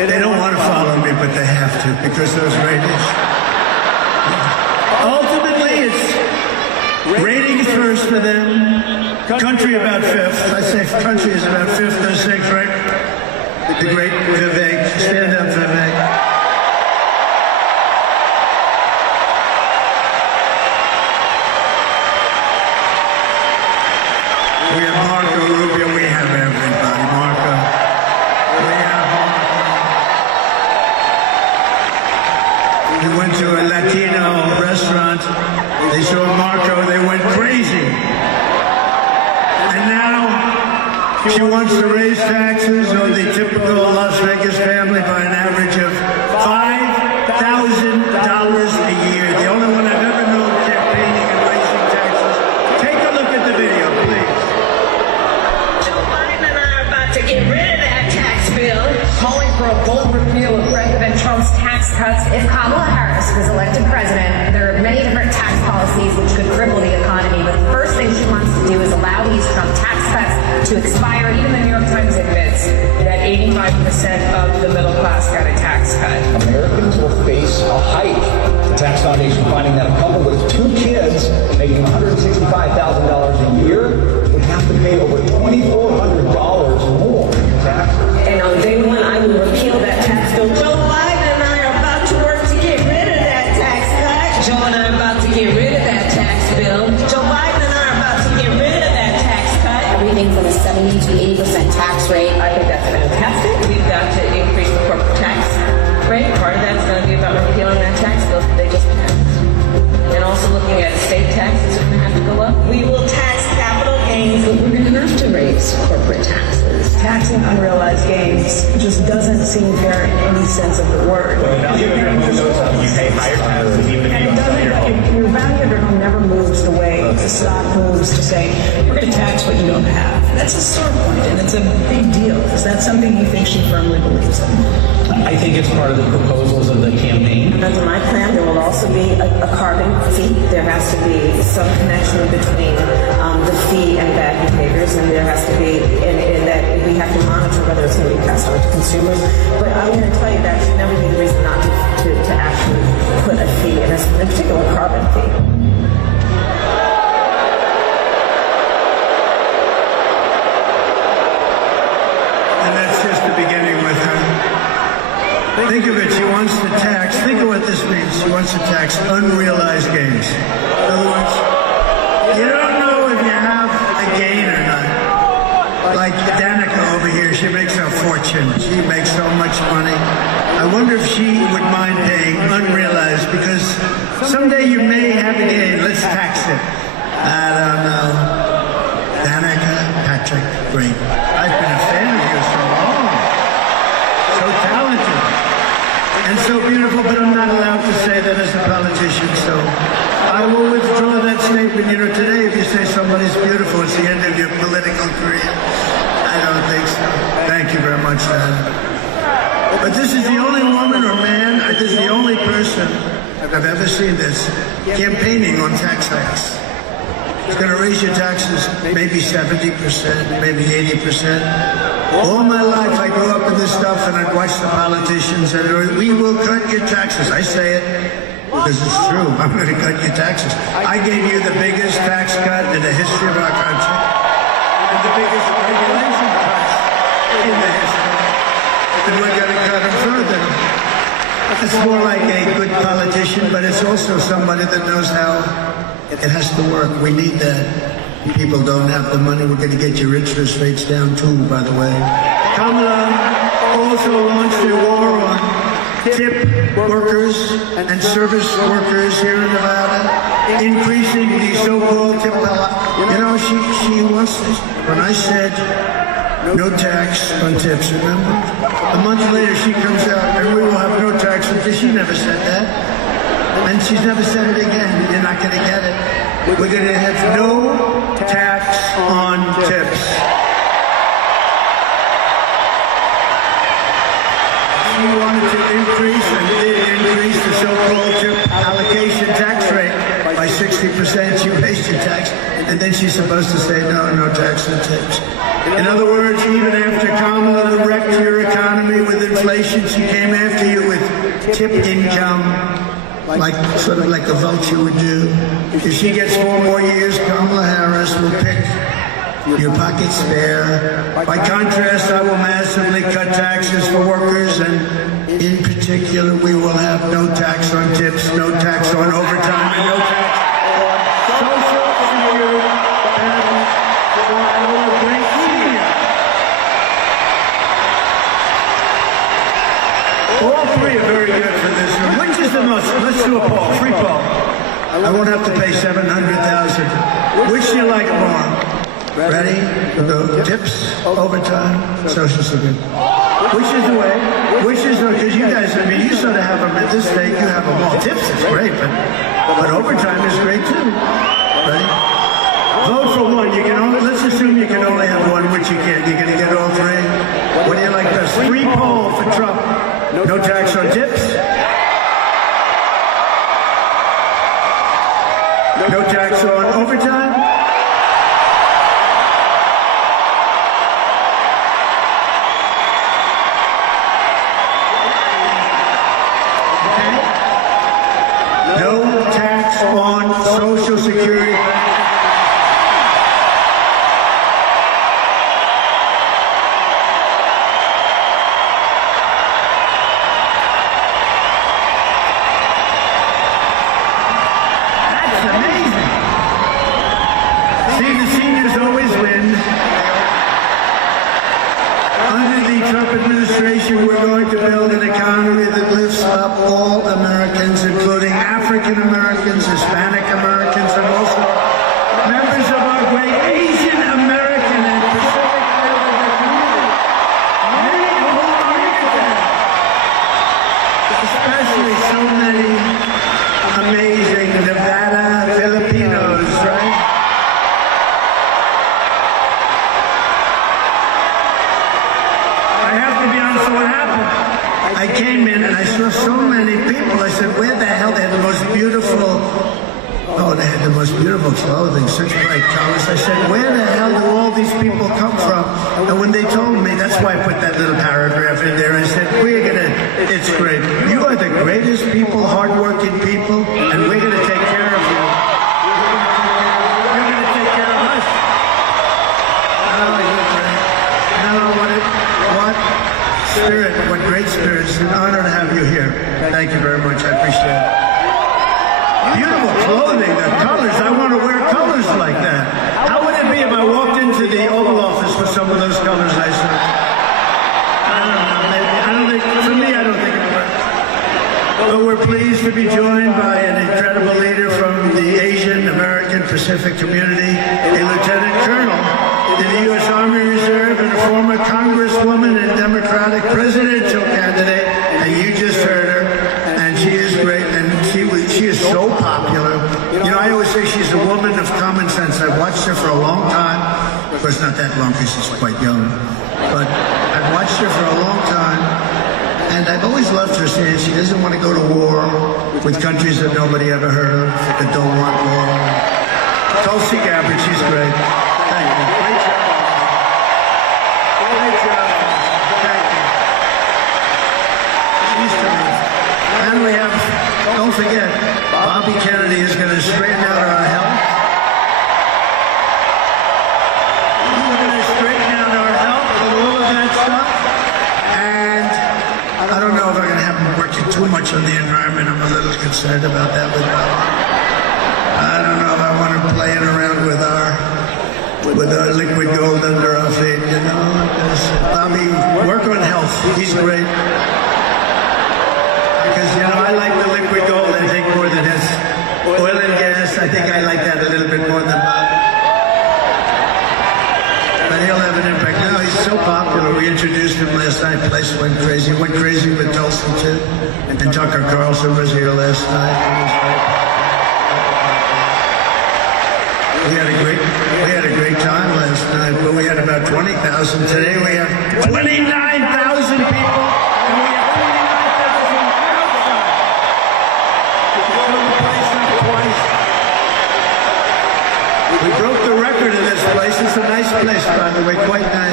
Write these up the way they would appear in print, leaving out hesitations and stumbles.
They don't want to follow me, but they have to because those ratings. Ultimately, it's ratings first for them. Country about fifth. I say country is about fifth or sixth, right? The great Vivek. Stand up, Vivek. We have Marco Rubio. We have everybody. Marco. We have Marco. We went to a Latino restaurant. They saw Marco. They went crazy. And now she wants to raise taxes on the typical Las Vegas family by an average of $5,000 a year. The only one I've ever known campaigning and raising taxes. Take a look at the video, please. Joe Biden and I are about to get rid of that tax bill. Calling for a bold repeal of President Trump's tax cuts. If Kamala Harris was elected president, there are many different tax policies which could cripple the economy, but the first thing she wants to do is allow these Trump tax cuts to expire. Even the New York Times admits that 85% of the middle class got a tax cut. Americans will face a hike. The Tax Foundation finding that a couple with 2 kids making $165,000 a year would have to pay over $2,400 more in taxes. And on day one, I will repeal that tax bill. Joe Biden and I are about to work to get rid of that tax cut. Joe and I are about to get rid of that tax bill. Joe Biden and I are about to get rid of that tax cut. Everything from a 70 to 80% tax rate. I think that's fantastic. We've got to increase the corporate tax rate. Part of that's going to be about repealing that tax bill that they just passed. And also looking at estate taxes are going to have to go up. We will tax capital gains. But we're going to have to raise corporate taxes. Taxing unrealized gains just doesn't seem fair in any sense of the word. You pay higher taxes even if you don't sell your home. Your value of your home never moves the way the stock moves to say, we're going to tax what you don't have. That's a sore point, and it's a big deal. Is that something you think she firmly believes in? I think it's part of the proposals of the campaign. Under my plan, there will also be a carbon fee. There has to be some connection between the fee and bad behaviors, and there has to be, and that we have to monitor whether it's going to be passed on to consumers. But I'm going to tell you that should never be the reason not to actually put a fee, and in particular, a carbon fee. And that's just the beginning with her. Think of it, she wants to tax, think of what this means. She wants to tax unrealized gains. In other words, you don't know if you have a gain or not. Like Danica over here, she makes a fortune. She makes so much money. I wonder if she would mind paying unrealized, because someday you may have a gain. Let's tax it. I don't know. Danica, Patrick, great. I've been a fan of yours so long. So talented. And so beautiful, but I'm not allowed to say that as a politician, so I will withdraw that statement. You know, today if you say somebody's beautiful, it's the end of your political career. I don't think so. Thank you very much, Dan. But this is the only woman or man, this is the only person I've ever seen this campaigning on tax hikes. It's going to raise your taxes maybe 70%, maybe 80%. All my life I grew up in this stuff and I'd watch the politicians and we will cut your taxes. I say it because it's true. I'm going to cut your taxes. I gave you the biggest tax cut in the history of our country and the biggest regulation cuts in the history. And we're going to cut them further. It's more like a good politician, but it's also somebody that knows how it has to work. We need that. People don't have the money. We're going to get your interest rates down too, by the way. Kamala also launched a war on tip workers and service workers here in Nevada, increasing the so-called tip. You know, she wants this. When I said no tax on tips, remember? A month later she comes out and we will have no tax on tips. She never said that. And she's never said it again. You're not going to get it. We're going to have no tax on tips. She wanted to increase and did increase the so-called tip allocation tax rate by 60%. She raised your tax, and then she's supposed to say no tax on tips. In other words, even after Kamala wrecked your economy with inflation, she came after you with tip income, sort of like a vulture would do. If she gets 4 more years, Kamala Harris will pick your pocket spare. By contrast, I will massively cut taxes for workers, and in particular, we will have no tax on tips, no tax on overtime, and no tax on social security for our great seniors. All three are very good for this one. Which is the most? Let's do a poll, free poll. I won't have to pay $700,000. Which do you like more? Ready? The tips, overtime, social security. Which is the way? Which is the way? Because you guys, I mean, you sort of have them at this state, you have them all. Tips is great, but overtime is great too. Right? Vote for one. You can only, let's assume you can only have one, which you can't. You're going to get all three. What do you like best? Free poll for Trump. No tax on tips. No tax on overtime. No tax on Social Security. That's amazing. See, the seniors always win. Under the Trump administration, we're going to build an economy that lifts up all Americans, including African Americans, Hispanic Americans, and also members of our great Asian American and Pacific Islander community. Many of whom are immigrants, especially so many amazing Nevada Filipinos, right? I have to be honest with what happened. I came in and I saw so many people. I said, where the hell? They had the most beautiful, they had the most beautiful clothing, such bright colors. I said, where the hell do all these people come from? And when they told me, that's why I put that little paragraph in there. I said, it's great. You are the greatest people, hardworking people, and we're going to take care of you. You're going to take care of us. What spirit, what great spirit. It's an honor to have you here. Thank you very much. I appreciate it. Beautiful clothing, the colors. I want to wear colors like that. How would it be if I walked into the Oval Office with some of those colors I saw? I don't know. Maybe. I don't think, for me, I don't think it works. But we're pleased to be joined by an incredible leader from the Asian American Pacific community, a lieutenant colonel in the U.S. Army Reserve and a former congresswoman and Democratic presidential candidate. And you just heard her, and she is great, and she is so popular. You know, I always say she's a woman of common sense. I've watched her for a long time. Of course, not that long because she's quite young. But I've watched her for a long time, and I've always loved her saying she doesn't want to go to war with countries that nobody ever heard of, that don't want war. Tulsi Gabbard, she's great. Thank you. Great job. Great job. Thank you. She's terrific. And we have, don't forget, Bobby Kennedy is going to straighten out our health. He's going to straighten out our health and all of that stuff. And I don't know if I'm going to have him working too much on the environment. I'm a little concerned about that with Bobby. I don't know if I want him playing around with our liquid gold under our feet, you know. Bobby, work on health. He's great. Because, you know, I like the liquid gold, I think, more than his oil and gas. I think I like that a little bit more than Bobby. But he'll have an impact. No, he's so popular. We introduced him last night. The place went crazy. Went crazy with Tulsi, too. And Tucker Carlson was here last night. We had a great time last night, but we had about 20,000. Today we have 29,000 people, and we have 29,000 outside. We broke the record of this place. It's a nice place, by the way, quite nice.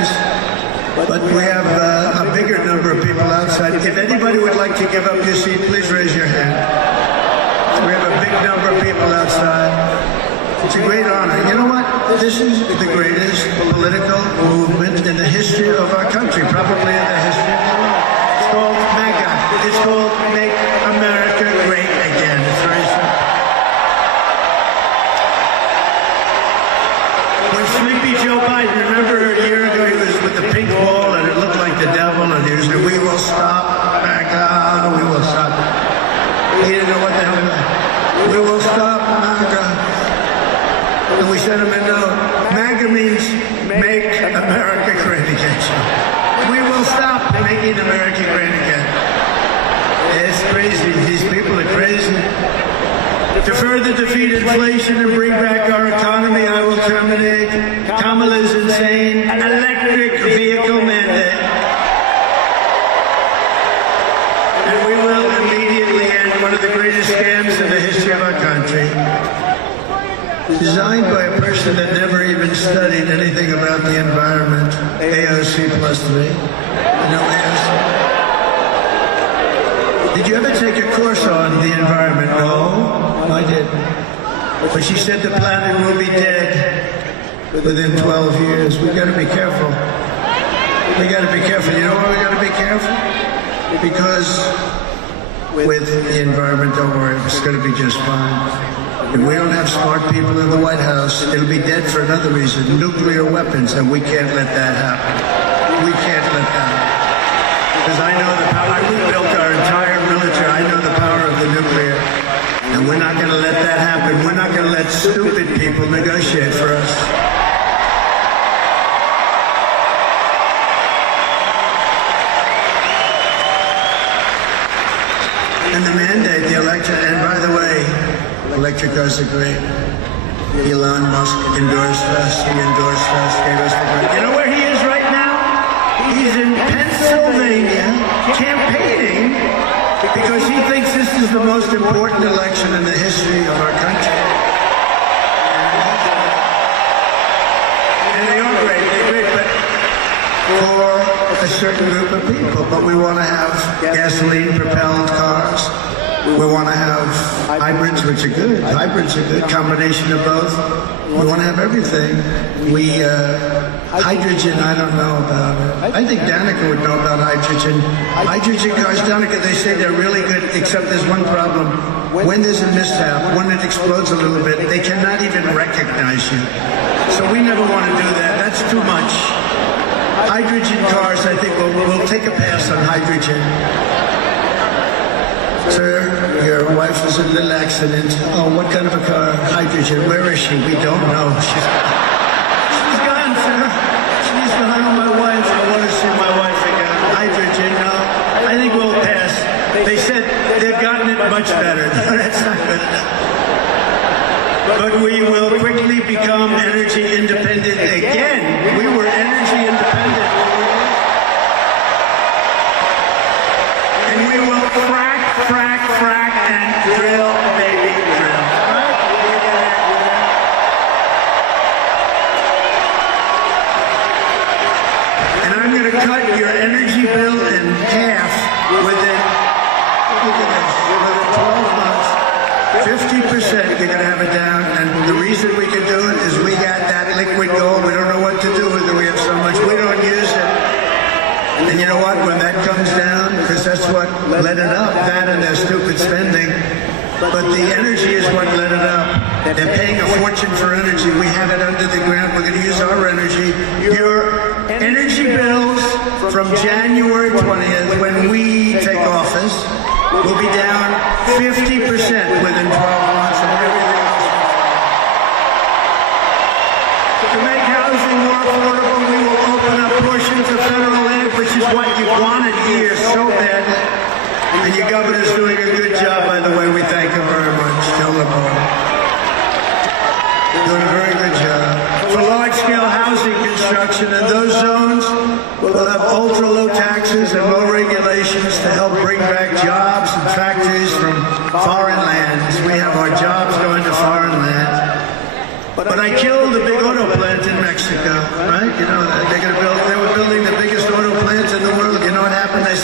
but we have a bigger number of people outside. If anybody would like to give up your seat, please raise your hand. We have a big number of people outside. It's a great honor. You know what? This is the greatest political movement in the history of our country, probably in the history of the world. It's called MAGA. It's called Make America Great Again. It's very simple. When Sleepy Joe Biden, remember a year ago he was with the pink ball and it looked like the devil and he was saying, we will stop MAGA, we will stop. He didn't know what the hell that was. We will stop MAGA. And we sent him a note. MAGA means Make America Great Again. We will stop making America great again. It's crazy. These people are crazy. To further defeat inflation and bring back our economy, I will terminate Kamala's insane electric vehicle mandate. And we will immediately end one of the greatest scams in the history of our country. Designed by a person that never even studied anything about the environment. AOC plus 3. You know AOC? Did you ever take a course on the environment? No, I didn't. But she said the planet will be dead within 12 years. We gotta be careful. We gotta be careful. You know why we gotta be careful? Because with the environment, don't worry, it's gonna be just fine. If we don't have smart people in the White House, it'll be dead for another reason, nuclear weapons, and we can't let that happen. We can't let that happen. Because I know the power, we built our entire military, I know the power of the nuclear, and we're not going to let that happen. We're not going to let stupid people negotiate for us. And the mandate, the election, and by the way, electric cars are great. Elon Musk endorsed us. He endorsed us, gave us the great. You know where he is right now? He's in Pennsylvania campaigning because he thinks this is the most important election in the history of our country. And they are great. They're great, but for a certain group of people. But we want to have gasoline-propelled cars. We want to have hybrids, which are good. Hybrids are good. Combination of both. We want to have everything. Hydrogen, I don't know about it. I think Danica would know about hydrogen. Hydrogen cars, Danica, they say they're really good, except there's one problem. When there's a mishap, when it explodes a little bit, they cannot even recognize you. So we never want to do that. That's too much. Hydrogen cars, I think we'll take a pass on hydrogen. Sir, your wife was in a little accident. Oh, what kind of a car? Hydrogen. Where is she? We don't know. She's gone, sir. She's gone. Oh, my wife. I want to see my wife again. Hydrogen. No, I think we'll pass. They said they've gotten it much better. No, that's not good enough. But we will quickly become energy independent again. We were energy independent. And we will frack, and drill, baby, drill. And I'm going to cut your energy bill in half within 12 months. 50%, you're going to have it down. And the reason we can do it is we got that liquid gold. We don't know what to do with it. We have so much. We don't use it. And you know what? When that comes down, because that's what let it up, that and their stupid spending. But the energy is what let it up. They're paying a fortune for energy. We have it under the ground. We're going to use our energy. Your energy bills from January 20th, when we take office, will be down 50% within 12 months of everything else. To make housing more affordable, we will open up portions of federal land, which is what you wanted here so badly. And your governor's doing a good job, by the way. We thank him very much. Joe LeBron. Doing a very good job. For large-scale housing construction in those zones, we'll have ultra-low taxes and low regulations to help bring back jobs and factories from foreign lands. We have our jobs going to foreign lands. But I killed the big auto plant in Mexico, right? You know, they were building the biggest auto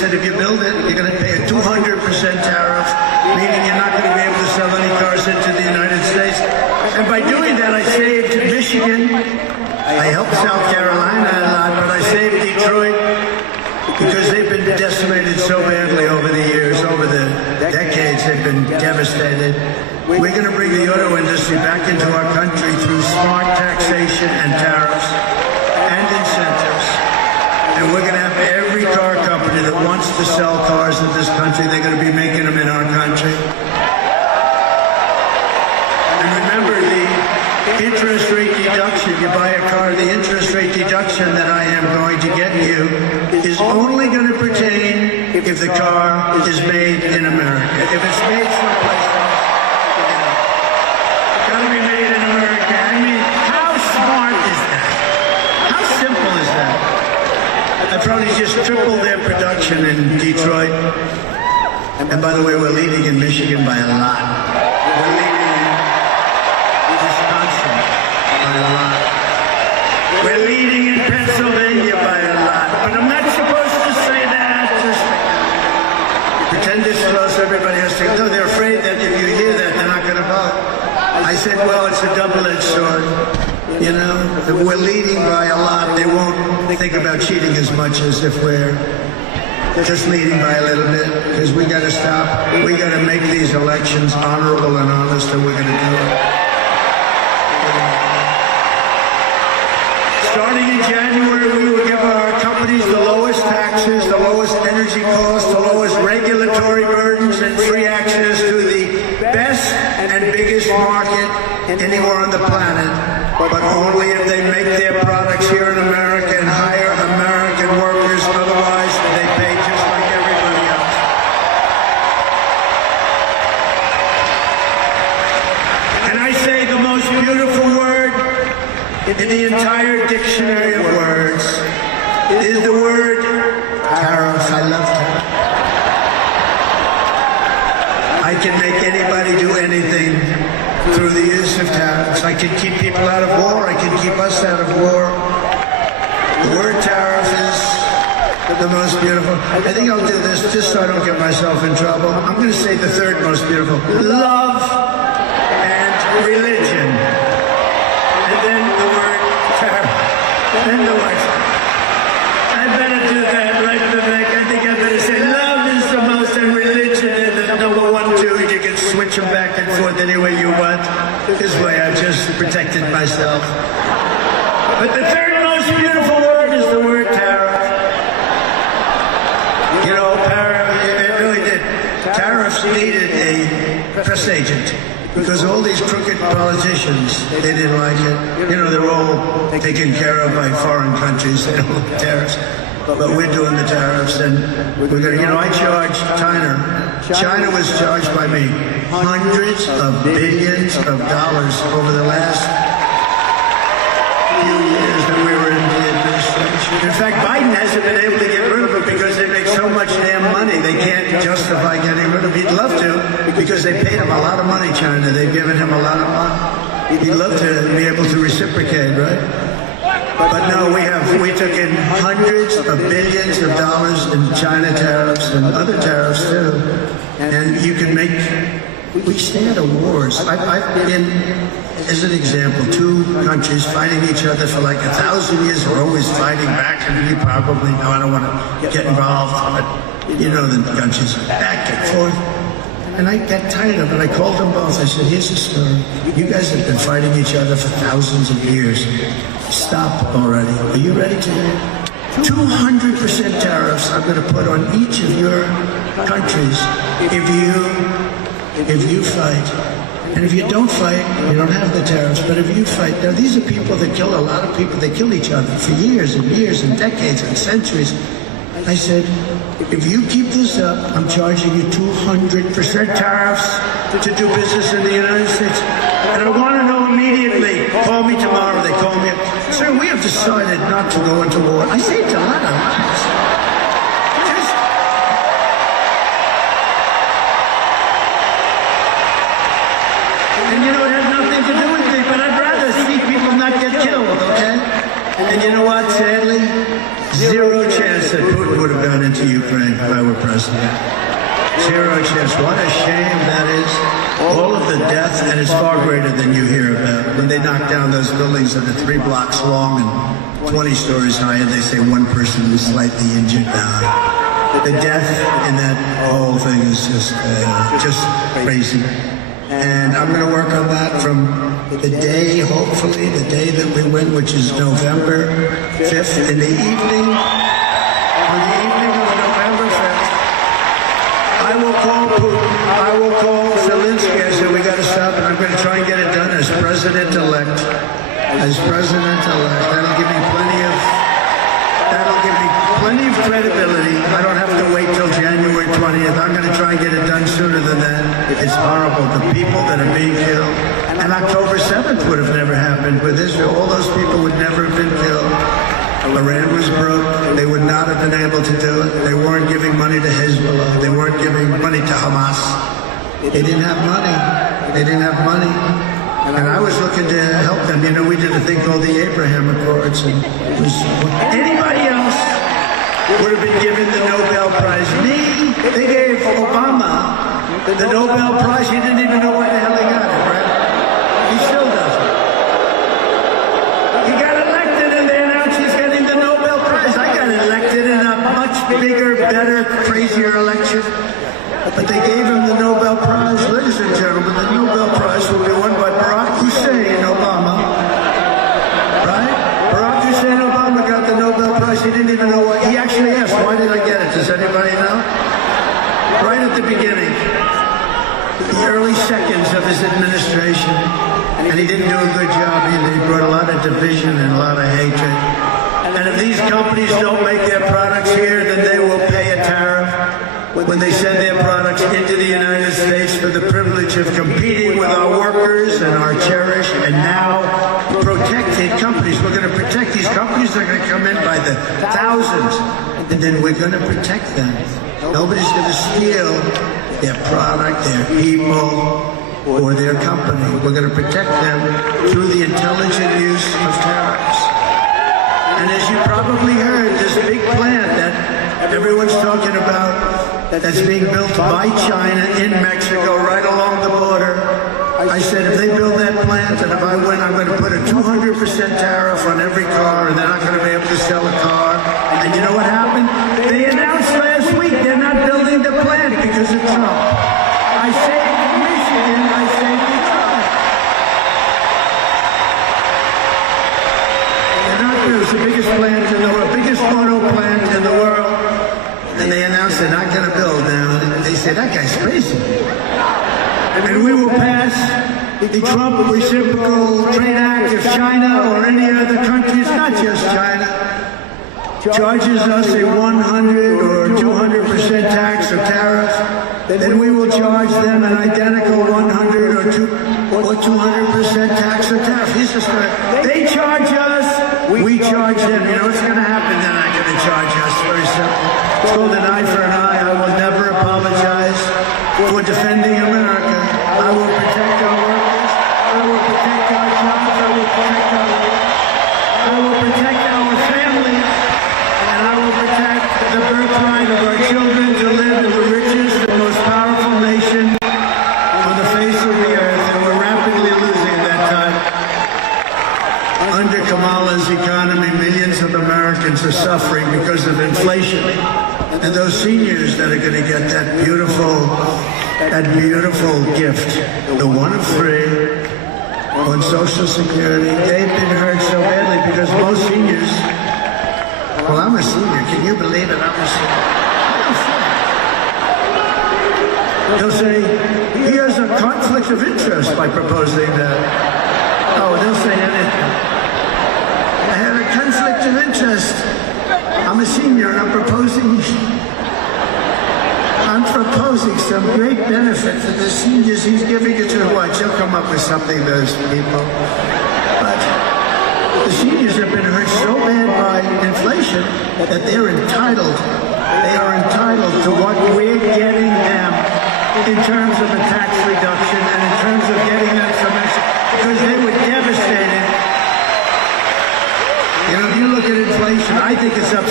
said, if you build it, you're going to pay a 200% tariff, meaning you're not going to be able to sell any cars into the United States. And by doing that, I saved Michigan. I helped South Carolina a lot, but I saved Detroit because they've been decimated so badly over the years, over the decades. They've been devastated. We're going to bring the auto industry back into our country through smart taxation and tariffs and incentives. And we're going to have every car company that wants to sell cars in this country, they're going to be making them in our country. And remember, the interest rate deduction, you buy a car, the interest rate deduction that I am going to get you is only going to pertain if the car is made in America. If it's made someplace else, it's got to be made in America. I mean, how smart is that? How simple is that? I probably just tripled their production in Detroit. And by the way, we're leading in Michigan by a lot. We're leading in Wisconsin by a lot. We're leading in Pennsylvania by a lot. But I'm not supposed to say that. Just pretend it's close. Everybody has to. No, they're afraid that if you hear that, they're not going to vote. I said, well, it's a double-edged sword. You know, if we're leading by a lot, they won't think about cheating as much as if we're just leading by a little bit, because we got to stop. We got to make these elections honorable and honest, and we're going to do it. Starting in January, we will give our companies the lowest taxes, the lowest energy costs, the lowest regulatory burdens, and free access to the best and biggest market anywhere on the planet, but only if they make their products here in America and hire American workers. Otherwise, they pay just like everybody else. And I say the most beautiful word in the entire dictionary of words is the word tariffs. I love tariffs. I can make anybody do anything through the use of tariffs. I can keep people out of war. I can keep us out of war. The word tariff is the most beautiful. I think I'll do this just so I don't get myself in trouble. I'm going to say the third most beautiful. Love and religion. And then the word tariff. Then the word. I better do that, right, Vivek? I think I better say love is the most and religion is the number 1, 2. You can switch them back and forth any way you want. This way I just protected myself. But the third most beautiful word is the word tariff. You know, it really did. Tariffs needed a press agent because all these crooked politicians, they didn't like it. You know, they're all taken care of by foreign countries. They don't like tariffs. But we're doing the tariffs, and we're going to, you know, I charged China. China was charged by me hundreds of billions of dollars over the last few years that we were in the administration. In fact, Biden hasn't been able to get rid of it because they make so much damn money, they can't justify getting rid of it. He'd love to, because they paid him a lot of money, China. They've given him a lot of money. He'd love to be able to reciprocate, right? But no, we took in hundreds of billions of dollars in China tariffs and other tariffs too. And you can make, we stay out of wars. I've been, as an example, 2 countries fighting each other for like 1,000 years. We're always fighting back, and you probably know, I don't want to get involved, but you know the countries back and forth. And I got tired of it. I called them both. I said, here's the story. You guys have been fighting each other for thousands of years. Stop already. Are you ready to hear? 200% tariffs I'm going to put on each of your countries if you fight. And if you don't fight, you don't have the tariffs. But if you fight, now these are people that kill a lot of people. They kill each other for years and years and decades and centuries. I said, if you keep this up, I'm charging you 200% tariffs to do business in the United States. And I want to know immediately. Call me tomorrow. They call me. Sir, we have decided not to go into war. I saved a lot of lives. And you know, it has nothing to do with me, but I'd rather see people not get killed, okay? And you know what, sadly? 0 chance that Putin would have gone into Ukraine if I were president. Zero chance. What a shame that is. All of the death, and it's far greater than you hear about. When they knock down those buildings that are 3 blocks long and 20 stories high, and they say one person was slightly injured. The death in that whole thing is just crazy. And I'm going to work on that from the day, hopefully, the day that we win, which is November 5th, in the evening. On the evening of November 5th, I will call Putin. I will call Zelensky. I said, we got to stop, and I'm going to try and get it done as president-elect. As president-elect. That'll give me plenty of credibility. I don't have to wait till January 20th. I'm going to try and get it done sooner than that. It's horrible. The people that are being killed. And October 7th would have never happened with Israel. All those people would never have been killed. Iran was broke. They would not have been able to do it. They weren't giving money to Hezbollah. They weren't giving money to Hamas. They didn't have money. They didn't have money. And I was looking to help them. You know, we did a thing called the Abraham Accords. And it was, anybody else would have been given the Nobel Prize. Me, they gave Obama the Nobel Prize. He didn't even know where the hell he got it, right? He still doesn't. He got elected and they announced he's getting the Nobel Prize. I got elected in a much bigger, better, crazier election. But they gave him the Nobel Prize. Ladies and gentlemen, the Nobel Prize will be won by Barack Hussein Obama. Right? Barack Hussein Obama got the Nobel Prize. He didn't even know what. He actually asked, why did I get it? Does anybody know? Right at the beginning. The early seconds of his administration. And he didn't do a good job either. He brought a lot of division and a lot of hatred. And if these companies don't make their products here, then they will pay a tariff when they send their products into the United States for the privilege of competing with our workers and our cherished and now protected companies. We're going to protect these companies. They're going to come in by the thousands. And then we're going to protect them. Nobody's going to steal their product, their people, or their company. We're going to protect them through the intelligent use of tariffs. And as you probably heard, there's a big plant that everyone's talking about that's being built by China in Mexico right along the border. I said, if they build that plant and if I win, I'm going to put a 200% tariff on every car and they're not going to be able to sell a car. And you know what happened? They announced last week they're not building the plant because of Trump. I saved Michigan, I saved Trump. They're not doing it. It's the biggest plant in the world, biggest auto plant in the world. And they announced they're not going to build now. And they said, that guy's crazy. And we will pass the Trump Reciprocal Trade Act if China or any other country, it's not just China, charges us a 100 or 200% tax or tariff, then we will charge them an identical 100 or 200% tax or tariff. Here's the story. They charge us, we charge them. You know what's going to happen? They're not going to charge us. Very simple. It's called an eye for an eye. I will never apologize for defending America. I will protect our workers. I will protect our jobs. I will protect our work. I will protect our families. And I will protect the birthright of our children to live in the richest and most powerful nation on the face of the earth. And we're rapidly losing that time. Under Kamala's economy, millions of Americans are suffering because of inflation. And those seniors that are going to get that beautiful gift, the one of free on Social Security, they've been hurt so badly because most seniors, well, I'm a senior. Can you believe it? I'm a senior. They'll say, he has a conflict of interest by proposing that. Oh, they'll say anything. I have a conflict of interest. I'm a senior and I'm proposing some great benefit to the seniors. He's giving it to the watch. He'll come up with something, those people. But the seniors have been hurt so bad by inflation that they're entitled. They are entitled to what we're getting them in terms of a tax reduction and in terms of getting them some extra, because they were devastated. You know, if you look at inflation, I think it's up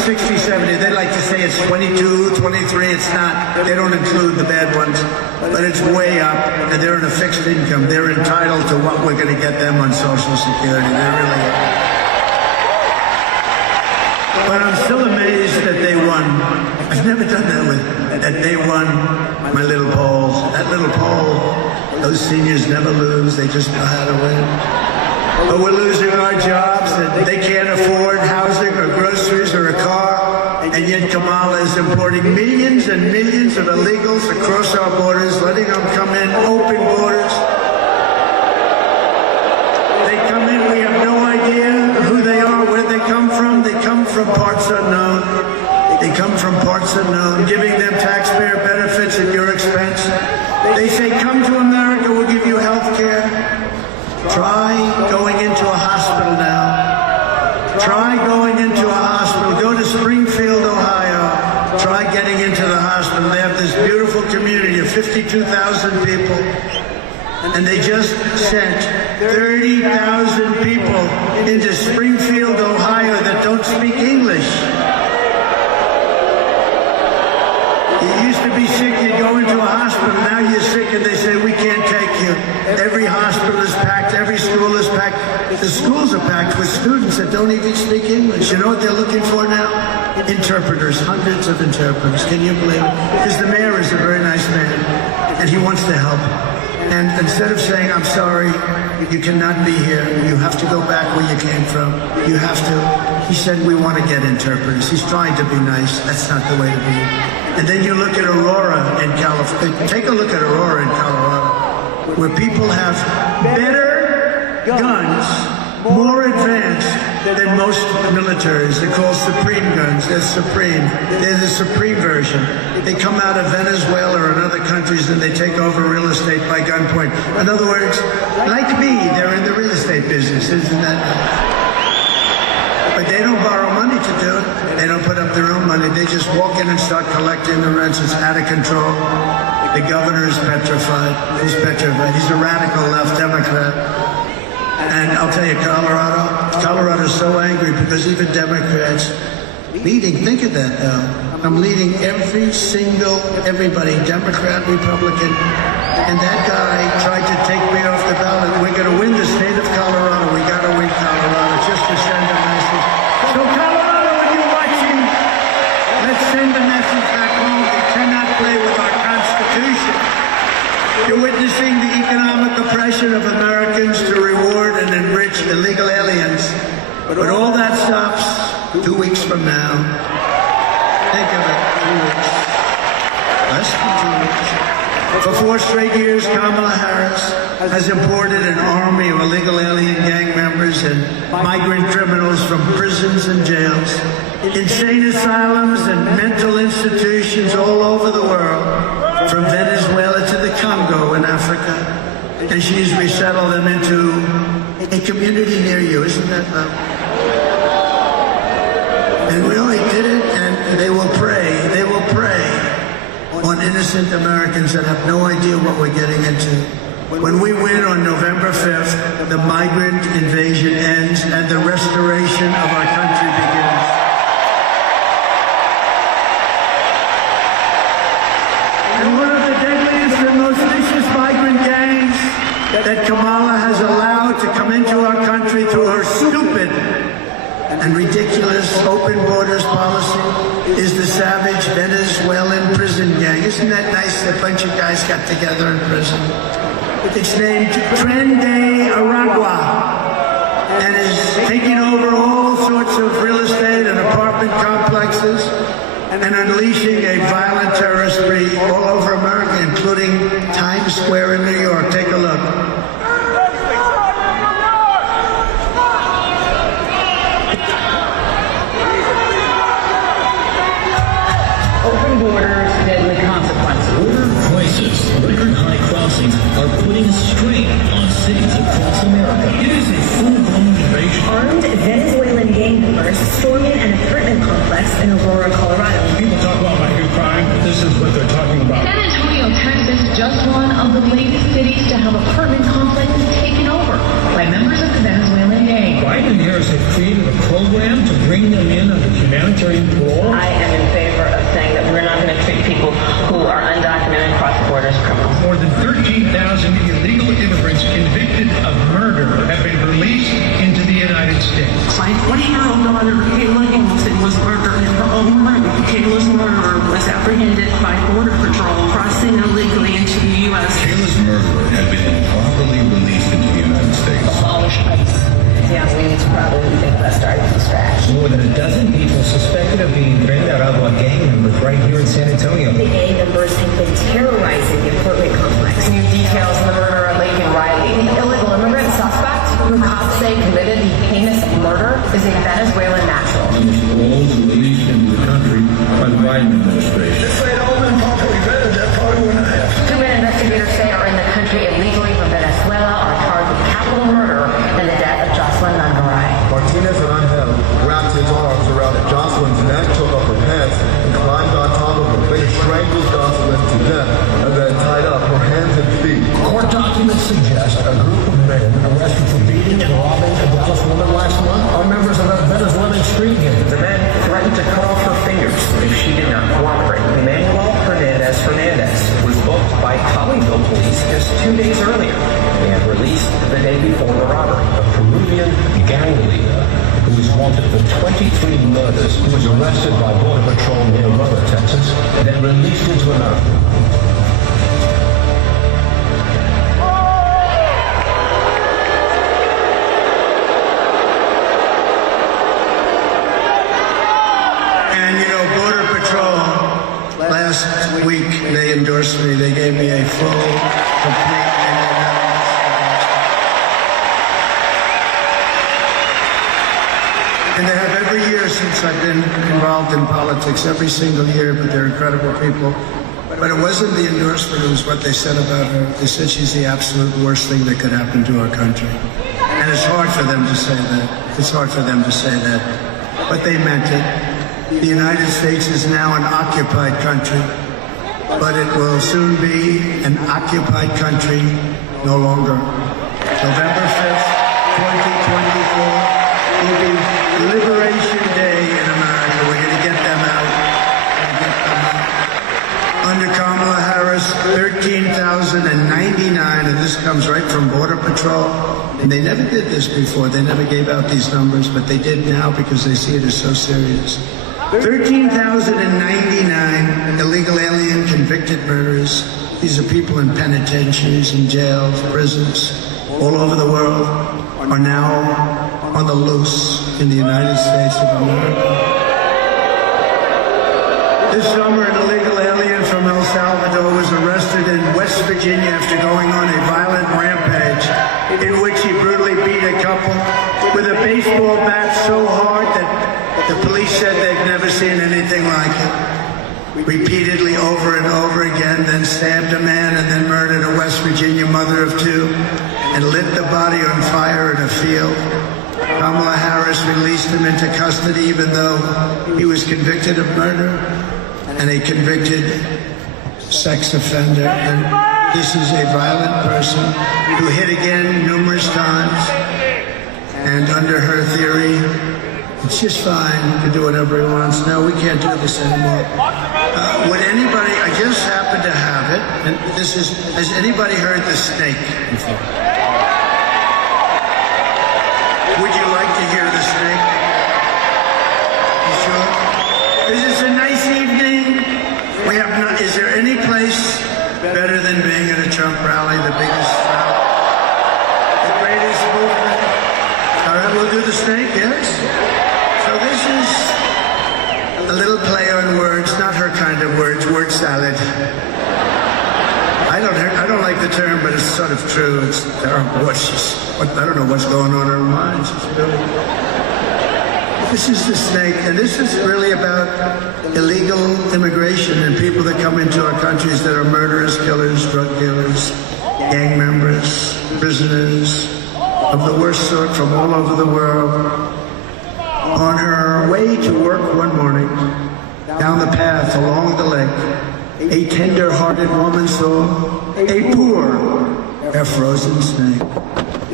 60, 70. They like to say it's 22, 23. It's not. They don't include the bad ones. But it's way up, and they're in a fixed income. They're entitled to what we're going to get them on Social Security. They really are. But I'm still amazed that they won. I've never done that with, that they won my little poll. That little poll, those seniors never lose. They just know how to win. But we're losing our jobs, and they can't afford housing or groceries or a car. And yet Kamala is importing millions and millions of illegals across our borders, letting them come in, open borders. They come in, we have no idea who they are, where they come from. They come from parts unknown. They come from parts unknown, giving them taxpayer benefits at your expense. They say, come to America, we'll give you health care. Try going into a hospital now. Try going into a hospital. Go to Springfield, Ohio. Try getting into the hospital. They have this beautiful community of 52,000 people. And they just sent 30,000 people into Springfield, Ohio that don't speak English. You used to be sick, you go into a hospital, now you're sick and they say, we can't take you. Every hospital is packed, every school is packed. The schools are packed with students that don't even speak English. You know what they're looking for now? Interpreters, hundreds of interpreters. Can you believe it? Because the mayor is a very nice man and he wants to help. And instead of saying, I'm sorry, you cannot be here, you have to go back where you came from, you have to, he said, we want to get interpreters. He's trying to be nice. That's not the way to be. And then you look at Aurora in California. Take a look at Aurora in Colorado, where people have better guns, more advanced than most militaries. They're called Supreme guns. They're Supreme. They're the Supreme version. They come out of Venezuela or in other countries and they take over real estate by gunpoint. In other words, like me, they're in the real estate business, isn't that nice? But they don't borrow money to do it. They don't put up their own money. They just walk in and start collecting the rents. It's out of control. The governor is petrified. He's petrified. He's a radical left Democrat. And I'll tell you, Colorado's so angry because even Democrats leading, think of that now. I'm leading everybody, Democrat, Republican. And that guy tried to take me off the ballot. We're going to win the state of Colorado. We got to win Colorado just to send a message. So Colorado, when you're watching, let's send a message back home. We cannot play with our Constitution. You're witnessing the economic oppression of Americans to reward and enrich illegal aliens. But all that stops 2 weeks from now. Think of it, 2 weeks. Less than 2 weeks. For 4 straight years, Kamala Harris has imported an army of illegal alien gang members and migrant criminals from prisons and jails, insane asylums and mental institutions all over the world, from Venezuela to the Congo in Africa. And she's resettled them into a community near you. Isn't that lovely? And we only did it, and they will prey on innocent Americans that have no idea what we're getting into. When we win on November 5th, the migrant invasion ends and the restoration of our country begins. And one of the deadliest and most vicious migrant gangs that Kamala has allowed to come into our country through her stupid and ridiculous open borders policy is the savage Venezuelan prison gang. Isn't that nice? A bunch of guys got together in prison. It's named Tren de Aragua and is taking over all sorts of real estate and apartment complexes and unleashing a violent terrorist spree all over America, including Times Square in New York. Take a look. Borders, deadly consequences. Border crisis, record high crossings are putting a strain on cities across America. It is a full-blown invasion. Armed Venezuelan gang members storming an apartment complex in Aurora, Colorado. People talk about my new crime, but this is what they're talking about. San Antonio, Texas, just one of the latest cities to have apartment complexes taken over by members of the Venezuelan gang. Biden and Harris have created a program to bring them in under humanitarian parole. I am in favor of saying that we're not going to treat people who are undocumented cross the border as criminals. More than 13,000 illegal immigrants convicted of murder have been released into the United States. My 20-year-old daughter, Kayla Hamilton, was murdered in her own room. Kayla's murderer was apprehended by Border Patrol crossing illegally into the U.S. Kayla's murderer had been improperly released into the United States. Abolish ICE. Yeah, we need to probably think about starting from scratch. More than a dozen people suspected of being Aragua gang members right here in San Antonio. The gang members have been terrorizing the apartment complex. New details in the murder of Laken Riley, the illegal immigrant suspect who cops say committed the heinous murder, is a Venezuelan national. Paroled and released into the country by the Biden administration. If they'd all been properly vetted, that probably wouldn't have happened. 2 men investigators say are in the country illegally from Venezuela are charged with capital murder and the death of Jocelyn Nangaray. Martinez and Angel wrapped his arms around Jocelyn's neck, took off her pants, and climbed on top of her, then strangled Jocelyn to death, and then tied up her hands and feet. Court documents suggest a group of men arrested for beating and robbing a Dallas woman last month are members of a Venezuelan street gang. The men threatened to cut off her fingers if she did not cooperate. Emmanuel Hernandez was booked by Colleyville police just 2 days earlier and released the day before the robbery. A Peruvian gang leader who is wanted for 23 murders, who was arrested by Border Patrol near Rubber, Texas, and then released into America. Last week, they endorsed me. They gave me a full, complete, and they have every year since I've been involved in politics, every single year, but they're incredible people. But it wasn't the endorsement, it was what they said about her. They said she's the absolute worst thing that could happen to our country. And it's hard for them to say that. It's hard for them to say that. But they meant it. The United States is now an occupied country, but it will soon be an occupied country no longer. November 5th, 2024 will be Liberation Day in America. We're going to get them out. Under Kamala Harris, 13,099, and this comes right from Border Patrol. And they never did this before. They never gave out these numbers, but they did now because they see it as so serious. 13,099 illegal alien convicted murderers. These are people in penitentiaries, in jails, prisons, all over the world, are now on the loose in the United States of America. This summer, an illegal alien from El Salvador was arrested in West Virginia after going on a violent rampage in which he brutally beat a couple with a baseball bat so hard that the police said they've never seen anything like it. Repeatedly over and over again, then stabbed a man and then murdered a West Virginia mother of two and lit the body on fire in a field. Kamala Harris released him into custody even though he was convicted of murder and a convicted sex offender. And this is a violent person who hit again numerous times. And under her theory, it's just fine to do whatever he wants. No, we can't do this anymore. Would anybody, I just happen to have it, and this is, has anybody heard the snake before? Would you like to hear the snake? You sure? Is this a nice evening? We have not, is there any place better than being at a Trump rally, the biggest rally, the greatest movement? All right, we'll do the snake, yes? So this is a little play on words, not her kind of words, word salad. I don't like the term, but it's sort of true. It's terrible. I don't know what's going on in her mind. This is the snake, and this is really about illegal immigration and people that come into our countries that are murderers, killers, drug dealers, gang members, prisoners of the worst sort from all over the world. On her way to work one morning, down the path along the lake, a tender-hearted woman saw a poor, half-frozen snake.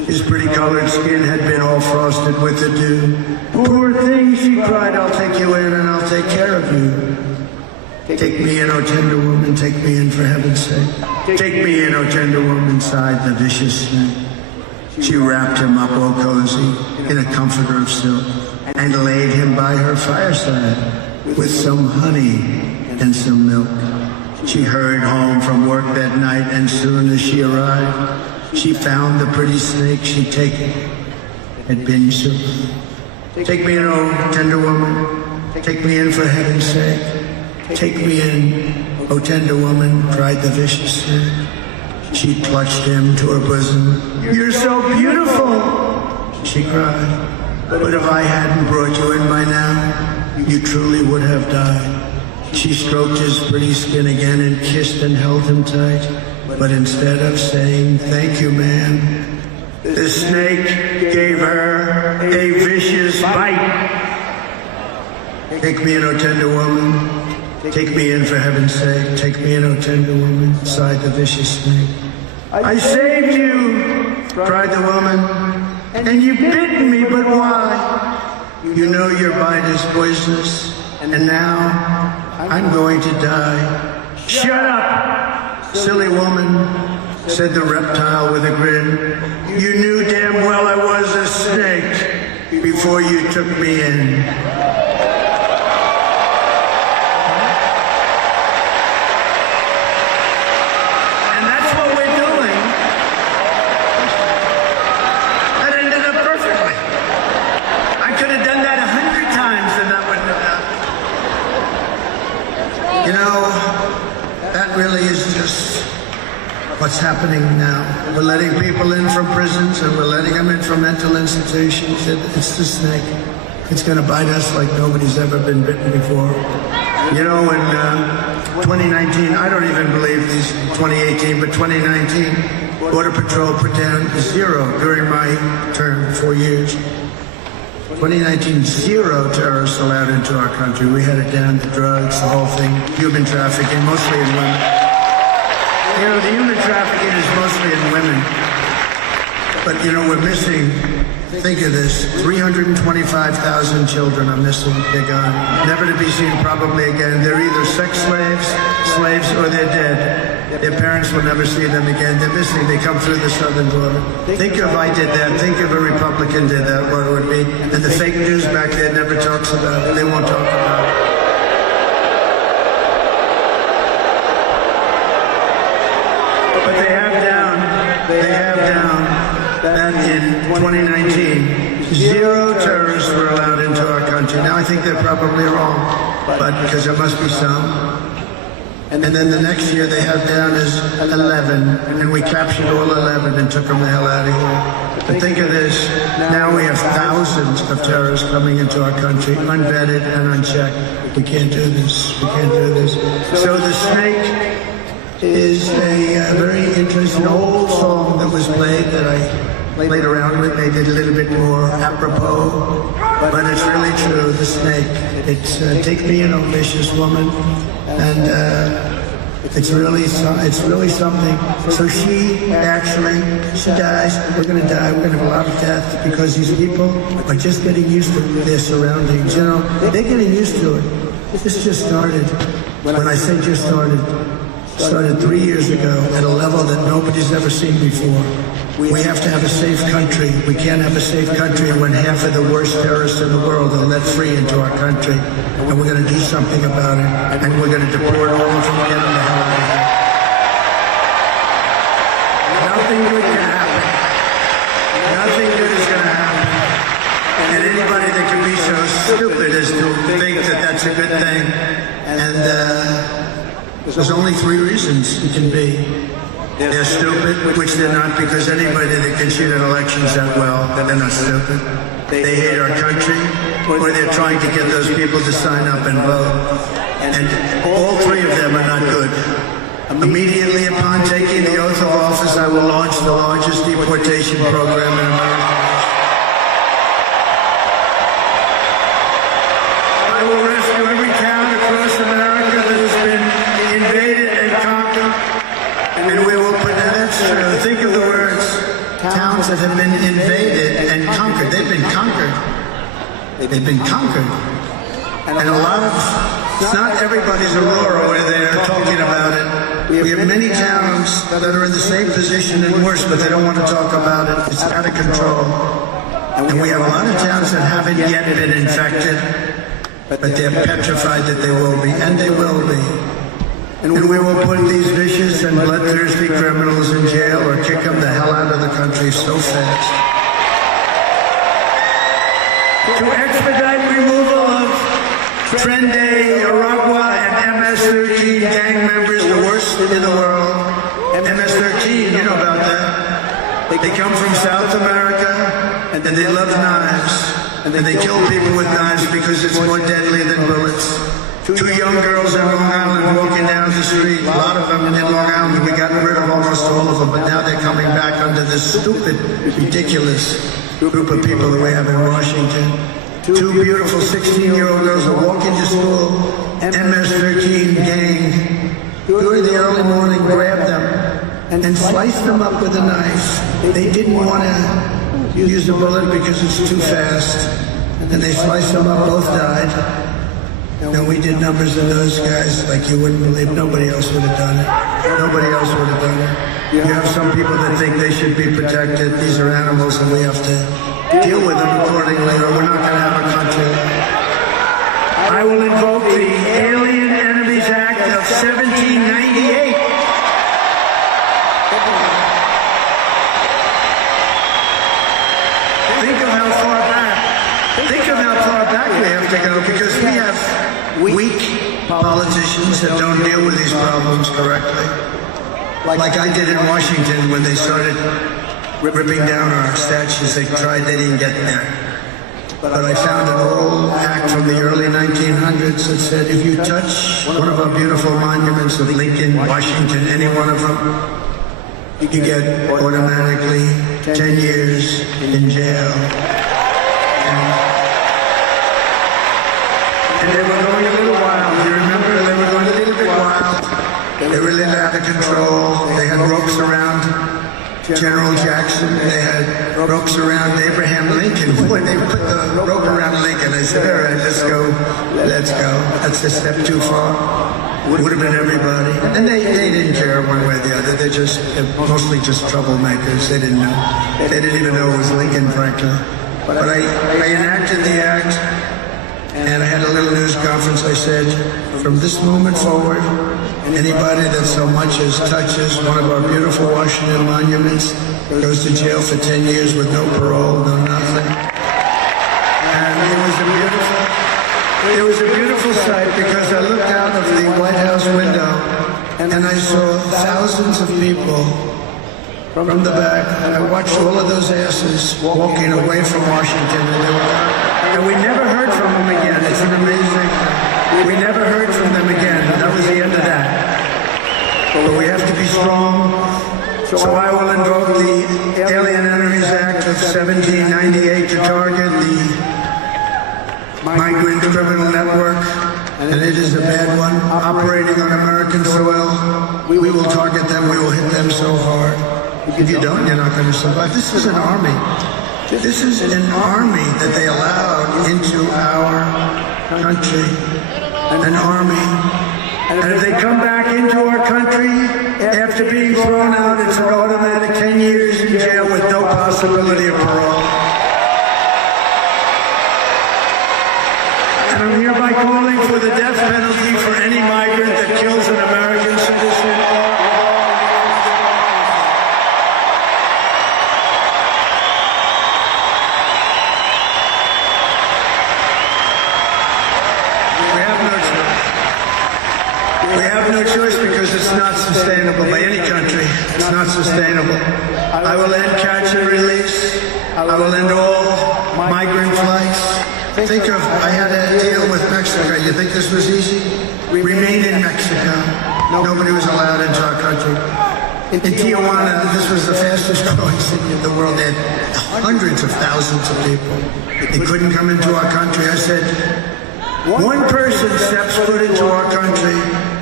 His pretty colored skin had been all frosted with the dew. Poor thing, she cried, I'll take you in and I'll take care of you. Take me in, oh tender woman, take me in for heaven's sake. Take me in, oh tender woman, sighed the vicious snake. She wrapped him up all cozy in a comforter of silk and laid him by her fireside with some honey and some milk. She hurried home from work that night, and soon as she arrived, she found the pretty snake she'd taken had been so. Take me in, oh tender woman, take me in for heaven's sake. Take me in, oh tender woman, cried the vicious snake. She clutched him to her bosom. You're so beautiful, she cried. But if I hadn't brought you in by now, you truly would have died. She stroked his pretty skin again and kissed and held him tight. But instead of saying, thank you, ma'am, the snake gave her a vicious bite. Take me in, oh tender woman. Take me in for heaven's sake. Take me in, oh tender woman, sighed the vicious snake. I saved you, cried the woman, and you bit me, but why? You know your bite is poisonous, and now I'm going to die. Shut up, silly woman, said the reptile with a grin. You knew damn well I was a snake before you took me in. Really is just what's happening now. We're letting people in from prisons and we're letting them in from mental institutions. It's the snake. It's going to bite us like nobody's ever been bitten before. You know, in 2019, I don't even believe these 2018, but 2019, Border Patrol put down 0 during my term, 4 years. 2019, 0 terrorists allowed into our country. We had it down to drugs, the whole thing, human trafficking, mostly in women. You know, the human trafficking is mostly in women. But, you know, we're missing, think of this, 325,000 children are missing. They're gone. Never to be seen probably again. They're either sex slaves, or they're dead. Their parents will never see them again. They're missing. They come through the southern border. Think if I did that. Think if a Republican did that, what it would be. And the fake news back there never talks about it. They won't talk about it. But they have down that in 2019, 0 terrorists were allowed into our country. Now I think they're probably wrong, but because there must be some. And then the next year they have down as 11, and we captured all 11 and took them the hell out of here. But think of this, now we have thousands of terrorists coming into our country, unvetted and unchecked. We can't do this, we can't do this. So the snake is a very interesting old song that was played that I played around with, made it a little bit more apropos, but it's really true, the snake. It's take me in, oh vicious woman. And it's really something. So she dies. We're going to die. We're going to have a lot of death because these people are just getting used to their surroundings. You know, they're getting used to it. This just started. When I say just started 3 years ago at a level that nobody's ever seen before. We have to have a safe country. We can't have a safe country when half of the worst terrorists in the world are let free into our country. And we're going to do something about it. And we're going to deport all of them and get them the hell out of here. Nothing good can happen. Nothing good is going to happen. And anybody that can be so stupid as to think that that's a good thing. And there's only 3 reasons it can be. They're stupid, which they're not, because anybody that can cheat in elections that well, they're not stupid. They hate our country, or they're trying to get those people to sign up and vote. And all 3 of them are not good. Immediately upon taking the oath of office, I will launch the largest deportation program in America. I will rescue every town across America that has been invaded and conquered. And we will put, that's true, think of the words, towns that have been invaded and conquered. They've been conquered. They've been conquered. And a lot of, not everybody's Aurora where they're talking about it. We have many towns that are in the same position and worse, but they don't want to talk about it. It's out of control. And we have a lot of towns that haven't yet been infected, but they're petrified that they will be, and they will be. And we will put these vicious and bloodthirsty criminals in jail or kick them the hell out of the country so fast. To expedite removal of Trende, Aragua, and MS-13 gang members, the worst in the world. MS-13, you know about that. They come from South America, and they love knives. And they kill people with knives because it's more deadly than bullets. Two young girls in Long Island walking down the street. A lot of them in Long Island. We got rid of almost all of them, but now they're coming back under this stupid, ridiculous group of people that we have in Washington. Two beautiful 16-year-old girls are walking to school. MS-13 gang, during the early morning, grabbed them and sliced them up with a knife. They didn't want to use the bullet because it's too fast. And they sliced them up, both died. And we did numbers of those guys like you wouldn't believe. Nobody else would have done it. Nobody else would have done it. You have some people that think they should be protected. These are animals and we have to deal with them accordingly or we're not going to have a country. I will invoke the Alien Enemies Act of 1798. Think of how far back we have to go because we have weak politicians that don't deal with these problems correctly. Like I did in Washington when they started ripping down our statues. They didn't get there. But I found an old act from the early 1900s that said if you touch one of our beautiful monuments of Lincoln, Washington, any one of them, you can get automatically 10 years in jail. And they were going a little wild. You remember? They were going a little bit wild. They were really out of control. They had ropes around General Jackson. They had ropes around Abraham Lincoln. When they put the rope around Lincoln, I said, all right, let's go. Let's go. That's a step too far. Would have been everybody. And they didn't care one way or the other. They're mostly just troublemakers. They didn't know. They didn't even know it was Lincoln, frankly. But I enacted the act. And I had a little news conference. I said, from this moment forward, anybody that so much as touches one of our beautiful Washington monuments goes to jail for 10 years with no parole, no nothing. And it was a beautiful sight because I looked out of the White House window and I saw thousands of people from the back. I watched all of those asses walking away from Washington and we never heard from them again. It's an amazing thing. We never heard from them again. That was the end of that. But we have to be strong. So I will invoke the Alien Enemies Act of 1798 to target the migrant criminal network. And it is a bad one, operating on American soil. We will target them. We will hit them so hard. If you don't, you're not going to survive. This is an army. This is an army that they allowed into our country, an army. And if they come back into our country after being thrown out, it's an automatic 10 years in jail with no possibility of parole. And I'm hereby calling for the death penalty for any migrant that kills an American citizen. No choice because it's not sustainable by any country. It's not sustainable. I will end catch and release. I will end all migrant flights. Think of, I had a deal with Mexico. You think this was easy? Remain in Mexico. Nobody was allowed into our country. In Tijuana, this was the fastest growing city in the world. They had hundreds of thousands of people. They couldn't come into our country. I said, one person steps foot into our country,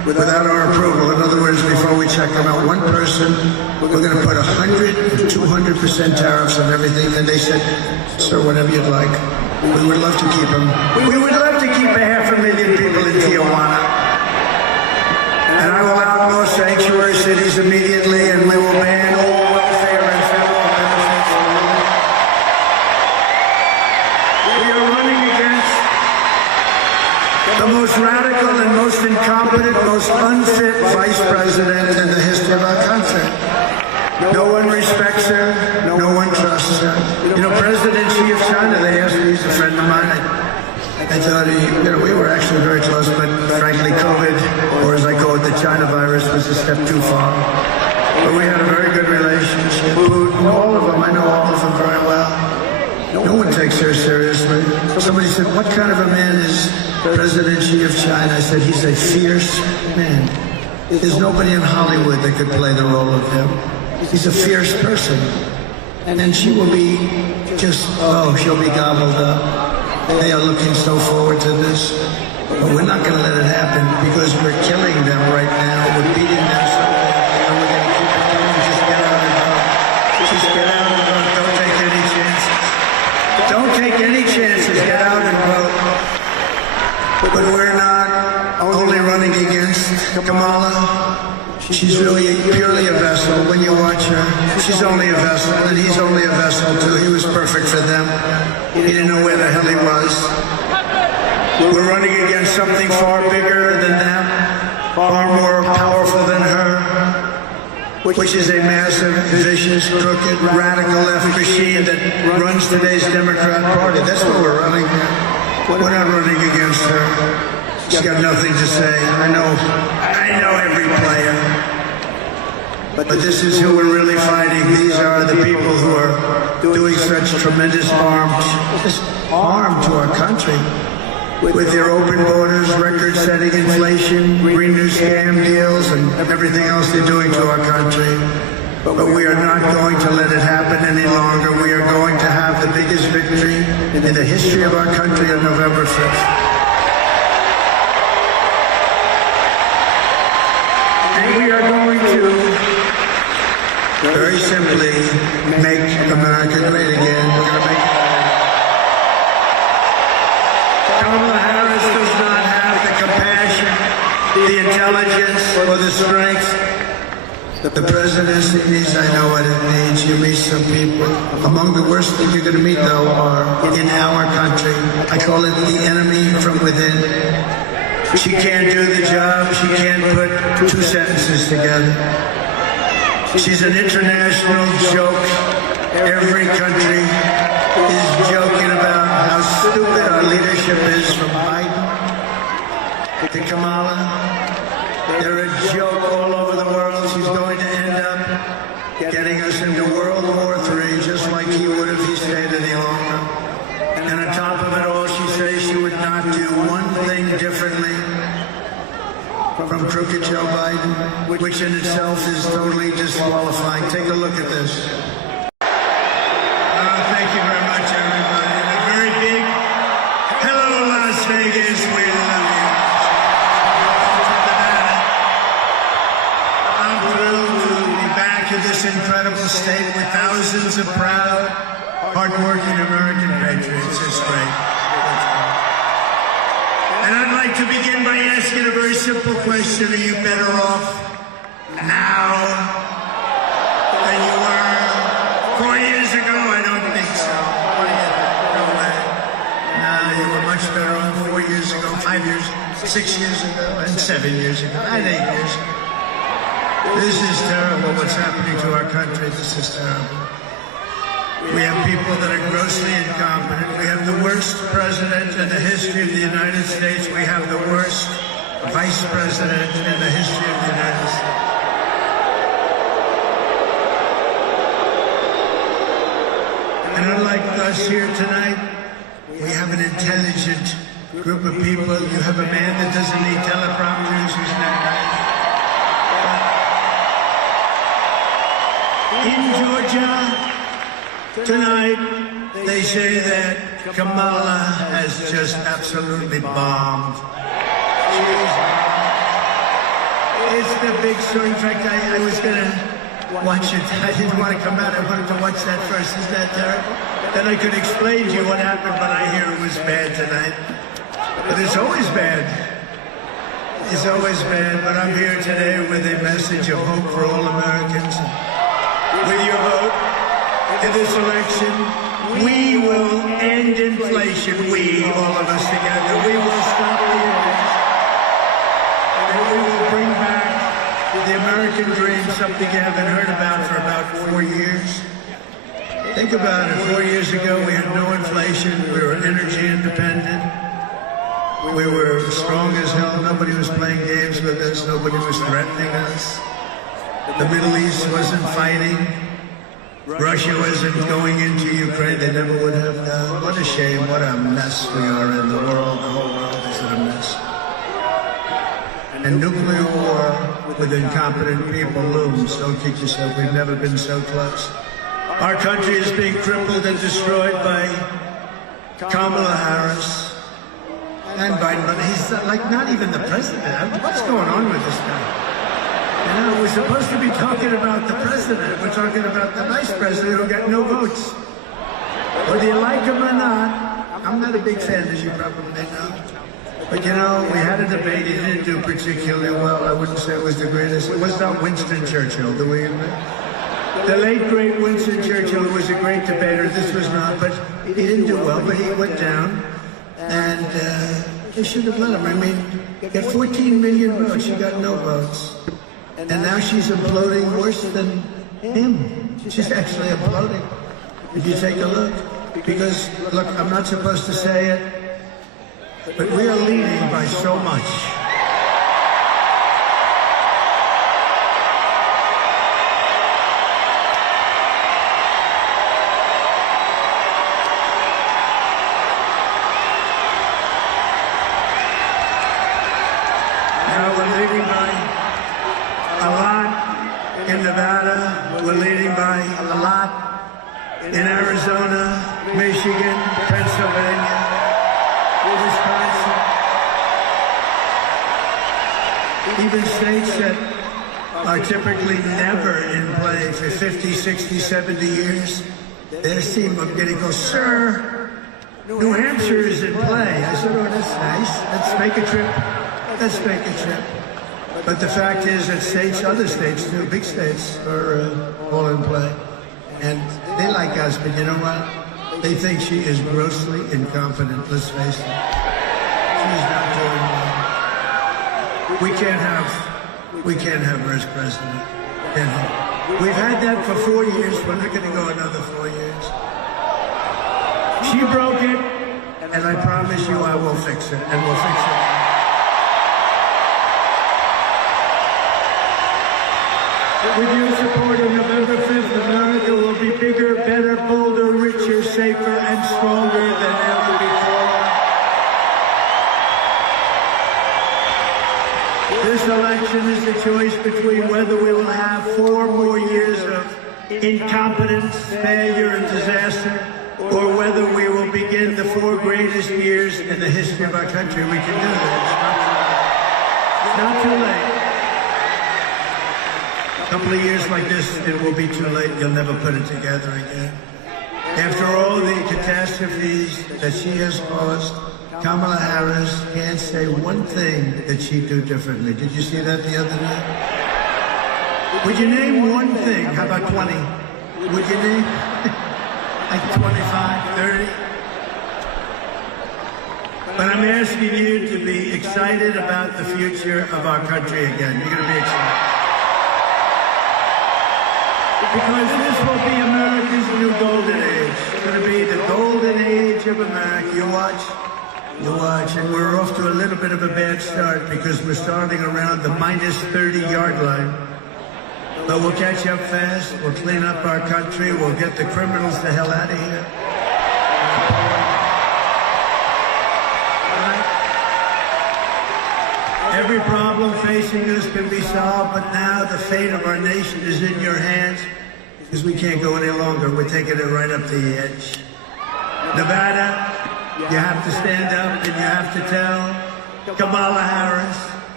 without our approval. In other words, before we check them out, one person, we're going to put 100 and 200% tariffs on everything. And they said, sir, whatever you'd like. We would love to keep them. We would love to keep 500,000 people in Tijuana. And I will outlaw sanctuary cities immediately, and we will ban all welfare and federal benefits. We are running against the most radical and most incompetent, most unfit vice president in the history of our country. No one respects her. No one trusts her. You know, President Xi of China, they asked me, he's a friend of mine. I thought we were actually very close, but frankly, COVID, or as I call it, the China virus, was a step too far. But we had a very good relationship. All of them, I know all of them very well. No one takes her seriously. Somebody said, what kind of a man is President Xi of China? I said, he's a fierce man. There's nobody in Hollywood that could play the role of him. He's a fierce person. And she will be she'll be gobbled up. They are looking so forward to this. But we're not going to let it happen because we're killing them right now. We're beating them so bad. And we're going to keep it going. Just get out and vote. Just get out and vote. Don't take any chances. Don't take any chances. Get out and vote. But we're not only running against Kamala. She's really purely a vessel. When you watch her, she's only a vessel, and he's only a vessel too. He was perfect for them. He didn't know where the hell he was. We're running against something far bigger than them, far more powerful than her, which is a massive, vicious, crooked, radical left machine that runs today's Democrat Party. That's what we're running against. We're not running against her. She's got nothing to say. I know every player. But this is who we're really fighting. These are the people who are doing such tremendous harm to our country. With their open borders, record-setting inflation, green new scam deals, and everything else they're doing to our country. But we are not going to let it happen any longer. We are going to have the biggest victory in the history of our country on November 5th. We are going to very simply make America great again. We're going to make it great. Kamala Harris does not have the compassion, the intelligence, or the strength. The presidency needs, I know what it needs. You meet some people. Among the worst things you're going to meet, though, are in our country. I call it the enemy from within. She can't do the job. She can't put two sentences together. She's an international joke. Every country is joking about how stupid our leadership is, from Biden to Kamala. They're a joke all over the world. She's going to end up getting us into World War III, just like he would if he stayed any longer. And on top of it all, she says she would not do one thing differently from crooked Joe Biden, which in itself is totally disqualifying. Take a look at this. Thank you very much, everybody. And a very big hello, Las Vegas. We love you. I'm thrilled to be back in this incredible state with thousands of proud, hardworking American patriots. It's great. And I'd like to begin by asking a very simple question. Are you better off now than you were 4 years ago? I don't think so. What do you think? No way. No, you were much better off 4 years ago, 5 years, 6 years ago, and 7 years ago, and 8 years ago. This is terrible what's happening to our country. This is terrible. We have people that are grossly incompetent. We have the worst president in the history of the United States. We have the worst vice president in the history of the United States. And unlike us here tonight, we have an intelligent group of people. You have a man that doesn't need teleprompters, who's not nice. In Georgia, tonight, they say that Kamala has just absolutely bombed. It's the big story. In fact, I was going to watch it. I didn't want to come out. I wanted to watch that first. Is that terrible? Then I could explain to you what happened, but I hear it was bad tonight. But it's always bad. It's always bad, but I'm here today with a message of hope for all Americans. With your vote in this election, we will end inflation. We, all of us together, we will stop the events. And we will bring back the American dream, something you haven't heard about for about 4 years. Think about it. 4 years ago, we had no inflation. We were energy independent. We were strong as hell. Nobody was playing games with us. Nobody was threatening us. The Middle East wasn't fighting. Russia wasn't going into Ukraine. They never would have done. What a shame. What a mess we are in the world. The whole world is in a mess. And nuclear war with incompetent people looms. Don't kid yourself. We've never been so close. Our country is being crippled and destroyed by Kamala Harris. And Biden, but he's like not even the president. What's going on with this guy? You know, we're supposed to be talking about the president. We're talking about the vice president who got no votes. Whether you like him or not, I'm not a big fan, as you probably know. But you know, we had a debate. He didn't do particularly well. I wouldn't say it was the greatest. It was not Winston Churchill, do we admit? The late, great Winston Churchill, who was a great debater. This was not, but he didn't do well, but he went down. And they should have let him. I mean, got 14 million votes. She got no votes. And now she's imploding worse than him. She's actually imploding. If you take a look. Because, look, I'm not supposed to say it, but we are leading by so much. In Arizona, Michigan, Pennsylvania, Wisconsin, even states that are typically never in play for 50, 60, 70 years, they seem of getting go, sir, New Hampshire is in play. I said, oh, that's nice. Let's make a trip. Let's make a trip. But the fact is that states, other states too, big states, are all in play. And they like us, but you know what? They think she is grossly incompetent, let's face it. She's not doing well. We can't have her as president. Can't have. We've had that for 4 years. We're not going to go another 4 years. She broke it, and I promise you I will fix it, and we'll fix it. With your support on November 5th, America will be bigger, better, bolder, richer, safer, and stronger than ever before. This election is a choice between whether we will have 4 more years of incompetence, failure, and disaster, or whether we will begin the 4 greatest years in the history of our country. We can do that. It's not too late. A couple of years like this, it will be too late. You'll never put it together again. After all the catastrophes that she has caused, Kamala Harris can't say one thing that she'd do differently. Did you see that the other day? Would you name one thing? How about 20? Would you name like 25, 30? But I'm asking you to be excited about the future of our country again. You're going to be excited. Because this will be America's new golden age. It's going to be the golden age of America. You watch. And we're off to a little bit of a bad start because we're starting around the minus 30-yard line. But we'll catch up fast. We'll clean up our country. We'll get the criminals the hell out of here. Every problem facing us can be solved, but now the fate of our nation is in your hands because we can't go any longer. We're taking it right up to the edge. Nevada, you have to stand up and you have to tell Kamala Harris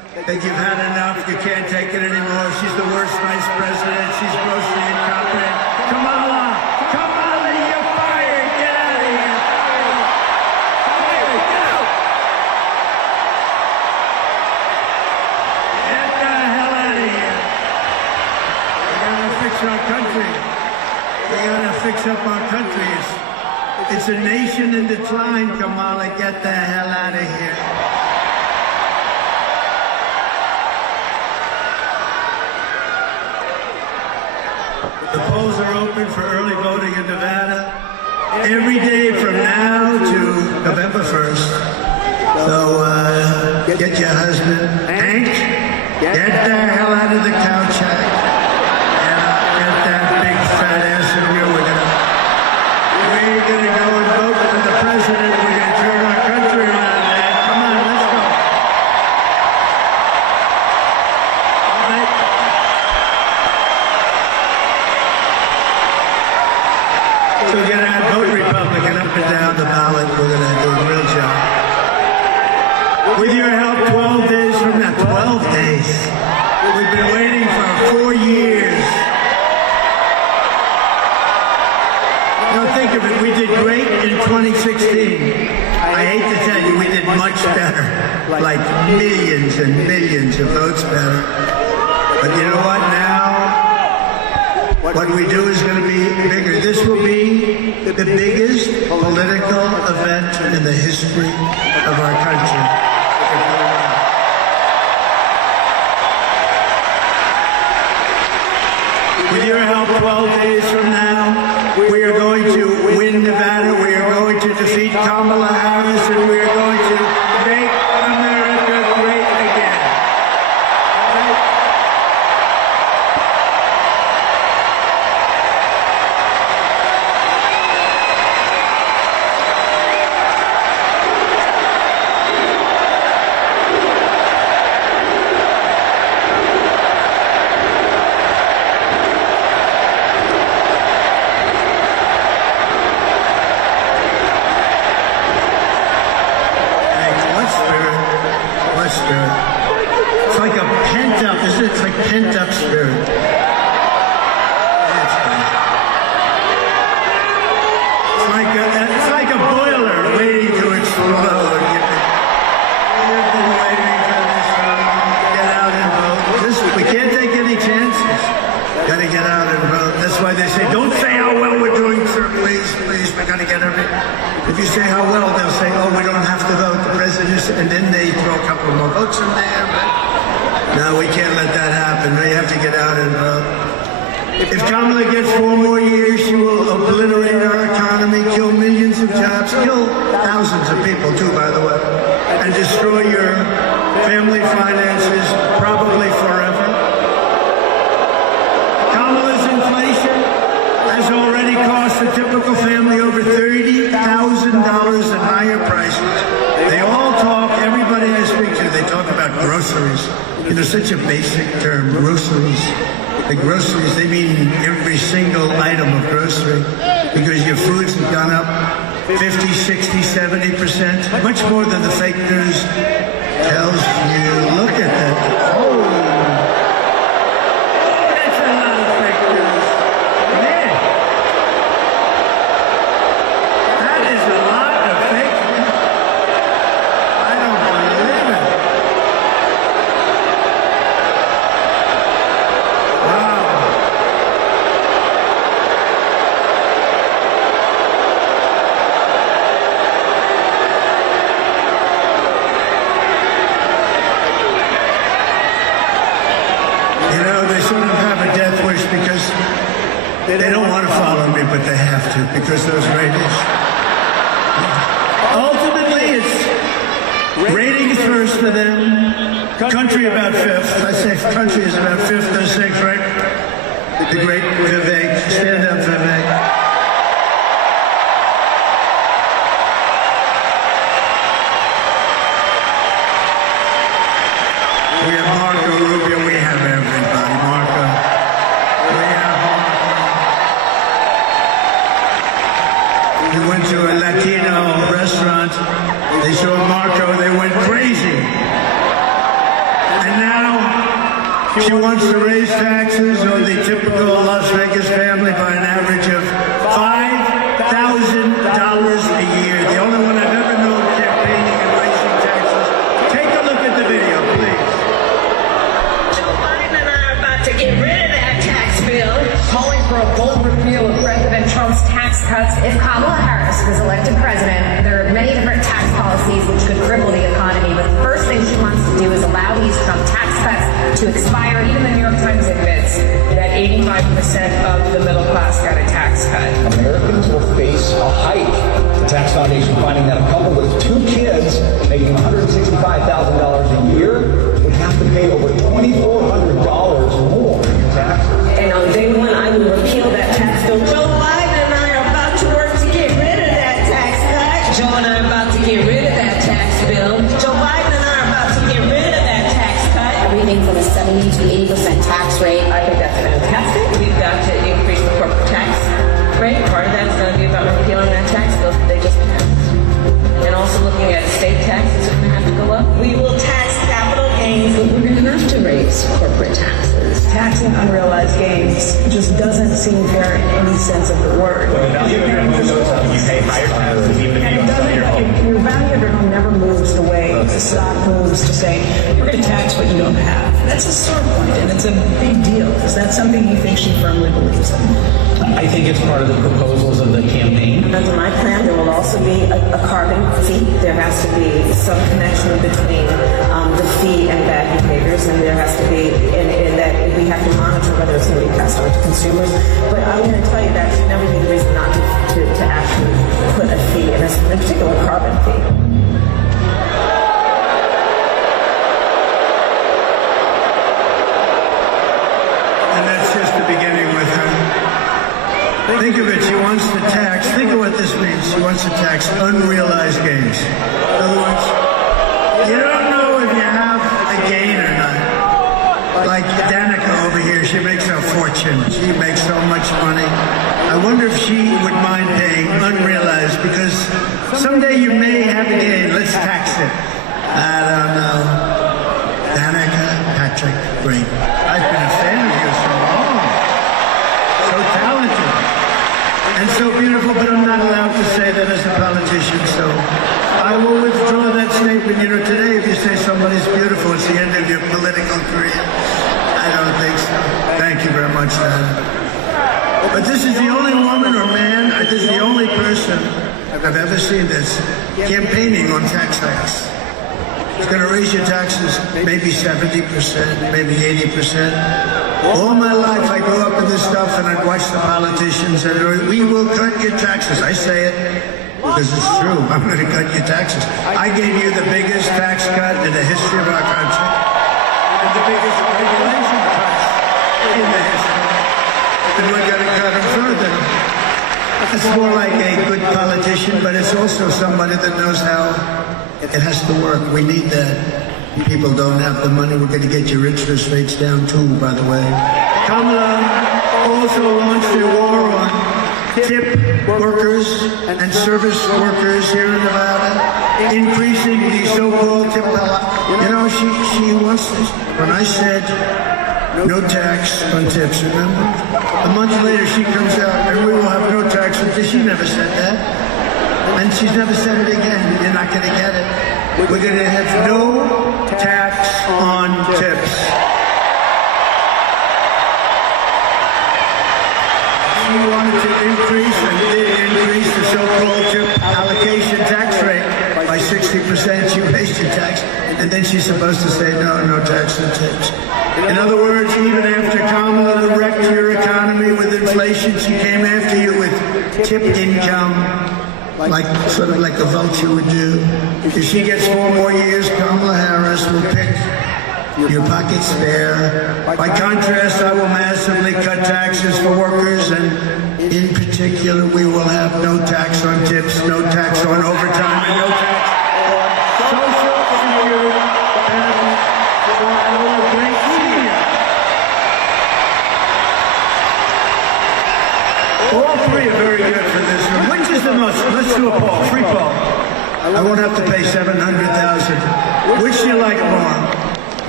think you've had enough. You can't take it anymore. She's the worst vice president. She's grossly incompetent. Kamala, you're fired. Get out of here. Get out. Get the hell out of here. We gotta fix our country. We gotta fix up our country. It's a nation in decline, Kamala. Get the hell out of here. The polls are open for early voting in Nevada every day from now to November 1st. So get your husband, Hank, get the hell out of the couch, Hank, and get that big fat ass of you. We're gonna go and vote for the president. We're gonna turn our country around, man. Come on, let's go. All right. So get out, vote Republican up and down the ballot. We're going to do a real job. With your help, 12 days from now, 12 days. We've been waiting for 4 years. Now think of it, we did great in 2016. I hate to tell you, we did much better. Like millions and millions of votes better. But you know what now? What we do is going to be bigger. This will be the biggest political event in the history of our country. With your help, 12 days from now, we are going to win Nevada. We are going to defeat Kamala Harris, and we are going to make America great again. It's like a pent-up, isn't it? It's like pent-up spirit. It's like a boiler waiting to explode. You've been waiting for this long. Get out and vote. We can't take any chances. Gotta get out and vote. That's why they say, don't say how well we're doing, sir. Please, we gotta get everything. If you say how well, they'll say, oh, we don't have to vote. The president, and then they throw a couple more votes in there. But no, we can't let that happen. We have to get out and vote. If Kamala gets 4 more years, she will obliterate our economy, kill millions of jobs, kill thousands of people too, by the way, and destroy your family finances, probably forever. Kamala's inflation has already cost the typical family over $30,000 in higher prices. They all talk, everybody I speak to, they talk about groceries. You know, such a basic term, groceries. The groceries, they mean every single item of grocery, because your foods have gone up 50, 60, 70%, much more than the fake news tells you. Look at that. Oh, that's a lot of fake news. Man, that is a lot of fake news. I don't believe it. Wow. You know, they sort of have a death wish because they don't want to follow me, but they have to because those ratings. Ultimately, it's ratings first for them. Country about 5th. I say country is about 5th or 6th, right? The great Vivek. Stand up, Vivek. We have Marco Rubio. We have everybody. Marco. We have Marco. We went to a Latino restaurant. They saw Marco. They went crazy. And now she wants to raise taxes on the typical Las Vegas family by an average of $5,000 a year. The only one I've ever known campaigning and raising taxes. Take a look at the video, please. Joe Biden and I are about to get rid of that tax bill. Calling for a bold repeal of President Trump's tax cuts. If Kamala Harris is elected president, there are many different tax policies which could cripple the economy. But the first thing she wants to do is allow these Trump tax cuts to expire. Even the New York Times admits that 85% of the middle class got a tax cut. Americans will face a hike. The tax foundation finding that a couple with 2 kids making $165,000 a year would have to pay over $2,400 more in taxes. And on day one, I will repeal that tax bill. Joe Biden and I are about to work to get rid of that tax cut. Joe and I are about to get rid of that tax bill. Joe Biden and I are about to get rid of that tax cut. Everything from a 70 to 80% tax rate. I think that's fantastic. We've got to increase the corporate tax rate. Part of that's going to be about repealing that tax bill that they just passed. And also looking at estate taxes are going to have to go up. We will tax capital gains. We're going to have to raise corporate taxes. Taxing unrealized gains just doesn't seem fair in any sense of the word. You pay higher taxes even if you don't sell your home. Your value of your home never moves the way the stock moves to say, you're going to tax what you don't have. That's a sore point, and it's a big deal. Is that something you think she firmly believes in? I think it's part of the proposals of the campaign. Under my plan, there will also be a carbon fee. There has to be some connection between the fee and bad behaviors, and there has to be, in that we have to monitor whether it's going to be passed on to consumers. But I'm going to tell you that should never be the reason not to actually put a fee, in a particular carbon fee. And that's just the beginning with her. Think of it, she wants to tax, think of what this means. She wants to tax unrealized gains. In other words, you don't know if you have a gain or not. Like Danica over here, she makes a fortune. She makes so much money. I wonder if she would mind paying unrealized, because someday you may have a gain. Let's tax it. I don't know. Danica Patrick, great. I've been a fan of yours so long. So talented. And so beautiful, but I'm not allowed to say that as a politician, so I will withdraw that statement. You know, today if you say somebody's beautiful, it's the end of your political career. I don't think so. Thank you very much, Dan. But this is the only woman or man, this is the only person I've ever seen this campaigning on tax hikes. It's going to raise your taxes maybe 70%, maybe 80%. All my life I grew up in this stuff and I'd watch the politicians and we will cut your taxes. I say it because it's true. I'm going to cut your taxes. I gave you the biggest tax cut in the history of our country and the biggest regulation cuts in the history. And we're going to cut them further. It's more like a good politician, but it's also somebody that knows how it has to work. We need that. People don't have the money. We're going to get your interest rates down too, by the way. Kamala also launched a war on tip workers and service workers here in Nevada, increasing the so-called tip. You know, she wants this. When I said no tax on tips, remember? A month later she comes out and we will have no tax on tips. She never said that. And she's never said it again. You're not going to get it. We're going to have no tax on tips. She wanted to increase and did increase the so-called tip allocation tax rate by 60%. She raised your tax, and then she's supposed to say no tax on tips. In other words, even after Kamala wrecked your economy with inflation, she came after you with tip income. Sort of like a vulture would do. If she gets 4 more years, Kamala Harris will pick your pockets bare. By contrast, I will massively cut taxes for workers, and in particular, we will have no tax on tips, no tax on overtime, and no tax on social security benefits for our great seniors. All three are very good for this one. Which is the most? Let's do a poll, free poll. I won't have to pay $700,000. Which do you like more?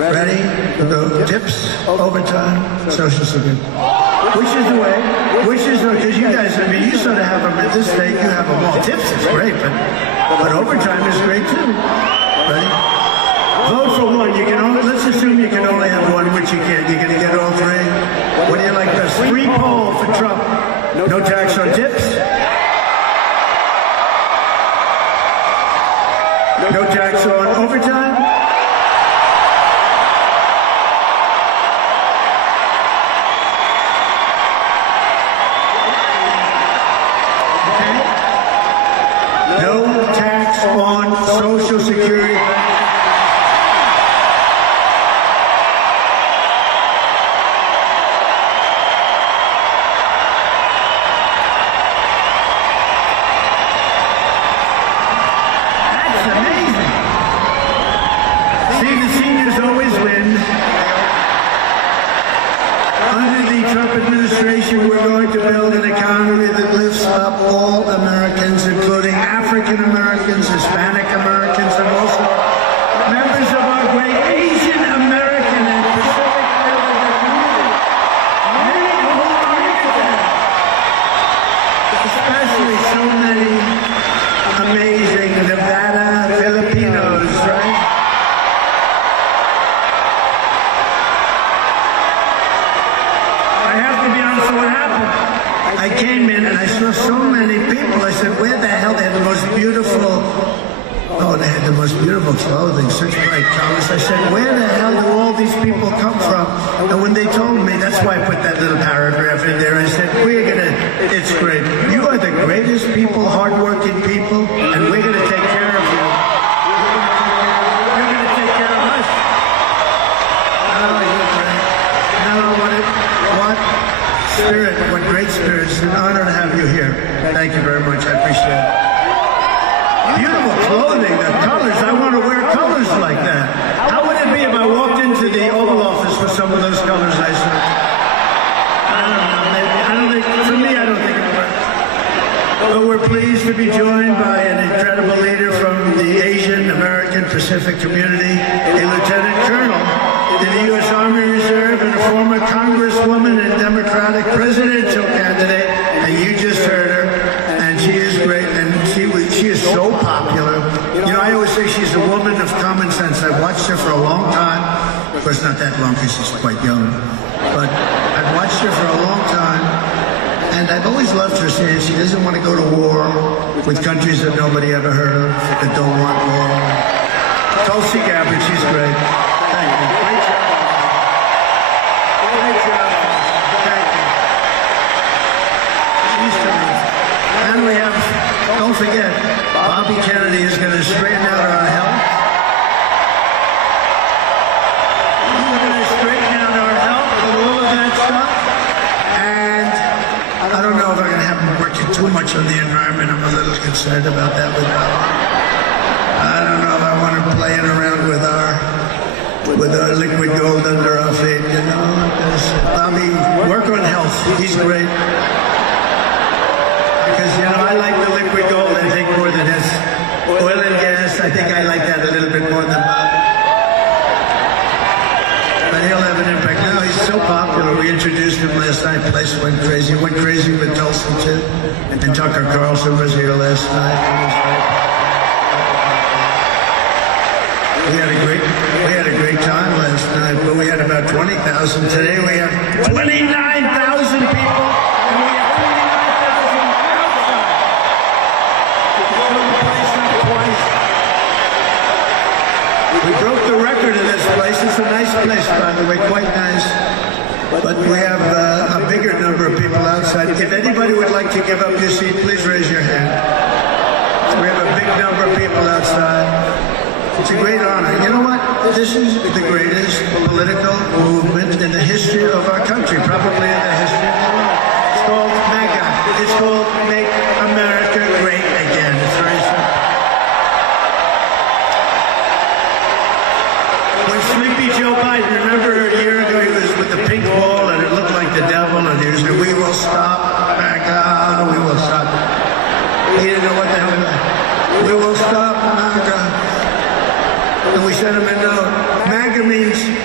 Ready? The tips, overtime, Social Security. Which is the way? Which is the, because you guys, I mean, you sort of have them at this state, you have them all. Tips is great, but overtime is great too. Ready? Vote for one. You can only, let's assume you can only have one, which you can't. You're going to get all three. What do you like best? Free poll for Trump. No tax on tips. No tax on overtime. No tax on Social Security. Administration, we're going to build an economy that lifts up all Americans, including African Americans, Hispanic Americans, and also members of our great Asian American and Pacific Islander community. Many of whom are here today. Especially so many amazing Nevada Filipinos, right? I came in and I saw so many people. I said, where the hell? They had the most beautiful, they had the most beautiful clothing, such bright colors. I said, where the hell do all these people come from? And when they told me, that's why I put that little paragraph in there. I said, it's great. You are the greatest people, hardworking people, and we're going to take care of you. You're going to take care of us. Oh, you're great. What spirit, what great spirit. It's an honor to have you here. Thank you very much. I appreciate it. Beautiful clothing, the colors. I want to wear colors like that. How would it be if I walked into the Oval Office with some of those colors I saw? I don't know. Maybe, I don't think, for me, I don't think it would work. But we're pleased to be joined by an incredible leader from the Asian American Pacific community, a lieutenant colonel in the U.S. Army Reserve and a former congresswoman and Democratic presidential candidate. And you just heard her, and she is great, and she is so popular. You know, I always say she's a woman of common sense. I've watched her for a long time. Of course, not that long because she's quite young. But I've watched her for a long time, and I've always loved her saying she doesn't want to go to war with countries that nobody ever heard of, that don't want war. Tulsi Gabbard, she's great. Thank you. Great job. Great job. Thank you. She's terrific. And we have, don't forget, Bobby Kennedy is going to straighten out our health. He's going to straighten out our health with all of that stuff. And I don't know if I'm going to have him working too much on the environment. I'm a little concerned about that with Bobby. I don't know if I want him playing around with our liquid gold under our feet, you know. Bobby, work on health. He's great. Because, you know, I like the liquid gold, I think, more than his oil and gas. I think I like that a little bit more than Bobby. But he'll have an impact. Now, he's so popular. We introduced him last night. The place went crazy. Went crazy with Tulsi, too. And Tucker Carlson was here last night. It was great. We had a great time last night, but we had about 20,000. Today we have 29,000 people, and we have 29,000 outside. We broke the record of this place. It's a nice place, by the way, quite nice. But we have a bigger number of people outside. If anybody would like to give up your seat, please raise your hand. We have a big number of people outside. It's a great honor. You know what? This is the greatest political movement in the history of our country, probably in the history of the world. It's called MAGA. It's called Make America Great Again. It's very simple. When Sleepy Joe Biden, remember a year ago, he was with the pink ball and it looked like the devil, and he was saying, we will stop MAGA, we will stop. He didn't know what the hell that was. We will stop MAGA. And we sent him a note. MAGA means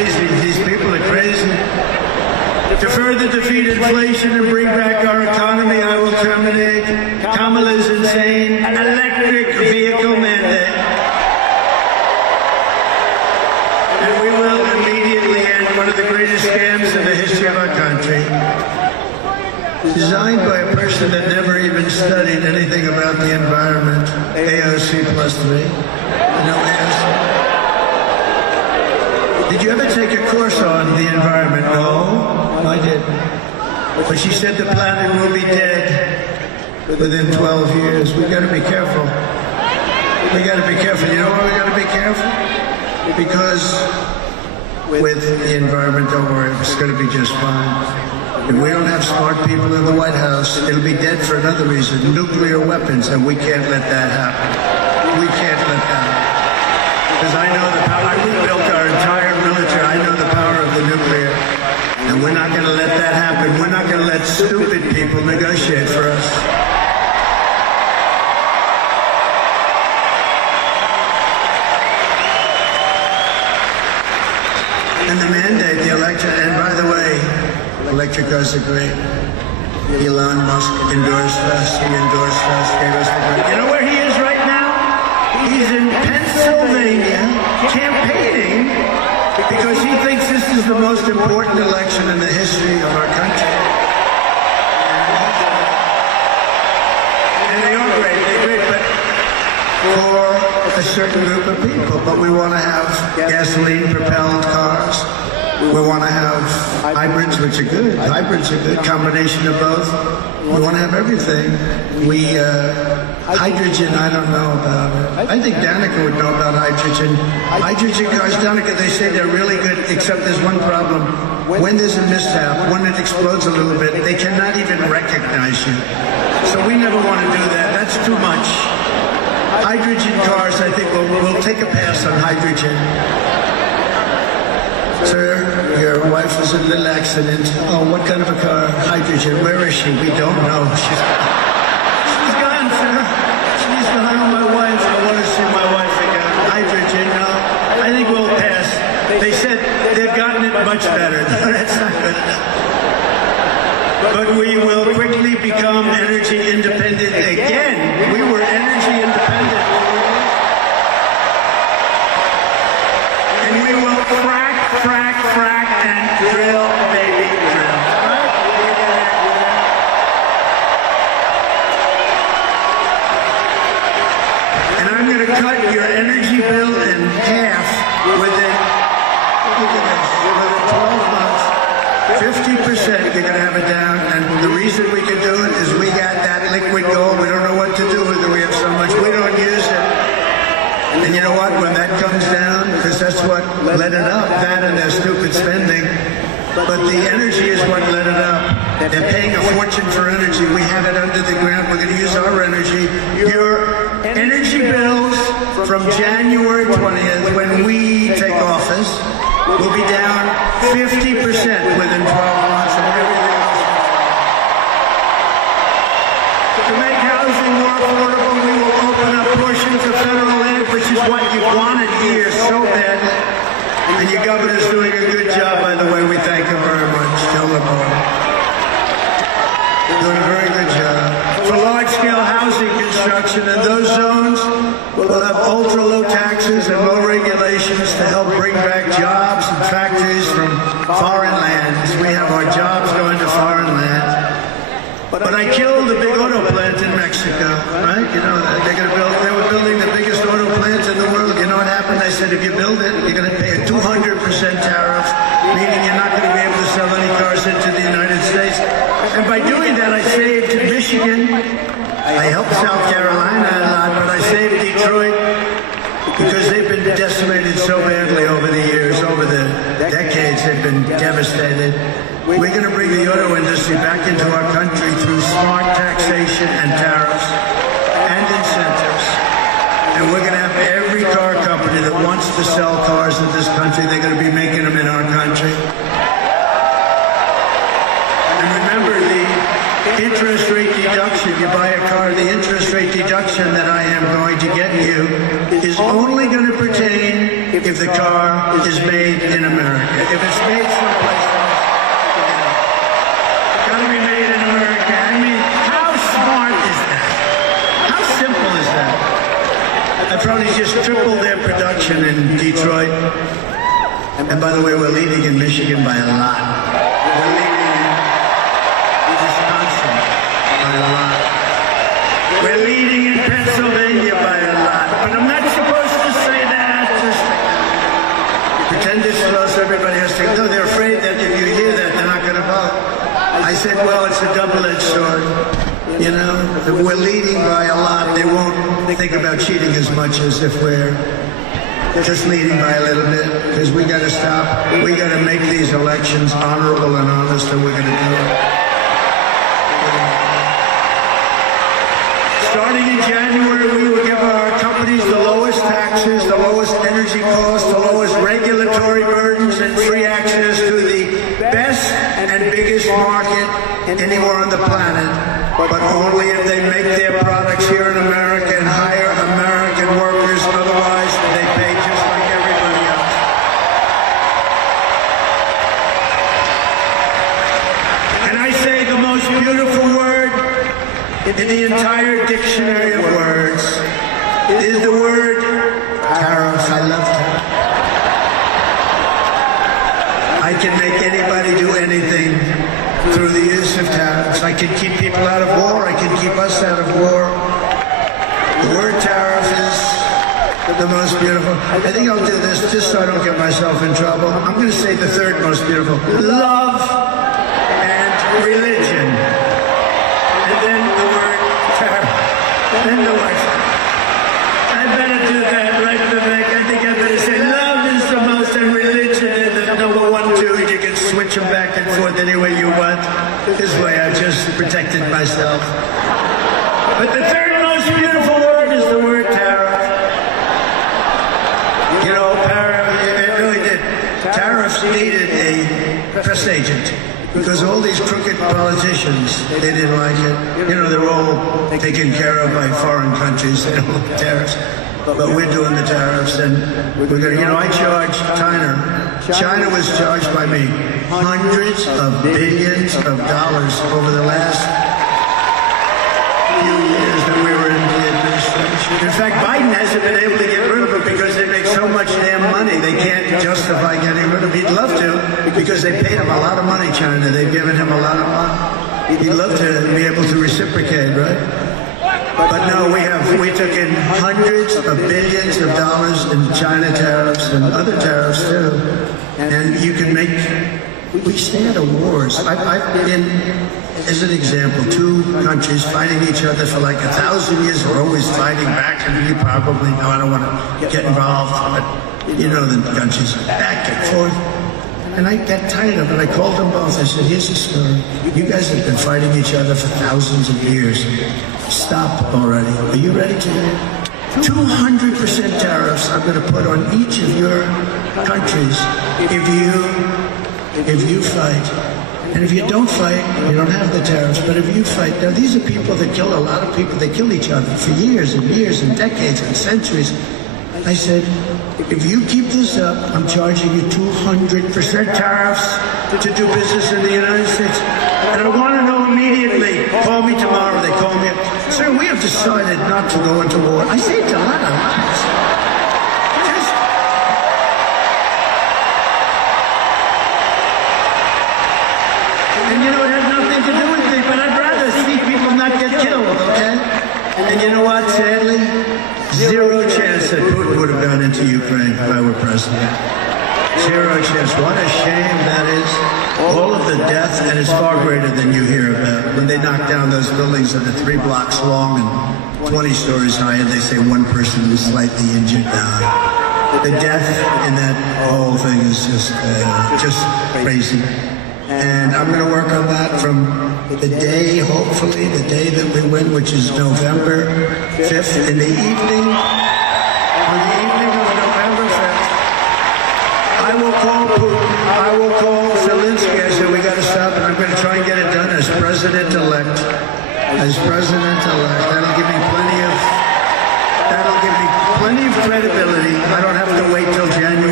crazy. These people are crazy. To further defeat inflation and bring back our economy, I will terminate Kamala's insane electric vehicle mandate. And we will immediately end one of the greatest scams in the history of our country. Designed by a person that never even studied anything about the environment. AOC plus 3. You know AOC? Did you ever take a course on the environment? No, I didn't. But she said the planet will be dead within 12 years. We got to be careful. We got to be careful. You know why we got to be careful? Because with the environment, don't worry, it's going to be just fine. If we don't have smart people in the White House, it'll be dead for another reason, nuclear weapons, and we can't let that happen. We can't let that happen. Because I know the power, I rebuilt our entire military, I know the power of the nuclear, and we're not going to let that happen. We're not going to let stupid people negotiate for us. And the mandate, the election, and by the way, electric cars are great. Elon Musk endorsed us. He endorsed us, gave us the great. You know where he is right now? He's in Pennsylvania campaigning because he thinks this is the most important election in the history of our country. And they are great. They're great, but for a certain group of people. But we want to have gasoline-propelled cars. We want to have hybrids, which are good. Hybrids are good. Combination of both. We want to have everything. Hydrogen, I don't know about it. I think Danica would know about hydrogen. Hydrogen cars, Danica, they say they're really good, except there's one problem. When there's a mishap, when it explodes a little bit, they cannot even recognize you. So we never want to do that. That's too much. Hydrogen cars, I think we'll take a pass on hydrogen. Sir, your wife was in a little accident. Oh, what kind of a car? Hydrogen. Where is she? We don't know. She's gone, sir. She's gone. Oh, my wife. I want to see my wife again. Hydrogen. No, I think we'll pass. They said they've gotten it much better. No, that's not good enough. But we will quickly become energy independent again. We were energy independent. And we will frack, and drill, baby, drill. And I'm going to cut your energy bill in half within 12 months. 50%, you're going to have it down. And the reason we can do it is we got that liquid gold. We don't know what to do with it. We have so much. We don't use it. And you know what? When that comes down, because that's what led it up, that and their stupid spending. But the energy is what led it up. They're paying a fortune for energy. We have it under the ground. We're going to use our energy. Your energy bills from January 20th, when we take office, will be down 50% within 12 months of everything else. To make housing more affordable, we will open up portions of federal land, which is what you wanted here so badly. And your governor's doing a good job, by the way. We thank him very much. Joe LeBron. Doing a very good job. For large-scale housing construction in those zones, we'll have ultra-low taxes and low regulations to help bring back jobs and factories from foreign lands. We have our jobs going to foreign lands. But I killed the big auto plant in Mexico, right? You know, they were building the biggest auto plant in the world. You know what happened? I said, if you build it, you're going to pay a 200% tariff, meaning you're not going to be able to sell any cars into the United States. And by doing that, I saved Michigan. I helped South Carolina a lot, but I saved Detroit because they've been decimated so badly over the years, over the decades. They've been devastated. We're going to bring the auto industry back into our country through smart taxation and tariffs and incentives. And we're going to have every car company that wants to sell cars in this country, they're going to be making them in our country. And remember, the interest rate deduction, you buy a car, the interest rate deduction that I am going to get you is only going to pertain if the car is made in America. If it's made someplace else, it's got to be made in America. I mean, how smart is that? How simple is that? I probably just tripled their production in Detroit. And by the way, we're leading in Michigan by a lot. We're leading in Wisconsin by a lot. We're leading in Pennsylvania by a lot. But I'm not supposed to say that. Just pretend it's close. Everybody has to. No, they're afraid that if you hear that, they're not going to vote. I said, well, it's a double-edged sword. You know, if we're leading by a lot, they won't think about cheating as much as if we're just leading by a little bit, because we got to stop. We got to make these elections honorable and honest, and we're going to do it. Starting in January, we will give our companies the lowest taxes, the lowest energy costs, the lowest regulatory burdens, and free access to the best and biggest market anywhere on the planet, but only if they make their products here in America and hire American workers. Otherwise, they pay just like everybody else. And I say the most beautiful word in the entire dictionary of words is the word tariffs. I love tariffs. I can make anybody do anything through the use of tariffs. I can keep people out of war. I can keep us out of war. The word tariff is the most beautiful. I think I'll do this just so I don't get myself in trouble. I'm going to say the third most beautiful. Love and religion. And then the word tariff. Then the word tariff. I better do that, right, Vivek? I think I better say love is the most and religion is the number 1, 2. You can switch them back and forth any way you want. This way I've just protected myself. But the third most beautiful word is the word tariff. You know, it really did. Tariffs needed a press agent because all these crooked politicians, they didn't like it. You know, they're all taken care of by foreign countries. They don't like tariffs. But we're doing the tariffs, and we're going to, you know, I charged China. China was charged by me hundreds of billions of dollars over the last few years that we were in the administration. In fact, Biden hasn't been able to get rid of it because they make so much damn money. They can't justify getting rid of it. He'd love to because they paid him a lot of money, China. They've given him a lot of money. He'd love to be able to reciprocate, right? But no, we took in hundreds of billions of dollars in China tariffs and other tariffs too. And you can make, we stay out of wars. I've been, as an example, 2 countries fighting each other for like 1,000 years. We're always fighting back, and you probably know I don't want to get involved, but you know the countries back and forth. And I got tired of it. I called them both. I said, here's the story. You guys have been fighting each other for thousands of years. Stop already. Are you ready to hear? 200% tariffs I'm going to put on each of your countries if you fight. And if you don't fight, you don't have the tariffs. But if you fight, now these are people that kill a lot of people. They kill each other for years and years and decades and centuries. I said, if you keep this up, I'm charging you 200% tariffs to do business in the United States. And I want to know immediately. Call me tomorrow. They call me. Sir, we have decided not to go into war. I saved a lot of lives. And you know, it has nothing to do with me, but I'd rather see people not get killed, okay? And you know what, sadly? Zero chance that Putin would have gone into Ukraine if I were president. Zero chance. What a shame that is. All of the death, and it's far greater than you hear about. When they knock down those buildings that are 3 blocks long and 20 stories high, and they say one person was slightly injured. The death in that whole thing is just crazy. And I'm going to work on that from the day, hopefully, the day that we win, which is November 5th in the evening. On the evening of November 5th, I will call Putin. I will call Zelensky. I said, we got to stop, and I'm going to try and get it done as president-elect. As president-elect. That'll give me plenty of credibility. I don't have to wait till January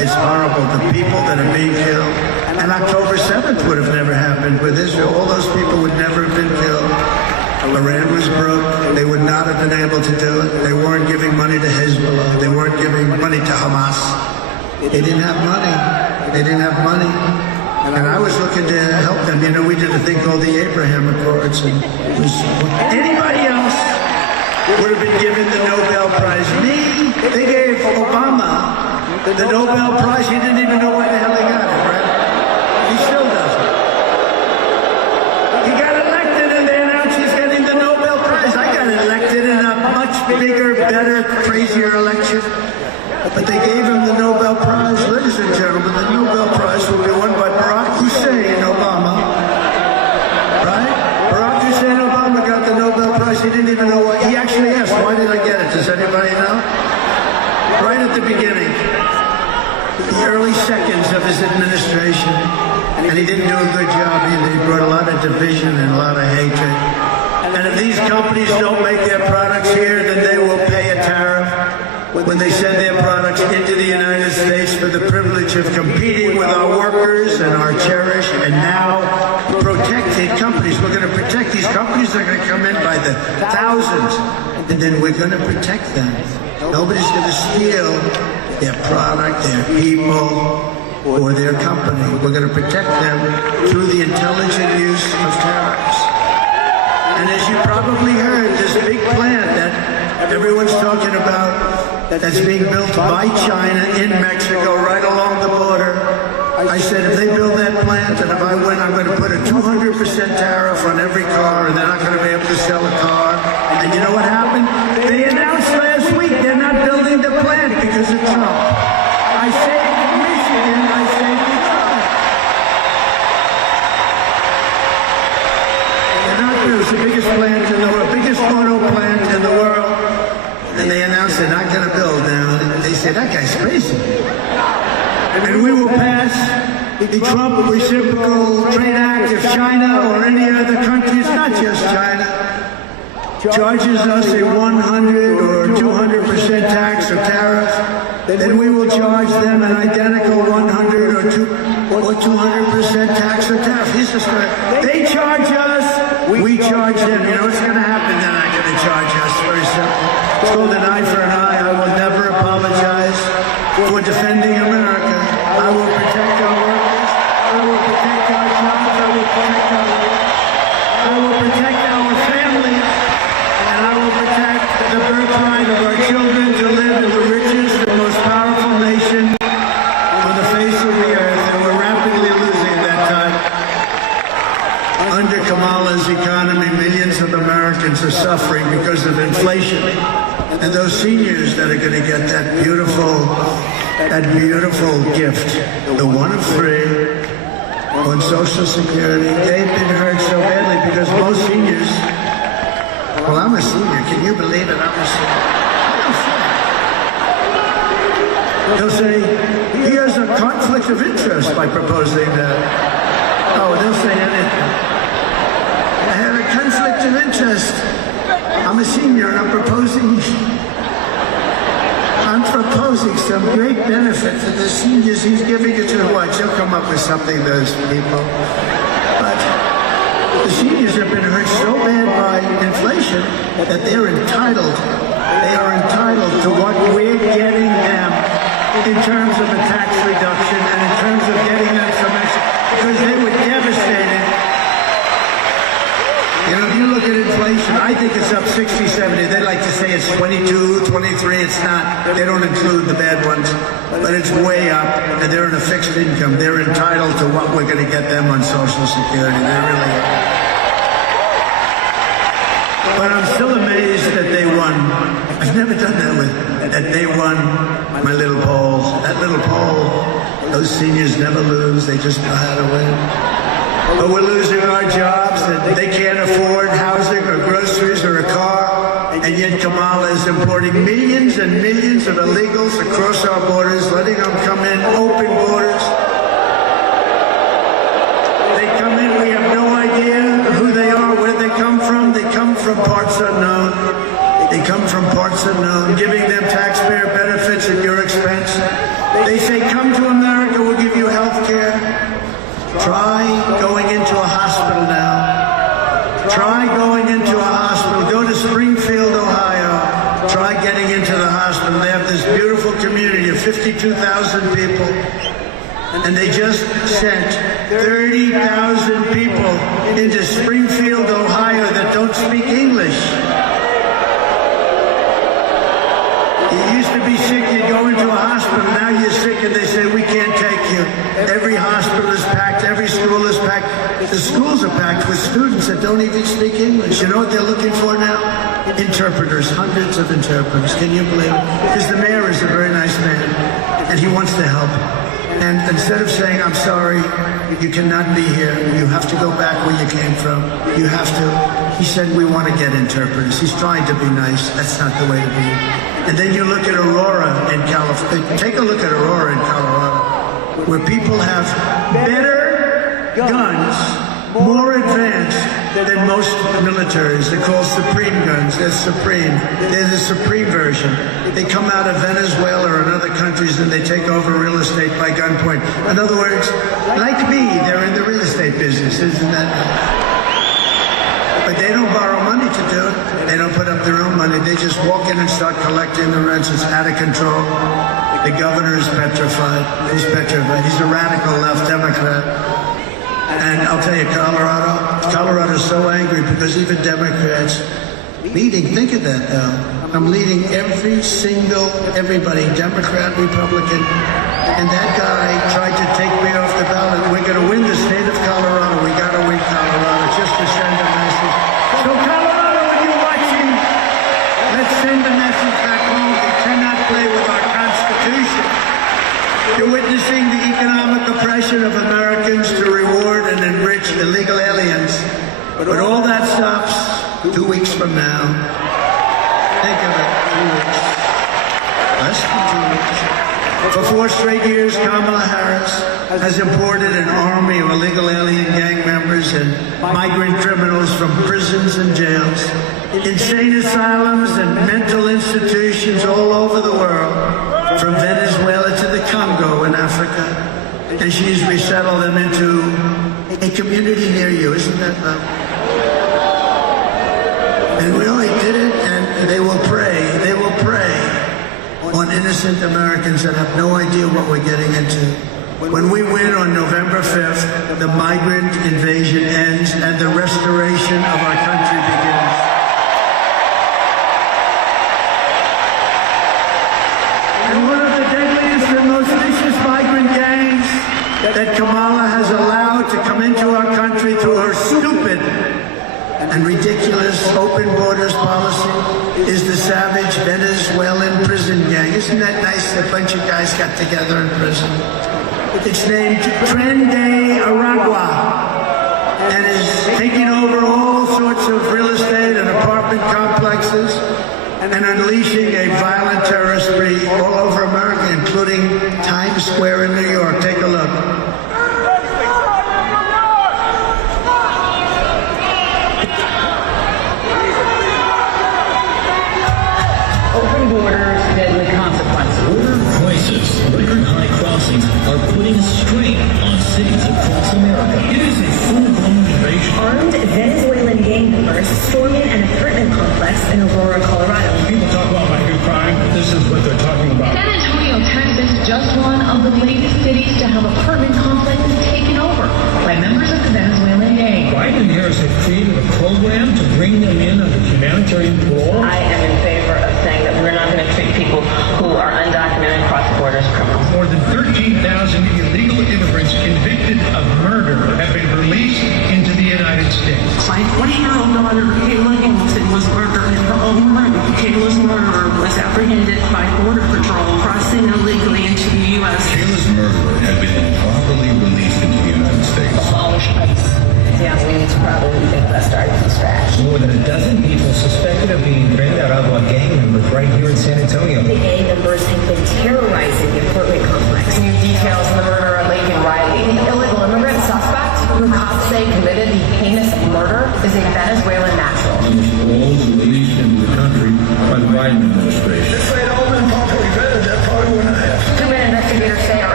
It's horrible. The people that are being killed. And October 7th would have never happened with Israel. All those people would never have been killed. Iran was broke. They would not have been able to do it. They weren't giving money to Hezbollah. They weren't giving money to Hamas. They didn't have money. They didn't have money. And I was looking to help them. You know, we did a thing called the Abraham Accords. And anybody else would have been given the Nobel Prize. Me, they gave Obama the Nobel Prize. He didn't even know why the hell he got it, right? He still doesn't. He got elected and they announced he's getting the Nobel Prize. I got elected in a much bigger, better, crazier election. But they gave him the Nobel Prize. Ladies and gentlemen, the Nobel Prize will be won by Barack Hussein Obama. Right? Barack Hussein Obama got the Nobel Prize. He didn't even know why. He actually asked, why did I get it? Does anybody know? Right at the beginning. The early seconds of his administration. And he didn't do a good job either. He brought a lot of division and a lot of hatred. And if these companies don't make their products here, then they will pay a tariff when they send their products into the United States for the privilege of competing with our workers and our cherished and now protected companies. We're going to protect these companies. They're going to come in by the thousands, and then we're going to protect them. Nobody's going to steal their product, their people, or their company. We're going to protect them through the intelligent use of tariffs. And as you probably heard, there's a big plan that everyone's talking about that's being built by China in Mexico right along the border. I said if they build that plant and if I win, I'm going to put a 200% tariff on every car and they're not going to be able to sell a car. And you know what happened? They announced last week they're not building the plant because of Trump. I saved Michigan, I saved Detroit. They're not building the biggest plant in the world, biggest auto plant in the world. And they announced they're not going to build now. They said, that guy's crazy. And we will pass the Trump Reciprocal Trade Act if China or any other country, it's not just China, charges us a 100 or 200% tax or tariff, then we will charge them an identical 100 or 200% tax or tariff. This is what they charge us, we charge them. You know what's going to happen? They're not going to charge us. Very simple. It's called an eye for an eye. I will never apologize for defending America. I will protect our workers. I will protect our jobs. I will protect our work. I will protect our families. And I will protect the birthright of our children to live in the richest and most powerful nation on the face of the earth. And we're rapidly losing that time. Under Kamala's economy, millions of Americans are suffering because of inflation. And those seniors that are going to get that beautiful gift, the one of free on Social Security, they've been hurt so badly because most seniors, well, I'm a senior. Can you believe it? I'm a senior. They'll say, he has a conflict of interest by proposing that. Oh, they'll say anything. I have a conflict of interest. I'm a senior and I'm proposing some great benefit for the seniors. He's giving it to the watch. He'll come up with something, those people. But the seniors have been hurt so bad by inflation that they're entitled. They are entitled to what we're getting them in terms of a tax reduction and in terms of getting them some extra, because they were devastated. You know, if you look at inflation, I think it's up 60, 70. They like to say it's 22, 23. It's not. They don't include the bad ones. But it's way up, and they're in a fixed income. They're entitled to what we're going to get them on Social Security. They really are. But I'm still amazed that they won. I've never done that with, that they won my little poll. That little poll, those seniors never lose. They just know how to win. But we're losing our jobs, that they can't afford housing or groceries or a car, and yet Kamala is importing millions and millions of illegals across our borders, letting them come in, open borders. They come in, we have no idea who they are, where they come from. They come from parts unknown. They come from parts unknown, giving them taxpayer benefits at your expense. They say, come to America, we'll give you health care. Try going into a hospital now. Try going into a hospital. Go to Springfield, Ohio. Try getting into the hospital. They have this beautiful community of 52,000 people. And they just sent 30,000 people into Springfield, Ohio that don't speak English. You used to be sick, you go into a hospital, now you're sick and they say, we can't take you. Every hospital is packed, every school is packed. The schools are packed with students that don't even speak English. You know what they're looking for now? Interpreters, hundreds of interpreters. Can you believe it? Because the mayor is a very nice man and he wants to help. And instead of saying, I'm sorry, you cannot be here, you have to go back where you came from, you have to, he said, we want to get interpreters. He's trying to be nice. That's not the way to be. And then you look at Aurora in California. Take a look at Aurora in Colorado, where people have better guns, more advanced than most militaries. They're called Supreme guns. They're Supreme. They're the Supreme version. They come out of Venezuela or in other countries and they take over real estate by gunpoint. In other words, like me, they're in the real estate business, isn't that nice? But they don't borrow money to do it. They don't put up their own money. They just walk in and start collecting the rents. It's out of control. The governor is petrified. He's petrified. He's a radical left Democrat. And I'll tell you, Colorado's so angry because even Democrats leading, think of that now. I'm leading everybody, Democrat, Republican. And that guy tried to take me off the ballot. We're going to win the state of Colorado. We got to win Colorado just to send a message. So Colorado, when you're watching, let's send a message back home. We cannot play with our Constitution. You're witnessing the economic oppression of Americans to reward and enrich illegal aliens. But all that stops 2 weeks from now. Think of it, 2 weeks. Less than 2 weeks. For 4 straight years, Kamala Harris has imported an army of illegal alien gang members and migrant criminals from prisons and jails, insane asylums and mental institutions all over the world, from Venezuela to the Congo in Africa. And she's resettled them into a community near you. Isn't that lovely? And we only did it, and they will prey on innocent Americans that have no idea what we're getting into. When we win on November 5th, the migrant invasion ends and the restoration of our country begins. And one of the deadliest and most vicious migrant gangs that Kamala has allowed to come into our country through her stupid and ridiculous open borders policy is the savage Venezuelan prison gang. Isn't that nice? A bunch of guys got together in prison. It's named Tren de Aragua and is taking over all sorts of real estate and apartment complexes and unleashing a violent terrorist spree all over America, including Times Square in New York. Take a look. Borders, deadly consequences. Border crisis, record high crossings are putting a strain on cities across America. It is a full-blown invasion. Armed Venezuelan gang members storming an apartment complex in Aurora, Colorado. People talk about my new crime. This is what they're talking about. San Antonio, Texas, just one of the latest cities to have apartment complexes taken over by members of the Venezuelan gang. Biden and Harris have created a program to bring them in under humanitarian parole. I am in favor of saying that we're not going to treat people who are undocumented cross-border as criminals. More than 13,000 illegal immigrants convicted of murder have been released into the United States. My 20-year-old daughter, Kayla Hamilton, was murdered in her own room. Kayla's murderer was apprehended by Border Patrol crossing illegally into the U.S. Kayla's murderer had been improperly released into the United States. Abolish ICE. Yeah, we need to probably think about starting from scratch. More than a dozen people suspected of being Tren de Aragua gang members right here in San Antonio. The gang members have been terrorizing the apartment complex. New details in the murder of Laken Riley. The illegal immigrant suspect, who cops say committed the heinous murder, is a Venezuelan national. All released into the country by the Biden administration. Government investigators say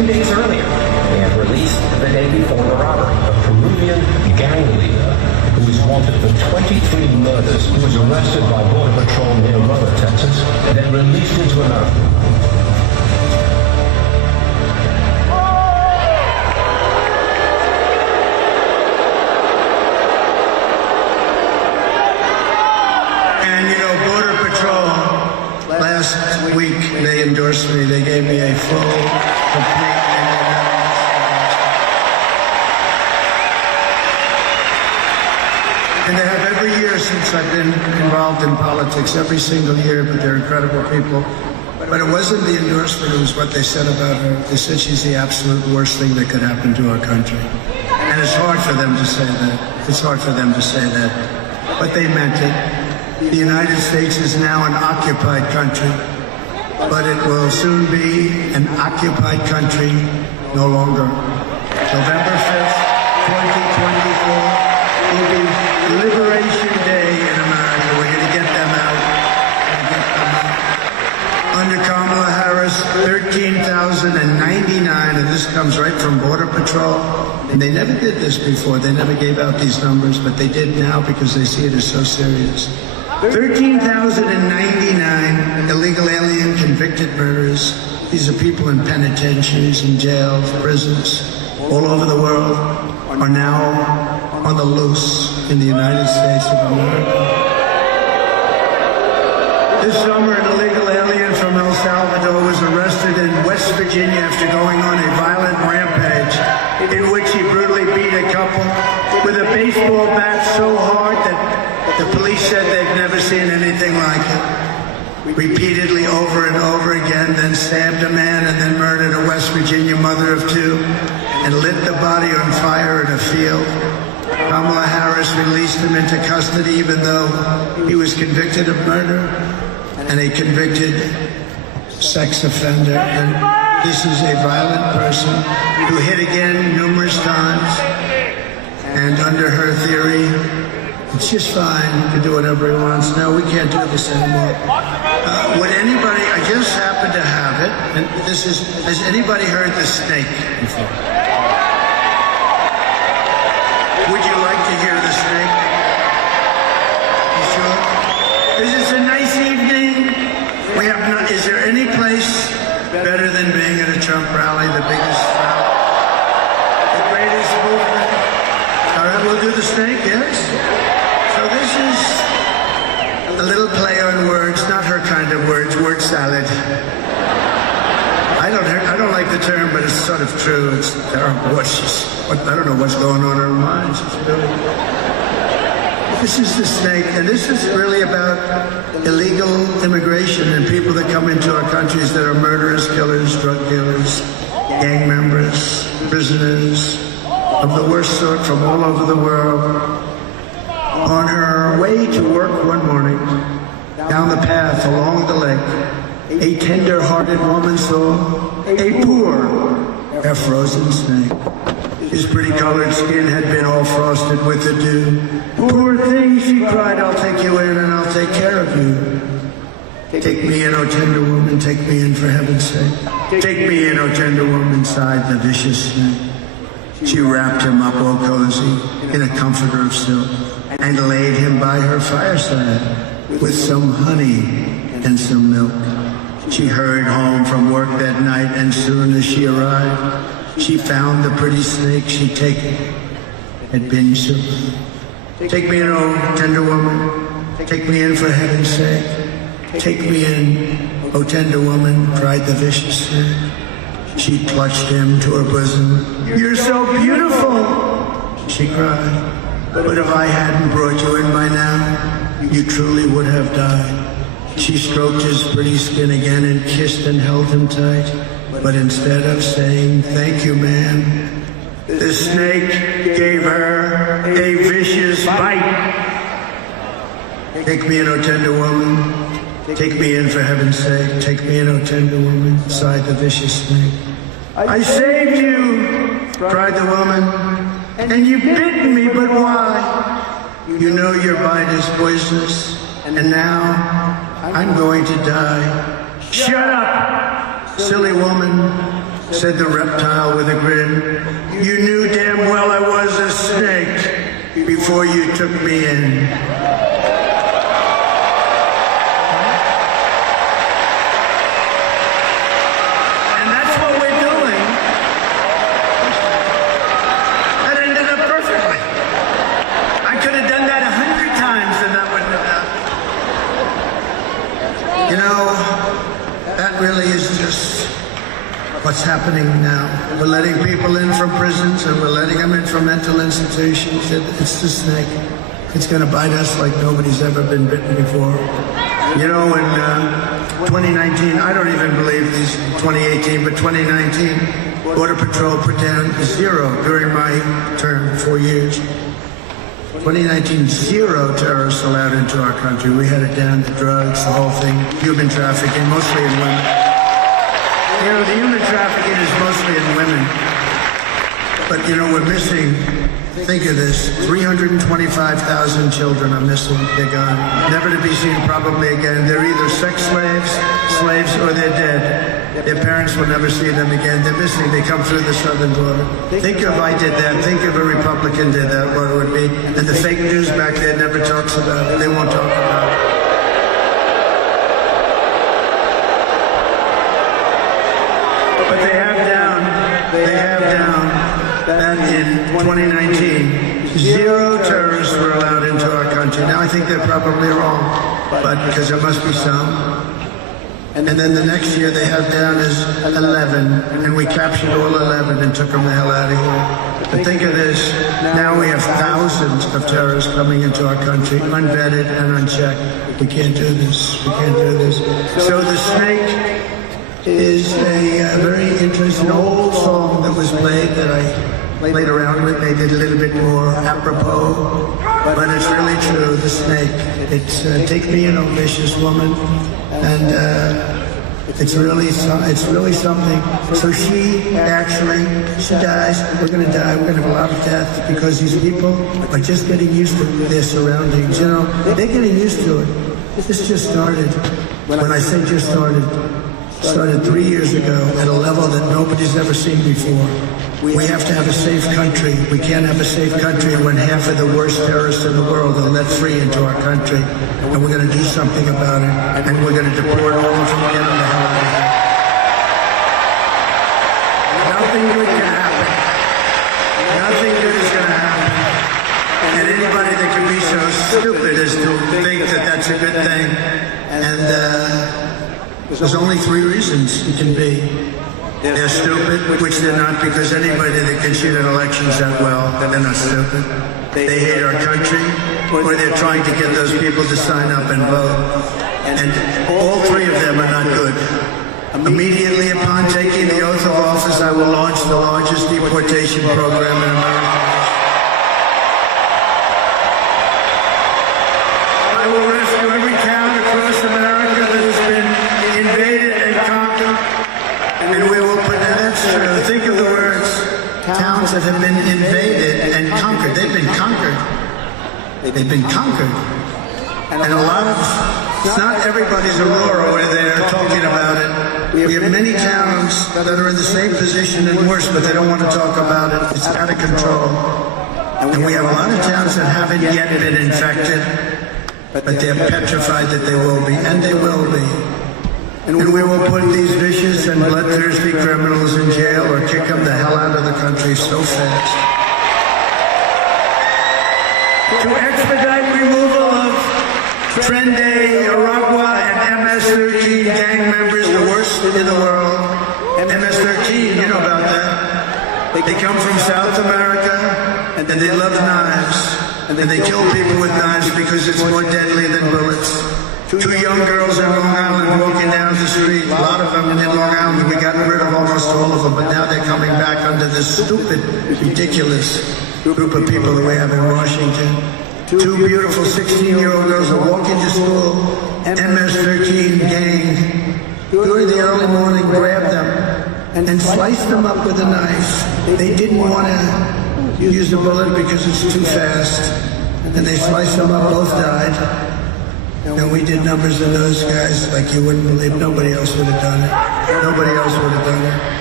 2 days earlier and released the day before the robbery. A Peruvian gang leader who is wanted for 23 murders, who was arrested by Border Patrol near Rubber, Texas, and then released into America. Last week, they endorsed me. They gave me a full, complete and they have every year since I've been involved in politics, every single year, but they're incredible people. But it wasn't the endorsement, it was what they said about her. They said she's the absolute worst thing that could happen to our country. And it's hard for them to say that. It's hard for them to say that. But they meant it. The United States is now an occupied country, but it will soon be an occupied country no longer. November 5th, 2024 will be Liberation Day in America. We're going to get them out. Under Kamala Harris, 13,099, and this comes right from Border Patrol. And they never did this before. They never gave out these numbers, but they did now because they see it as so serious. 13,099 illegal alien convicted murderers. These are people in penitentiaries, in jails, prisons, all over the world, are now on the loose in the United States of America. This summer, an illegal alien from El Salvador was arrested in West Virginia after going on a violent rampage in which he brutally beat a couple with a baseball bat so hard that the police said they've never seen anything like it. Repeatedly over and over again, then stabbed a man and then murdered a West Virginia mother of two and lit the body on fire in a field. Kamala Harris released him into custody even though he was convicted of murder and a convicted sex offender. And this is a violent person who hit again numerous times. And under her theory, it's just fine. He can do whatever he wants. No, we can't do this anymore. Would anybody, I just happen to have it, and this is, has anybody heard the snake before? Would you like to hear the snake? You sure? Because it's a nice evening. We have not, is there any place better than being at a Trump rally, the biggest rally, the greatest movement? All right, we'll do the snake, yes? So this is a little play on words, not her kind of words, word salad. I don't like the term, but it's sort of true. It's terrible. I don't know what's going on in her mind. This is the snake, and this is really about illegal immigration and people that come into our countries that are murderers, killers, drug dealers, gang members, prisoners of the worst sort from all over the world. On her way to work one morning, down the path along the lake, a tender-hearted woman saw a poor, half-frozen snake. His pretty colored skin had been all frosted with the dew. Poor thing, she cried, I'll take you in and I'll take care of you. Take me in, oh tender woman, take me in for heaven's sake. Take me in, oh tender woman, sighed the vicious snake. She wrapped him up all cozy in a comforter of silk and laid him by her fireside with some honey and some milk. She hurried home from work that night, and soon as she arrived, she found the pretty snake she'd taken had been shook. Take me in, oh tender woman, take me in for heaven's sake. Take me in, oh tender woman, cried the vicious snake. She clutched him to her bosom. You're so beautiful, she cried. But if I hadn't brought you in by now, you truly would have died. She stroked his pretty skin again and kissed and held him tight. But instead of saying, thank you, ma'am, the snake gave her a vicious bite. Take me in, oh tender woman. Take me in for heaven's sake. Take me in, oh tender woman, sighed the vicious snake. I saved you, cried the woman, and you bit me, but why? You know your bite is poisonous, and now I'm going to die. Shut up, silly woman, said the reptile with a grin. You knew damn well I was a snake before you took me in. And that's what we're doing. That ended up perfectly. I could have done that 100 times and that wouldn't have happened. You know, that really is just what's happening now. We're letting people in from prisons and we're letting them in from mental institutions. It's the snake. It's going to bite us like nobody's ever been bitten before. You know, in 2019, I don't even believe these 2018, but 2019, Border Patrol put down 0 during my term, 4 years. 2019, 0 terrorists allowed into our country. We had it down to drugs, the whole thing, human trafficking, mostly in women. You know, the human trafficking is mostly in women. But, you know, we're missing, think of this, 325,000 children are missing. They're gone. Never to be seen probably again. They're either sex slaves, or they're dead. Their parents will never see them again. They're missing. They come through the southern border. Think if I did that. Think if a Republican did that, what it would be. And the fake news back there never talks about it. They won't talk about it. But they have down that in 2019, 0 terrorists were allowed into our country. Now I think they're probably wrong, but because there must be some. And then the next year they have down as 11, and we captured all 11 and took them the hell out of here. But think of this, now we have thousands of terrorists coming into our country, unvetted and unchecked. We can't do this, we can't do this. So the snake is a very interesting old song that was played that I played around with, made it a little bit more apropos, but it's really true, the snake. It's take me, you know, vicious woman, and it's really something. So she dies, we're going to die, we're going to have a lot of death because these people are just getting used to their surroundings, you know, they're getting used to it. This just started, when I say just started 3 years ago at a level that nobody's ever seen before. We have to have a safe country. We can't have a safe country when half of the worst terrorists in the world are let free into our country. And we're going to do something about it. And we're going to deport all of them and get them the hell out of here. Nothing good can happen. Nothing good is going to happen. And anybody that can be so stupid as to think that that's a good thing. And there's only 3 reasons it can be. They're stupid, which they're not, because anybody that can cheat in elections that well, they're not stupid. They hate our country, or they're trying to get those people to sign up and vote. And all 3 of them are not good. Immediately upon taking the oath of office, I will launch the largest deportation program in America. I will rescue every town across America that has been invaded and conquered, and we will put, that's true, think of the words, towns that have been invaded and conquered. They've been conquered. They've been conquered. And a lot of, not everybody's Aurora where they're talking about it. We have many towns that are in the same position and worse, but they don't want to talk about it. It's out of control. And we have a lot of towns that haven't yet been infected, but they're petrified that they will be, and they will be. And we will put these vicious and bloodthirsty criminals in jail or kick them the hell out of the country so fast. To expedite removal of Trende, Aragua, and MS-13 gang members, the worst in the world. MS-13, you know about that. They come from South America, and they love knives. And they kill people with knives because it's more deadly than bullets. 2 young girls in Long Island walking down the street. A lot of them in Long Island. We got rid of almost all of them, but now they're coming back under this stupid, ridiculous group of people that we have in Washington. 2 beautiful 16-year-old girls are walking to school. MS-13 gang during the early morning grabbed them and sliced them up with a knife. They didn't want to use the bullet because it's too fast. And they sliced them up, both died. And we did numbers of those guys like you wouldn't believe. Nobody else would have done it. Nobody else would have done it.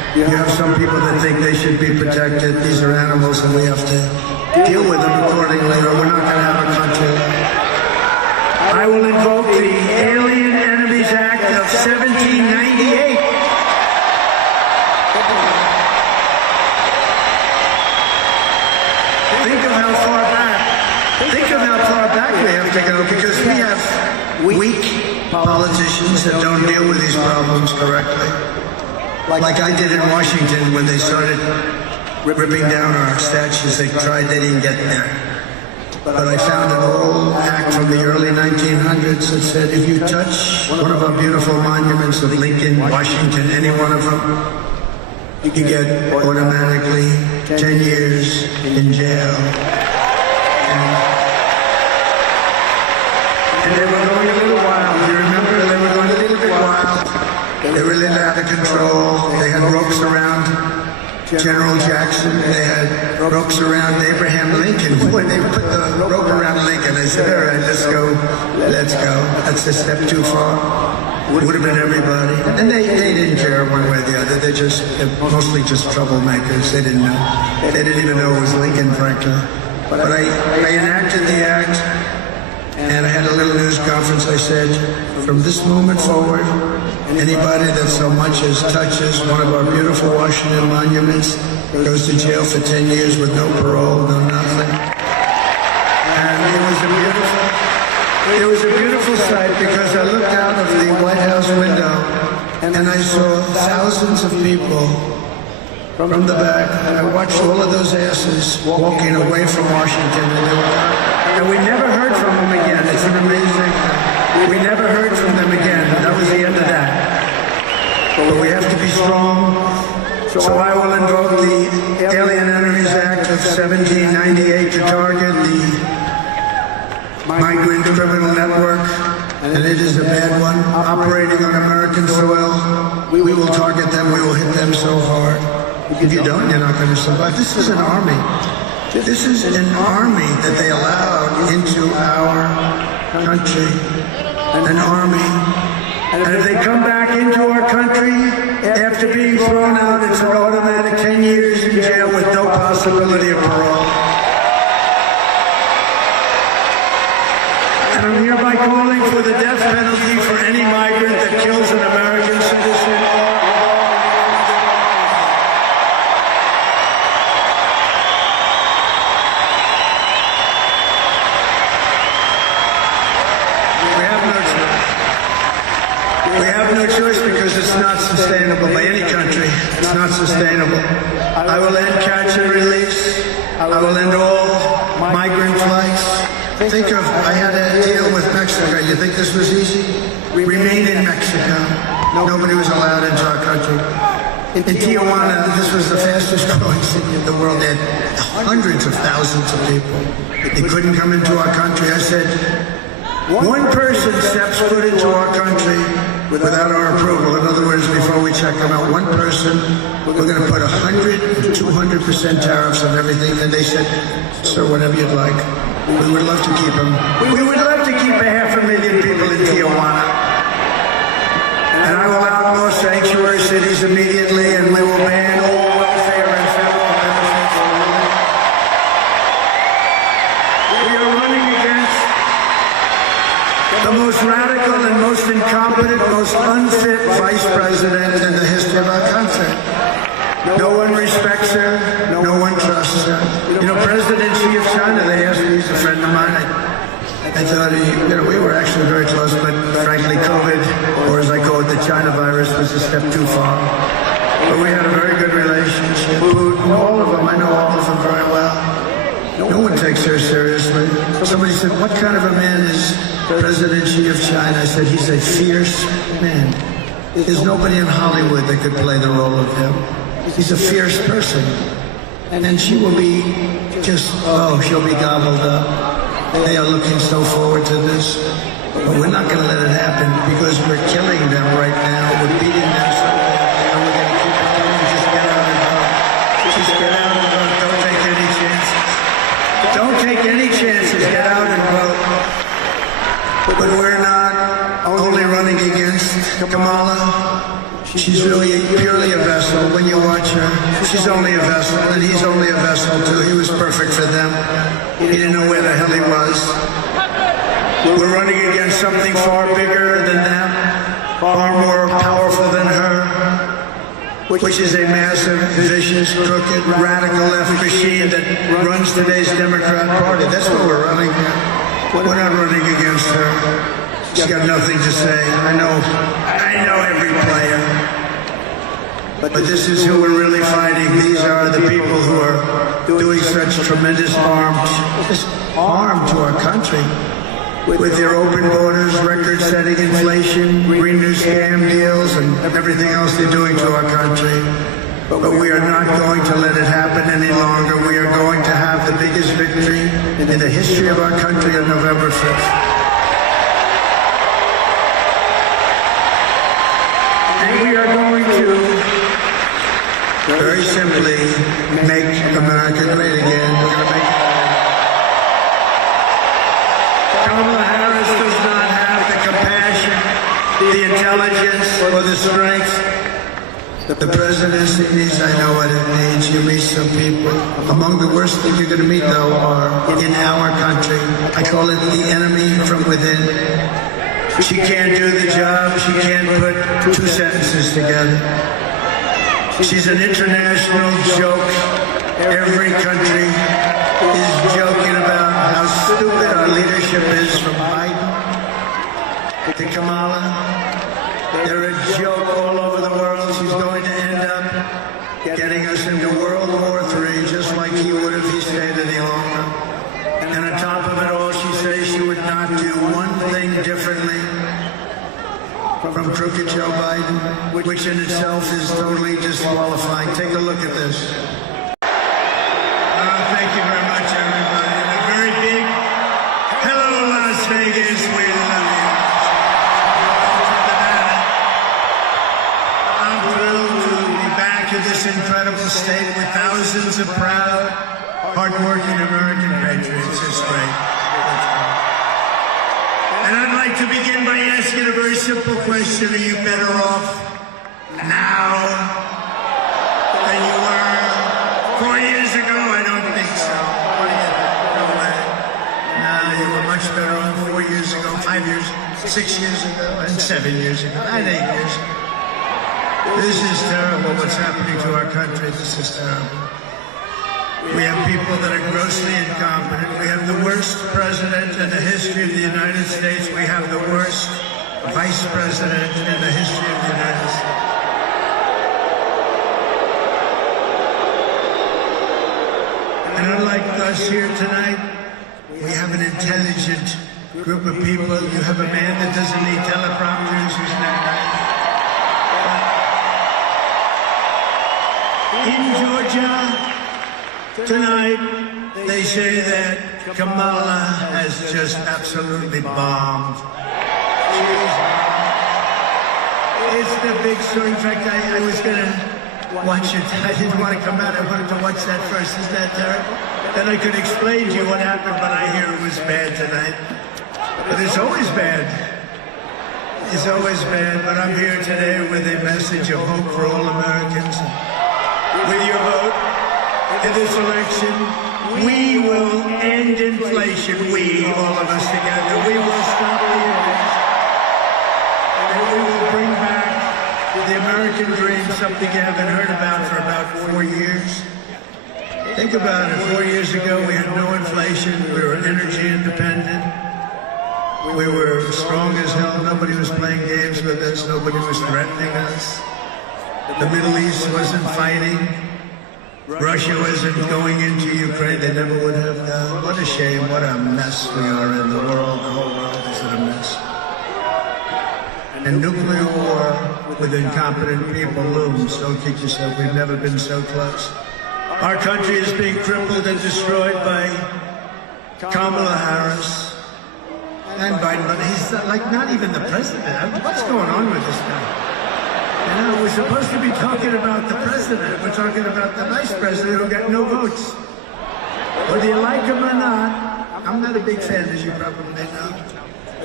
You have some people that think they should be protected. These are animals and we have to deal with them accordingly or we're not going to have a country. I will invoke the Alien Enemies Act of 1798. Think of how far back we have to go because we have weak politicians that don't deal with these problems correctly. Like I did in Washington when they started ripping down our statues. They didn't get there. But I found an old act from the early 1900s that said if you touch one of our beautiful monuments of Lincoln, Washington, any one of them, you can get automatically 10 years in jail. And they were going a little wild. You remember? They were going a little bit wild. They were a little out of control. They had ropes around General Jackson. They had ropes around Abraham Lincoln. When they put the rope around Lincoln, they said, all right, let's go. That's a step too far. Would have been everybody. And they didn't care one way or the other. They're mostly just troublemakers. They didn't know. They didn't even know it was Lincoln, frankly. But I enacted the act. And I had a little news conference. I said, from this moment forward, anybody that so much as touches one of our beautiful Washington monuments goes to jail for 10 years with no parole, no nothing. And it was a beautiful sight because I looked out of the White House window and I saw thousands of people from the back. And I watched all of those asses walking away from Washington. And we never heard from them again. It's an amazing thing. We never heard from them again. That was the end of that. But we have to be strong. So I will invoke the Alien Enemies Act of 1798 to target the migrant criminal network. And it is a bad one. Operating on American soil, we will target them. We will hit them so hard. If you don't, you're not going to survive. This is an army. This is an army that they allowed into our country, an army. And if they come back into our country after being thrown out, it's an automatic 10 years in jail with no possibility of parole. And I'm hereby calling for the death penalty for any migrant that kills an American citizen. We have no choice because it's not sustainable by any country. It's not sustainable. I will end catch and release. I will end all migrant flights. Think of, I had a deal with Mexico. You think this was easy? Remain in Mexico. Nobody was allowed into our country. In Tijuana, this was the fastest growing city in the world. They had hundreds of thousands of people. They couldn't come into our country. I said, one person steps foot into our country without our approval. In other words, before we check them out, one person, we're going to put 100 to 200% tariffs on everything. And they said, sir, whatever you'd like. We would love to keep them. We would love to keep 500,000 people in Tijuana. And I will out more sanctuary cities immediately, and we will ban all welfare and federal benefits. We are running against the most radical and most incompetent, most unfit vice president in the history of our country. No one respects her. No one trusts her. You know, President Xi of China, they asked me, he's a friend of mine. I thought we were actually very close, but frankly, COVID, or as I call it, the China virus, was a step too far. But we had a very good relationship. Putin, all of them, I know all of them very well. No one takes her seriously. Somebody said, what kind of a man is President Xi of China? I said, he's a fierce man. There's nobody in Hollywood that could play the role of him. He's a fierce person. And she will be just, she'll be gobbled up. They are looking so forward to this. But we're not going to let it happen because we're killing them right now. We're beating them so bad. And we're going to keep going. Just get out and vote. Just get out and vote. Don't take any chances. Don't take any chances. Get out and vote. But we're not only running against Kamala. She's really purely a vessel. When you watch her, she's only a vessel, and he's only a vessel too. He was perfect for them. He didn't know where the hell he was. We're running against something far bigger than them, far more powerful than her, which is a massive, vicious, crooked, radical left machine that runs today's Democrat Party. That's what we're running against. We're not running against her. She's got nothing to say. I know every player. But this is who we're really fighting. These are the people who are doing such tremendous harm to our country. With their open borders, record-setting inflation, green new scam deals, and everything else they're doing to our country. But we are not going to let it happen any longer. We are going to have the biggest victory in the history of our country on November 5th. And we are going to, very simply, make America great again. We're going to make it. Kamala Harris does not have the compassion, the intelligence, or the strength. The presidency needs, I know what it needs. You meet some people. Among the worst things you're going to meet, though, are in our country. I call it the enemy from within. She can't do the job. She can't put two sentences together. She's an international joke. Every country is joking about how stupid our leadership is, from Biden to Kamala. They're a joke all over the world. She's going to end up getting us into World War III, just like he would if he stayed any longer. And on top of it all, she says she would not do one thing differently from crooked Joe Biden, which in itself is totally disqualifying. Take a look at this. Thank you very much, everybody. And a very big hello, Las Vegas. We love you. I'm thrilled to be back in this incredible state with thousands of proud, hardworking American patriots. It's great. And I'd like to begin by asking a very simple question. Are you better off now than you were 4 years ago? I don't think so. What do you think? No way. No, you were much better off 4 years ago, 5 years, 6 years ago, and 7 years ago, and 8 years ago. This is terrible what's happening to our country. This is terrible. We have people that are grossly incompetent. We have the worst president in the history of the United States. We have the worst vice president in the history of the United States. And unlike us here tonight, we have an intelligent group of people. You have a man that doesn't need teleprompters, who's not nice. In Georgia, tonight, they say that Kamala has just absolutely bombed. It's the big story. In fact, I was going to watch it. I didn't want to come out. I wanted to watch that first. Isn't that terrible? Then I could explain to you what happened, but I hear it was bad tonight. But it's always bad. It's always bad. But I'm here today with a message of hope for all Americans. With your vote in this election, we will end inflation. We, all of us together, we will stop the wars. And we will bring back the American dream, something you haven't heard about for about 4 years. Think about it. 4 years ago, we had no inflation. We were energy independent. We were strong as hell. Nobody was playing games with us. Nobody was threatening us. The Middle East wasn't fighting. Russia wasn't going into Ukraine. They never would have done. What a shame. What a mess we are in the world. The whole world is in a mess. And nuclear war with incompetent people looms. Don't kid yourself. We've never been so close. Our country is being crippled and destroyed by Kamala Harris and Biden. But he's like not even the president. What's going on with this guy? You know, we're supposed to be talking about the president. We're talking about the vice president who got no votes. Whether you like him or not, I'm not a big fan, as you probably know.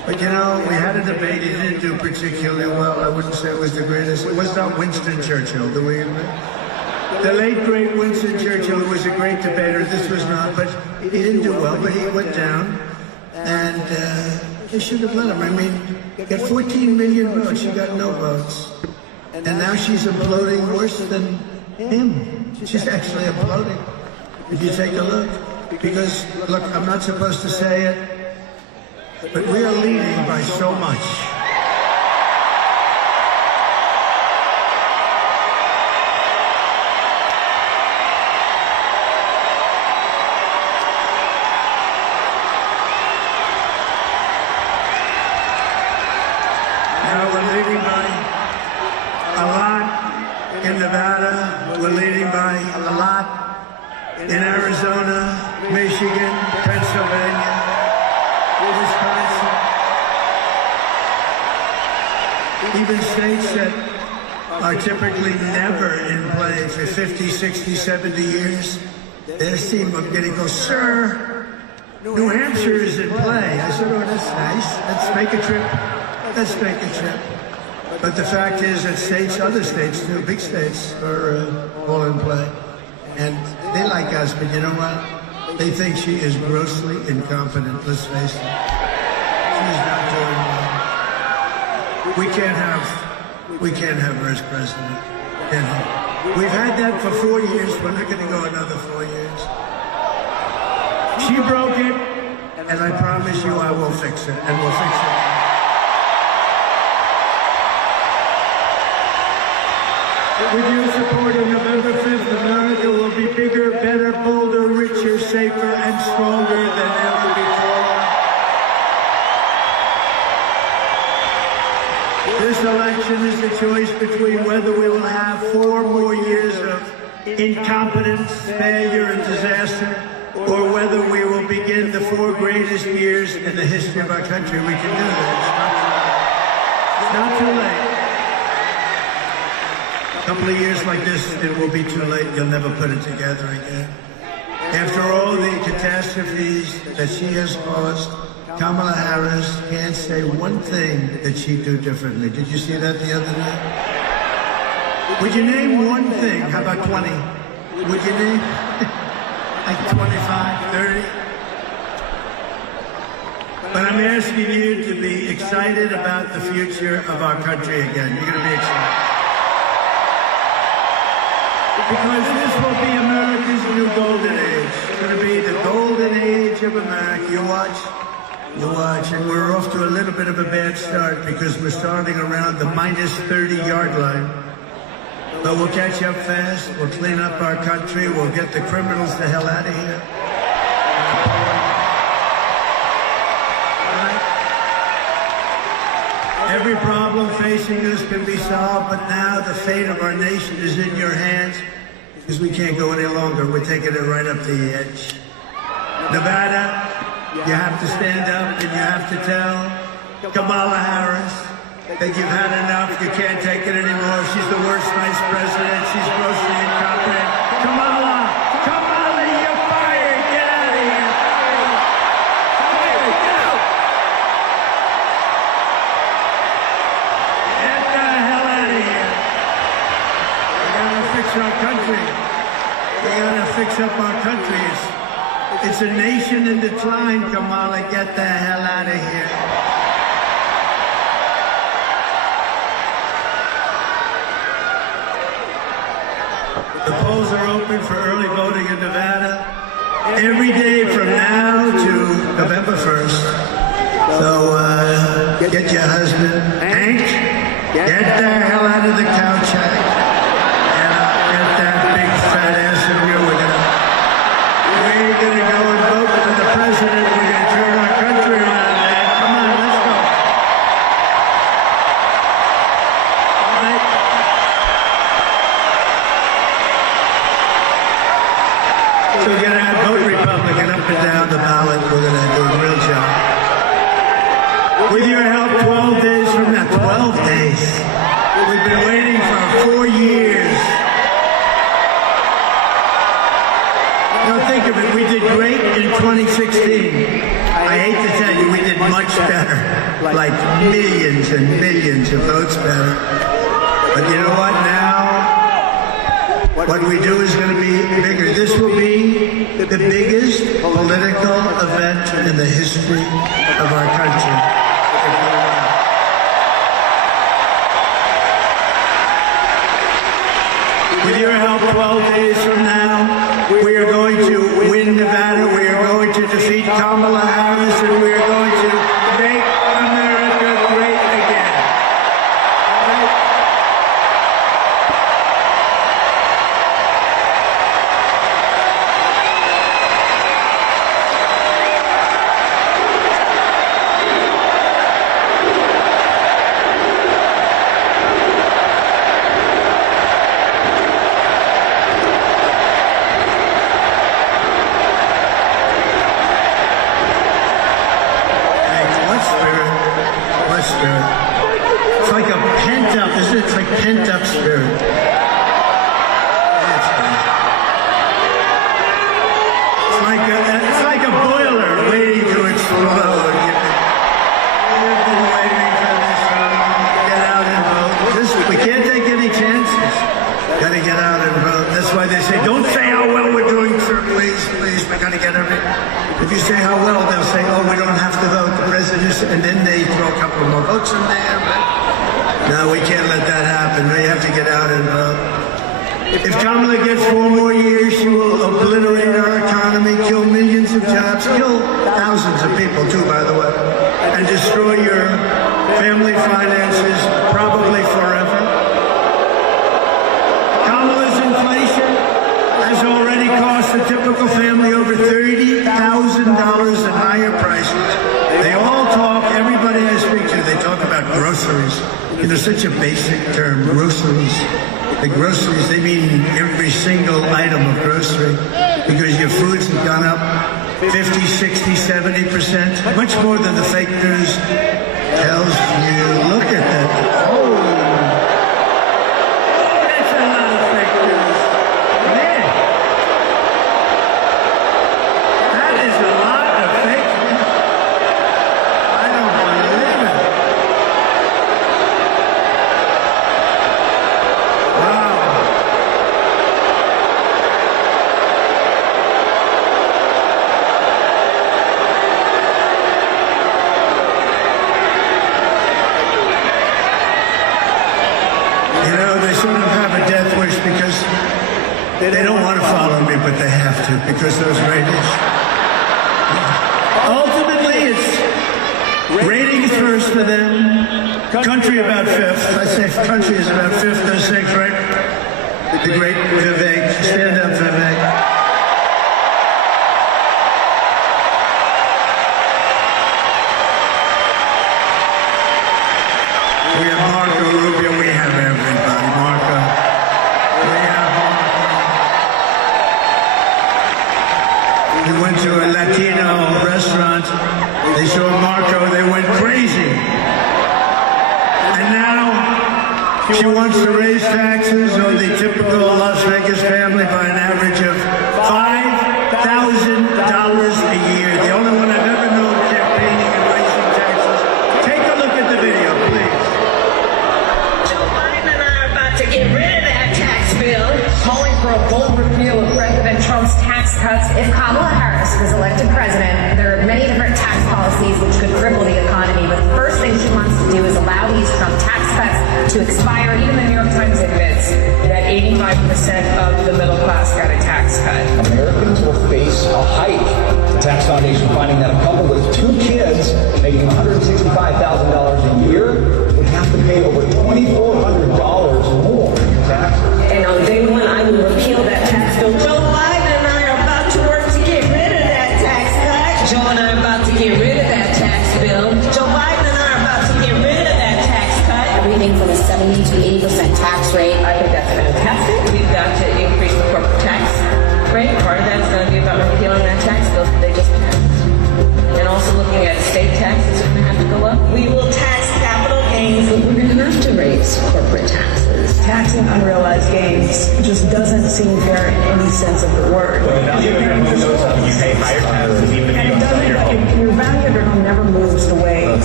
But you know, we had a debate. He didn't do particularly well. I wouldn't say it was the greatest. It was not Winston Churchill, do we agree? The late, great Winston Churchill, who was a great debater. This was not, but he didn't do well, but he went down. And they should have let him. I mean, got 14 million votes. She got no votes. And now she's imploding worse than him. She's actually imploding. If you take a look. Because, look, I'm not supposed to say it, but we are leading by so much. Now we're leading by a lot in Nevada. We're leading by a lot in Arizona, Michigan, Pennsylvania, Wisconsin. Even states that are typically never in play for 50, 60, 70 years, they seem of getting go, sir, New Hampshire is in play. I said, oh, that's nice. Let's make a trip. Let's make a trip. But the fact is that states, other states too, big states, are all in play. And they like us, but you know what? They think she is grossly incompetent, let's face it. She's not doing well. We can't have her as president. Can't have. We've had that for 4 years. We're not going to go another 4 years. She broke it, and I promise you I will fix it, and we'll fix it. With your support on November 5th, America will be bigger, better, bolder, richer, safer, and stronger than ever before. This election is a choice between whether we will have 4 more years of incompetence, failure, and disaster, or whether we will begin the 4 greatest years in the history of our country. We can do that. It's not too late. A couple of years like this, it will be too late. You'll never put it together again. After all the catastrophes that she has caused, Kamala Harris can't say one thing that she'd do differently. Did you see that the other night? Would you name one thing? How about 20? Would you name like 25, 30? But I'm asking you to be excited about the future of our country again. You're going to be excited. Because this will be America's new golden age. It's going to be the golden age of America. You watch, and we're off to a little bit of a bad start because we're starting around the minus 30-yard line. But we'll catch up fast. We'll clean up our country. We'll get the criminals the hell out of here. Every problem facing us can be solved, but now the fate of our nation is in your hands because we can't go any longer. We're taking it right up the edge. Nevada, you have to stand up and you have to tell Kamala Harris that you've had enough. You can't take it anymore. She's the worst vice president. She's grossly incompetent. Kamala, you're fired. Get out of here. Get out. Get the hell out of here. We gotta fix our country. We gotta fix up our country. It's a nation in decline, Kamala. Get the hell out of here. The polls are open for early voting in Nevada every day from now to November 1st. So get your husband, Hank, get the hell out of the couch, Hank. Get that big fat ass of you. We're going to go and vote for the president. We're going to turn our country around, man. Come on, let's go. So we're going to vote Republican up and down the ballot. We're going to do a real job. With your help, 12 days from now, 12 days. We've been waiting for 4 years. Now think of it, we did great in 2016. I hate to tell you, we did much better. like millions and millions of votes better. But you know what? Now, what we do is going to be bigger. This will be the biggest political event in the history of our country. With your help, 12 days from now, we are going to win Nevada. We are going to defeat Kamala Harris, and we are going to make America great again. It's like a pent-up, isn't it? It's like pent-up spirit. It's like a boiler waiting to explode. We've been waiting for this get out and vote. We can't take any chances. Got to get out and vote. That's why they say, don't say how well we're doing, sir. Please, we got to get everything. If you say how well, they'll say, oh, we don't have to vote. The president, and then they throw a couple more votes in there. But no, we can't let that happen. We have to get out and vote. If Kamala gets 4 more years, she will obliterate our economy, kill millions of jobs, kill thousands of people too, by the way, and destroy your family finances, probably forever. Kamala's inflation has already cost the typical family over $30,000 in higher prices. They all talk, everybody I speak to, they talk about groceries. You know, such a basic term, groceries. The groceries, they mean every single item of grocery, because your foods have gone up 50, 60, 70%, much more than the fake news tells you. Look at that. Oh, that's a lot of fake news. Man, that is a lot of fake news. I don't believe it. Because they don't want to follow me, but they have to, because those ratings. Ultimately, it's ratings first for them. Country about 5th. I say country is about 5th or 6th, right? The great Vivek. Stand up, Vivek. We have Marco Rubio. We have everybody. Marco. We went to a Latino restaurant. They saw Marco. They went crazy. And now she wants to raise taxes on the typical Las Vegas family by an average of $5,000 a year. The only one I've ever known campaigning and raising taxes. Take a look at the video, please. Joe Biden and I are about to get rid of that tax bill. Calling for a bold repeal of President Trump's tax cuts. If Kamala Harris was elected president, there are many different tax policies which could cripple the economy, but the first thing she wants to do is allow these Trump tax cuts to expire. Even the New York Times admits that 85% of the middle class got a tax cut. Americans will face a hike. The tax foundation finding that a couple with 2 kids making $165,000 a year would have to pay over $2,400 more in taxes. And on day 1, I will repeal that tax bill. Joe Biden and I are about to work to get rid of that tax cut. Joe and I are about to get rid of that tax bill. Joe Biden and I are about to get rid of that tax cut. Everything from a 70 to 80% tax rate. I think that's fantastic. We've got to increase the corporate tax rate. Part of that's going to be about repealing that tax bill that they just passed. And also looking at estate taxes are going to have to go up. We will tax capital gains. But we're going to have to raise corporate taxes. Taxing unrealized gains just doesn't seem fair in any sense of the word. You pay higher taxes even if you don't sell your home. Your value of your home never moves the way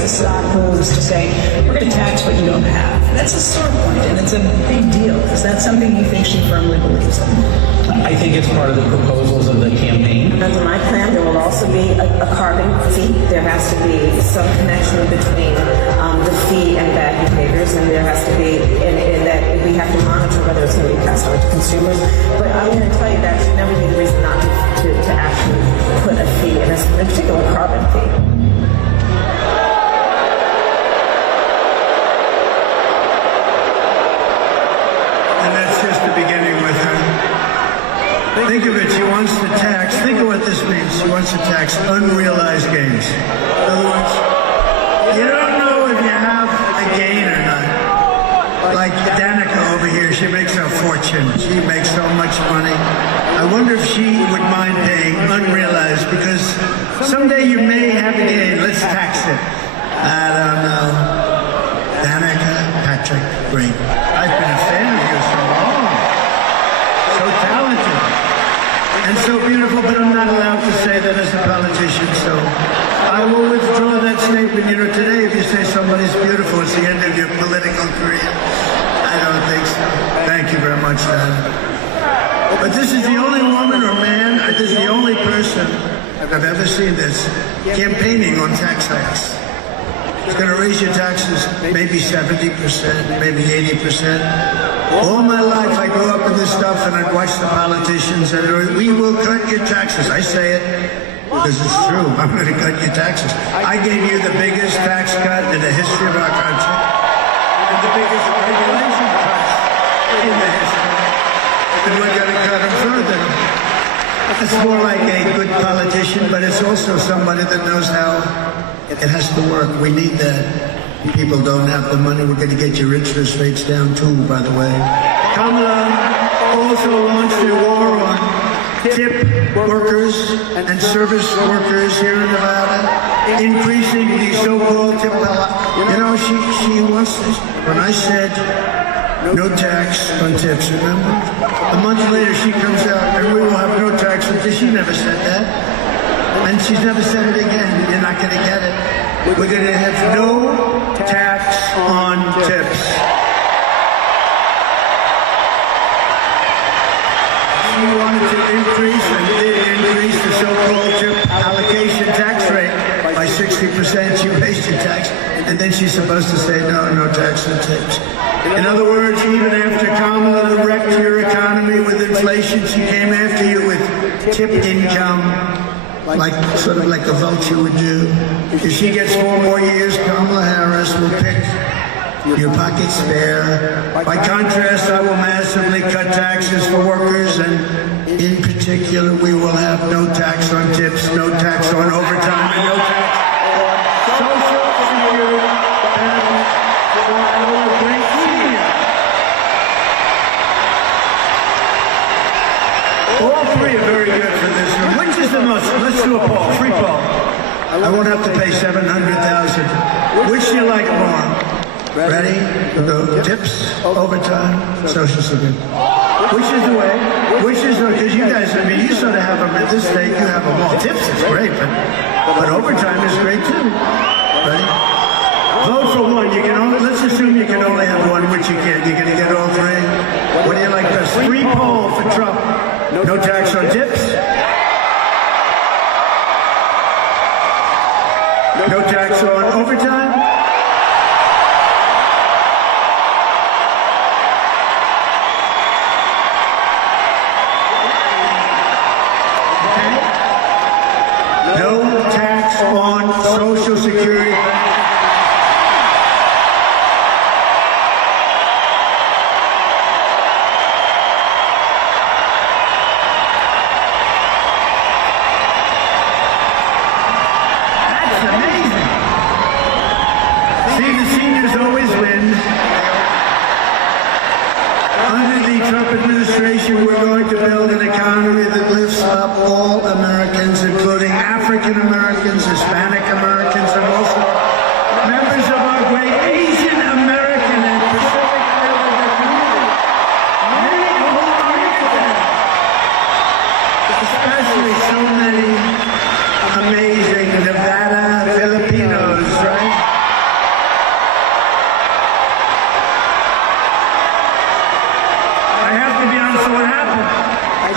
stock moves to say, we're going to tax what you don't have. That's a sore point, and it's a big deal. Is that something you think she firmly believes in? I think it's part of the proposals of the campaign. Under my plan, there will also be a carbon fee. There has to be some connection between the fee and bad behaviors, and there has to be, and that we have to monitor whether it's going to be passed on to consumers. But I'm going to tell you that should never be the reason not to actually put a fee, in a particular carbon fee. And that's just the beginning with her. Think of it, she wants to tax, think of what this means. She wants to tax unrealized gains. In other words, you don't know if you have a gain or not. Like Danica over here, she makes a fortune. She makes so much money. I wonder if she would mind paying unrealized, because someday you may have a gain. Let's tax it. I don't know. Danica Patrick, great. I've been a fan of yours so long. So talented. And so beautiful, but I'm not allowed to say that as a politician, so I will withdraw that statement. You know, today if you say somebody's beautiful, it's the end of your political career. I don't think so. Thank you very much, Dan. But this is the only woman or man, this is the only person I've ever seen this campaigning on tax hikes. It's going to raise your taxes maybe 70%, maybe 80%. All my life I grew up in this stuff and I'd watch the politicians and we will cut your taxes. I say it because it's true. I'm going to cut your taxes. I gave you the biggest tax cut in the history of our country and the biggest regulation cuts in the history. And we're going to cut them further. It's more like a good politician, but it's also somebody that knows how it has to work. We need that. People don't have the money. We're going to get your interest rates down too, by the way. Kamala also launched a war on tip workers and service workers here in Nevada, increasing the so-called tip. You know, she wants this. When I said no tax on tips, remember? A month later she comes out and we will have no tax on tips. She never said that. And she's never said it again. You're not going to get it. We're going to have no tax on tips. She wanted to increase and did increase the so-called tip allocation tax rate by 60%. She raised your tax, and then she's supposed to say no tax on tips. In other words, even after Kamala wrecked your economy with inflation, she came after you with tip income. Sort of like a vulture would do. If she gets 4 more years, Kamala Harris will pick your pocket spare. By contrast, I will massively cut taxes for workers, and in particular, we will have no tax on tips, no tax on overtime, and no tax on social security benefits for our great seniors. All three are very good for this one. Which is the most? Let's do a poll, free poll. I won't have to pay $700,000. Which do you like more? Ready? The tips, overtime, social security. Which is the way? Which is the? Because you guys, I mean, you sort of have them at this state. You have them all. Tips is great, but overtime is great too. Right? Vote for one. You can only. Let's assume you can only have one, which you can't. You're going to get all three. What do you like best? Free poll for Trump. No tax on tips. No tax on overtime. Okay. No tax on Social Security. We're going to build an economy that lifts up all Americans, including African Americans, Hispanic Americans, and also members of our great Asian American and Pacific Islander community. Many of whom are here, especially so many amazing Nevada Filipinos, right?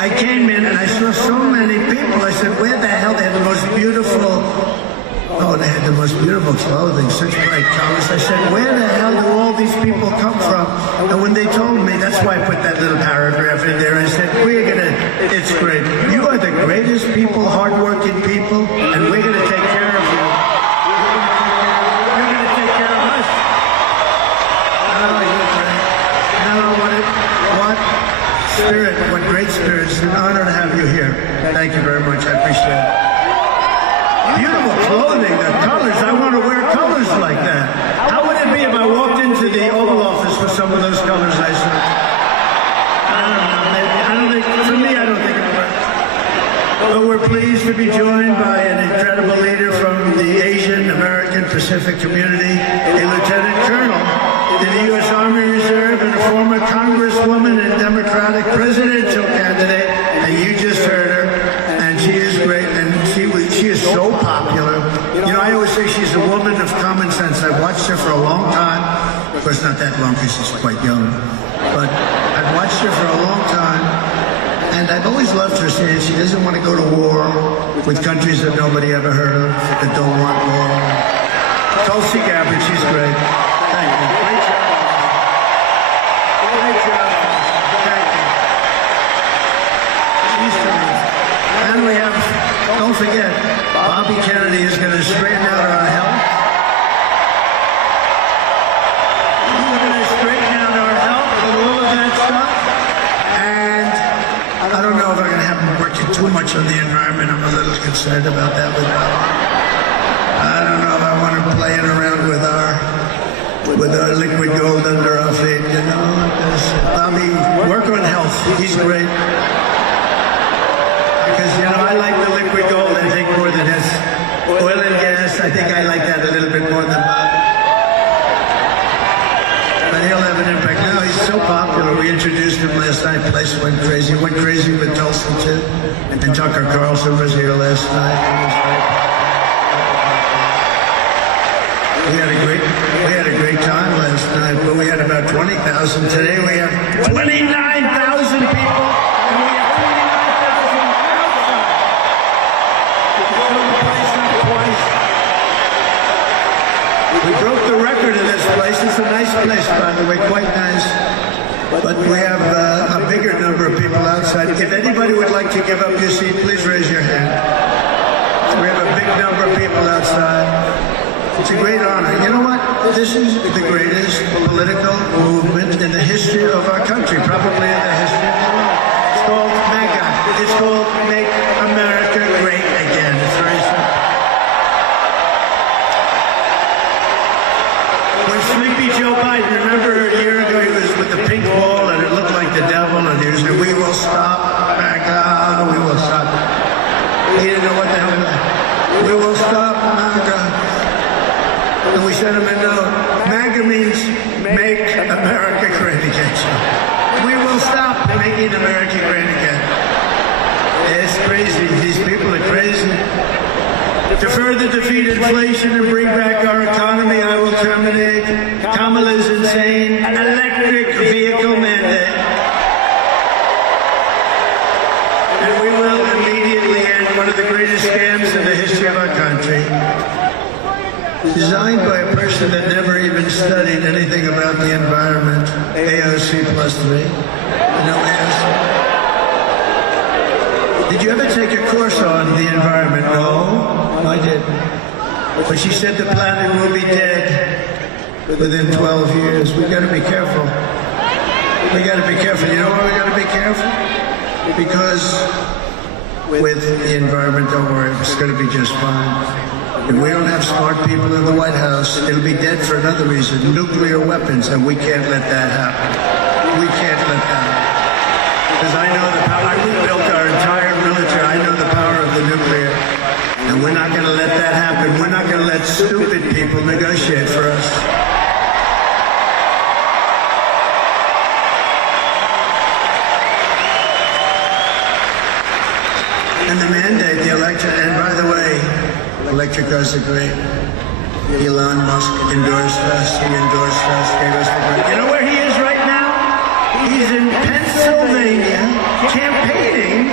I came in and I saw so many people. I said, where the hell? They had the most beautiful, they had the most beautiful clothing, such bright colors. I said, where the hell do all these people come from? And when they told me, that's why I put that little paragraph in there. I said, it's great. You are the greatest people, hardworking people, and we're going to take care of you. You're going to take care of us. What spirit, what great spirit. It's an honor to have you here. Thank you very much. I appreciate it. Beautiful clothing, the colors. I want to wear colors like that. How would it be if I walked into the Oval Office with some of those colors I saw? For me, I don't think it works. But we're pleased to be joined by an incredible leader from the Asian American Pacific community, a lieutenant colonel in the U.S. Army Reserve and a former congresswoman and Democratic presidential candidate. And you just heard her, and she is great, and she is so popular. You know, I always say she's a woman of common sense. I've watched her for a long time. Of course, not that long because she's quite young. But I've watched her for a long time. And I've always loved her saying she doesn't want to go to war with countries that nobody ever heard of, that don't want war. Tulsi Gabbard, she's great. Thank you. Great job. Great job. Thank you. She's terrific. And we have, don't forget, Bobby Kennedy is going to straighten out our health. He's going to straighten out our health and all of that stuff. And I don't know if I'm going to have him working too much on the environment. I'm a little concerned about that with Bobby. I don't know if I want him playing around with our liquid gold under our feet, you know. Bobby, work on health. He's great. Because, you know, I like the liquid gold, I think, more than his oil and gas. I think I like that a little bit more than Bobby. But he'll have an impact. Now he's so popular. We introduced him last night. Place went crazy. Went crazy with Tulsi too. And Tucker Carlson was here last night. We had a great time last night. But we had about 20,000. Today we have 29,000 people. And we have 29,000 outside. We broke the record in this place. It's a nice place, by the way, quite nice. But we have a bigger number of people outside. If anybody would like to give up your seat, please raise your hand. We have a big number of people outside. It's a great honor. You know what? This is the greatest political movement in the history of our country, probably in the history of the world. It's called MAGA. It's called Make America Great Again. It's very simple. When Sleepy Joe Biden, remember a year ago he was with the pink ball and it looked like the devil and he was saying, we will stop MAGA, we will stop. He didn't know what the hell that was. We will stop MAGA. And we sent him a note. MAGA means Make America Great Again. We will stop making America great again. It's crazy. These people are crazy. To further defeat inflation and bring back our economy, I will terminate Kamala's insane electric vehicle mandate. And we will immediately end one of the greatest scams in the history of our country. Designed by a person that never even studied anything about the environment. AOC plus 3. No AOC. Did you ever take a course on the environment? No, I didn't. But she said the planet will be dead within 12 years. We got to be careful. We got to be careful. You know why we got to be careful? Because with the environment, don't worry, it's going to be just fine. If we don't have smart people in the White House, it'll be dead for another reason, nuclear weapons, and we can't let that happen. We can't let that happen. Because I know the power, we built our entire military, I know the power of the nuclear, and we're not going to let that happen. We're not going to let stupid people negotiate for us. And the mandate, the election, and by the way, electric cars are great. Elon Musk endorsed us. He endorsed us, gave us the great. You know where he is right now? He's in Pennsylvania campaigning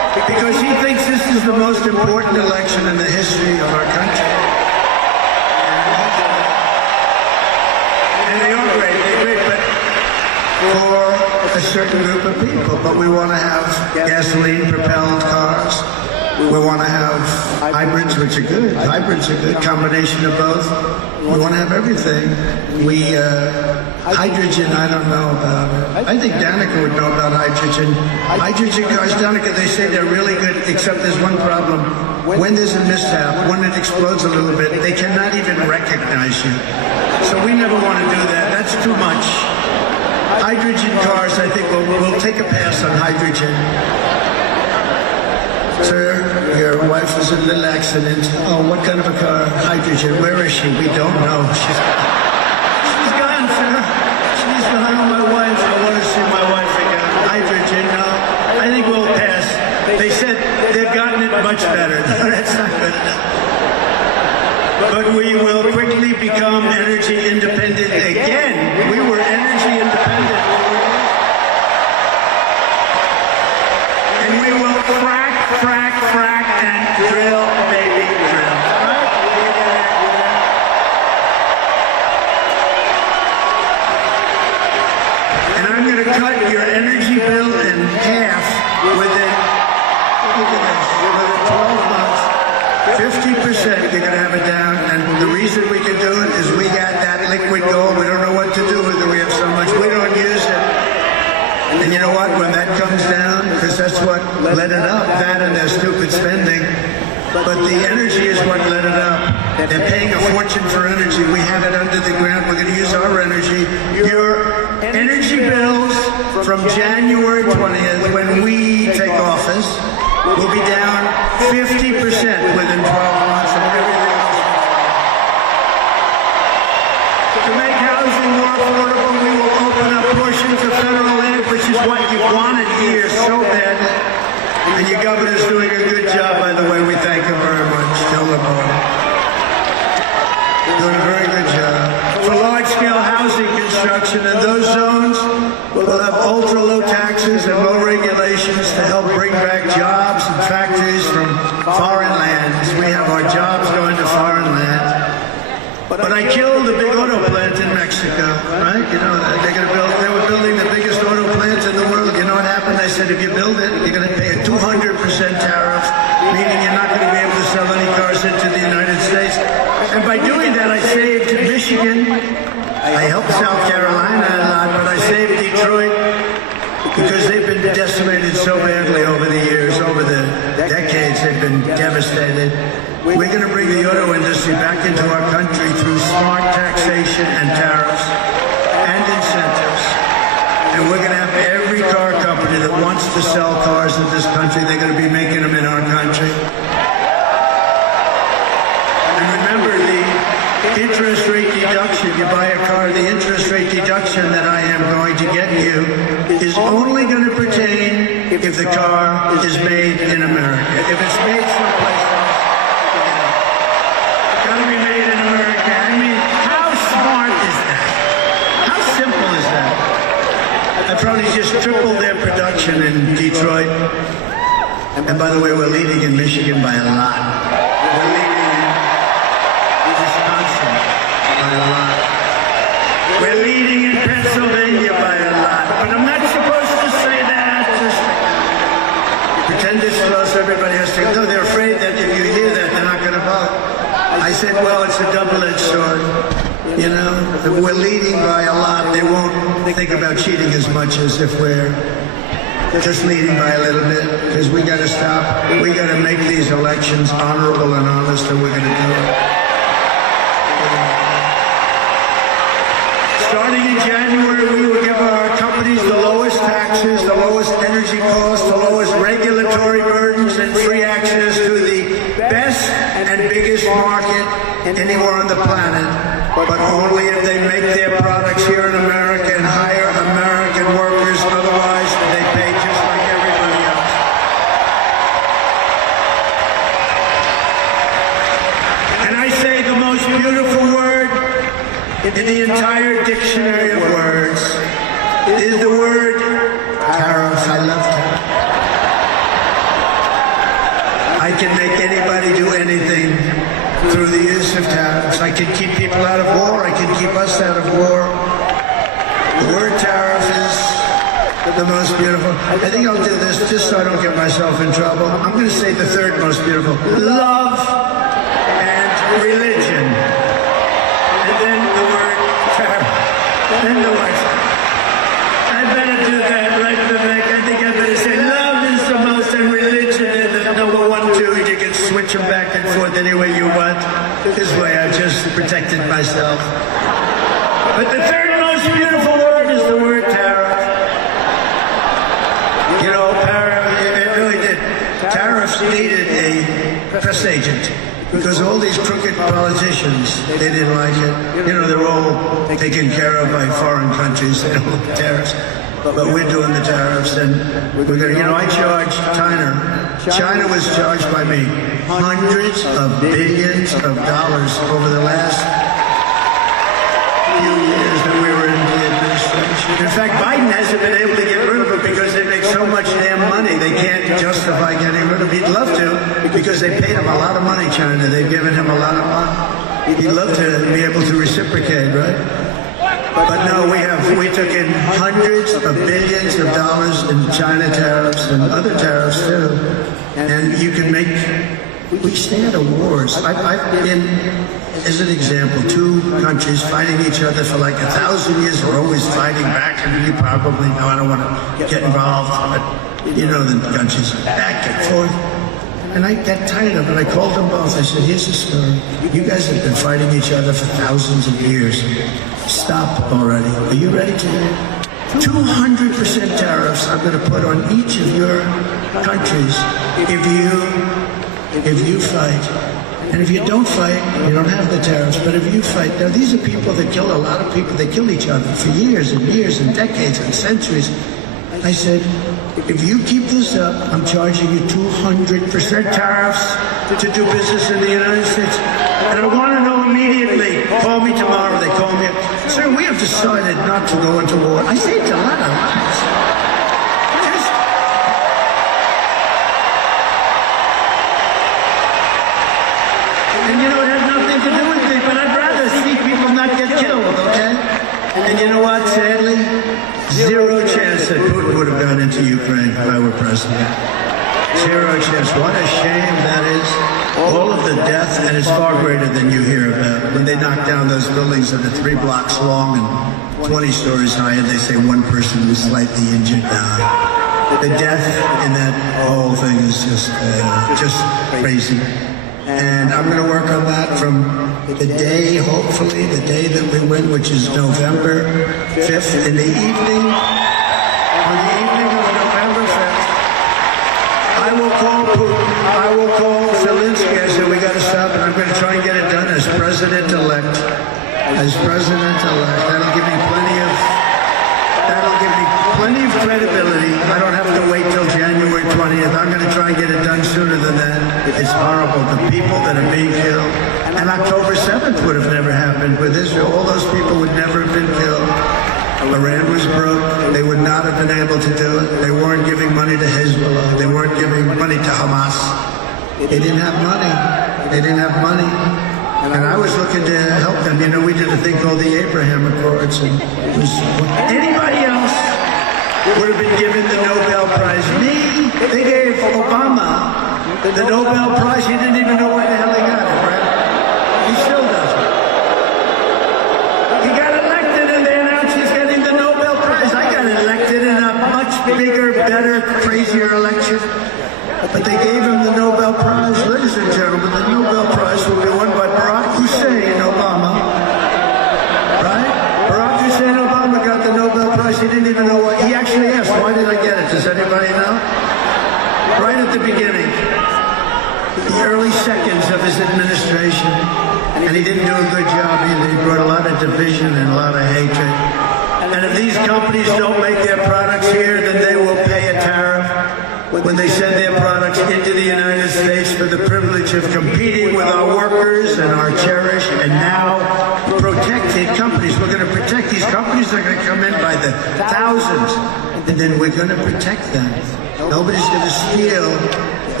the most important election in the history of our country. And they are great, they're great, but for a certain group of people. But we want to have gasoline-propelled cars. We want to have hybrids, which are good. Hybrids are good, combination of both. We want to have everything. Hydrogen, I don't know about. I think Danica would know about hydrogen. Hydrogen cars, Danica, they say they're really good, except there's one problem. When there's a mishap, when it explodes a little bit, they cannot even recognize you. So we never want to do that. That's too much. Hydrogen cars, I think we'll take a pass on hydrogen. Sir, your wife was in a little accident. Oh, what kind of a car? Hydrogen. Where is she? We don't know. She's gone, sir. She's gone. Oh, my wife. I want to see my wife again. Hydrogen. No, I think we'll pass. They said they've gotten it much better. No, that's not good enough. But we will quickly become energy independent again. We were energy independent. And we will frack, and drill, baby, drill. And I'm going to cut your energy bill in half within 12 months. 50%, you're going to have it down. And the reason we can do it is we got that liquid gold. We don't know what to do with it. We have so much. We don't use it. And you know what? When that comes down, because that's what let it up, that and their stupid spending. But the energy is what let it up. They're paying a fortune for energy. We have it under the ground. We're going to use our energy. Your energy bills from January 20th, when we take office, will be down 50% within 12 months of everything else. To make housing more affordable, we will open up portions of federal land, which is what you wanted here so badly. And your governor's doing a good job, by the way. We thank him very much. Joe LeBron. Doing a very good job. For large-scale housing construction in those zones, we'll have ultra-low taxes and low regulations to help bring back jobs and factories from foreign lands. We have our jobs going to foreign lands. But I killed the big auto plant in Mexico, right? You know, they were building the biggest auto plant in the world. You know what happened? I said, if you build it, you're going to pay a 200% tariff, meaning you're not going to be able to sell any cars into the United States. And by doing that, I saved Michigan. I helped South Carolina a lot, but I saved Detroit because they've been decimated so badly over the years, over the decades. They've been devastated. We're going to bring the auto industry back into our country through smart taxation and tariffs and incentives. And we're going to have every car company that wants to sell cars in this country, they're going to be making them in our country. And remember, the interest rate deduction, you buy a car, the interest rate deduction that I am going to get you is only going to pertain if the car is made in America. If it's made someplace else, be made in America. I mean, how smart is that? How simple is that? I probably just tripled their production in Detroit. And by the way, we're leading in Michigan by a lot. We're leading in Wisconsin by a lot. We're leading in Pennsylvania by a lot. But I'm not supposed to say that. Just pretend it's close. Everybody has to. No, they're afraid that if you hear that, they're not going to vote. I said, well, it's a double-edged sword. You know, if we're leading by a lot, they won't think about cheating as much as if we're just leading by a little bit, because we got to stop. We got to make these elections honorable and honest, and we're going to do it. Starting in January, we will give our companies the lowest taxes, the lowest energy costs, the lowest regulatory burdens, and free access to the best and biggest market anywhere on the planet, but only if they make their products here in America and hire American workers. Otherwise, they pay just like everybody else. And I say the most beautiful word in the entire dictionary of words is the word tariffs. I love tariffs. I can make anybody do anything through the use of tariffs. I can keep people out of war. I can keep us out of war. The word tariff is the most beautiful. I think I'll do this just so I don't get myself in trouble. I'm going to say the third most beautiful. Love and religion. And then the word tariff. Then the word. I better do that, right, Vivek? I think I better say love is the most and religion is the number 1, 2. You can switch them back and forth any way you want. This way I've just protected myself. But the third most beautiful word is the word tariff. You know, it really did. Tariffs needed a press agent because all these crooked politicians, they didn't like it. You know, they're all taken care of by foreign countries. They don't like tariffs. But we're doing the tariffs, and we're going to, you know, I charged China. China was charged by me hundreds of billions of dollars over the last few years that we were in the administration. In fact, Biden hasn't been able to get rid of it because they make so much damn money they can't justify getting rid of it. He'd love to because they paid him a lot of money, China. They've given him a lot of money. He'd love to be able to reciprocate, right? But no, we took in hundreds of billions of dollars in China tariffs and other tariffs too. And you can make, we stay out of wars. I've been, as an example, 2 countries fighting each other for like 1,000 years. We're always fighting back, and you probably know, I don't want to get involved, but you know the countries back and forth. And I got tired of it. I called them both. I said, here's the story. You guys have been fighting each other for thousands of years. Stop already. Are you ready to hear? 200% tariffs I'm going to put on each of your countries if you fight. And if you don't fight, you don't have the tariffs. But if you fight, now these are people that kill a lot of people. They kill each other for years and years and decades and centuries. I said, if you keep this up, I'm charging you 200% tariffs to do business in the United States. And I want to know immediately. Call me tomorrow. They call me. Sir, we have decided not to go into war. I say it's a lot of lies. And you know, it has nothing to do with me, but I'd rather see people not get killed, okay? And you know what, sadly? 0 chance that Putin would have gone into Ukraine if I were president. 0 chance. What a shame that is. All of the death, and it's far greater than you hear about. When they knock down those buildings that are 3 blocks long and 20 stories high, and they say 1 person was slightly injured. The death in that whole thing is just crazy. And I'm going to work on that from the day, hopefully, the day that we win, which is November 5th in the evening. On the evening of November 5th, I will call Putin. I will call Zelensky. I said, we got to stop, and I'm going to try and get it done as president-elect. As president-elect. That'll give me plenty of credibility. I don't have to wait till January 20th. I'm going to try and get it done sooner than that. It's horrible. The people that are being killed. And October 7th would have never happened with Israel. All those people would never have been killed. Iran was broke. They would not have been able to do it. They weren't giving money to Hezbollah. They weren't giving money to Hamas. They didn't have money. They didn't have money. And I was looking to help them. You know, we did a thing called the Abraham Accords. And it was anybody else would have been given the Nobel Prize. Me, they gave Obama the Nobel Prize. He didn't even know where the hell he got it, right? He still doesn't. He got elected and they announced he's getting the Nobel Prize. I got elected in a much bigger, better, crazier election. But they gave him the Nobel Prize. Ladies and gentlemen, the Nobel Prize will be won by Barack Hussein Obama. Right? Barack Hussein Obama got the Nobel Prize. He didn't even know what. He actually asked, why did I get it? Does anybody know? Right at the beginning. The early seconds of his administration. And he didn't do a good job either. He brought a lot of division and a lot of hatred. And if these companies don't make their products here, then they will pay a tariff when they send their products into the United States for the privilege of competing with our workers and our cherished and now protected companies. We're going to protect these companies. They're going to come in by the thousands, and then we're going to protect them. Nobody's going to steal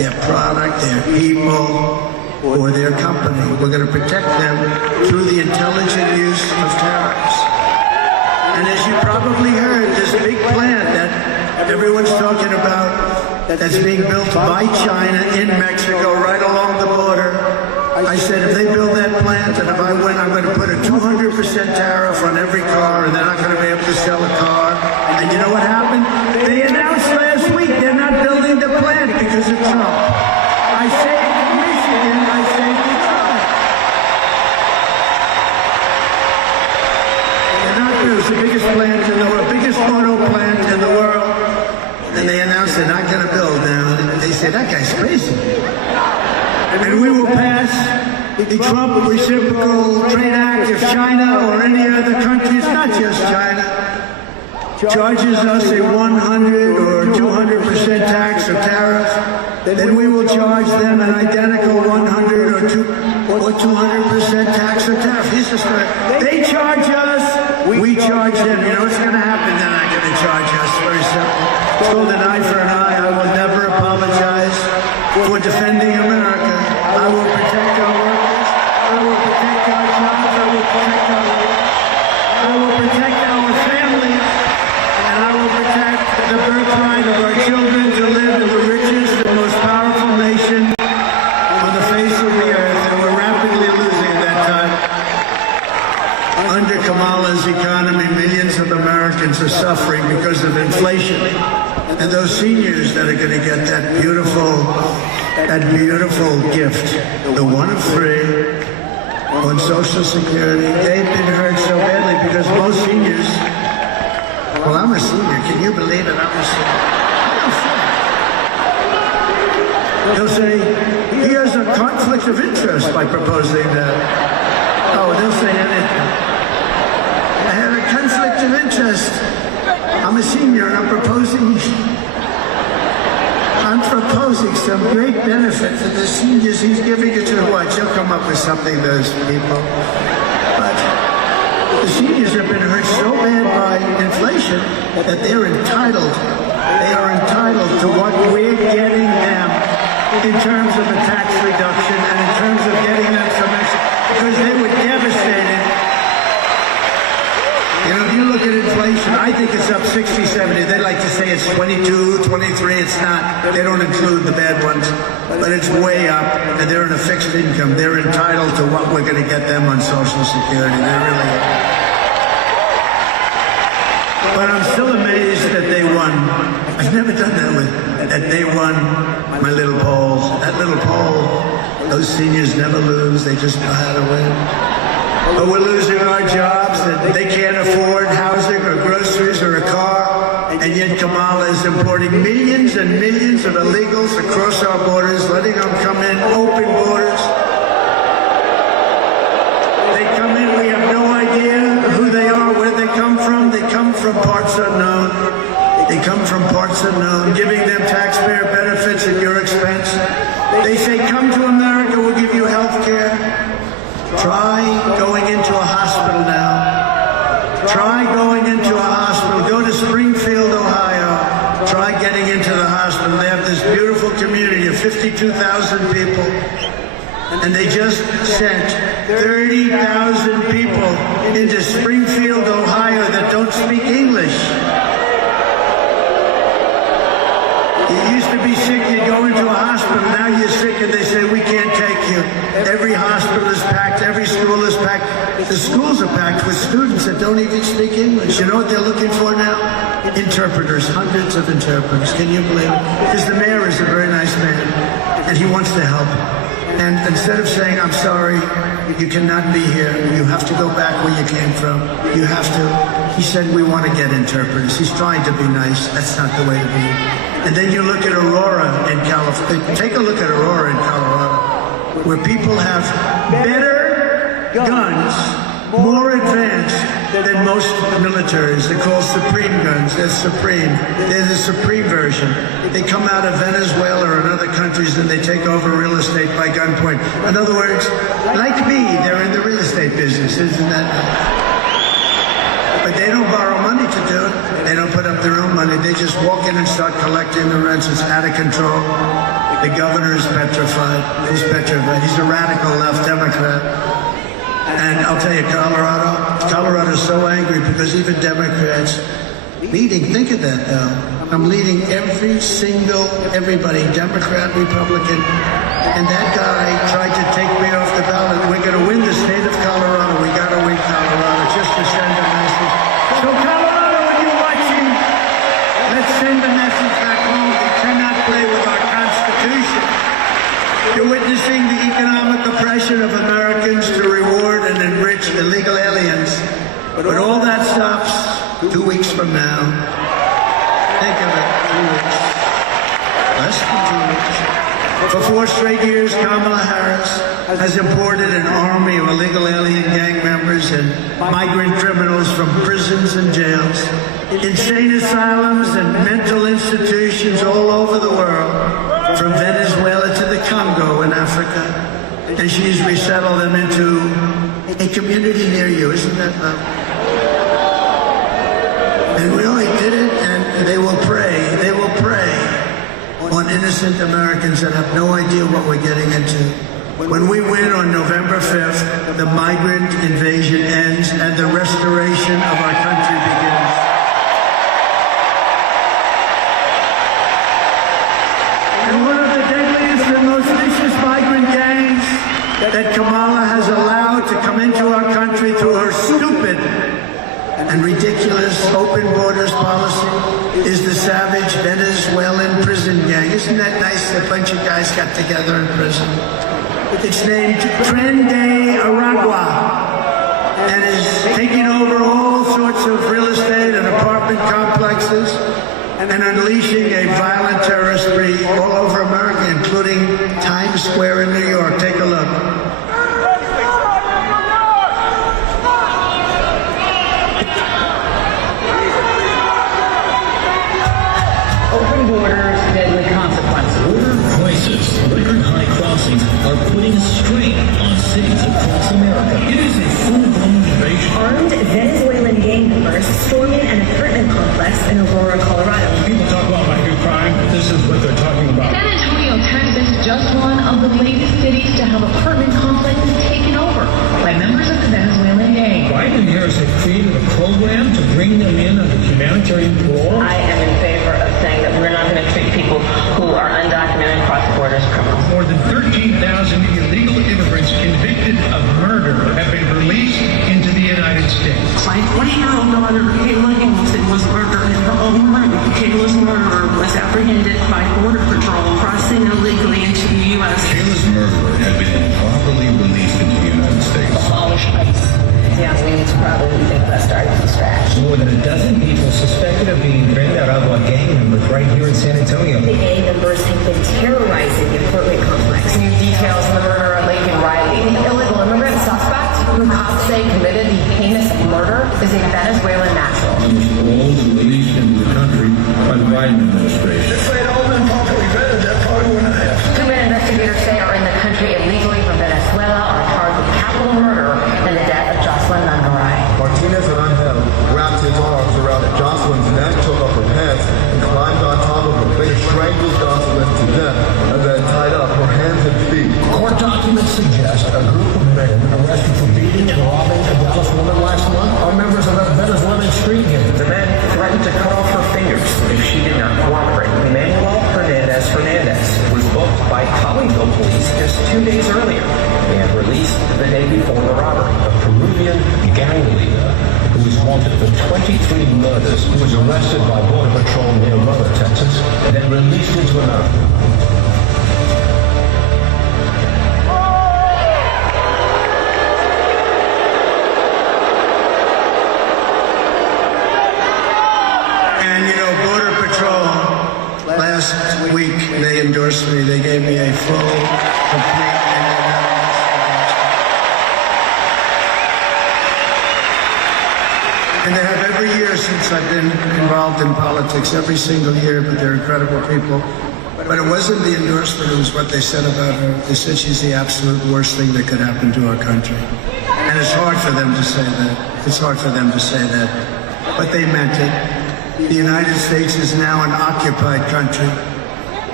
their product, their people, or their company. We're going to protect them through the intelligent use of tariffs. And as you probably heard, there's a big plant that everyone's talking about that's being built by China in Mexico right along the border. I said, if they build that plant and if I win, I'm going to put a 200% tariff on every car and they're not going to be able to sell a car. And you know what happened? They announced last week they're not building the plant because of Trump. I saved Michigan, I saved Trump. They're not building, it's the biggest plant in the world, biggest auto plant in the world. And they announced they're not going to build now. And they say, that guy's crazy. And we will pass the Trump Reciprocal Trade Act if China or any other country, it's not just China, charges us a 100 or 200% tax or tariff, then we will charge them an identical 100 or 200% tax or tariff. Here's the story. They charge us, we charge them. You know what's going to happen? They're not going to charge us. Very simple. It's called an eye for an eye. I will never apologize for defending America. I will protect our workers. I will protect our jobs. I will protect our work. I will protect our families. And I will protect the birthright of our children to live in the richest and most powerful nation on the face of the earth. And we're rapidly losing that time. Under Kamala's economy, millions of Americans are suffering because of inflation. And those seniors that are going to get that beautiful gift, the one of free on Social Security, they've been hurt so badly because most seniors, well, I'm a senior. Can you believe it? I'm a senior. They'll say, he has a conflict of interest by proposing that. Oh, they'll say anything. I have a conflict of interest. I'm a senior and I'm proposing some great benefit to the seniors. He's giving it to the watch. He'll come up with something, those people. But the seniors have been hurt so bad by inflation that they're entitled. They are entitled to what we're getting them in terms of a tax reduction and in terms of getting them some extra, because they were devastated. You know, if you look at inflation, I think it's up 60, 70. They like to say it's 22, 23. It's not. They don't include the bad ones. But it's way up, and they're in a fixed income. They're entitled to what we're going to get them on Social Security. They really are. But I'm still amazed that they won. I've never done that with, that they won my little poll. That little poll, those seniors never lose. They just know how to win. But we're losing our jobs, and they can't afford housing or groceries or a car, and yet Kamala is importing millions and millions of illegals across our borders, letting them come in, open borders. They come in, we have no idea who they are, where they come from. They come from parts unknown. They come from parts unknown, giving them taxpayer benefits at your expense. They say, come to America, we'll give you health care. Try going into a hospital now. Try going into a hospital. Go to Springfield, Ohio. Try getting into the hospital. They have this beautiful community of 52,000 people. And they just sent 30,000 people into Springfield, Ohio that don't speak English. You used to be sick, you go into a hospital, now you're sick and they say, we can't take you. Every hospital is packed, every school is packed. The schools are packed with students that don't even speak English. You know what they're looking for now? Interpreters, hundreds of interpreters. Can you believe it? Because the mayor is a very nice man and he wants to help. And instead of saying, I'm sorry, you cannot be here, you have to go back where you came from, you have to, he said, we want to get interpreters. He's trying to be nice. That's not the way to be. And then you look at Aurora in California. Take a look at Aurora in Colorado, where people have better guns, more advanced than most militaries. They're called Supreme guns. They're Supreme. They're the Supreme version. They come out of Venezuela or in other countries and they take over real estate by gunpoint. In other words, like me, they're in the real estate business, isn't that nice? But they don't borrow money to do it. They don't put up their own money. They just walk in and start collecting the rents. It's out of control. The governor is petrified. He's petrified. He's a radical left Democrat. And I'll tell you, Colorado's so angry because even Democrats leading, think of that now. I'm leading everybody, Democrat, Republican, and that guy tried to take me off the ballot. We're going to win the state of Colorado. We got to win Colorado just to send a message. So Colorado, when you're watching, let's send a message back home. We cannot play with our Constitution. You're witnessing the economic oppression of Americans to reward and enrich illegal aliens. But all that stops 2 weeks from now. Think of it, 2 weeks. Less than 2 weeks. For 4 straight years, Kamala Harris has imported an army of illegal alien gang members and migrant criminals from prisons and jails, insane asylums and mental institutions all over the world, from Venezuela to the Congo in Africa. And she's resettled them into a community near you. Isn't that lovely? And we only did it, and they will prey on innocent Americans that have no idea what we're getting into. When we win on November 5th, the migrant invasion ends and the restoration of our country begins. And one of the deadliest and most vicious migrant gangs that Kamala has allowed to come into our country through her stupid and ridiculous open borders policy is the savage Venezuelan prison gang. Isn't that nice? A bunch of guys got together in prison. It's named Tren de Aragua and is taking over all sorts of real estate and apartment complexes and unleashing a violent terrorist spree all over America, including Times Square in New York. Take a look. Borders, deadly consequences. Border crisis, record high crossings are putting a strain on cities across America. It is a full-blown invasion. Armed Venezuelan gang members storming an apartment complex in Aurora, Colorado. People talk about my new crime. This is what they're talking about. San Antonio, Texas, just one of the latest cities to have apartment complexes taken over by members of the Venezuelan gang. Biden and Harris have created a program to bring them in under humanitarian parole. I am in favor of saying that we're not going to treat people who are undocumented cross-border as criminals. More than 13,000 illegal immigrants convicted of murder have been released into the United States. My 20-year-old daughter, Kayla Hamilton, was murdered in her own room. Kayla's murderer was apprehended by Border Patrol crossing illegally into the U.S. Kayla's murderer had been improperly released into the United States. Abolish ICE. Yeah, we need to probably think about starting from scratch. More than a dozen people suspected of being Tren de Aragua gang members right here in San Antonio. The gang members have been terrorizing the apartment complex. New details in the murder of Laken Riley. The illegal immigrant suspect, who cops say committed the heinous murder, is a Venezuelan national. Paroled and released into the country by the Biden administration. If they'd all been properly vetted, that probably wouldn't have happened. 2 men investigators say are in the country illegally from Venezuela are charged with capital murder and the death of Jocelyn Nangaray. Martinez and Angel wrapped his arms around Jocelyn's neck, took off her pants, and climbed on top of her, then strangled Jocelyn to death, and then tied up her hands and feet. Court documents suggest a group of men arrested for beating and robbing a Dallas woman last month are members of a Venezuelan street gang. The men threatened to cut off her fingers if she did not cooperate. Emmanuel Hernandez was booked by Colleyville police just 2 days earlier and released the day before the robbery. A Peruvian gang leader who is wanted for 23 murders, who was arrested by Border Patrol near Mother, Texas, then released into America. Last week, they endorsed me. They gave me a full, complete, and they have every year since I've been involved in politics, every single year, but they're incredible people. But it wasn't the endorsement, it was what they said about her. They said she's the absolute worst thing that could happen to our country. And it's hard for them to say that. It's hard for them to say that. But they meant it. The United States is now an occupied country.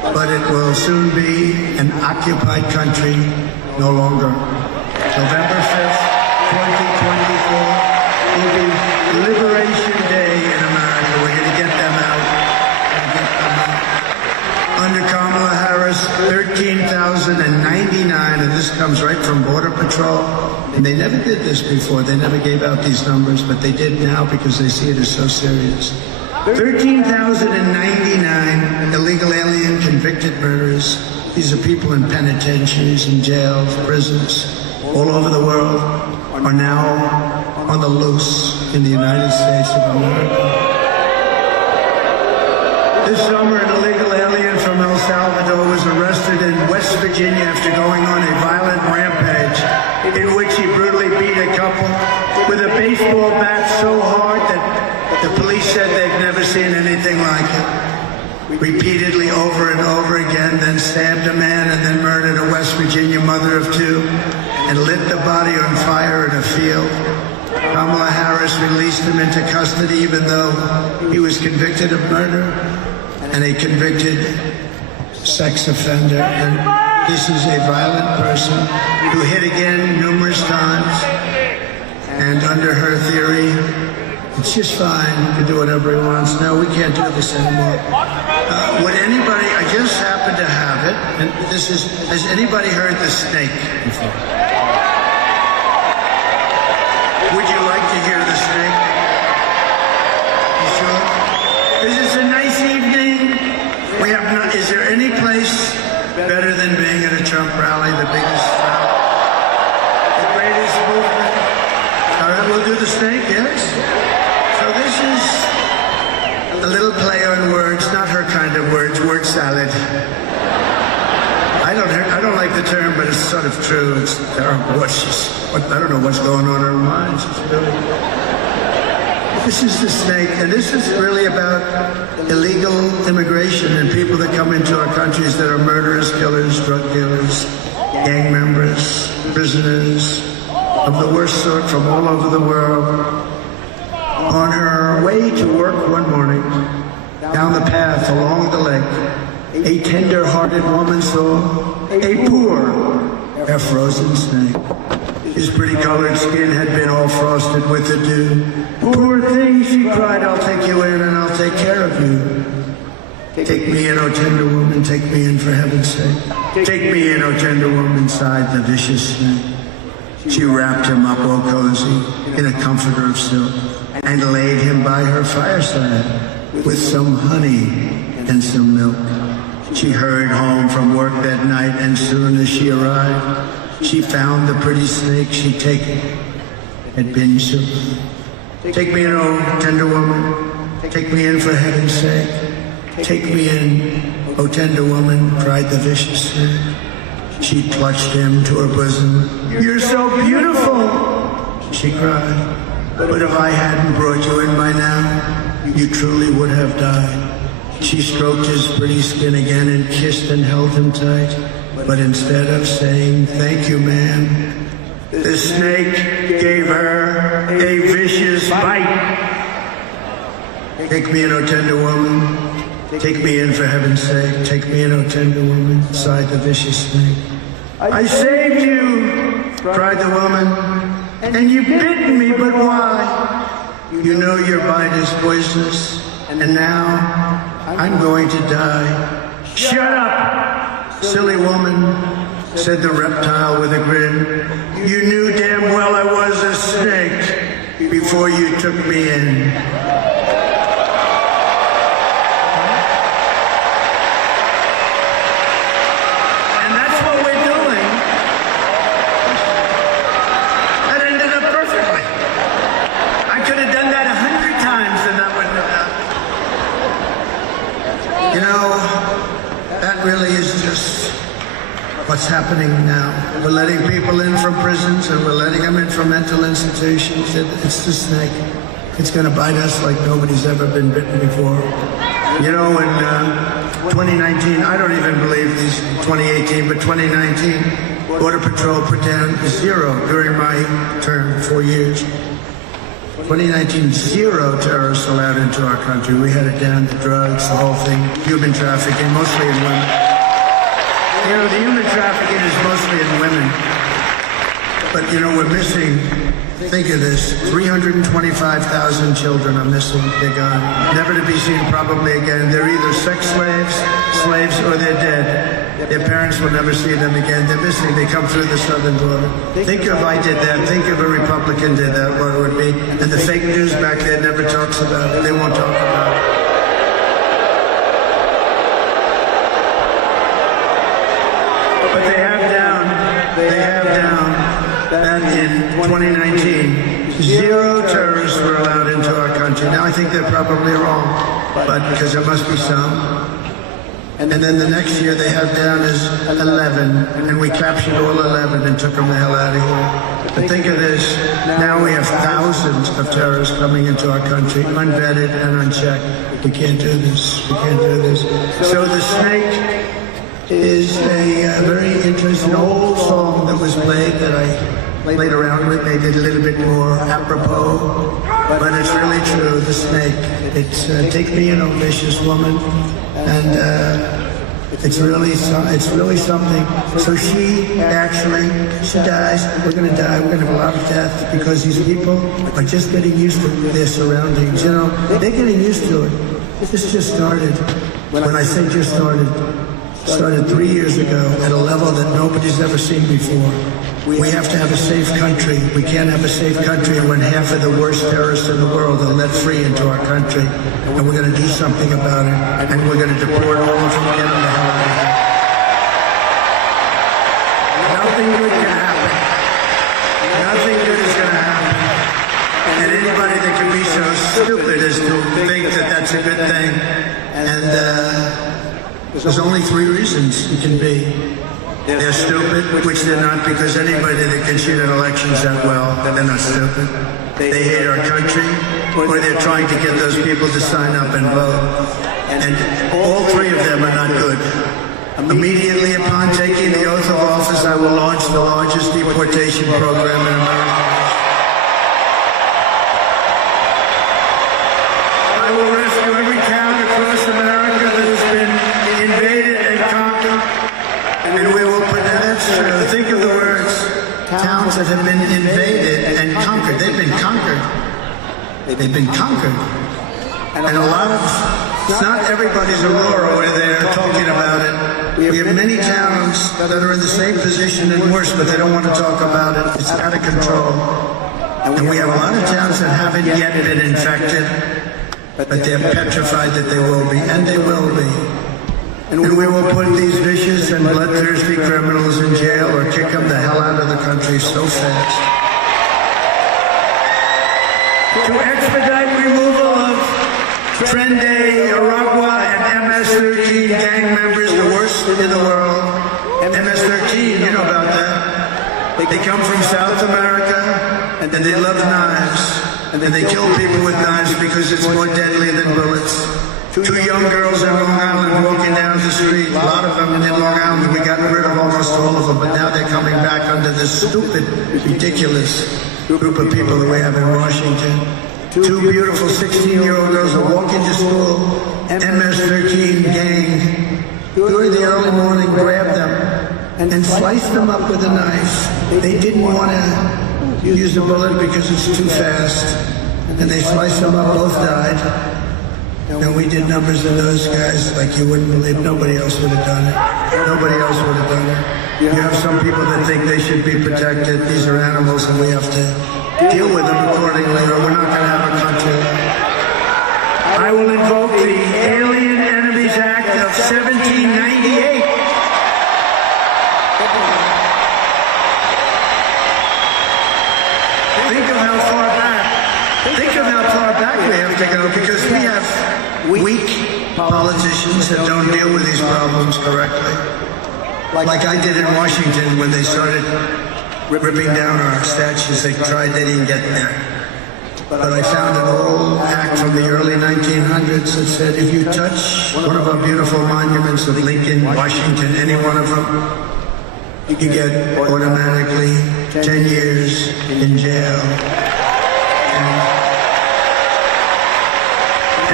but it will soon be an occupied country no longer. November 5th, 2024 will be Liberation Day in America. We're going to get them out. Under Kamala Harris, 13,099, and this comes right from Border Patrol. And they never did this before. They never gave out these numbers, but they did now because they see it as so serious. 13,099 illegal alien convicted murderers. These are people in penitentiaries and jails, prisons, all over the world, are now on the loose in the United States of America. This summer, an illegal alien from El Salvador was arrested in West Virginia after going on a violent rampage in which he brutally beat a couple with a baseball bat so hard that the police said they've never seen anything like it. Repeatedly over and over again, then stabbed a man and then murdered a West Virginia mother of two and lit the body on fire in a field. Kamala Harris released him into custody even though he was convicted of murder and a convicted sex offender. And this is a violent person who hit again numerous times. And under her theory, it's just fine to do whatever he wants. No, we can't do this anymore. Would anybody, I just happen to have it, and this is, has anybody heard the snake before? Would you like to hear the snake? You sure? Because it's a nice evening. We have not, is there any place better than being at a Trump rally, the biggest rally, the greatest movement? All right, we'll do the snake, yes? So this is a little play on words, not her kind of words, word salad. I don't like the term, but it's sort of true. It's terrible. I don't know what's going on in her mind. This is the snake, and this is really about illegal immigration and people that come into our countries that are murderers, killers, drug dealers, gang members, prisoners of the worst sort from all over the world. On her way to work one morning, down the path along the lake, a tender-hearted woman saw a poor, half-frozen snake. His pretty colored skin had been all frosted with the dew. Poor thing, she cried, I'll take you in and I'll take care of you. Take me in, oh tender woman, take me in for heaven's sake. Take me in, oh tender woman, sighed the vicious snake. She wrapped him up all cozy in a comforter of silk and laid him by her fireside with some honey and some milk. She hurried home from work that night, and soon as she arrived, she found the pretty snake she'd taken had been shook. Take me in, oh tender woman, take me in for heaven's sake. Take me in, oh tender woman, cried the vicious snake. She clutched him to her bosom. You're so beautiful, she cried. But if I hadn't brought you in by now, you truly would have died. She stroked his pretty skin again and kissed and held him tight. But instead of saying, thank you, ma'am, the snake gave her a vicious bite. Take me in, oh tender woman. Take me in for heaven's sake. Take me in, oh tender woman, sighed the vicious snake. I saved you, cried the woman, and you bit me, but why? You know your bite is poisonous, and now I'm going to die. Shut up, silly woman, said the reptile with a grin. You knew damn well I was a snake before you took me in. And that's what we're doing. That ended up perfectly. I could have done that 100 times and that wouldn't have happened. You know, that really is just what's happening now. We're letting people in from prisons and we're letting them in from mental institutions. It's the snake. It's going to bite us like nobody's ever been bitten before. You know, in 2019, I don't even believe these 2018, but 2019, Border Patrol put down 0 during my term, 4 years. 2019, 0 terrorists allowed into our country. We had it down to drugs, the whole thing, human trafficking, mostly in women. You know, the human trafficking is mostly in women. But, you know, we're missing, think of this, 325,000 children are missing. They're gone. Never to be seen probably again. They're either sex slaves, or they're dead. Their parents will never see them again. They're missing. They come through the southern border. Think if I did that. Think if a Republican did that, what it would be. And the fake news back there never talks about it. They won't talk about it. But they have down that in 2019, 0 terrorists were allowed into our country. Now I think they're probably wrong, but because there must be some. And then the next year they have down as 11, and we captured all 11 and took them the hell out of here. But think of this, now we have thousands of terrorists coming into our country, unvetted and unchecked. We can't do this, we can't do this. So the snake is a very interesting old song that was played that I played around with, made it a little bit more apropos, but it's really true, the snake. It's take me an vicious woman, and it's really something. So she dies, we're going to die, we're going to have a lot of death, because these people are just getting used to their surroundings, you know, they're getting used to it. This just started, when I say just started 3 years ago at a level that nobody's ever seen before. We have to have a safe country. We can't have a safe country when half of the worst terrorists in the world are let free into our country. And we're going to do something about it. And we're going to deport all of them and get them the hell out of here. Nothing good can happen. Nothing good is going to happen. And anybody that can be so stupid as to think that that's a good thing. And there's only 3 reasons it can be. They're stupid, which they're not, because anybody that can cheat in elections that well, they're not stupid. They hate our country, or they're trying to get those people to sign up and vote. And all 3 of them are not good. Immediately upon taking the oath of office, I will launch the largest deportation program in America. I will rescue every town across America that has been invaded and conquered, and we will put, that's true, think of the words, towns that have been invaded and conquered. They've been conquered. They've been conquered. And a lot of, not everybody's Aurora where they're talking about it. We have many towns that are in the same position and worse, but they don't want to talk about it. It's out of control. And we have a lot of towns that haven't yet been infected, but they're petrified that they will be, and they will be. And we will put these vicious and bloodthirsty criminals in jail or kick them the hell out of the country so fast. To expedite removal of Trende, Aragua, and MS-13 gang members, the worst in the world. MS-13, you know about that. They come from South America, and they love knives. And they kill people with knives because it's more deadly than bullets. 2 young girls in Long Island walking down the street. A lot of them in Long Island. We got rid of almost all of them, but now they're coming back under this stupid, ridiculous group of people that we have in Washington. 2 beautiful 16-year-old girls are walking to school. MS-13 gang, during the early morning, grabbed them and sliced them up with a knife. They didn't want to use the bullet because it's too fast. And they sliced them up, both died. And we did numbers of those guys like you wouldn't believe. Nobody else would have done it. Nobody else would have done it. You have some people that think they should be protected. These are animals and we have to deal with them accordingly or we're not going to have a country. I will invoke the Alien Enemies Act of 1798. Think of how far back we have to go, because we have weak politicians that don't deal with these problems correctly. Like I did in Washington when they started ripping down our statues. They didn't get there. But I found an old act from the early 1900s that said if you touch one of our beautiful monuments of Lincoln, Washington, any one of them, you get automatically 10 years in jail. And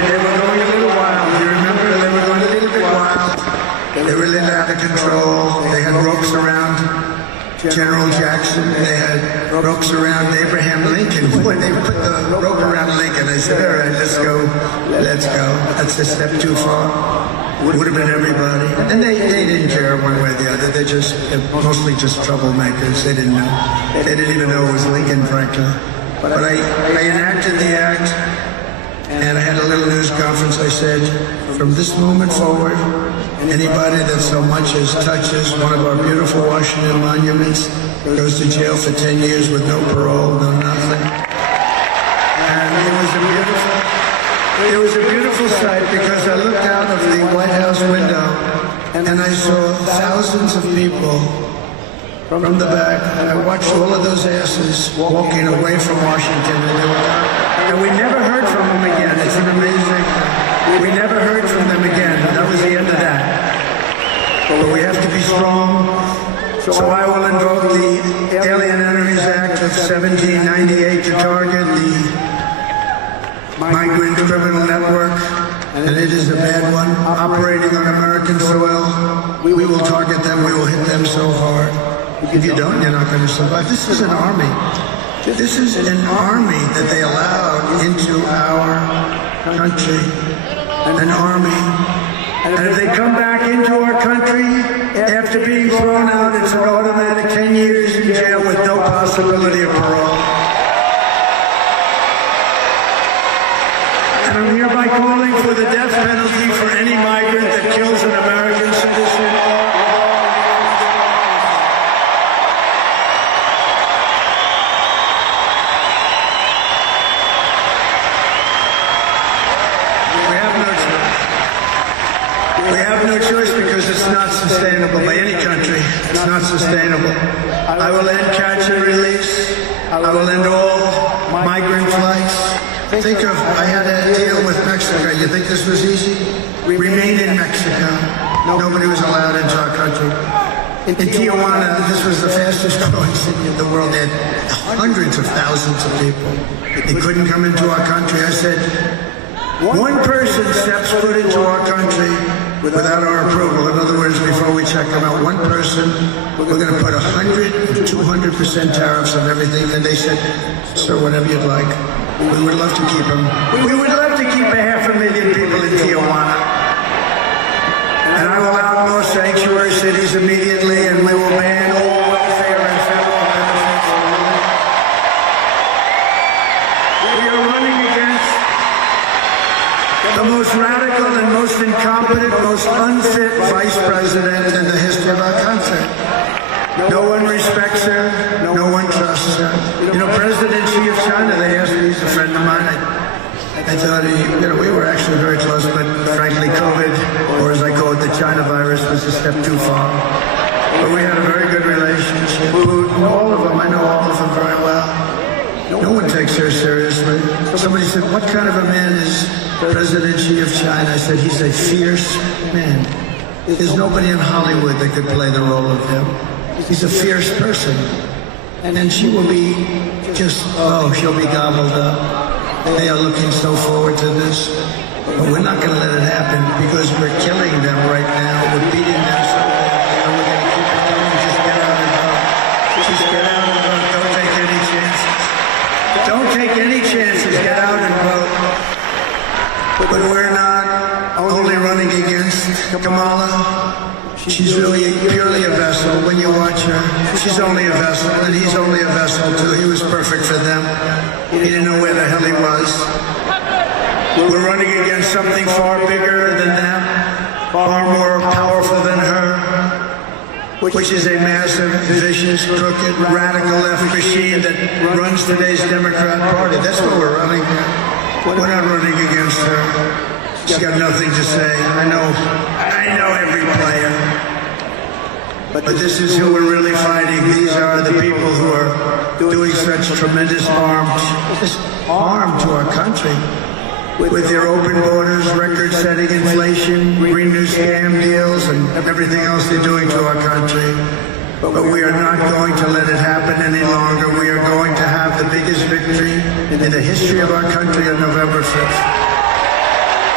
they were going a little wild. You remember? They were going a little bit wild. They were a little out of control. They had ropes around General Jackson. They had ropes around Abraham Lincoln. When they put the rope around Lincoln, I said, all right, let's go. Let's go. That's a step too far. Would have been everybody. And they didn't care one way or the other. They're mostly just troublemakers. They didn't know. They didn't even know it was Lincoln, frankly. But I enacted the act, and I had a little news conference. I said, from this moment forward, anybody that so much as touches one of our beautiful Washington monuments goes to jail for 10 years with no parole, no nothing. And it was a beautiful sight because I looked out of the White House window and I saw thousands of people from the back. I watched all of those asses walking away from Washington, and we never heard from them again. It's an amazing. We never heard from them again. That was the end of that. But we have to be strong. So I will invoke the Alien Enemies Act of 1798 to target the migrant criminal network, and it is a bad one, operating on American soil. We will target them. We will hit them so hard. If you don't, you're not going to survive. This is an army. This is an army that they allowed into our country. An army. And if they come back into our country after being thrown out, it's an automatic 10 years in jail with no possibility of parole. And I'm hereby calling for the death penalty for any migrant that kills an American citizen. We have no choice because it's not sustainable by any country. It's not sustainable. I will end catch and release. I will end all migrant flights. Think of, I had a deal with Mexico. You think this was easy? Remain in Mexico. Nobody was allowed into our country. In Tijuana, this was the fastest growing city in the world. They had hundreds of thousands of people. They couldn't come into our country. I said, one person steps foot into our country without our approval. In other words, before we check them out, one person, we're going to put 100 to 200% tariffs on everything. And they said, sir, whatever you'd like. We would love to keep them. We would love to keep 500,000 people in Tijuana. And I will out more sanctuary cities immediately, and we will ban all welfare and federal benefits. We are running against the most radical and most incompetent, most unfit vice president in the history of our country. No one respects her. No one trusts her. You know, President Xi of China, they asked me, he's a friend of mine. I thought we were actually very close, but frankly, COVID, or as I call it, the China virus, was a step too far. But we had a very good relationship. All of them, I know all of them very well. No one takes her seriously. Somebody said, what kind of a man is President Xi of China? I said, he's a fierce man. There's nobody in Hollywood that could play the role of him. He's a fierce person. And she will be she'll be gobbled up. They are looking so forward to this. But we're not going to let it happen because we're killing them right now. We're beating them so bad. And we're going to keep it going. Just get out and vote. Just get out and vote. Don't take any chances. Don't take any chances. Get out and vote. But we're not only running against Kamala. She's really purely a vessel. When you watch her, she's only a vessel, and he's only a vessel too. He was perfect for them. He didn't know where the hell he was. We're running against something far bigger than them, far more powerful than her, which is a massive, vicious, crooked, radical left machine that runs today's Democrat Party. That's what we're running against. We're not running against her. She's got nothing to say. I know every player. But this is who we're really fighting. These are the people who are doing such tremendous harm to our country. With their open borders, record-setting inflation, green new scam deals, and everything else they're doing to our country. But we are not going to let it happen any longer. We are going to have the biggest victory in the history of our country on November 5th.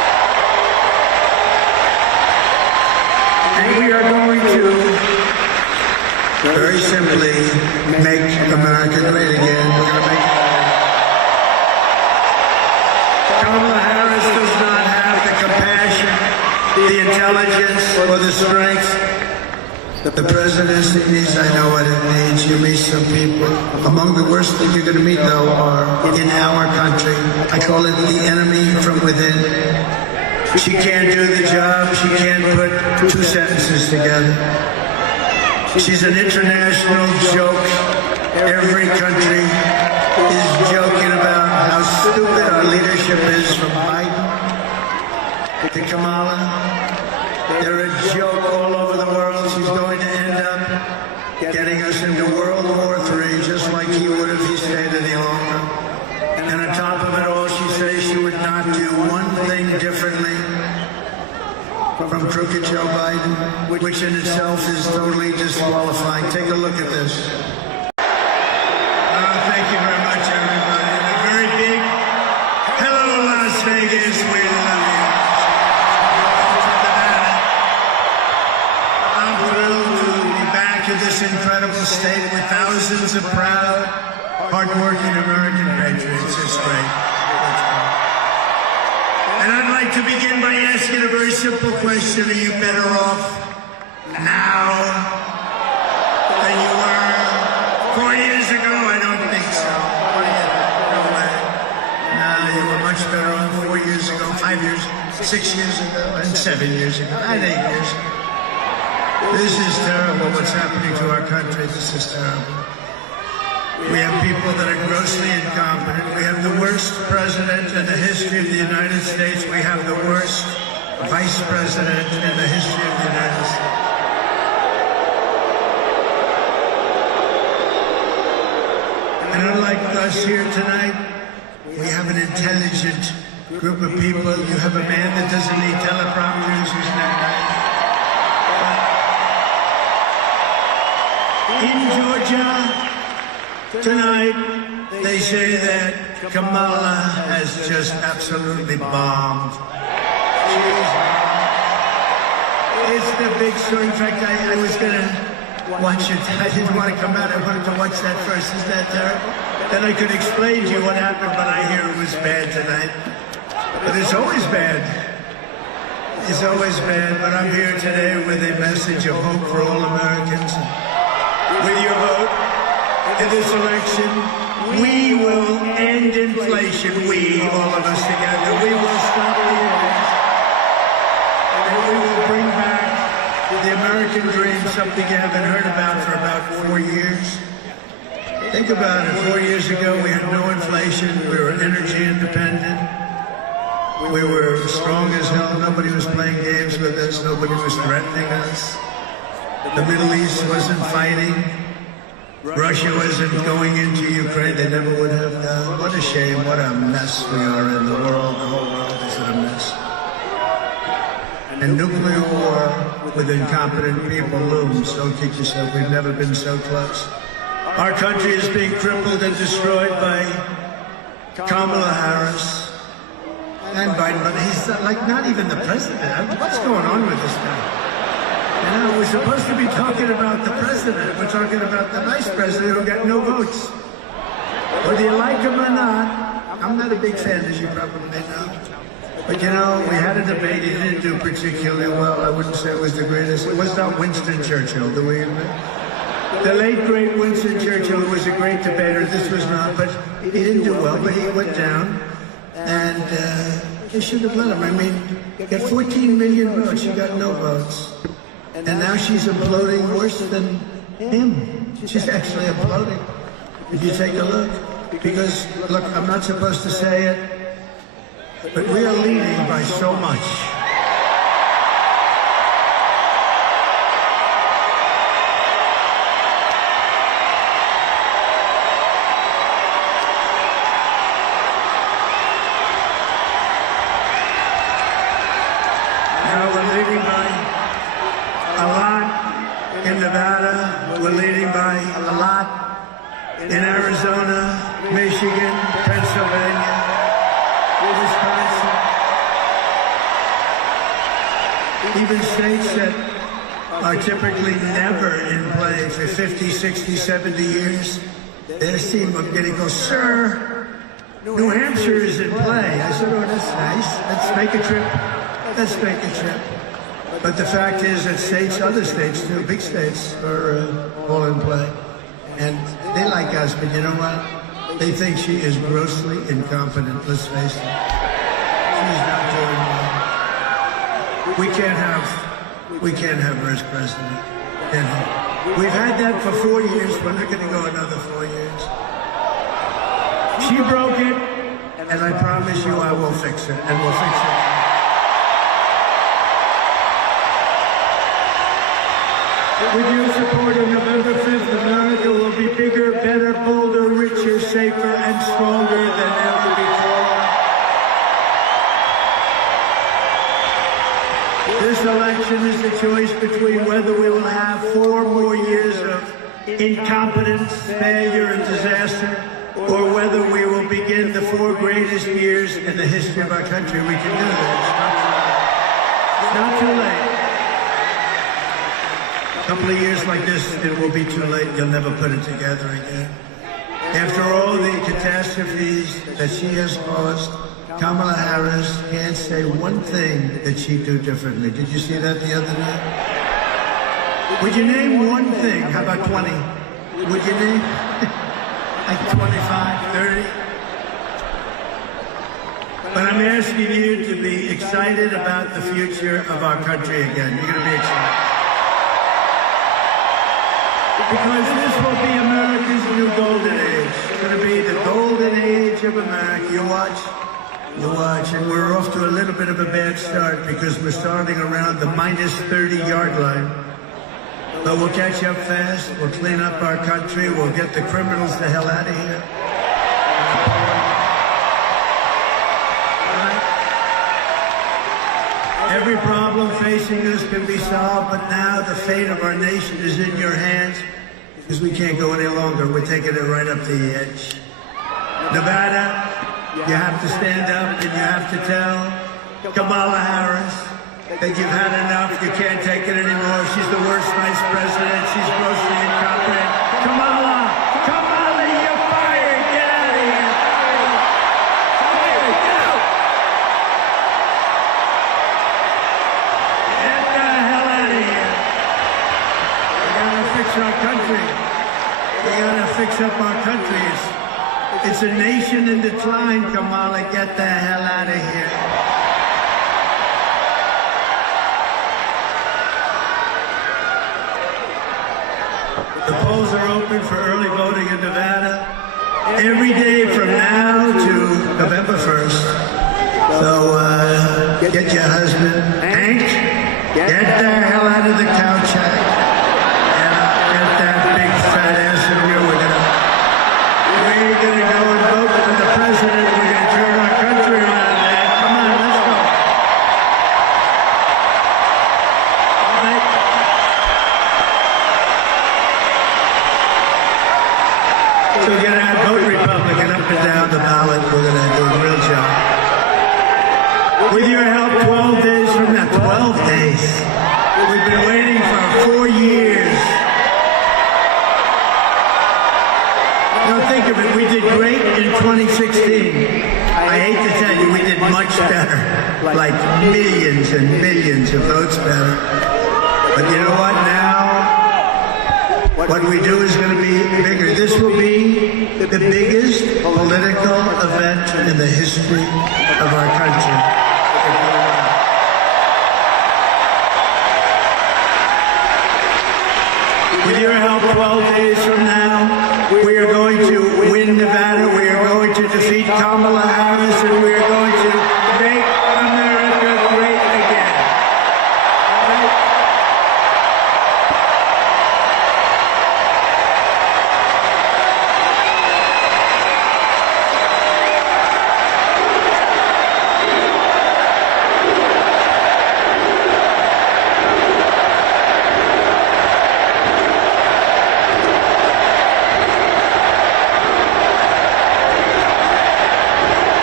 to, very simply, make America great again. We're going to make it great. Kamala Harris does not have the compassion, the intelligence, or the strength the presidency needs. I know what it needs. You meet some people. Among the worst things you're going to meet, though, are in our country. I call it the enemy from within. She can't do the job. She can't put two sentences together. She's an international joke. Every country is joking about how stupid our leadership is, from Biden to Kamala. They're a joke all over the world. She's going to end up getting us into World War III, just like he would if he stayed any longer. And on top of it all, she says she would not do one thing differently from crooked Joe Biden, which in itself is totally disqualifying. Take a look at this. Thank you very much, everybody. And a very big hello, Las Vegas. We love you. I'm thrilled to be back in this incredible state with thousands of proud, hardworking American patriots. It's great. And I'd like to begin by asking a very simple question. Are you better off now than you were 4 years ago? I don't think so. No way. No, you were much better off 4 years ago, 5 years, 6 years ago, and 7 years ago, and 8 years ago. This is terrible what's happening to our country. This is terrible. We have people that are grossly incompetent. We have the worst president in the history of the United States. We have the worst vice president in the history of the United States. And unlike us here tonight, we have an intelligent group of people. You have a man that doesn't need teleprompters. Who's not in Georgia tonight, they say that Kamala has just absolutely bombed. It's the big story. In fact, I was going to watch it. I didn't want to come out. I wanted to watch that first. Isn't that terrible? Then I could explain to you what happened, but I hear it was bad tonight. But it's always bad. It's always bad. But I'm here today with a message of hope for all Americans. With your vote in this election, we will end inflation. We, all of us together, we will stop the wars. And we will bring back the American dream, something you haven't heard about for about 4 years. Think about it. 4 years ago, we had no inflation. We were energy independent. We were strong as hell. Nobody was playing games with us. Nobody was threatening us. The Middle East wasn't fighting. Russia wasn't going into Ukraine. They never would have done. What a shame. What a mess we are in the world. The whole world is in a mess. And nuclear war with incompetent people looms. Don't kid yourself. We've never been so close. Our country is being crippled and destroyed by Kamala Harris and Biden. But he's like not even the president. What's going on with this guy? You know, we're supposed to be talking about the president. We're talking about the vice president who got no votes. Whether you like him or not, I'm not a big fan, as you probably know. But you know, we had a debate. He didn't do particularly well. I wouldn't say it was the greatest. It was not Winston Churchill, do we admit? The late, great Winston Churchill was a great debater. This was not, but he didn't do well, but he went down. And they should have let him. I mean, he got 14 million votes. She got no votes. And now she's imploding worse than him. She's actually imploding. If you take a look. Because, look, I'm not supposed to say it, but we are leading by so much. Now we're leading by a lot in Nevada. We're leading by a lot in Arizona, Michigan, Pennsylvania, Wisconsin. Even states that are typically never in play for 50, 60, 70 years. They seem I'm getting go, sir, New Hampshire is in play. I said, oh, that's nice. Let's make a trip. Let's make a trip. But the fact is that states, other states too, big states, are all in play. And they like us, but you know what? They think she is grossly incompetent, let's face it. She's not doing well. We can't have her as president. Can't have. We've had that for 4 years. We're not going to go another 4 years. She broke it, and I promise you I will fix it, and we'll fix it. With your support on November 5th, America will be bigger, better, bolder, richer, safer, and stronger than ever before. This election is the choice between whether we will have 4 more years of incompetence, failure, and disaster, or whether we will begin the 4 greatest years in the history of our country. We can do that. It's not too late. A couple of years like this, it will be too late. You'll never put it together again. After all the catastrophes that she has caused, Kamala Harris can't say one thing that she'd do differently. Did you see that the other day? Would you name one thing? How about 20? Would you name like 25, 30? But I'm asking you to be excited about the future of our country again. You're going to be excited. Because this will be America's new golden age. It's going to be the golden age of America. You watch, and we're off to a little bit of a bad start because we're starting around the minus 30-yard line. But we'll catch up fast. We'll clean up our country. We'll get the criminals the hell out of here. Every problem facing us can be solved, but now the fate of our nation is in your hands because we can't go any longer. We're taking it right up to the edge. Nevada, you have to stand up and you have to tell Kamala Harris that you've had enough. You can't take it anymore. She's the worst vice president. She's grossly incompetent. Kamala, you're fired. Get out of here. Fired. Get out. Get the hell out of here. We gotta fix our country. We gotta fix up our country. It's a nation in decline, Kamala. Get the hell out of here. The polls are open for early voting in Nevada every day from now to November 1st. So get your husband, Hank, get the hell out of the couch, Hank. Get that big fat ass in here. We're gonna go and vote for the president. We're gonna turn our country around, man. Come on, let's go. All right. So we're gonna vote Republican up and down the ballot. We're gonna do a real job. With your help, 12 days from now, 12 days. We've been waiting for 4 years. Now think of it, we did great in 2016. I hate to tell you, we did much better. Like millions and millions of votes better. But you know what, now, what we do is going to be bigger. This will be the biggest political event in the history of our country. With your help, 12 days from now, we are going to win Nevada. We are going to defeat Kamala Harris, and we are going to make America great again.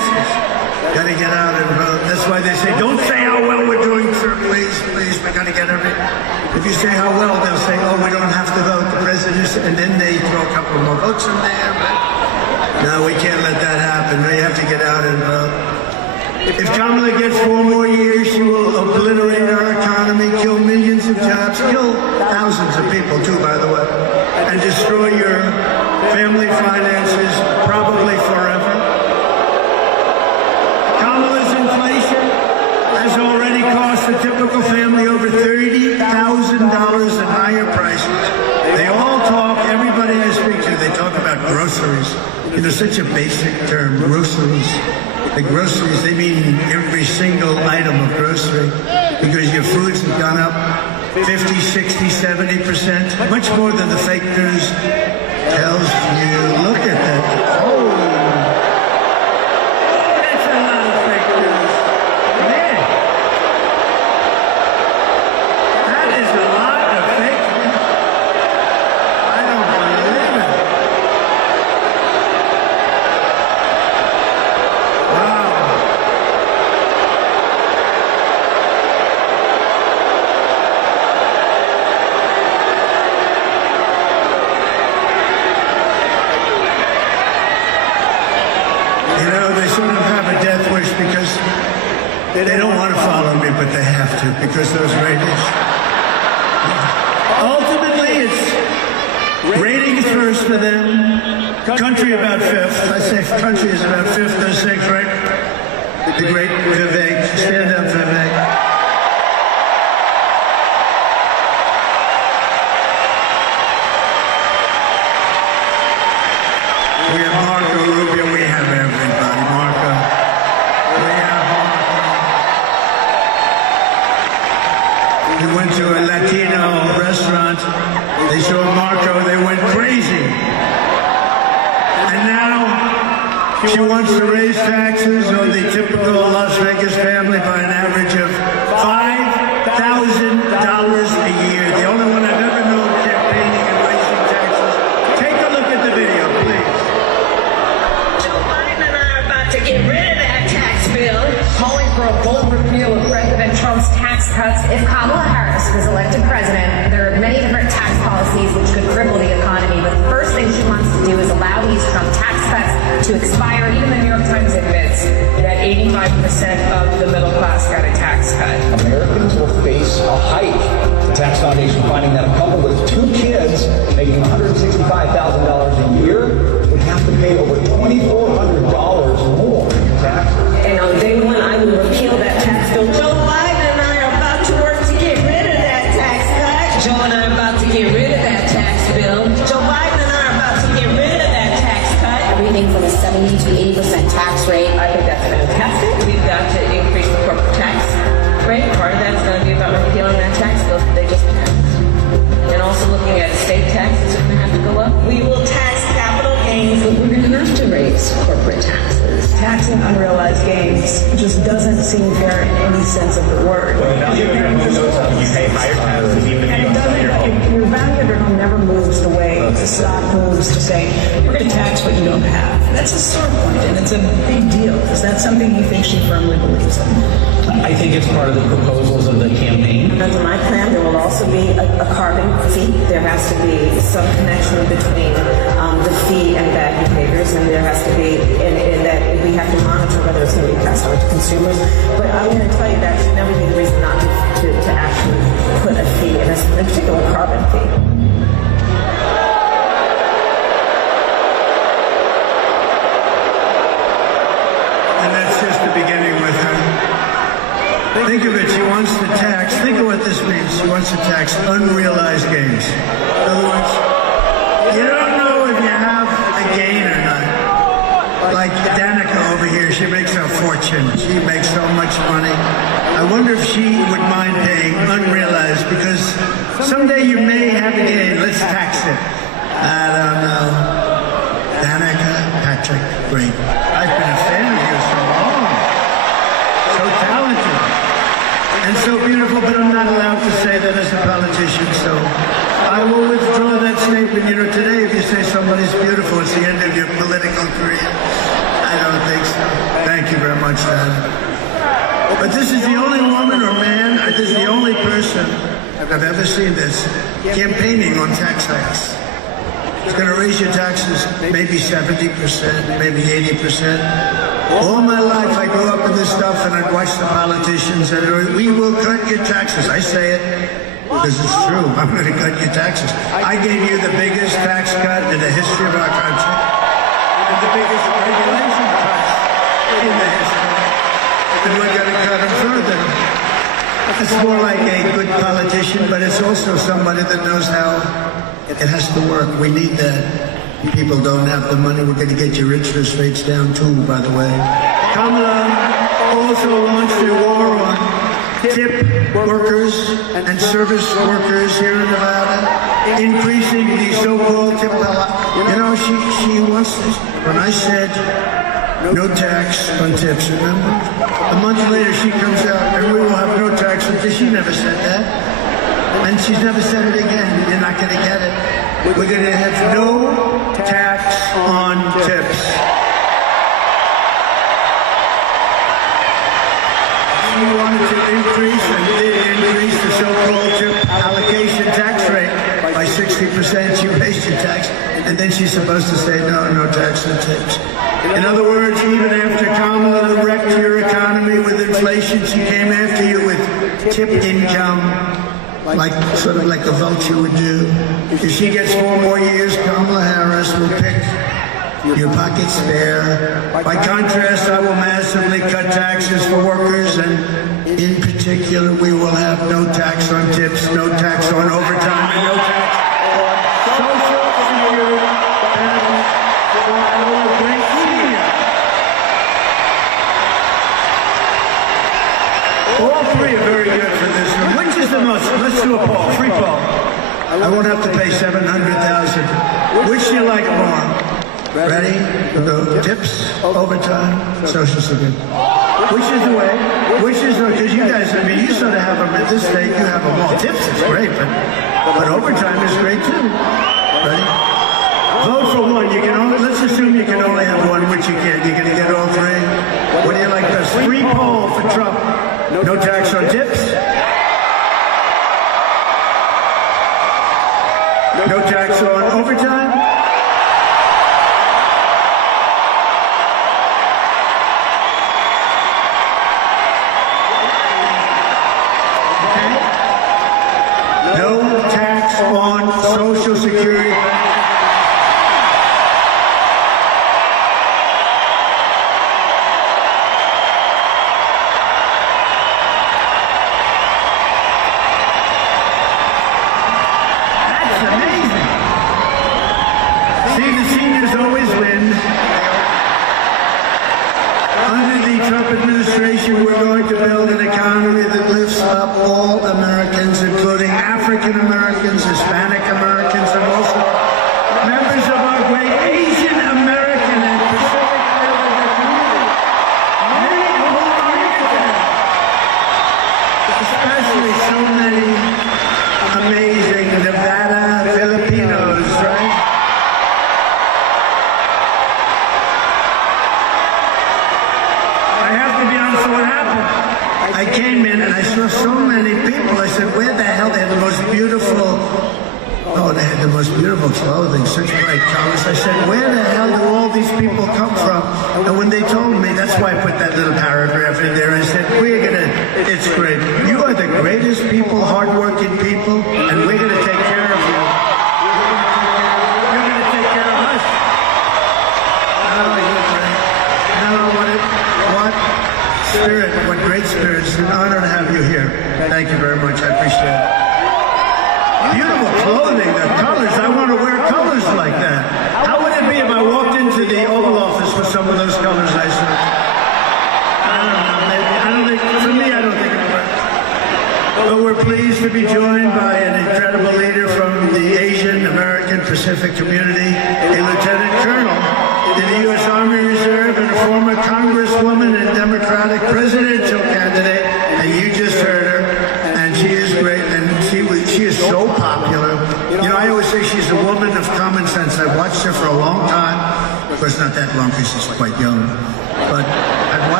Got to get out and vote. That's why they say, don't say how well we're doing, sir. Please, we got to get every. If you say how well, they'll say, oh, we don't have to vote. The president, and then they throw a couple more votes in there. But no, we can't let that happen. We have to get out and vote. If Kamala gets 4 more years, she will obliterate our economy, kill millions of jobs, kill thousands of people too, by the way, and destroy your family finances, probably forever. Kamala's inflation has already cost the typical family over $30,000 in higher prices. They all talk, everybody I speak to, they talk about groceries. You know, such a basic term, groceries. The groceries, they mean every single item of grocery, because your foods have gone up 50, 60, 70%, much more than the fake news tells you. Look at that. Oh, that's a lot of fake news. Man, that is a lot of fake news. I don't believe it. Wow. You know, they sort of have a death wish because they don't want to follow me, but they have to because those ratings. Ultimately, it's ratings first for them. Country about 5th. I say country is about 5th or 6th, right? The great Vivek. Stand up, Vivek. We have Marco Rubio. We have everybody. Marco. We have Marco. We went to a Latino restaurant. They saw Marco. They went crazy. And now she wants to raise taxes on the typical Las Vegas family by an average of $5,000 a year. The only one I've ever known campaigning and raising taxes. Take a look at the video, please. Joe Biden and I are about to get rid of that tax bill. Calling for a bold repeal of President Trump's tax cuts. If Kamala Harris was elected president, there are many different tax policies which could cripple the economy, but the first thing she wants to do is allow these Trump tax cuts to expire. Even the New York Times admits that 85% of the middle class got a tax cut. Americans will face a hike. The tax foundation finding that a couple with 2 kids making $165,000 a year would have to pay over $2,400 more in taxes. And on day one, I will repeal that tax bill. Joe Biden and I are about to work to get rid of that tax cut. Joe and I are about to get rid of that tax bill. Joe Biden and I are about to get rid of that tax cut. Everything from a 70 to 80% tax rate. I think that's fantastic. We've got to increase the corporate tax rate. Part of that's going to be about repealing that tax bill that they just passed. And also looking at estate taxes are going to have to go up. We will tax capital gains. We're going to have to raise corporate taxes. Taxing unrealized gains just doesn't seem fair in any sense of the word. You pay higher taxes even if And you it don't sell your home. doesn't, your value of your home never moves the way the stock moves to say, we're going to tax what you don't have. That's a sore point, and it's a big deal. Is that something you think she firmly believes in? I think it's part of the proposals of the campaign. Under my plan, there will also be a carbon fee. There has to be some connection between the fee and bad behaviors, and there has to be, in that we have to monitor whether it's going to be passed on to consumers. But I'm going to tell you that should never be the reason not to actually put a fee, in particular carbon fee. And that's just the beginning with her. Think of it, she wants to tax, think of what this means. She wants to tax unrealized gains. In other words, you don't know if you have a gain or not. Like Danica over here, she makes a fortune. She makes so much money. I wonder if she would mind paying unrealized, because someday you may have a gain. Let's tax it. I don't know. Danica Patrick, great. I've been a fan of yours so long. So talented. And so beautiful, but I'm not allowed to say that as a politician, so I will withdraw that statement. You know, today if you say somebody's beautiful, it's the end of your political career. I don't think so. Thank you very much. much that. But this is the only woman or man, this is the only person I've ever seen this campaigning on tax hikes. It's going to raise your taxes maybe 70%, maybe 80%. All my life I grew up in this stuff and I'd watch the politicians and we will cut your taxes. I say it because it's true. I'm going to cut your taxes. I gave you the biggest tax cut in the history of our country and the biggest regulation cuts in the history. And we're going to cut them further. It's more like a good politician, but it's also somebody that knows how it has to work. We need that. People don't have the money. We're going to get your interest rates down too, by the way. Kamala also launched a war on tip workers and service workers here in Nevada, increasing the so-called tip. You know, she wants this. When I said no tax on tips, remember? A month later she comes out and we will have no tax on tips. She never said that. And she's never said it again. You're not going to get it. We're going to have no tax on tips. She wanted to increase and did increase the so-called tip allocation tax rate by 60%. She raised your tax, and then she's supposed to say no tax on tips. In other words, even after Kamala wrecked your economy with inflation, she came after you with tip income. Sort of like a vulture would do. If she gets 4 more years, Kamala Harris will pick your pockets bare. By contrast, I will massively cut taxes for workers, and in particular, we will have no tax on tips, no tax on overtime, and no tax on social security for our great seniors. All three are very good for this one. Which is the most? Let's do a poll, free poll. I won't have to pay $700,000. Which do you like more? Ready? The tips, overtime, social security. Which is the way? Which is the? Because you guys, I mean, you sort of have them at this state. You have them all. Tips is great, but overtime is great too. Ready? Vote for one. You can only. Let's assume you can only have one, which you can't. You're going to get all three. What do you like best? Free poll for Trump. No tax on tips. No tax on overtime. No tax on social security. Administration, we're going to build an economy that lifts up all Americans, including African Americans, Hispanic Americans, and also members of our great Asian American and Pacific Islander community. Many of whom are here, especially so many amazing Nevada Filipinos, right? I came in and I saw so many people. I said, where the hell? They had the most beautiful, they had the most beautiful clothing, such bright colors. I said, where the hell do all these people come from? And when they told me, that's why I put that little paragraph in there. I said, it's great. You are the greatest people, hardworking people, and we're going to take care of you. You're going to take care of us. Oh, you're great. What spirit, what great spirit. It's an honor to have you here. Thank you very much. I appreciate it. Beautiful clothing, the colors. I want to wear colors like that. How would it be if I walked into the Oval Office with some of those colors I saw? I don't know. Maybe. I don't think, for me, I don't think it would work. But we're pleased to be joined by an incredible leader from the Asian American Pacific community, a lieutenant colonel in the U.S. Army Reserve and a former congresswoman and Democratic presidential candidate. And you just heard her, and she is great, and she is so popular. You know, I always say she's a woman of common sense. I've watched her for a long time. Of course, not that long because she's quite young. But I've watched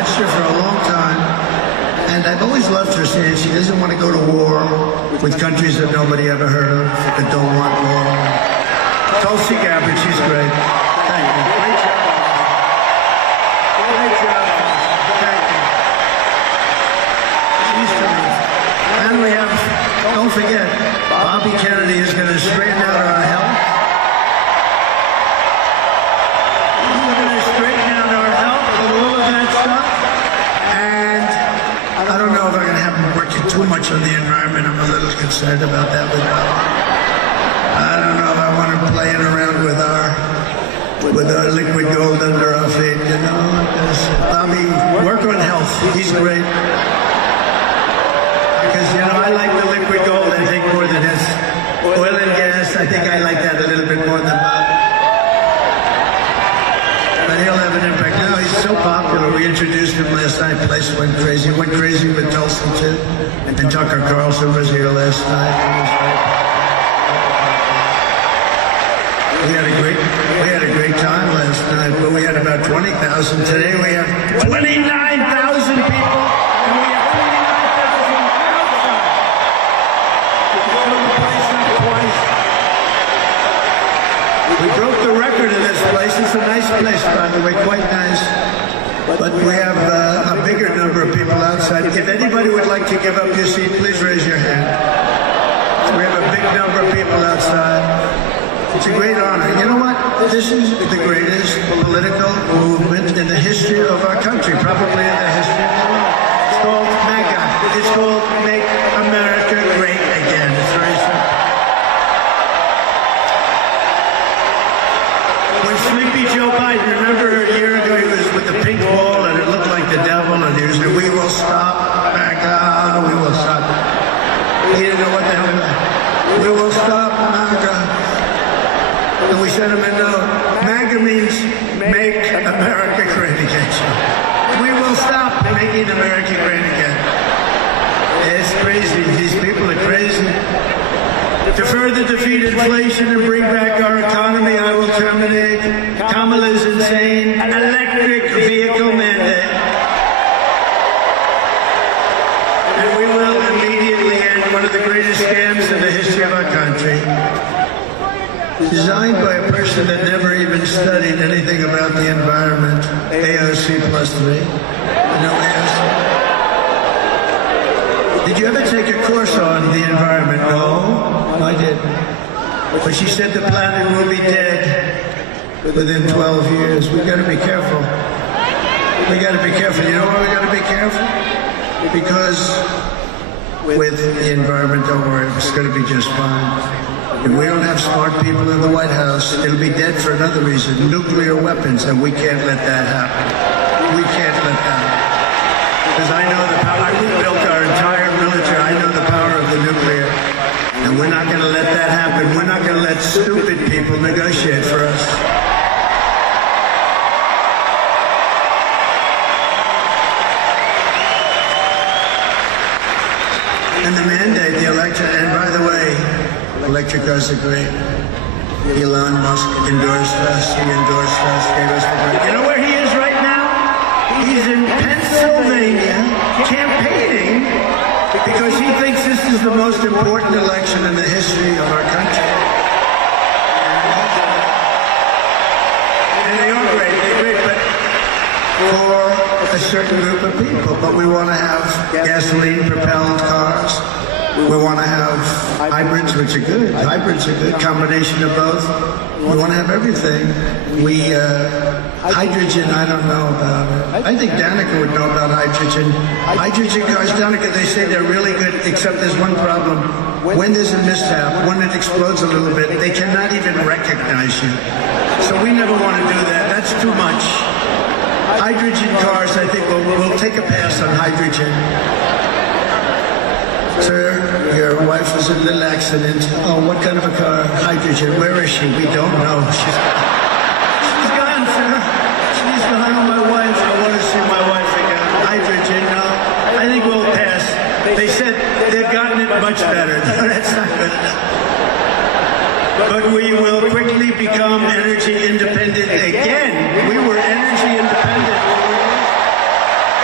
watched her for a long time, and I've always loved her saying she doesn't want to go to war with countries that nobody ever heard of, that don't want war. Tulsi Gabbard, she's great. Thank you. Great job. Great job. Thank you. She's coming. And we have, don't forget, Bobby Kennedy is going to straighten out our health. He's going to straighten out our health and all of that stuff. And I don't know if I'm going to have him working too much on the environment. I'm a little concerned about that with Bobby. I don't know if I want him playing around with our liquid gold under our feet, you know. Bobby, work on health. He's great. Because, you know, I like the liquid gold, I think, more than his oil and gas. I think I like that a little bit more than Bobby. But he'll have an impact. Now he's so popular. We introduced him last night. Place went crazy. Went crazy with Tulsi, too. And Tucker Carlson was here last night. We had a great time last night, but we had about 20,000. Today we have 29,000 people, and we have 29,000 outside. We broke the record of this place. It's a nice place, by the way, quite nice. But we have a bigger number of people outside. If anybody would like to give up your seat, please raise your hand. We have a big number of people outside. It's a great honor. You know what? This is the greatest political movement in the history of our country, probably in the history of the world. It's called MAGA. It's called Make America Great Again. It's very simple. When Sleepy Joe Biden, remember a year ago he was with the pink ball and it looked like the devil and he was saying, "We will stop MAGA, we will stop." He didn't know what the hell that was. We will stop MAGA. And we sent him a note. MAGA means Make America Great Again. We will stop making America great again. It's crazy. These people are crazy. To further defeat inflation and bring back our economy, I will terminate Kamala's insane electric vehicle mandate. And we will immediately end one of the greatest scams in the history of our country. Designed by a person that never even studied anything about the environment. AOC plus 3. You know AOC? Did you ever take a course on the environment? No, I didn't. But she said the planet will be dead within 12 years. We got to be careful. We got to be careful. You know why we got to be careful? Because with the environment, don't worry, it's going to be just fine. If we don't have smart people in the White House, it'll be dead for another reason, nuclear weapons, and we can't let that happen. We can't let that happen. Because I know the power, we built our entire military, I know the power of the nuclear, and we're not going to let that happen. We're not going to let stupid people negotiate for us. And the mandate, the election, and by the way, electric cars are great. Elon Musk endorsed us. He endorsed us, gave us the money. You know where he is right now? He's in Pennsylvania campaigning because he thinks this is the most important election in the history of our country. And they are great. They're great, but for a certain group of people. But we want to have gasoline-propelled cars. We want to have hybrids, which are good. Hybrids are good. Combination of both. We want to have everything. Hydrogen, I don't know about it. I think Danica would know about hydrogen. Hydrogen cars, Danica, they say they're really good, except there's one problem. When there's a mishap, when it explodes a little bit, they cannot even recognize you. So we never want to do that. That's too much. Hydrogen cars, I think we'll take a pass on hydrogen. Sir, your wife was in a little accident. Oh, what kind of a car? Hydrogen. Where is she? We don't know. She's gone, sir. She's gone. My wife. I want to see my wife again. Hydrogen. No, I think we'll pass. They said they've gotten it much better. No, that's not good enough. But we will quickly become energy independent again. We were energy independent.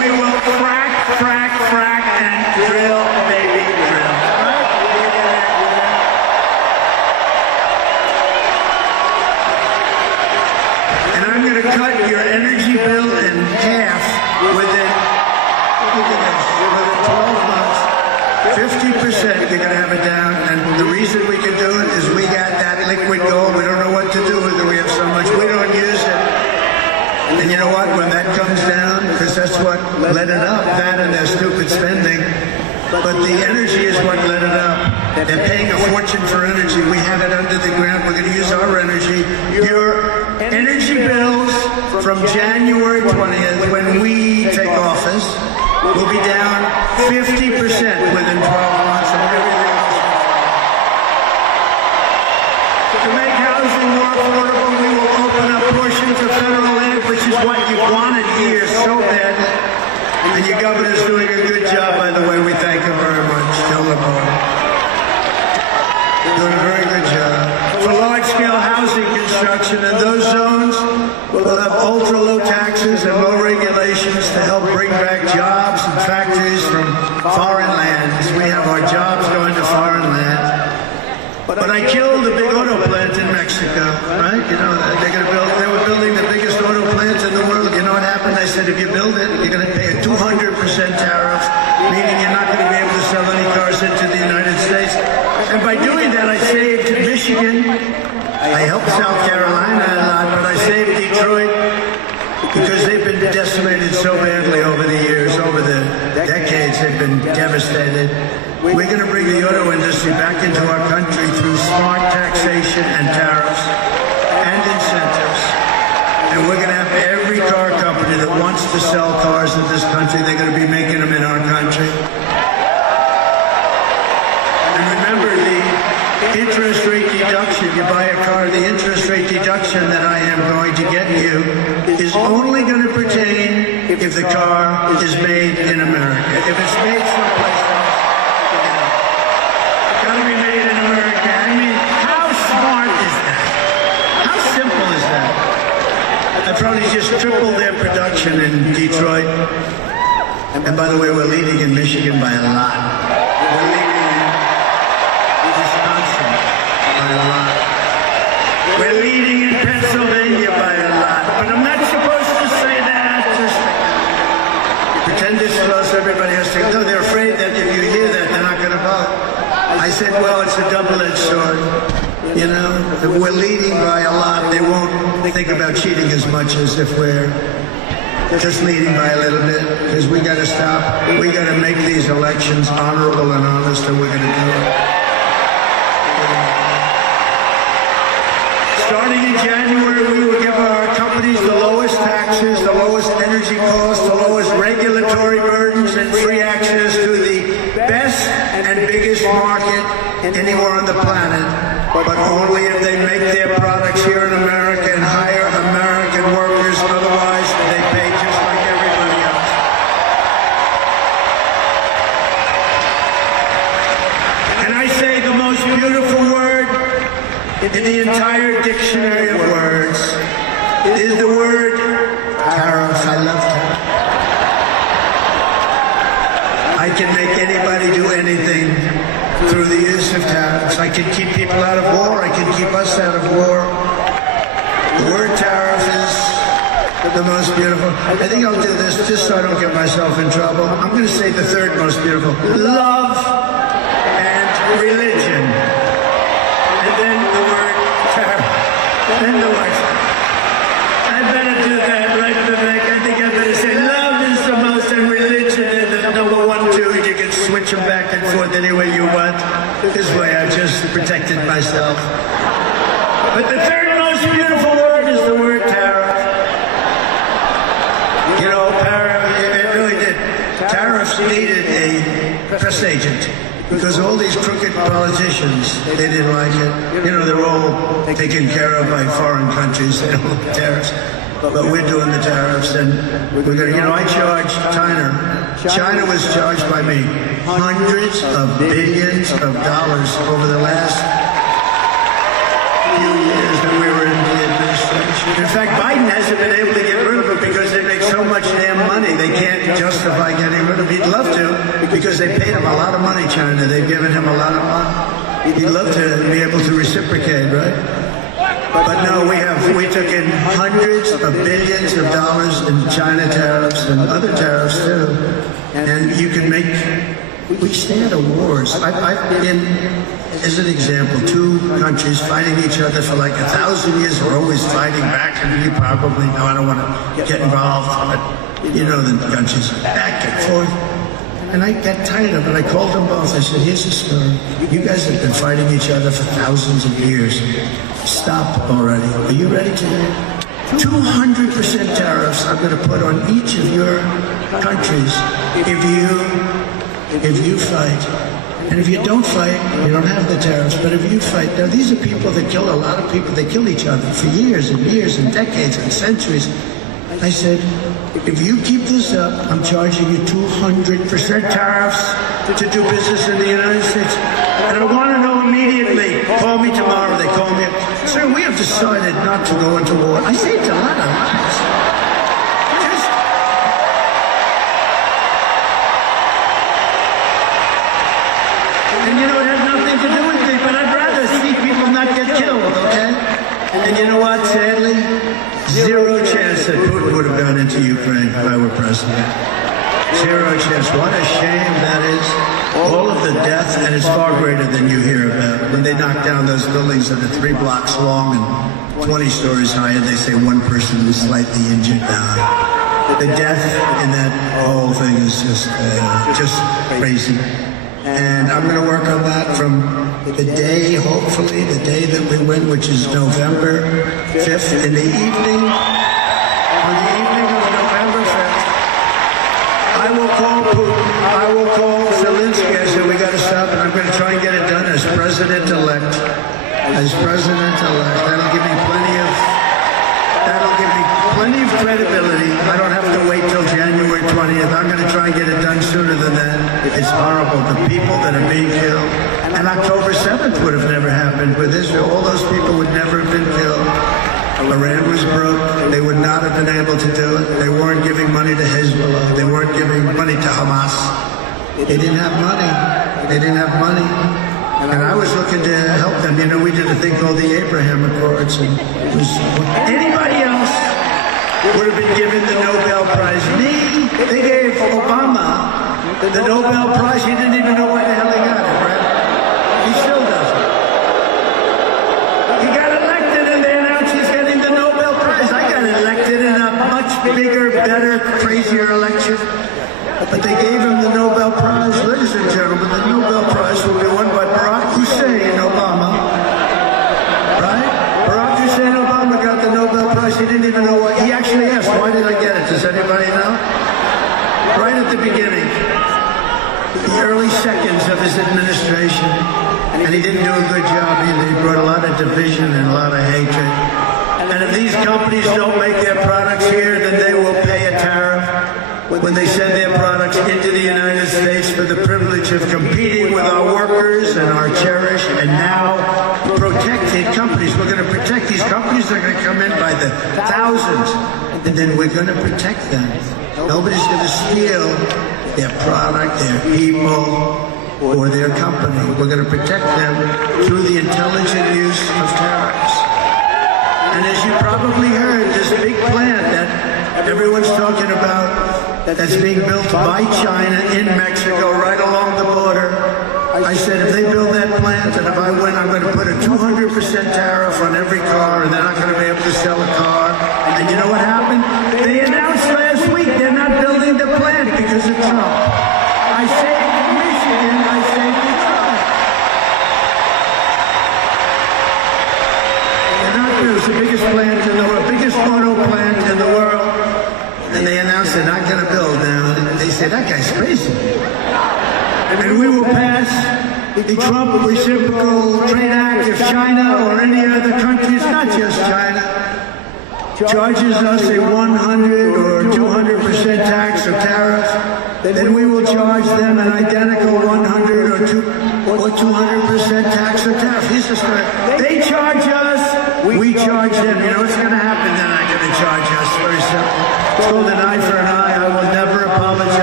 we will frack, frack, frack, and drill, baby, drill. And I'm going to cut your energy bill in half within 12 months. 50%, you're going to have it down. And the reason we can do it is we got that liquid gold. We don't know what to do with it. We have so much. We don't use it. And you know what? When that comes down, because that's what led it up, that and their stupid spending. But the energy is what led it up. They're paying a fortune for energy. We have it under the ground. We're going to use our energy. Your energy bills from January 20th, when we take office, will be down 50% within 12 months of everything else. To make housing more affordable, we will open up portions of federal land, which is what you wanted here so bad. And your governor's doing a good job, by the way. We thank him very much. Joe LeBron. Doing a very good job. For large-scale housing construction in those zones, we'll have ultra-low taxes and low regulations to help bring back jobs and factories from foreign lands. We have our jobs going to foreign lands. But I killed the big auto plant in Mexico, right? You know, they were building the biggest auto plant in the world. You know what happened? I said, if you build it, you're going to pay a 200% tariff, meaning you're not going to be able to sell any cars into the United States. And by doing that, I saved Michigan. I helped South Carolina a lot, but I saved Detroit because they've been decimated so badly over the years, over the decades. They've been devastated. We're going to bring the auto industry back into our country through smart taxation and tariffs and incentives. And we're going to have every car company that wants to sell cars in this country, they're going to be making them in our country. And remember, the interest rate deduction, you buy a car, the interest rate deduction that I am going to get you is only going to pertain if the car is made in America. If it's made someplace else, it's got to be made in America. I mean, how smart is that? How simple is that? I probably just tripled their production in Detroit. And by the way, we're leading in Michigan by a lot. We're leading in Wisconsin by a lot. We're leading in Pennsylvania by a lot. But I'm not supposed to say that. Just pretend it's close. Everybody has to. No, they're afraid that if you hear that, they're not going to vote. I said, well, it's a double-edged sword. You know, if we're leading by a lot, they won't think about cheating as much as if we're just leading by a little bit, because we got to stop. We got to make these elections honorable and honest, and we're going to do it. Starting in January, we will give our companies the lowest taxes, the lowest energy costs, the lowest regulatory burdens, and free access to the best and biggest market anywhere on the planet, but only if they make their products here in America and hire American workers. Otherwise, they pay just like everybody else. And I say the most beautiful word in the entire dictionary of words is the word tariffs. I love tariffs. I can make anybody do anything through the use of tariffs. I can keep people out of war. I can keep us out of war. The word tariff is the most beautiful. I think I'll do this just so I don't get myself in trouble. I'm going to say the third most beautiful. Love and religion. And then the word tariff. Then the word. I better do that, right, Vivek? I think I better say love is the most and religion is the number 1, 2. You can switch them back and forth any way you want. This way I've just protected myself. But the third most beautiful word is the word tariff. You know, it really did. Tariffs needed a press agent because all these crooked politicians, they didn't like it. You know, they're all taken care of by foreign countries. They don't like tariffs. But we're doing the tariffs, and we're going to, you know, I charged China. China was charged by me hundreds of billions of dollars over the last few years that we were in the administration. In fact, Biden hasn't been able to get rid of it because they make so much damn money. They can't justify getting rid of him. He'd love to, because they paid him a lot of money, China. They've given him a lot of money. He'd love to be able to reciprocate, right? But no, we took in hundreds of billions of dollars in China tariffs and other tariffs too. And you can make, we stay out of wars. I've been, as an example, two countries fighting each other for like 1,000 years. We're always fighting back, and you probably know, I don't want to get involved, but you know the countries back and forth. And I got tired of it. I called them both. I said, here's the story. You guys have been fighting each other for thousands of years. Stop already. Are you ready to hear? 200% tariffs I'm going to put on each of your countries if you fight. And if you don't fight, you don't have the tariffs. But if you fight, now these are people that kill a lot of people. They kill each other for years and years and decades and centuries. I said, if you keep this up, I'm charging you 200% tariffs to do business in the United States. And I want to know immediately. Call me tomorrow. They call me. Sir, we have decided not to go into war. I say it's a lot of lies. And you know, it has nothing to do with me, but I'd rather see people not get killed, okay? And you know what, sadly? Zero chance that Putin would have gone into Ukraine if I were president. Zero chance. What a shame that is. All of the death, and it's far greater than you hear about. When they knock down those buildings that are 3 blocks long and 20 stories high, and they say one person was slightly injured. The death in that whole thing is just crazy. And I'm going to work on that from the day, hopefully, the day that we win, which is November 5th, in the evening. On the evening of November 5th, I will call Putin, I will call Zelensky. I said, we got to stop, and I'm going to try and get it done as president-elect. As president-elect. That'll give me plenty of credibility. I don't have to wait till January 20th. I'm going to try and get it done sooner than that. It's horrible. The people that are being killed. And October 7th would have never happened with Israel. All those people would never have been killed. Iran was broke. They would not have been able to do it. They weren't giving money to Hezbollah. They weren't giving money to Hamas. They didn't have money. They didn't have money. And I was looking to help them. You know, we did a thing called the Abraham Accords. And it was, anybody else would have been given the Nobel Prize. Me, they gave Obama the Nobel Prize. He didn't even know where the hell he got it, right? He still doesn't. He got elected and they announced he's getting the Nobel Prize. I got elected in a much bigger, better, crazier election. But they gave him the Nobel Prize. Ladies and gentlemen, the Nobel Prize will be won by Barack Hussein Obama. Right? Barack Hussein Obama got the Nobel Prize. He didn't even know what. He actually asked, why did I get it? Does anybody know? Right at the beginning. The early seconds of his administration. And he didn't do a good job either. He brought a lot of division and a lot of hatred. And if these companies don't make their products here, then they will pay a tariff when they send their products into the United States for the privilege of competing with our workers and our cherished and now protected companies. We're going to protect these companies. They're going to come in by the thousands, and then we're going to protect them. Nobody's going to steal their product, their people, or their company. We're going to protect them through the intelligent use of tariffs. And as you probably heard, there's a big plant that everyone's talking about that's being built by China in Mexico right along the border. I said, if they build that plant and if I win, I'm going to put a 200% tariff on every car and they're not going to be able to sell a car. And you know what happened? They announced last week they're not building the plant because of Trump. I saved Michigan, I saved Trump. They're not building. It's the biggest plant in the world, biggest auto plant in the world. And they announced they're not going to build now. And they said, that guy's crazy. And we will pass the Trump Reciprocal Trade Act if China or any other country, it's not just China, charges us a 100 or 200% tax or tariff, then we will charge them an identical 100 or 200% tax or tariff. Here's the story. They charge us, we charge them. You know what's going to happen? They're not going to charge us. Very simple. It's called an eye for an eye. I will never apologize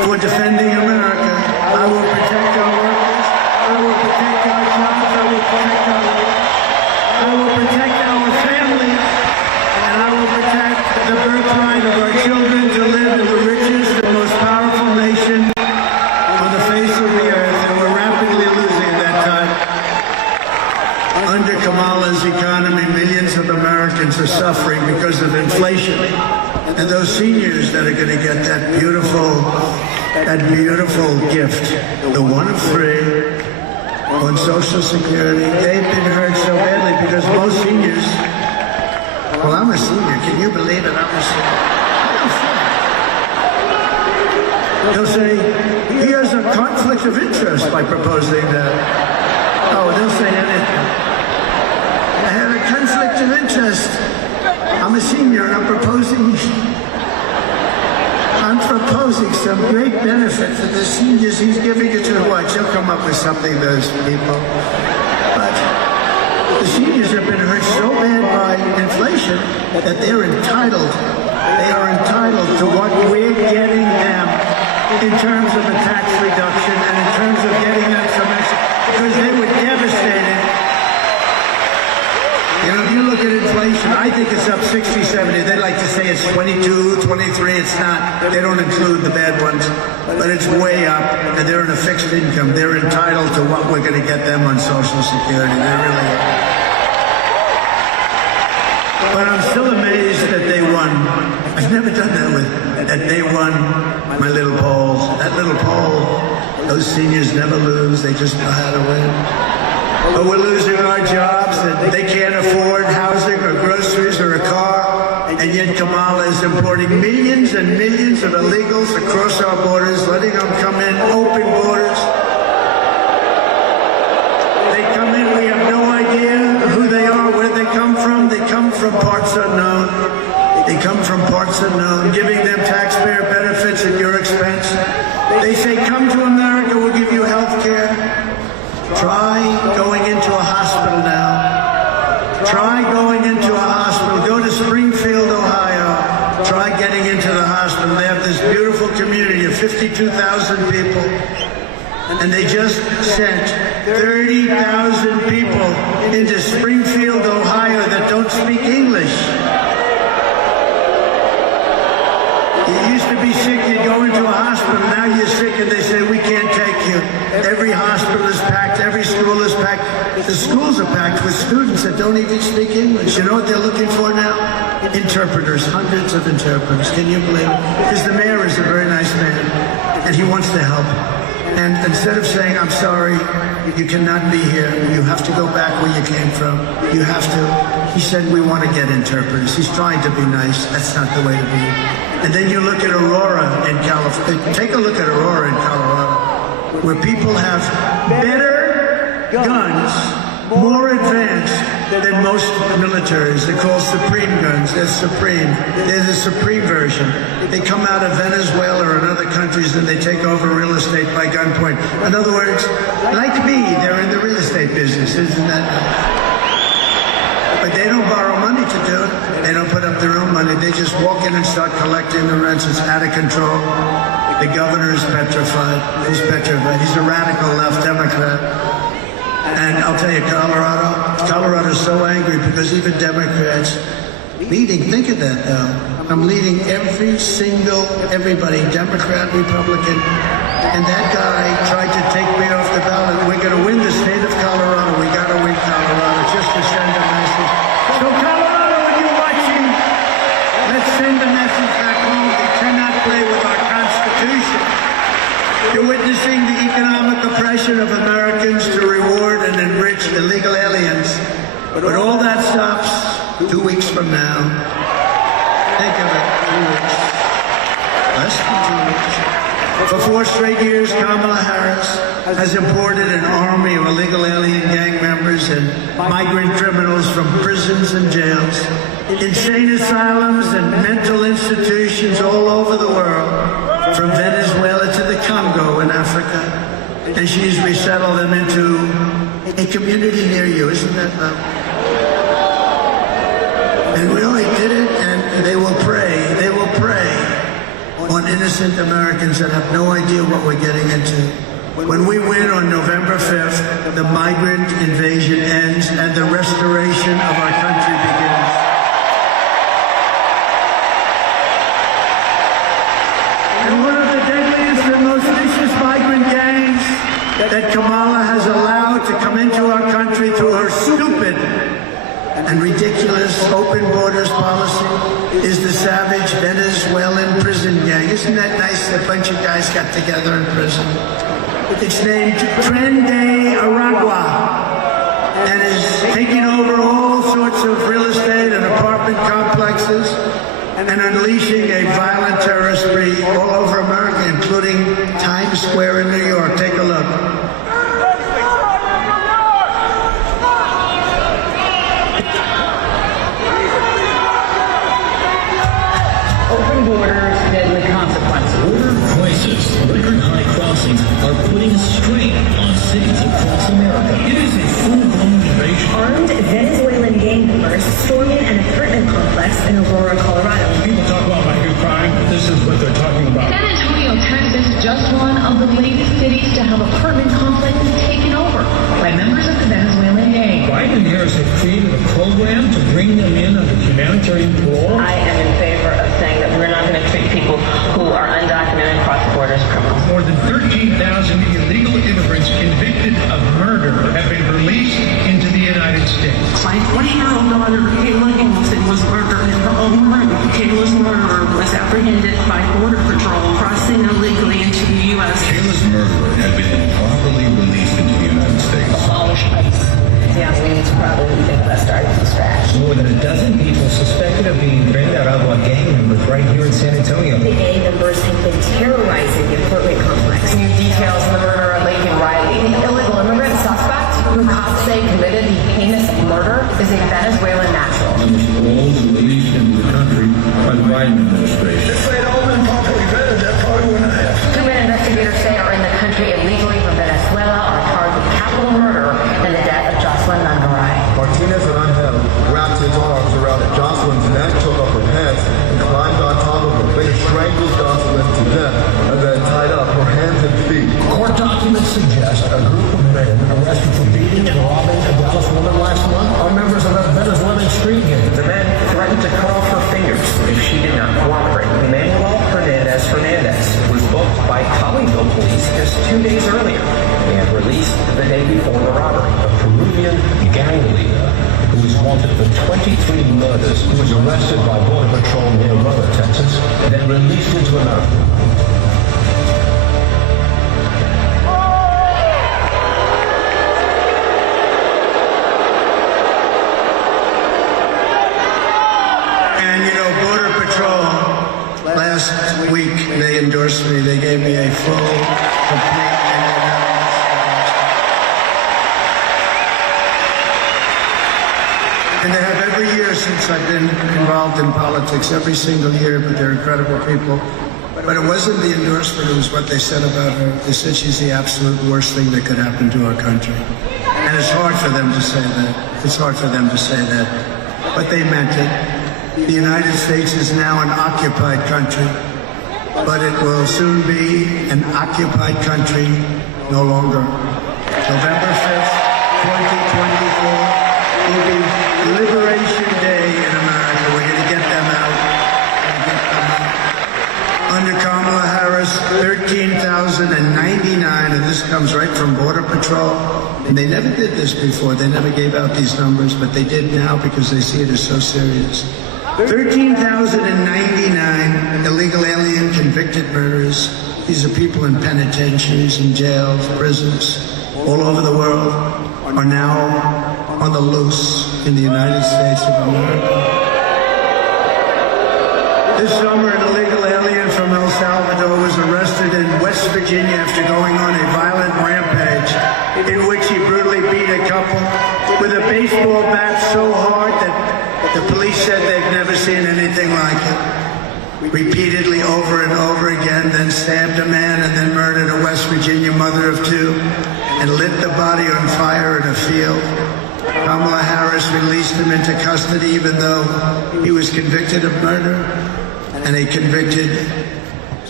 for defending America. I will protect our workers. I will protect our jobs. I will protect our lives. I will protect our families. And I will protect the birthright of our children to live in the richest and most powerful nation on the face of the earth. And we're rapidly losing that time. Under Kamala's economy, millions of Americans are suffering because of inflation. And those seniors that are going to get that beautiful gift, the one of free on Social Security, they've been hurt so badly because most seniors, well, I'm a senior. Can you believe it? I'm a senior. They'll say, he has a conflict of interest by proposing that. Oh, they'll say anything. I have a conflict of interest. I'm a senior and I'm proposing some great benefit for the seniors. He's giving it to the whites. He'll come up with something, those people. But the seniors have been hurt so bad by inflation that they're entitled. They are entitled to what we're getting them in terms of a tax reduction and in terms of getting them some extra, because they were devastated. You know, if you look at inflation, I think it's up 60, 70. They like to say it's 22, 23. It's not. They don't include the bad ones. But it's way up, and they're in a fixed income. They're entitled to what we're going to get them on Social Security. They really are. But I'm still amazed that they won. I've never done that with, that they won my little poll. That little poll, those seniors never lose. They just know how to win. But we're losing our jobs, and they can't afford housing or groceries or a car, and yet Kamala is importing millions and millions of illegals across our borders, letting them come in, open borders. They come in, we have no idea who they are, where they come from. They come from parts unknown. They come from parts unknown, giving them taxpayer benefits at your expense. They say, come to America, we'll give you health care. Try going into a hospital now. Try going into a hospital. Go to Springfield, Ohio. Try getting into the hospital. They have this beautiful community of 52,000 people. And they just sent 30,000 people into Springfield, Ohio that don't speak English. You used to be sick, you'd go into a hospital, now you're sick and they say, we can't take you. Every hospital is packed, every school is packed. The schools are packed with students that don't even speak English. You know what they're looking for now? Interpreters, hundreds of interpreters. Can you believe it? Because the mayor is a very nice man and he wants to help. And instead of saying, I'm sorry, you cannot be here, you have to go back where you came from, you have to, he said, we want to get interpreters. He's trying to be nice. That's not the way to be. And then you look at Aurora in California. Take a look at Aurora in Colorado, where people have better guns, more advanced than most militaries. They're called Supreme guns. They're Supreme. They're the Supreme version. They come out of Venezuela or in other countries and they take over real estate by gunpoint. In other words, like me, they're in the real estate business, isn't that nice? But they don't borrow money to do it. They don't put up their own money. They just walk in and start collecting the rents. It's out of control. The governor is petrified. He's petrified. He's a radical left Democrat. And I'll tell you, Colorado's so angry because even Democrats leading, think of that though. I'm leading everybody, Democrat, Republican. And that guy tried to take me off the ballot. We're going to win the state of Colorado. We got to win Colorado just to send a message. So Colorado, when you're watching, let's send a message back home. We cannot play with our Constitution. You're witnessing the economic oppression of Americans to reward and enrich illegal aliens. But all that stops 2 weeks from now. Think of it, 2 weeks. Less than 2 weeks. For 4 straight years, Kamala Harris has imported an army of illegal alien gang members and migrant criminals from prisons and jails, insane asylums and mental institutions all over the world, from Venezuela to the Congo in Africa. And she's resettled them into a community near you, isn't that lovely? And we only did it, and they will pray on on innocent Americans that have no idea what we're getting into. When we win on November 5th, the migrant invasion ends and the restoration of our country begins. And one of the deadliest and most vicious migrant gangs that Kamala has allowed to come into our country through her stupid and ridiculous open borders policy is the savage Venezuelan prison gang. Isn't that nice? A bunch of guys got together in prison. It's named Tren de Aragua and is taking over all sorts of real estate and apartment complexes and unleashing a violent terrorist spree all over America, including Times Square in New York. Take a look. Open borders, deadly consequences. Border crisis, record high crossings are putting a strain on cities across America. It is a full-blown invasion. Armed Venezuelan gang members storming an apartment complex in Aurora, Colorado. People talk about migrant crime. This is what they're talking about. San Antonio, Texas, just one of the latest cities to have apartment complexes taken over by members of the Venezuelan gang. Biden and Harris have created a program to bring them in under humanitarian parole. I am in favor of saying that we're not going to treat people who are undocumented cross the border as criminals. More than 13,000 illegal immigrants convicted of murder have been released into the United States. My 20-year-old daughter, Kayla Hamilton, was murdered in her own room. Kayla's murderer was apprehended by Border Patrol crossing illegally into the U.S. Kayla's murderer had been improperly released into the United States. Abolish ICE. Yeah, we need to probably think about starting from scratch. More than a dozen people suspected of being Tren de Aragua gang members right here in San Antonio. The gang members have been terrorizing the apartment complex. New details of the murder of Laken Riley. The illegal immigrant suspect, who cops say committed the heinous murder, is a Venezuelan national. And was paroled and released into the country by the Biden administration. If they'd all been properly vetted, that probably wouldn't have happened. Two men investigators say are in the country illegally from Venezuela are charged with capital murder and the death of Jocelyn Nangaray. Martinez and Angel wrapped his arms around Jocelyn's neck, took off her pants, and climbed on top of her, then strangled Jocelyn to death, and then tied up her hands and feet. Court documents suggest a group of men arrested for beating and robbing a Dallas woman last month are members of a Venezuelan street gang. The men threatened to cut off her fingers if she did not cooperate. Emmanuel Hernandez was booked by Colleyville police just 2 days earlier and released the day before the robbery. A Peruvian gang leader who is wanted for 23 murders, who was arrested by Border Patrol near Rubber, Texas, then released into America. And you know, Border Patrol, last week they endorsed me. They gave me a full, complete, and they have every year since I've been involved in politics, every single year, but they're incredible people. But it wasn't the endorsement, it was what they said about her. They said she's the absolute worst thing that could happen to our country. And it's hard for them to say that. It's hard for them to say that. But they meant it. The United States is now an occupied country, but it will soon be an occupied country no longer. November 5th, 2024 will be Liberation Day in America. We're going to get them out. Under Kamala Harris, 13,099, and this comes right from Border Patrol. And they never did this before. They never gave out these numbers, but they did now because they see it as so serious. 13,099 illegal alien convicted murderers. These are people in penitentiaries, in jails, prisons, all over the world, are now on the loose in the United States of America. This summer, an illegal alien from El Salvador was arrested in West Virginia after going on a violent rampage in which he brutally beat a couple with a baseball bat so hard that the police said they've never seen anything like it. Repeatedly over and over again, then stabbed a man and then murdered a West Virginia mother of two and lit the body on fire in a field. Kamala Harris released him into custody even though he was convicted of murder, and a convicted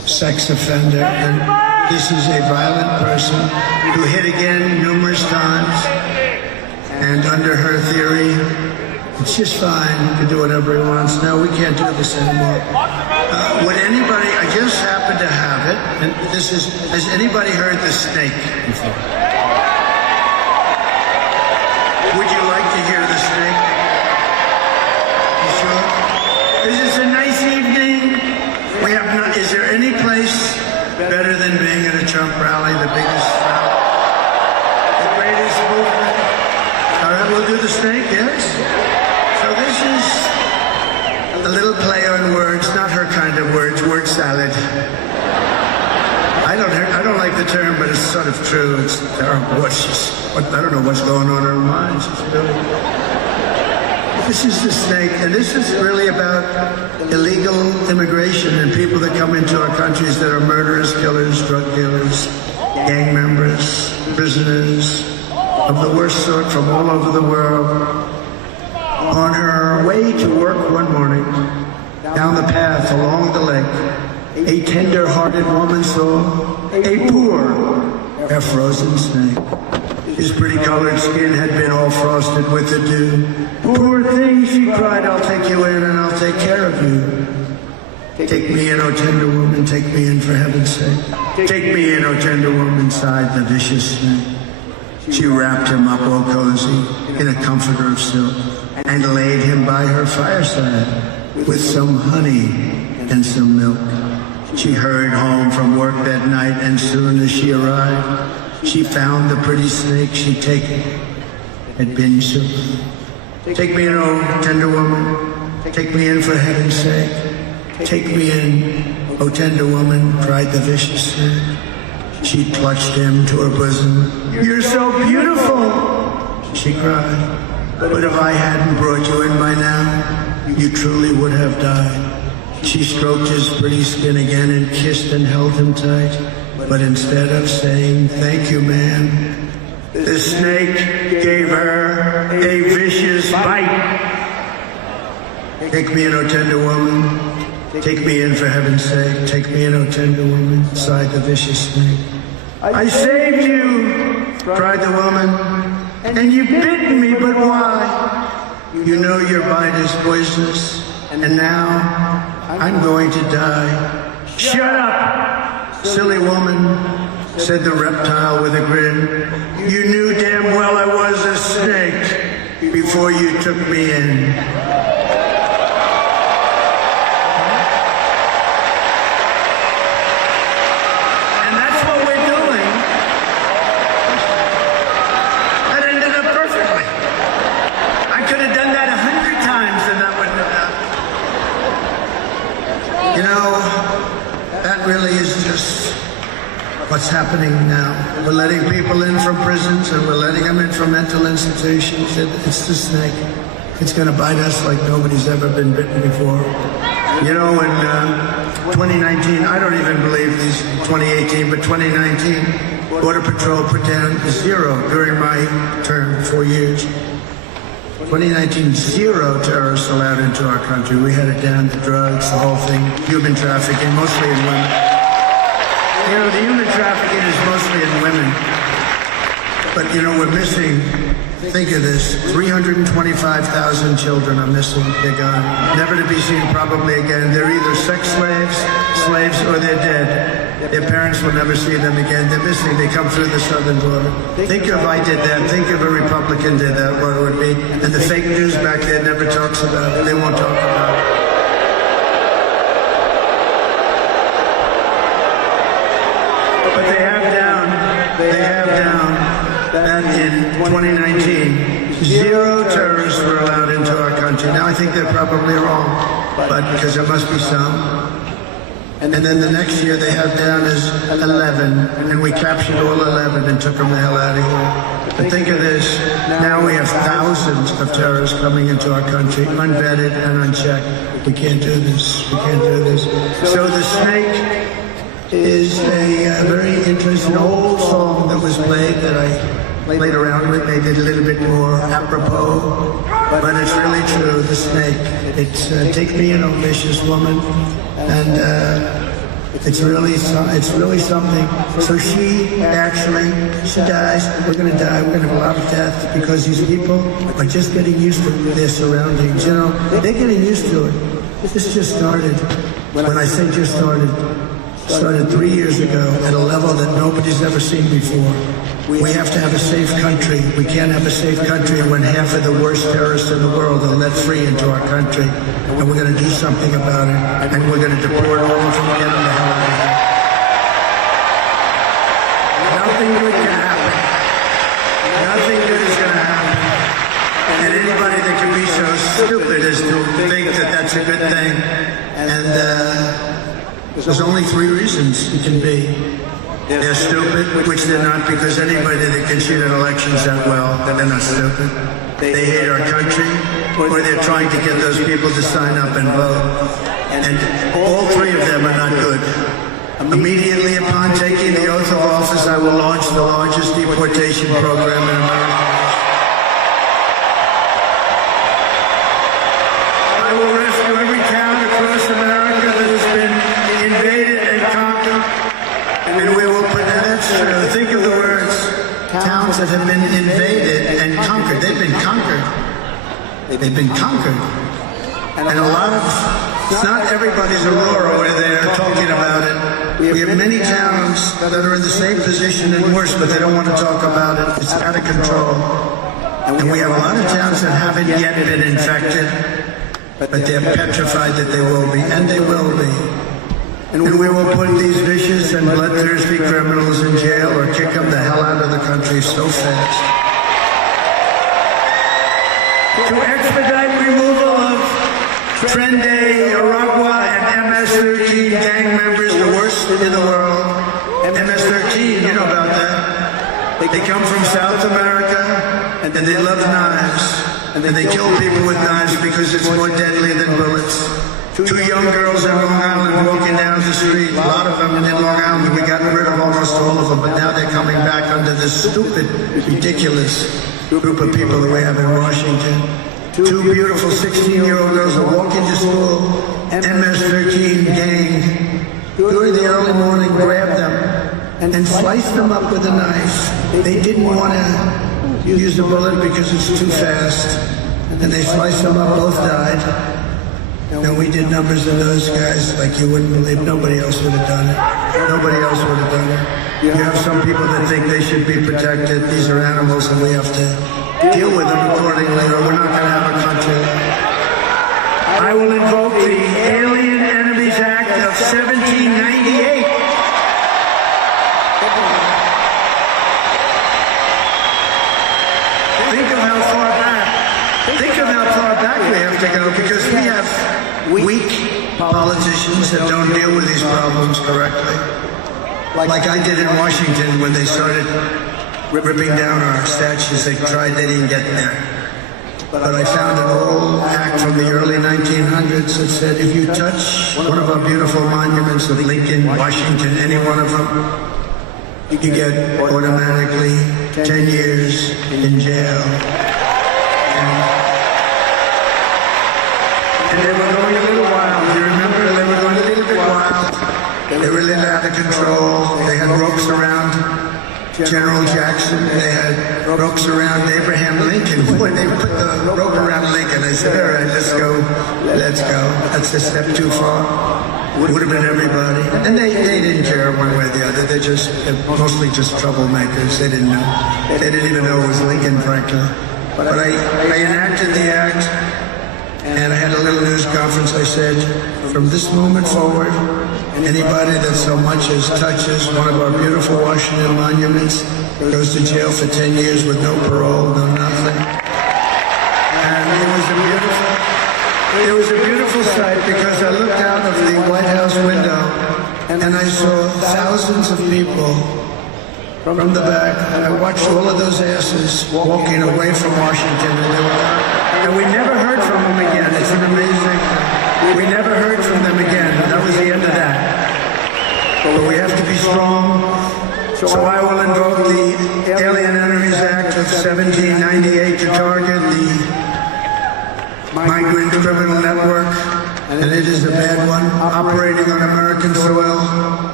sex offender, and this is a violent person who hit again numerous times, and under her theory, it's just fine, he can do whatever he wants. No, we can't do this anymore. Would anybody, I just happen to have it, and this is, has anybody heard the snake before? Would you like to hear the snake? You sure? Is this a nice evening? We have not, is there any place better than being at a Trump rally, the biggest rally, the greatest movement? All right, we'll do the snake, yes? So this is a little play on words, not her kind of words, word salad. I don't like the term, but it's sort of true. It's terrible. I don't know what's going on in her mind. This is the snake, and this is really about illegal immigration and people that come into our countries that are murderers, killers, drug dealers, gang members, prisoners of the worst sort from all over the world. On her way to work one morning, down the path along the lake, a tender-hearted woman saw a poor, half-frozen snake. His pretty colored skin had been all frosted with the dew. Poor thing, she cried, I'll take you in and I'll take care of you. Take me in, oh tender woman, take me in for heaven's sake. Take me in, oh tender woman, sighed the vicious snake. She wrapped him up all cozy in a comforter of silk and laid him by her fireside with some honey and some milk. She hurried home from work that night, and soon as she arrived, she found the pretty snake she'd taken had been shook. Take me in, oh tender woman, take me in for heaven's sake. Take me in, oh tender woman, cried the vicious snake. She clutched him to her bosom. You're so beautiful, she cried. But if I hadn't brought you in by now, you truly would have died. She stroked his pretty skin again and kissed and held him tight. But instead of saying, thank you, ma'am, the snake gave her a vicious bite. Take me in, oh tender woman. Take me in for heaven's sake. Take me in, oh tender woman, sighed the vicious snake. I saved you, cried the woman, and you bit me, but why? You know your bite is poisonous, and now I'm going to die. Shut up, silly woman, said the reptile with a grin. You knew damn well I was a snake before you took me in. What's happening now? We're letting people in from prisons and we're letting them in from mental institutions. It's the snake. It's going to bite us like nobody's ever been bitten before. You know, in 2019, I don't even believe these 2018, but 2019, Border Patrol put down 0 during my term, 4 years. 2019, 0 terrorists allowed into our country. We had it down to drugs, the whole thing, human trafficking, mostly in women. You know, the human trafficking is mostly in women. But, you know, we're missing, think of this, 325,000 children are missing. They're gone. Never to be seen probably again. They're either sex slaves, or they're dead. Their parents will never see them again. They're missing. They come through the southern border. Think if I did that. Think if a Republican did that, what it would be. And the fake news back there never talks about it. They won't talk about it. But they have down that in 2019, 0 terrorists were allowed into our country. Now I think they're probably wrong, but because there must be some. And then the next year they have down as 11, and we captured all 11 and took them the hell out of here. But think of this, now we have thousands of terrorists coming into our country, unvetted and unchecked. We can't do this, we can't do this. So the snake is a very interesting old song that was played that I played around with, made it a little bit more apropos, but it's really true, the snake. It's take me in, oh vicious woman, and It's really something. So she dies. We're going to die. We're going to have a lot of death because these people are just getting used to their surroundings. You know, they're getting used to it. This just started. When I say just started 3 years ago at a level that nobody's ever seen before. We have to have a safe country. We can't have a safe country when half of the worst terrorists in the world are let free into our country. And we're going to do something about it. And we're going to deport all of them and get them the hell out of here. Nothing good can happen. Nothing good is going to happen. And anybody that can be so stupid as to think that that's a good thing. And there's only 3 reasons it can be. They're stupid, which they're not, because anybody that can cheat in elections that well, they're not stupid. They hate our country, or they're trying to get those people to sign up and vote. And all 3 of them are not good. Immediately upon taking the oath of office, I will launch the largest deportation program in America. I will rescue every town across America that has been invaded and conquered. And we will put, that's true, think of the words, towns that have been invaded and conquered. They've been conquered. They've been conquered. And a lot of, not everybody's Aurora over there talking about it. We have many towns that are in the same position and worse, but they don't want to talk about it. It's out of control. And we have a lot of towns that haven't yet been infected, but they're petrified that they will be, and they will be. And we will put these vicious and bloodthirsty criminals in jail or kick them the hell out of the country so fast. To expedite removal of Trenday, Aragua, and MS-13 gang members, the worst in the world. MS-13, you know about that. They come from South America, and they love knives. And they kill people with knives because it's more deadly than bullets. 2 young girls in Long Island walking down the street. A lot of them in Long Island. We got rid of almost all of them, but now they're coming back under this stupid, ridiculous group of people that we have in Washington. 2 beautiful 16-year-old girls are walking to school. MS-13 gang during the early morning grabbed them and sliced them up with a knife. They didn't want to use the bullet because it's too fast, and they sliced them up. Both died. And we did numbers of those guys like you wouldn't believe. Nobody else would have done it. Nobody else would have done it. You have some people that think they should be protected. These are animals, and we have to deal with them accordingly, or we're not going to have a country. I will invoke the Alien Enemies Act of 1798. Think of how far back we have to go, because we have weak politicians that don't deal with these problems correctly. Like I did in Washington when they started ripping down our statues. They didn't get there. But I found an old act from the early 1900s that said if you touch one of our beautiful monuments of Lincoln, Washington, any one of them, you get automatically 10 years in jail. And they were going a little wild. You remember? They were going a little bit wild. They were really out of control. They had ropes around General Jackson. They had ropes around Abraham Lincoln. When they put the rope around Lincoln, I said, all right, let's go. That's a step too far. Would have been everybody. And they didn't care one way or the other. They're mostly just troublemakers. They didn't know. They didn't even know it was Lincoln, frankly. But I enacted the act. And I had a little news conference. I said, from this moment forward, anybody that so much as touches one of our beautiful Washington monuments goes to jail for 10 years with no parole, no nothing. And it was a beautiful sight, because I looked out of the White House window and I saw thousands of people from the back. I watched all of those asses walking away from Washington, and we never heard from them again. It's an amazing thing. We never heard from them again. That was the end of that. But we have to be strong. So I will invoke the Alien Enemies Act of 1798 to target the migrant criminal network, and it is a bad one, operating on American soil.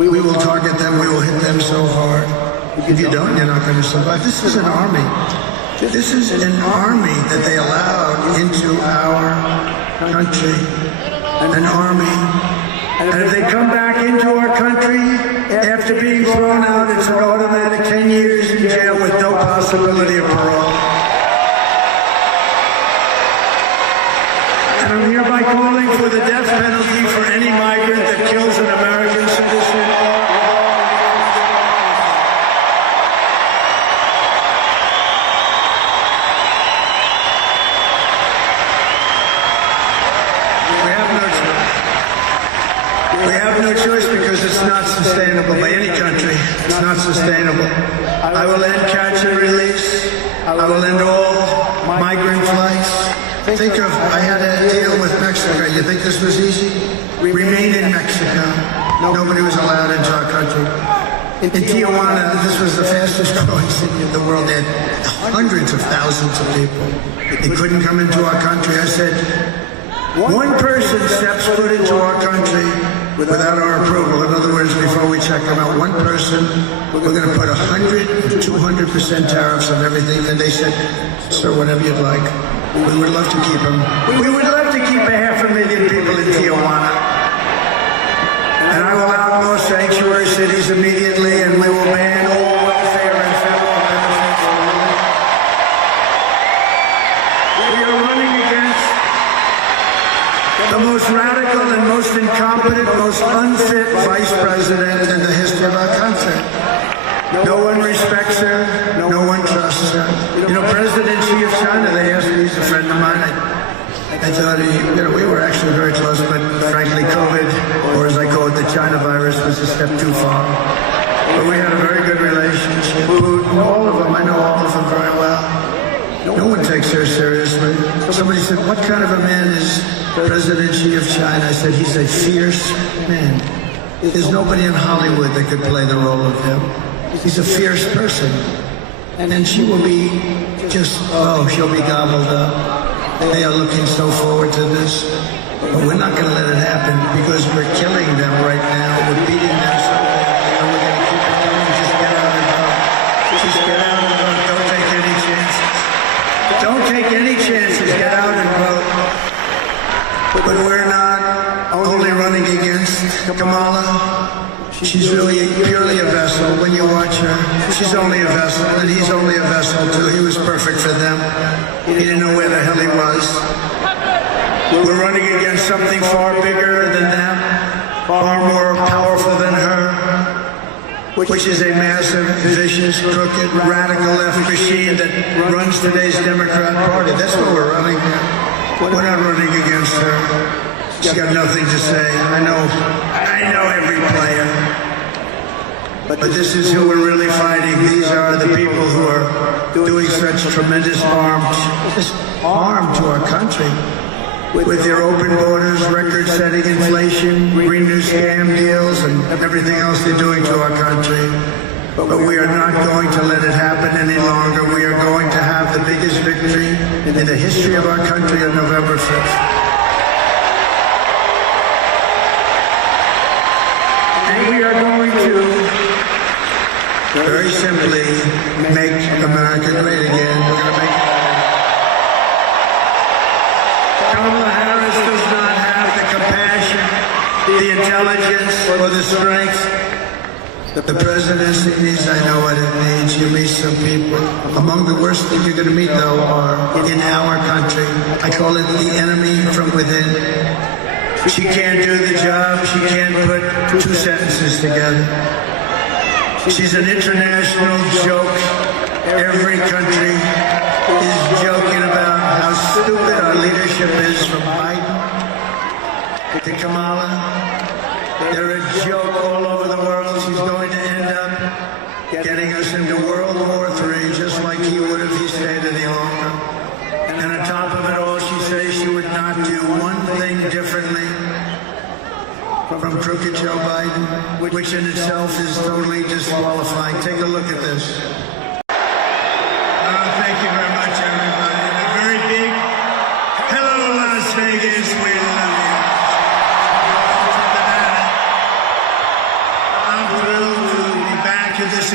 We will target them. We will hit them so hard. If you don't, you're not going to survive. This is an army. This is an army that they allowed into our country. An army. And if they come back into our country after being thrown out, it's an automatic 10 years in jail with no possibility of parole. And I'm hereby calling for the death penalty for any migrant that kills an American citizen. We have no choice because it's not sustainable by any country. It's not sustainable. I will end catch and release. I will end all migrant flights. Think of, I had a deal with Mexico. You think this was easy? Remain in Mexico. Nobody was allowed into our country. In Tijuana, this was the fastest growing city in the world. They had hundreds of thousands of people. They couldn't come into our country. I said, one person steps foot into our country without our approval. In other words, before we check them out, one person, we're going to put 100 to 200% tariffs on everything. And they said, sir, whatever you'd like. We would love to keep them. We would love to keep 500,000 people in Tijuana. And I will out more sanctuary cities immediately, and we will ban all welfare and federal benefits. We are running against the most radical and most incompetent, most unfit vice president in the history of our country. No one respects her. No one trusts her. You know, President Xi of China, they asked me, he's a friend of mine. I thought we were actually very close, but frankly, COVID, or as I call it, the China virus, was a step too far. But we had a very good relationship. All of them, I know all of them very well. No one takes her seriously. Somebody said, what kind of a man is President Xi of China? I said, he's a fierce man. There's nobody in Hollywood that could play the role of him. He's a fierce person. And she will be just, she'll be gobbled up. They are looking so forward to this. But we're not going to let it happen because we're killing them right now. We're beating them so bad. And we're going to keep it going. Just get out and vote. Just get out and vote. Don't take any chances. Don't take any chances. Get out and vote. But we're not only running against Kamala. She's really purely a vessel. When you watch her, she's only a vessel, and he's only a vessel too. He was perfect for them. He didn't know where the hell he was. We're running against something far bigger than them, far more powerful than her, which is a massive, vicious, crooked, radical left machine that runs today's Democrat Party. That's what we're running against. We're not running against her. She's got nothing to say. I know every player. But this is who we're really fighting. These are the people who are doing such tremendous harm to our country. With their open borders, record-setting inflation, green new scam deals, and everything else they're doing to our country. But we are not going to let it happen any longer. We are going to have the biggest victory in the history of our country on November 5th. And we are going to very simply make America great again. We're going to make it. Kamala Harris does not have the compassion, the intelligence, or the strength. The presidency needs, I know what it needs. You meet some people. Among the worst things you're going to meet, though, are in our country. I call it the enemy from within. She can't do the job. She can't put two sentences together. She's an international joke. Every country is joking about how stupid our leadership is, from Biden to Kamala. They're a joke all over the world. She's going to end up getting us into World War III, just like he would if he stayed any longer. And on top of it all, she says she would not do one thing differently from crooked Joe Biden, which in itself is totally disqualifying. Take a look at this. Thank you very much, everybody. And a very big hello, Las Vegas. We love you.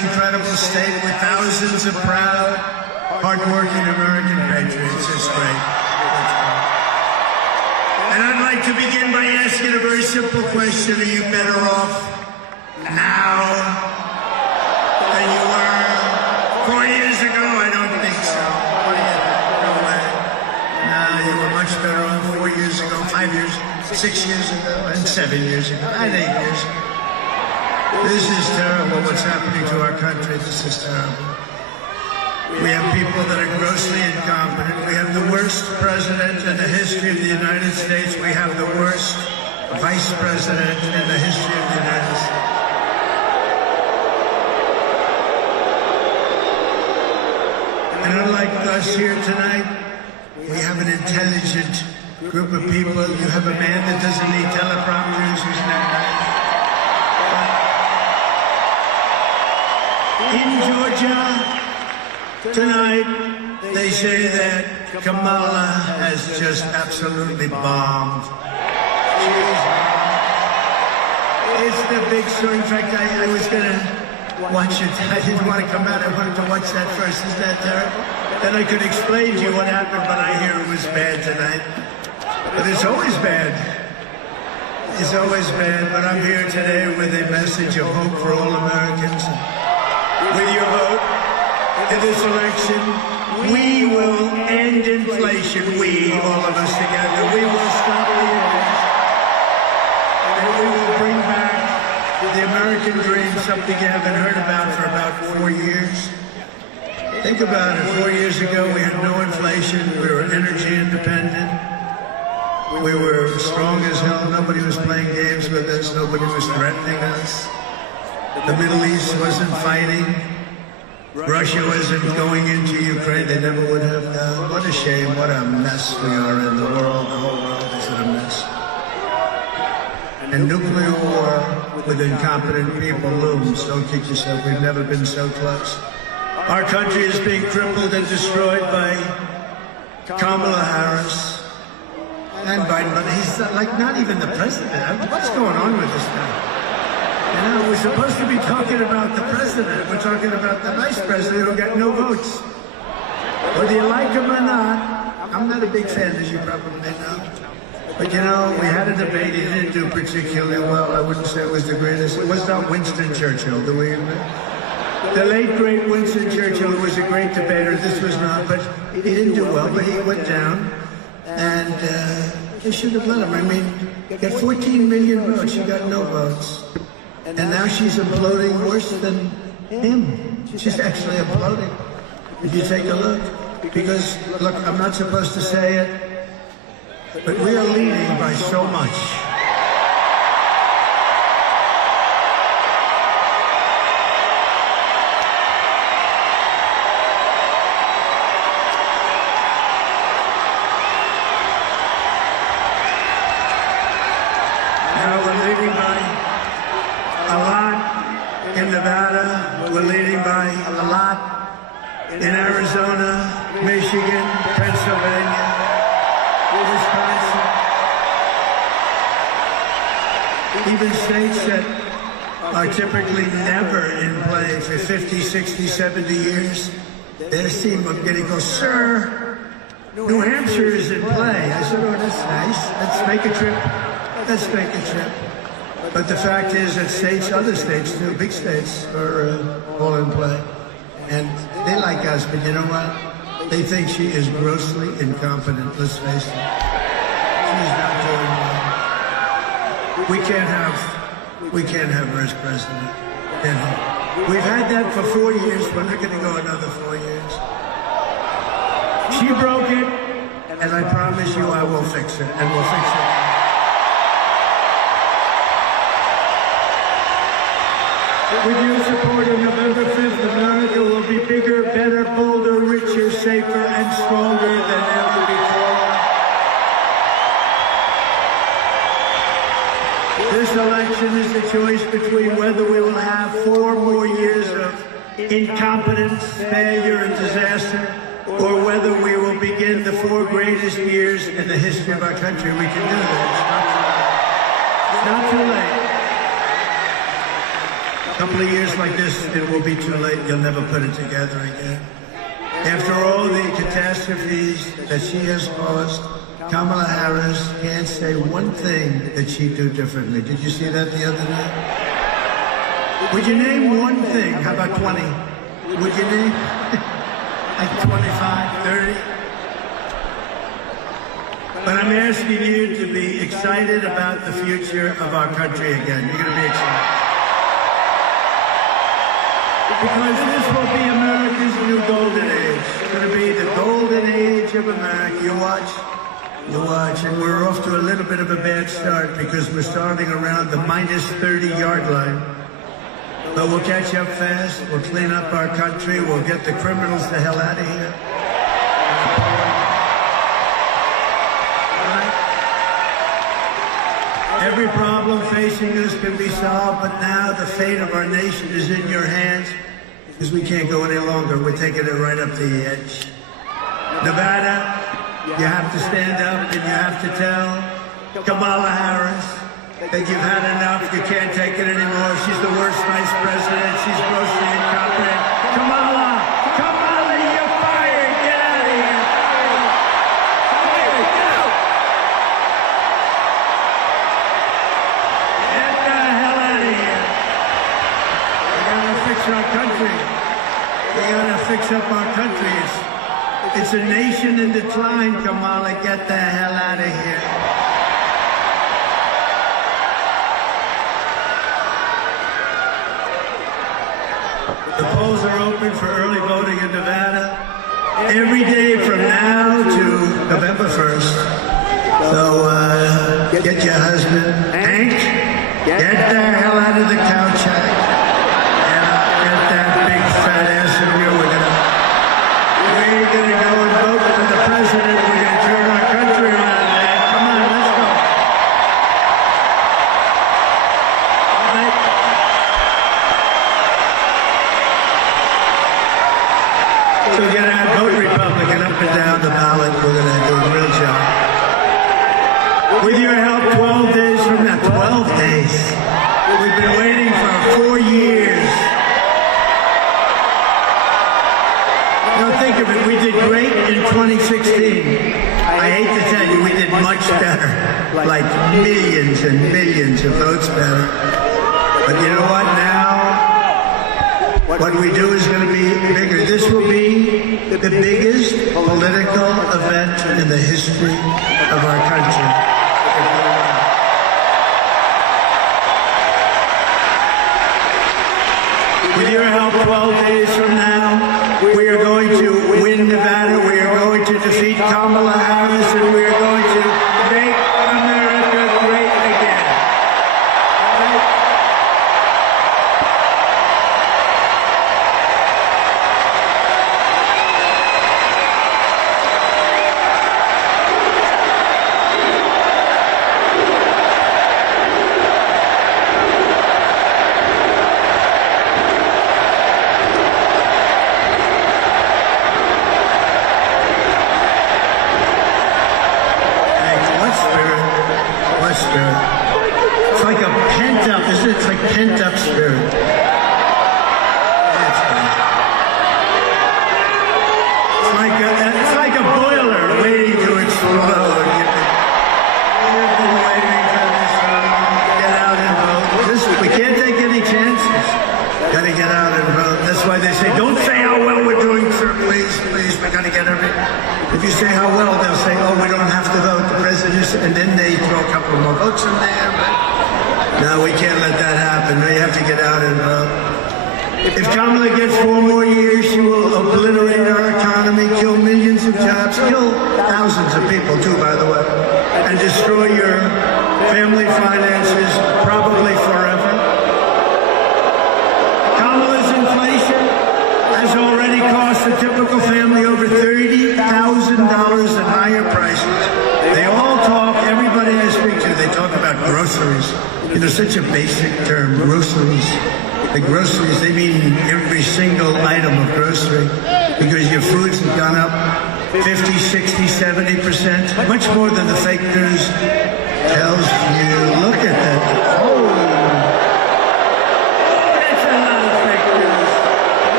incredible state with thousands of proud, hardworking American patriots. It's great. And I'd like to begin by asking a very simple question. Are you better off now than you were 4 years ago? I don't think so. No way. No, you were much better off 4 years ago, 5 years, 6 years ago, and 7 years ago, and 8 years ago. This is terrible what's happening to our country. This is terrible. We have people that are grossly incompetent. We have the worst president in the history of the United States. We have the worst vice president in the history of the United States. And unlike us here tonight, we have an intelligent group of people. You have a man that doesn't need teleprompters, who's not nice. In Georgia, tonight, they say that Kamala has just absolutely bombed. It's the big story. In fact, I was going to watch it. I didn't want to come out. I wanted to watch that first. Isn't that terrible? Then I could explain to you what happened, but I hear it was bad tonight. But it's always bad. It's always bad. But I'm here today with a message of hope for all Americans. With your vote in this election, we will end inflation. We, all of us together, we will stop the inflation. And we will bring back the American dream, something you haven't heard about for about 4 years. Think about it. 4 years ago, we had no inflation. We were energy independent. We were strong as hell. Nobody was playing games with us. Nobody was threatening us. The Middle East wasn't fighting. Russia wasn't going into Ukraine. They never would have done. What a shame. What a mess we are in the world. The whole world is in a mess. And nuclear war with incompetent people looms. Don't kid yourself. We've never been so close. Our country is being crippled and destroyed by Kamala Harris and Biden. But he's like not even the president. What's going on with this guy? You know, we're supposed to be talking about the president. We're talking about the vice president who got no votes. Whether you like him or not, I'm not a big fan, as you probably know. But, you know, we had a debate. He didn't do particularly well. I wouldn't say it was the greatest. It was not Winston Churchill, do we agree? The late, great Winston Churchill was a great debater. This was not, but he didn't do well, but he went down. And they should have let him. I mean, he got 14 million votes. She got no votes. And now she's imploding worse than him. She's actually imploding. If you take a look. Because, look, I'm not supposed to say it, but we are leading by so much. Now we're leading by a lot in Nevada. We're leading by a lot in Arizona, Michigan, Pennsylvania, Wisconsin. Even states that are typically never in play for 50, 60, 70 years, they seem of getting go, sir, New Hampshire is in play. I said, oh, that's nice. Let's make a trip. Let's make a trip. But the fact is that states, other states too, big states, are all in play. And they like us, but you know what? They think she is grossly incompetent, let's face it. She's not doing well. We can't have her as president. You know? We've had that for 4 years. We're not going to go another 4 years. She broke it, and I promise you I will fix it, and we'll fix it. With your support on November 5th, America will be bigger, better, bolder, richer, safer, and stronger than ever before. This election is a choice between whether we will have 4 more years of incompetence, failure, and disaster, or whether we will begin the 4 greatest years in the history of our country. We can do that. It's not too late. couple of years like this, it will be too late. You'll never put it together again. After all the catastrophes that she has caused, Kamala Harris can't say one thing that she'd do differently. Did you see that the other day? Would you name one thing? How about 20? Would you name like 25, 30? But I'm asking you to be excited about the future of our country again. You're going to be excited. Because this will be America's new golden age. It's going to be the golden age of America. You watch, and we're off to a little bit of a bad start because we're starting around the minus 30-yard line. But we'll catch up fast. We'll clean up our country. We'll get the criminals the hell out of here. Every problem facing us can be solved, but now the fate of our nation is in your hands because we can't go any longer. We're taking it right up to the edge. Nevada, you have to stand up and you have to tell Kamala Harris that you've had enough. You can't take it anymore. She's the worst vice president. She's grossly incompetent. Kamala, you're fired. Get out of here. Get out. Get the hell out of here. We gotta fix our country. We gotta fix up our country. It's a nation in decline, Kamala. Get the hell out of here. The polls are open for early voting in Nevada every day from now to November 1st. So get your husband, Hank, get the hell out of the couch, Hank. Get that big fat ass of you. We're going to go and vote for the president. We're going to turn our country around, man. Come on, let's go. All right. So get out, vote Republican up and down the ballot. We're going to do a real job. With your help, 12 days from now, 12 days. We've been waiting for 4 years. Now think of it, we did great in 2016. I hate to tell you, we did much better. Like millions and millions of votes better. But you know what, now, what we do is going to be bigger. This will be the biggest political event in the history of our country. With your help, 12 days from now, we are going to win Nevada. We are going to defeat Kamala Harris, and we are going to make America great again. It's like a pent-up, isn't it? It's like pent-up spirit. It's like a boiler waiting to explode. We've been waiting for this long. Get out and vote. We can't take any chances. Got to get out and vote. That's why they say, don't say how well we're doing, sir. Please, we got to get everything. If you say how well, they'll say, oh, we don't have to vote. The president, and then they throw a couple more votes in there. But no, we can't let that happen. We have to get out and vote. If Kamala gets 4 more years, she will obliterate our economy, kill millions of jobs, kill thousands of people too, by the way, and destroy your family finances probably forever. Kamala's inflation has already cost the typical family over $30,000 in higher prices. They all talk, everybody I speak to, they talk about groceries. You know, such a basic term, groceries. The groceries, they mean every single item of grocery because your foods have gone up 50, 60, 70%, much more than the fake news tells you. Look at that. Oh, that's a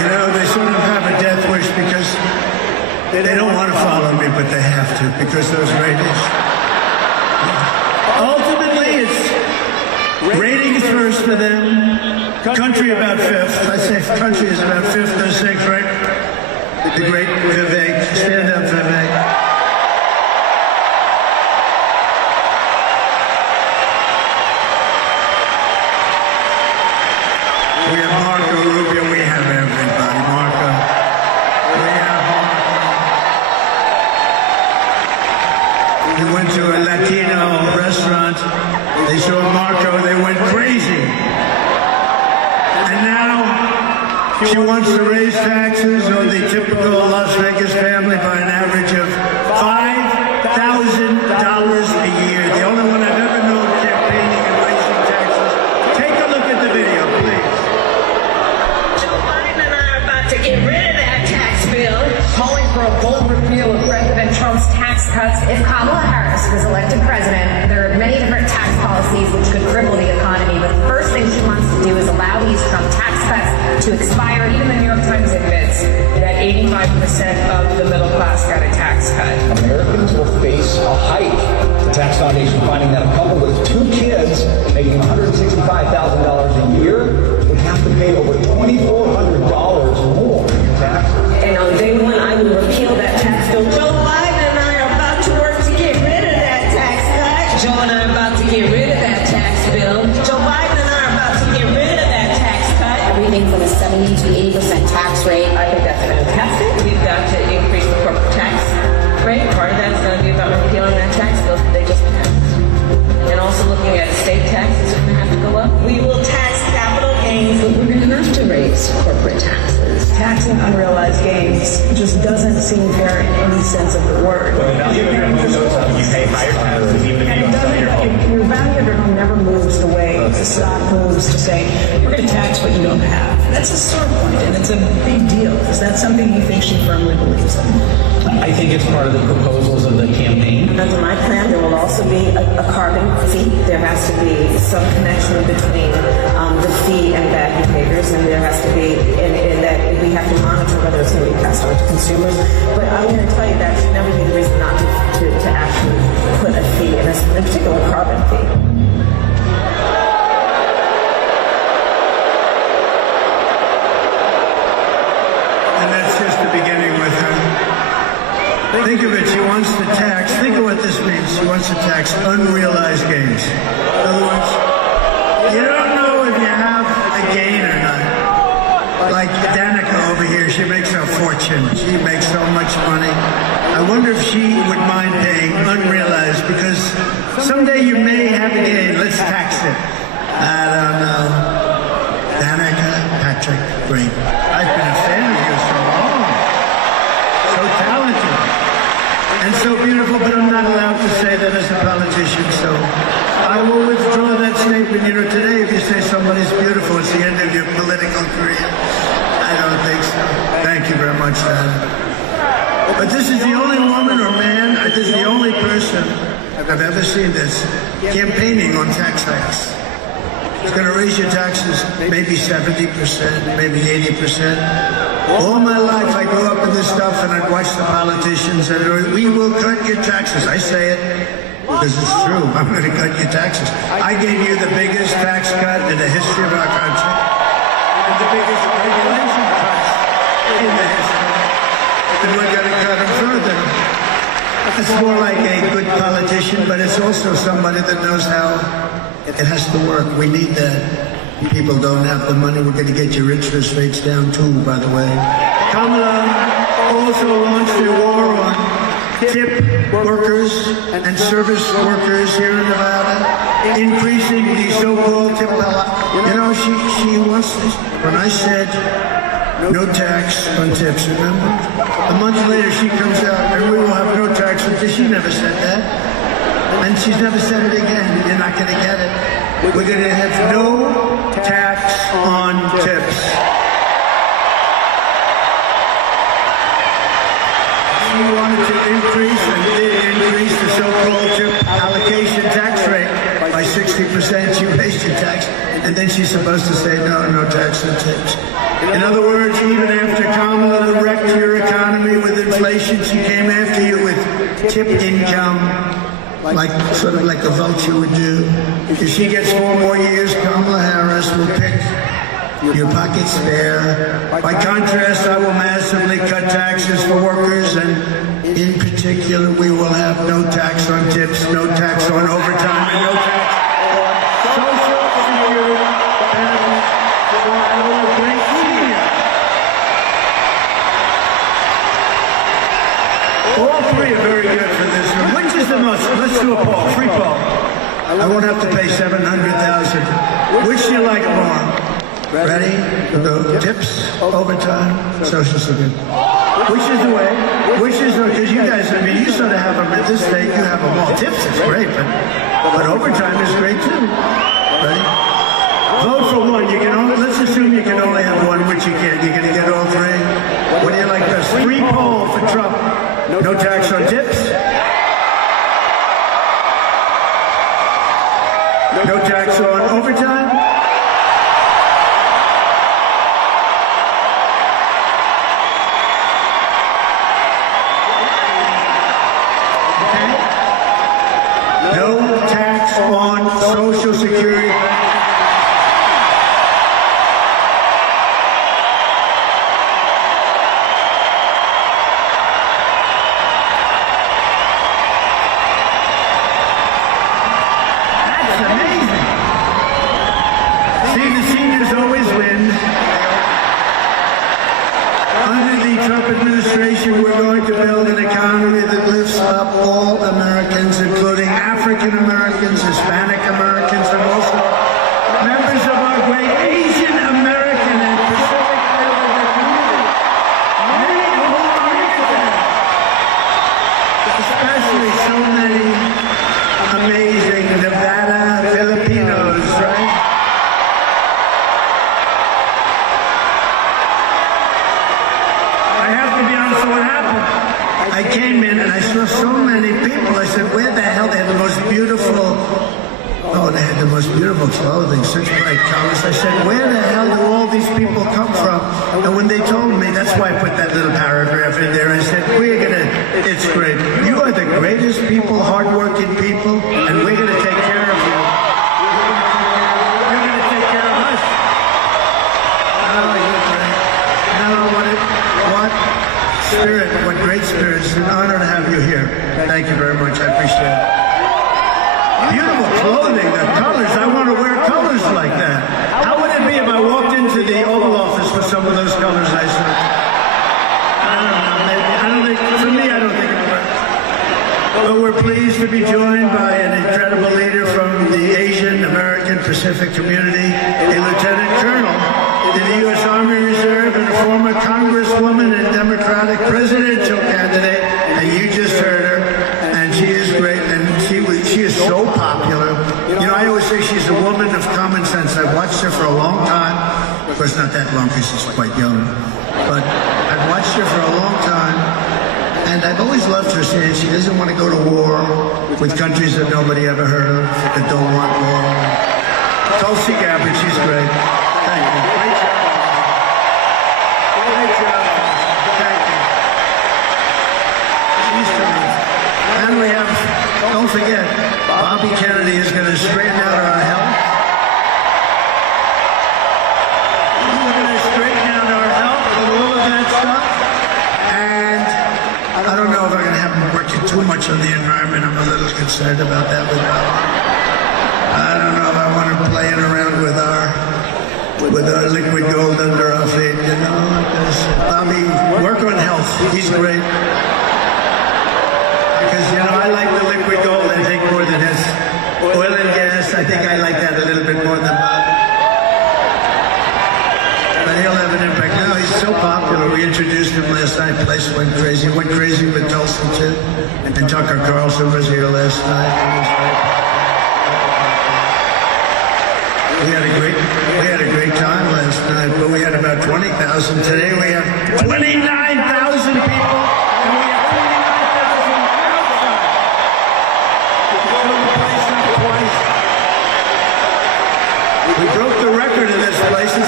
You know, they sort of have a death wish because they don't want to follow me, but they have to because those ratings. Ultimately, it's ratings first for them. Country about fifth. I say country is about fifth or sixth, right? The great Vivek. Stand up, Vivek. We have Marco Rubio. We have everybody. Marco. We have Marco. We went to a Latino restaurant. They saw Marco. They went crazy. And now she wants to raise taxes on the typical Las Vegas family by an average of $5,000 a year. The only one I've ever known campaigning and raising taxes. Take a look at the video, please. To get rid of that tax bill, calling for a bold repeal of President Trump's tax cuts. If Kamala Harris was elected president, there are many different tax policies which could cripple the economy, but the first thing she wants to do is allow these Trump tax cuts to expire. Even the New York Times admits that 85% of the middle class got a tax cut. Americans will face a hike. The tax foundation finding that a couple with 2 kids making $165,000 a year would have to pay over $2,400 more in taxes. And on day one, I will repeal that tax bill. Joe Biden and I are about to work to get rid of that tax cut. Joe and I are about to get rid of that tax bill. Joe Biden and I are about to get rid of that tax cut. Everything from a 70 to 80% tax rate. I think that's fantastic. We've got to increase the corporate tax rate. Part of that's going to be about repealing that tax bill that they just passed. And also looking at estate taxes are going to have to go up. We will tax capital gains. We're going to have to raise corporate taxes. Taxing unrealized gains just doesn't seem fair in any sense of the word. Well, the value of your home goes up, you pay higher taxes even if you don't sell your home. Your value of your home never moves the way the stock moves to say, we're going to tax what you don't have. That's a sore point, and it's a big deal. Is that something you think she firmly believes in? I think it's part of the proposals of the campaign. Under my plan, there will also be a carbon fee. There has to be some connection between the fee and bad behaviors, and there has to be, and that we have to monitor whether it's going to be passed on to consumers. But I'm going to tell you that should never be the reason not to actually put a fee, in particular a carbon fee. And that's just the beginning with her. Think of it, she wants to tax, think of what this means. She wants to tax unrealized gains. In other words, you don't know if you have a gain or not. Like Danica over here, she makes a fortune. She makes so much money. I wonder if she would mind paying unrealized, because someday you may have a gain. Let's tax it. I don't know. Danica Patrick, great. I've been a fan of you so long. So talented. And so beautiful, but I'm not allowed to say that as a politician, so I will withdraw that statement. You know, today if you say somebody's beautiful, it's the end of your political career. I don't think so. Thank you very much, Dan. But this is the only woman or man, this is the only person I've ever seen this campaigning on tax hikes. It's going to raise your taxes maybe 70%, maybe 80%. All my life I grew up in this stuff and I'd watch the politicians and we will cut your taxes. I say it because it's true. I'm going to cut your taxes. I gave you the biggest tax cut in the history of our country and the biggest regulation cuts in the history. And we're going to cut them further. It's more like a good politician, but it's also somebody that knows how it has to work. We need that. People don't have the money. We're going to get your interest rates down too, by the way. Kamala also launched a war on tip workers and service workers here in Nevada, increasing the so-called tip. You know, she wants this. When I said no tax on tips, remember? A month later she comes out and we will have no tax on tips. She never said that. And she's never said it again. You're not going to get it. We're going to have no tax on tips. She wanted to increase and did increase the so-called tip allocation tax rate by 60%. She raised your tax, and then she's supposed to say no tax on tips. In other words, even after Kamala wrecked your economy with inflation, she came after you with tip income, sort of like a vulture would do. If she gets 4 more years, Kamala Harris will pick your pockets bare. By contrast, I will massively cut taxes for workers, and in particular, we will have no tax on tips, no tax on overtime, and no tax on social security benefits for our great seniors. All three are very good for this room. Which is the most? Let's do a poll, free poll. I won't have to pay $700,000. Which do you like more? Ready? The tips, overtime, social security. Which is the way? Which is the way? Because you guys, I mean, you sort of have them at this state, you have them all. Tips is great, but overtime is great too. Ready? Vote for one. You can only, let's assume you can only have one, which you can't. You're going to get all three. What do you like best? Free poll for Trump. No tax on tips. No tax on overtime. On Social Security. That's amazing. See, the seniors always win. Under the Trump administration, we're going to build an economy that lifts up all Americans, including African Americans, Hispanic Americans, and also members of our great Asian American and Pacific Islander community. Many of whom are here today. Especially so many amazing Nevada Filipinos, right? I came in and I saw so many people. I said, where the hell? They had the most beautiful, they had the most beautiful clothing, such bright colors. I said, where the hell do all these people come from? And when they told me, that's why I put that little paragraph in there. I said, it's great. You are the greatest people, hardworking people, and we're going to take care of you. You're going to take care of us. Oh, you're great. What spirit, what great spirit. It's an honor to have you here. Thank you very much. I appreciate it. Beautiful clothing, the colors. I want to wear colors like that. How would it be if I walked into the Oval Office with some of those colors I saw? I don't know. Maybe. I don't think, for me, I don't think it would work. But we're pleased to be joined by an incredible leader from the Asian American Pacific community, a lieutenant colonel in the U.S. Army Reserve and a former congresswoman and Democratic presidential candidate. And you just heard her, and she is great, and she is so popular. You know, I always say she's a woman of common sense. I've watched her for a long time. Of course, not that long because she's quite young. But I've watched her for a long time, and I've always loved her saying she doesn't want to go to war with countries that nobody ever heard of, that don't want war. Tulsi Gabbard, she's great. Thank you. Great job. Great job. Thank you. And we have, don't forget, Bobby Kennedy is going to straighten out our health. He's going to straighten out our health and all of that stuff. And I don't know if I'm going to have him working too much on the environment. I'm a little concerned about that with Bobby. I don't know if I want him playing around with our liquid gold under our feet, you know. Bobby, work on health. He's great. Because, you know, I like the liquid gold, I think, more than his oil and gas. I think I like that a little bit more than Bobby. But he'll have an impact. No, he's so popular. We introduced him last night. The place went crazy. Went crazy with Tulsi, too. And Tucker Carlson was here last night. It was great. We had a great time last night, but we had about 20,000. Today we have 29,000 people, and we have 29,000 outside. We filled the place up twice. We broke the record of this place. It's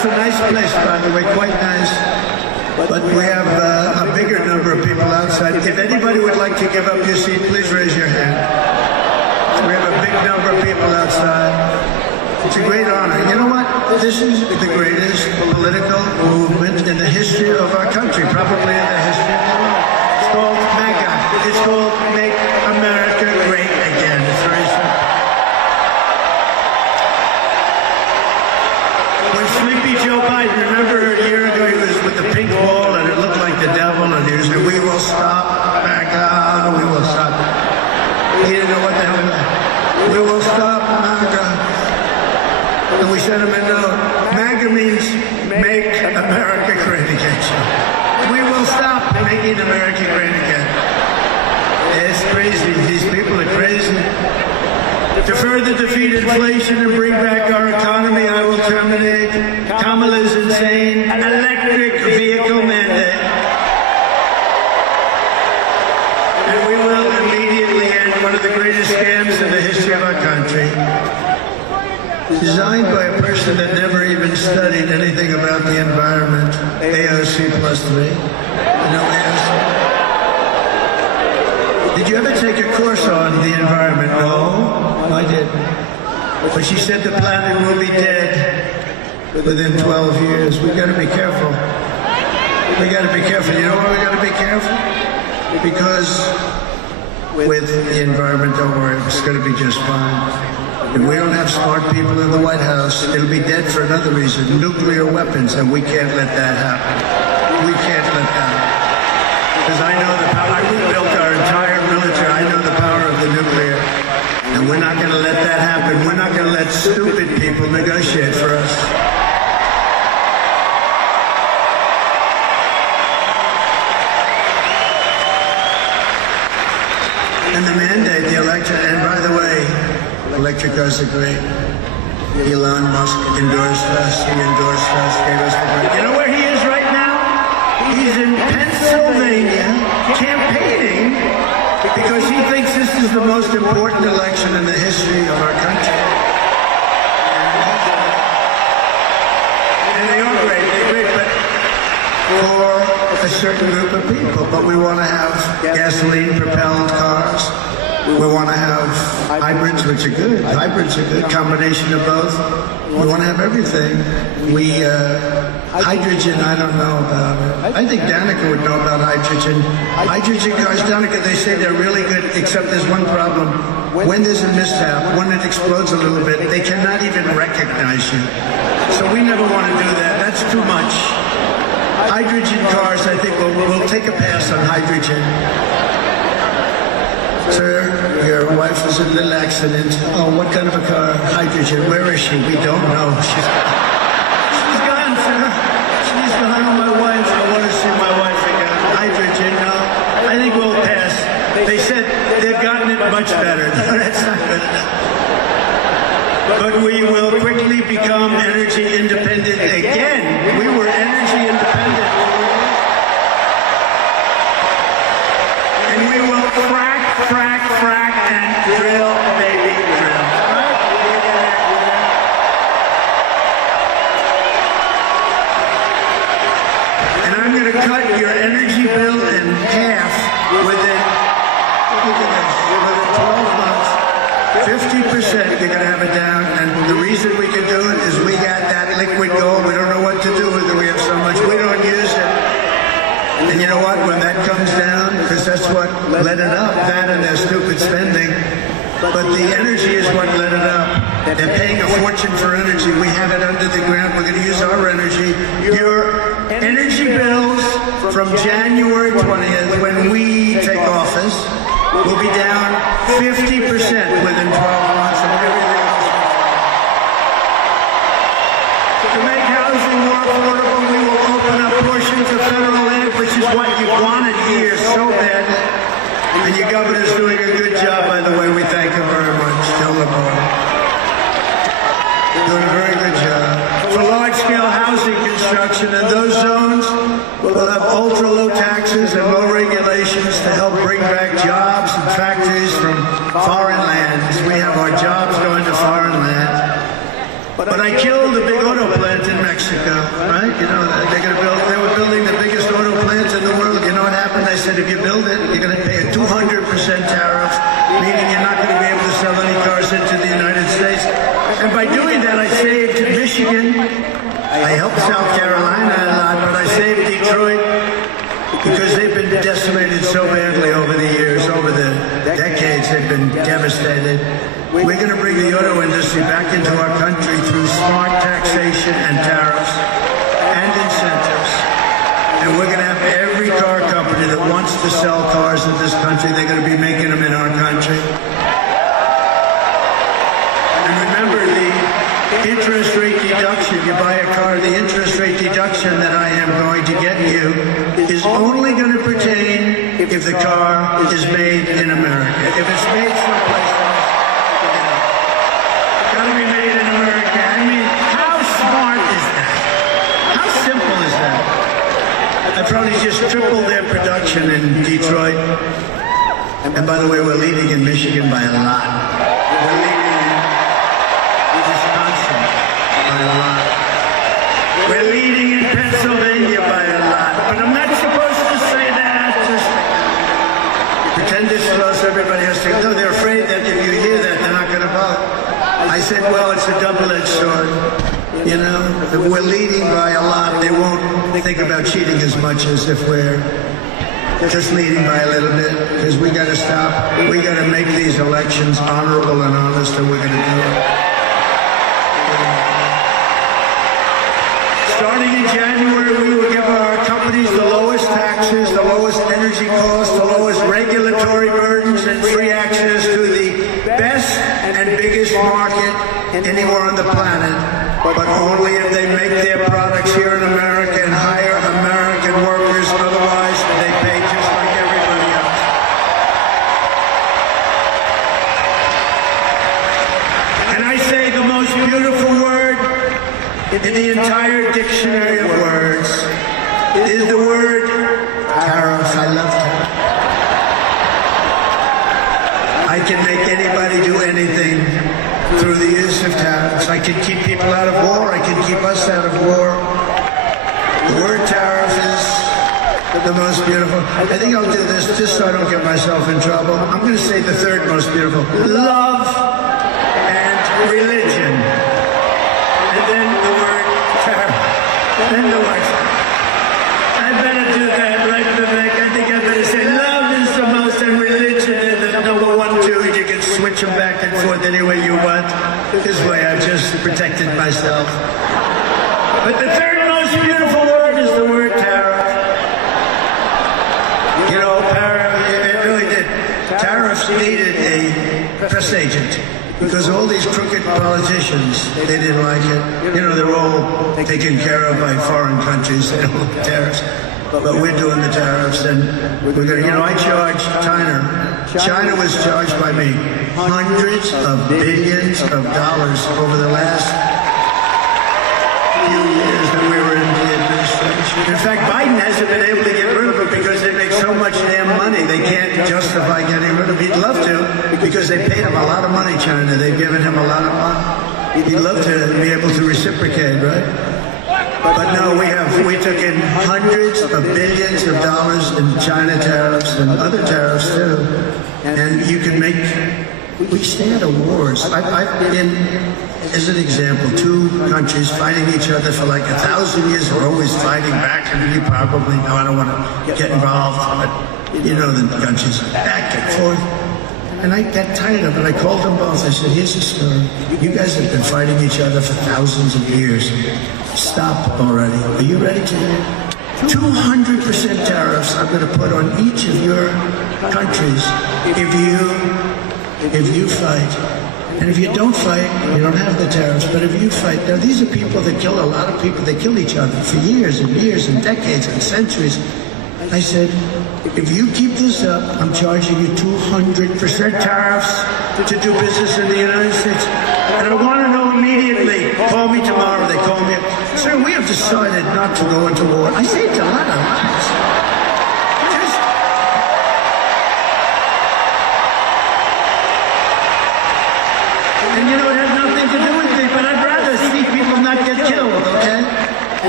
It's a nice place, by the way, quite nice. But we have a bigger number of people outside. If anybody would like to give up your seat, please raise your hand. We have a big number of people outside. It's a great honor. You know what? This is the greatest political movement in the history of our country, probably in the history of the world. It's called MAGA. It's called Make America Great Again. It's very simple. When Sleepy Joe Biden, remember a year ago he was with the pink ball and it looked like the devil and he was saying, we will stop MAGA, we will stop. He didn't know what the hell it was. We will stop MAGA. And we sent him a note. MAGA means make America great again. We will stop making America great again. It's crazy. These people are crazy. To further defeat inflation and bring back our economy, I will terminate Kamala's insane electric vehicle mandate. And we will immediately end one of the greatest scams in the history of our country. Designed by a person that never even studied anything about the environment. AOC plus 3. You know AOC? Did you ever take a course on the environment? No, I didn't. But she said the planet will be dead within 12 years. We got to be careful. We got to be careful. You know why we got to be careful? Because with the environment, don't worry, it's going to be just fine. If we don't have smart people in the White House, it'll be dead for another reason, nuclear weapons, and we can't let that happen. We can't let that happen. Because I know the power, I rebuilt our entire military, I know the power of the nuclear, and we're not going to let that happen. We're not going to let stupid people negotiate for us. And the mandate, the election, and by the way, electric cars are great. Elon Musk endorsed us. He endorsed us, gave us the great. You know where he is right now? He's in Pennsylvania campaigning because he thinks this is the most important election in the history of our country. And they are great. They're great, but for a certain group of people. But we want to have gasoline-propelled cars. We want to have hybrids, which are good. Hybrids are good. Combination of both. We want to have everything. Hydrogen, I don't know about it. I think Danica would know about hydrogen. Hydrogen cars, Danica, they say they're really good, except there's one problem. When there's a mishap, when it explodes a little bit, they cannot even recognize you. So we never want to do that. That's too much. Hydrogen cars, I think we'll take a pass on hydrogen. Sir, your wife was in a little accident. Oh, what kind of a car? Hydrogen. Where is she? We don't know. She's gone, sir. She's gone. My wife. I want to see my wife again. Hydrogen. No, I think we'll pass. They said they've gotten it much better. No, that's not good enough. But we will quickly become energy independent again. We were energy independent. And we will frack, and drill, baby, drill. And I'm going to cut your energy bill in half within 12 months. 50%, you're going to have it down. And the reason we can do it is we got that liquid gold. We don't know what to do with it. We have so much. We don't use it. And you know what? When that comes down, because that's what led it up, that and their stupid spending. But the energy is what led it up. They're paying a fortune for energy. We have it under the ground. We're going to use our energy. Your energy bills from January 20th, when we take office, will be down 50% within 12 months of everything else. To make housing more affordable, we will open up portions of federal land, which is what you wanted here so bad. And your governor's doing a good job, by the way. We thank him very much. Joe LeBron. Doing a very good job. For large-scale housing construction in those zones, we'll have ultra-low taxes and low regulations to help bring back jobs and factories from foreign lands. We have our jobs going to foreign lands. But I killed a big auto plant in Mexico. Mexico, right? You know, they were building the biggest auto plant in the world. You know what happened? I said, if you build it, you're going to pay a 200% tariff, meaning you're not going to be able to sell any cars into the United States. And by doing that, I saved Michigan. I helped South Carolina a lot, but I saved Detroit because they've been decimated so badly over the years, over the decades. They've been devastated. We're going to bring the auto industry back into our country through smart taxation and tariffs and incentives. And we're going to have every car company that wants to sell cars in this country, they're going to be making them in our country. And remember, the interest rate deduction, you buy a car, the interest rate deduction that I am going to get you is only going to pertain if the car is made in America. If it's made someplace else, got to be made in America. I mean, how smart is that? How simple is that? I probably just tripled their production in Detroit. And by the way, we're leading in Michigan by a lot. We're leading in Wisconsin by a lot. We're leading in Pennsylvania by a lot. But I'm not supposed to say that. Just pretend it's close. Everybody has to go. They're afraid that if you hear that, they're not going to vote. I said, well, it's a double-edged sword. You know, if we're leading by a lot, they won't think about cheating as much as if we're just leading by a little bit, because we got to stop. We got to make these elections honorable and honest, and we're going to do it. Starting in January, we will give our companies the lowest taxes, the lowest energy costs, the lowest regulatory burdens, and free access to the best and biggest market anywhere on the planet, but only if they make their products here in America and hire American workers. Otherwise, they pay just like everybody else. And I say the most beautiful word in the entire dictionary of words is the word tariffs. I love tariffs. I can make anybody do anything through the use of tariffs. I can keep people out of war. I can keep us out of war. The word tariff is the most beautiful. I think I'll do this just so I don't get myself in trouble. I'm going to say the third most beautiful. Love and religion. And then the word tariff. Then the word tariff. I better do that, right, Vivek? I think I better say love is the most and religion is the number 1, 2. You can switch them back and forth any way you want. This way I've just protected myself. But the third most beautiful word is the word tariff. You know, it really did. Tariffs needed a press agent because all these crooked politicians, they didn't like it. You know, they're all taken care of by foreign countries. They don't like tariffs. But we're doing the tariffs, and we're going to, you know, I charged China. China was charged by me hundreds of billions of dollars over the last few years that we were in the administration. In fact, Biden hasn't been able to get rid of it because they make so much damn money. They can't justify getting rid of it. He'd love to because they paid him a lot of money, China. They've given him a lot of money. He'd love to be able to reciprocate, right? But no, we took in hundreds of billions of dollars in China tariffs and other tariffs too. And you can make, we stay out of wars. I've been, as an example, 2 countries fighting each other for like 1,000 years. We're always fighting back, and you probably know, I don't want to get involved, but you know the countries back and forth. And I got tired of it. I called them both. I said, here's the story. You guys have been fighting each other for thousands of years. Stop already. Are you ready to hear? 200% tariffs I'm going to put on each of your countries if you fight. And if you don't fight, you don't have the tariffs. But if you fight, now these are people that kill a lot of people. They kill each other for years and years and decades and centuries. I said, if you keep this up, I'm charging you 200% tariffs to do business in the United States. And I want to know immediately. Call me tomorrow. They call me. Sir, we have decided not to go into war. I saved a lot of lives. And you know, it has nothing to do with me, but I'd rather see people not get killed, okay?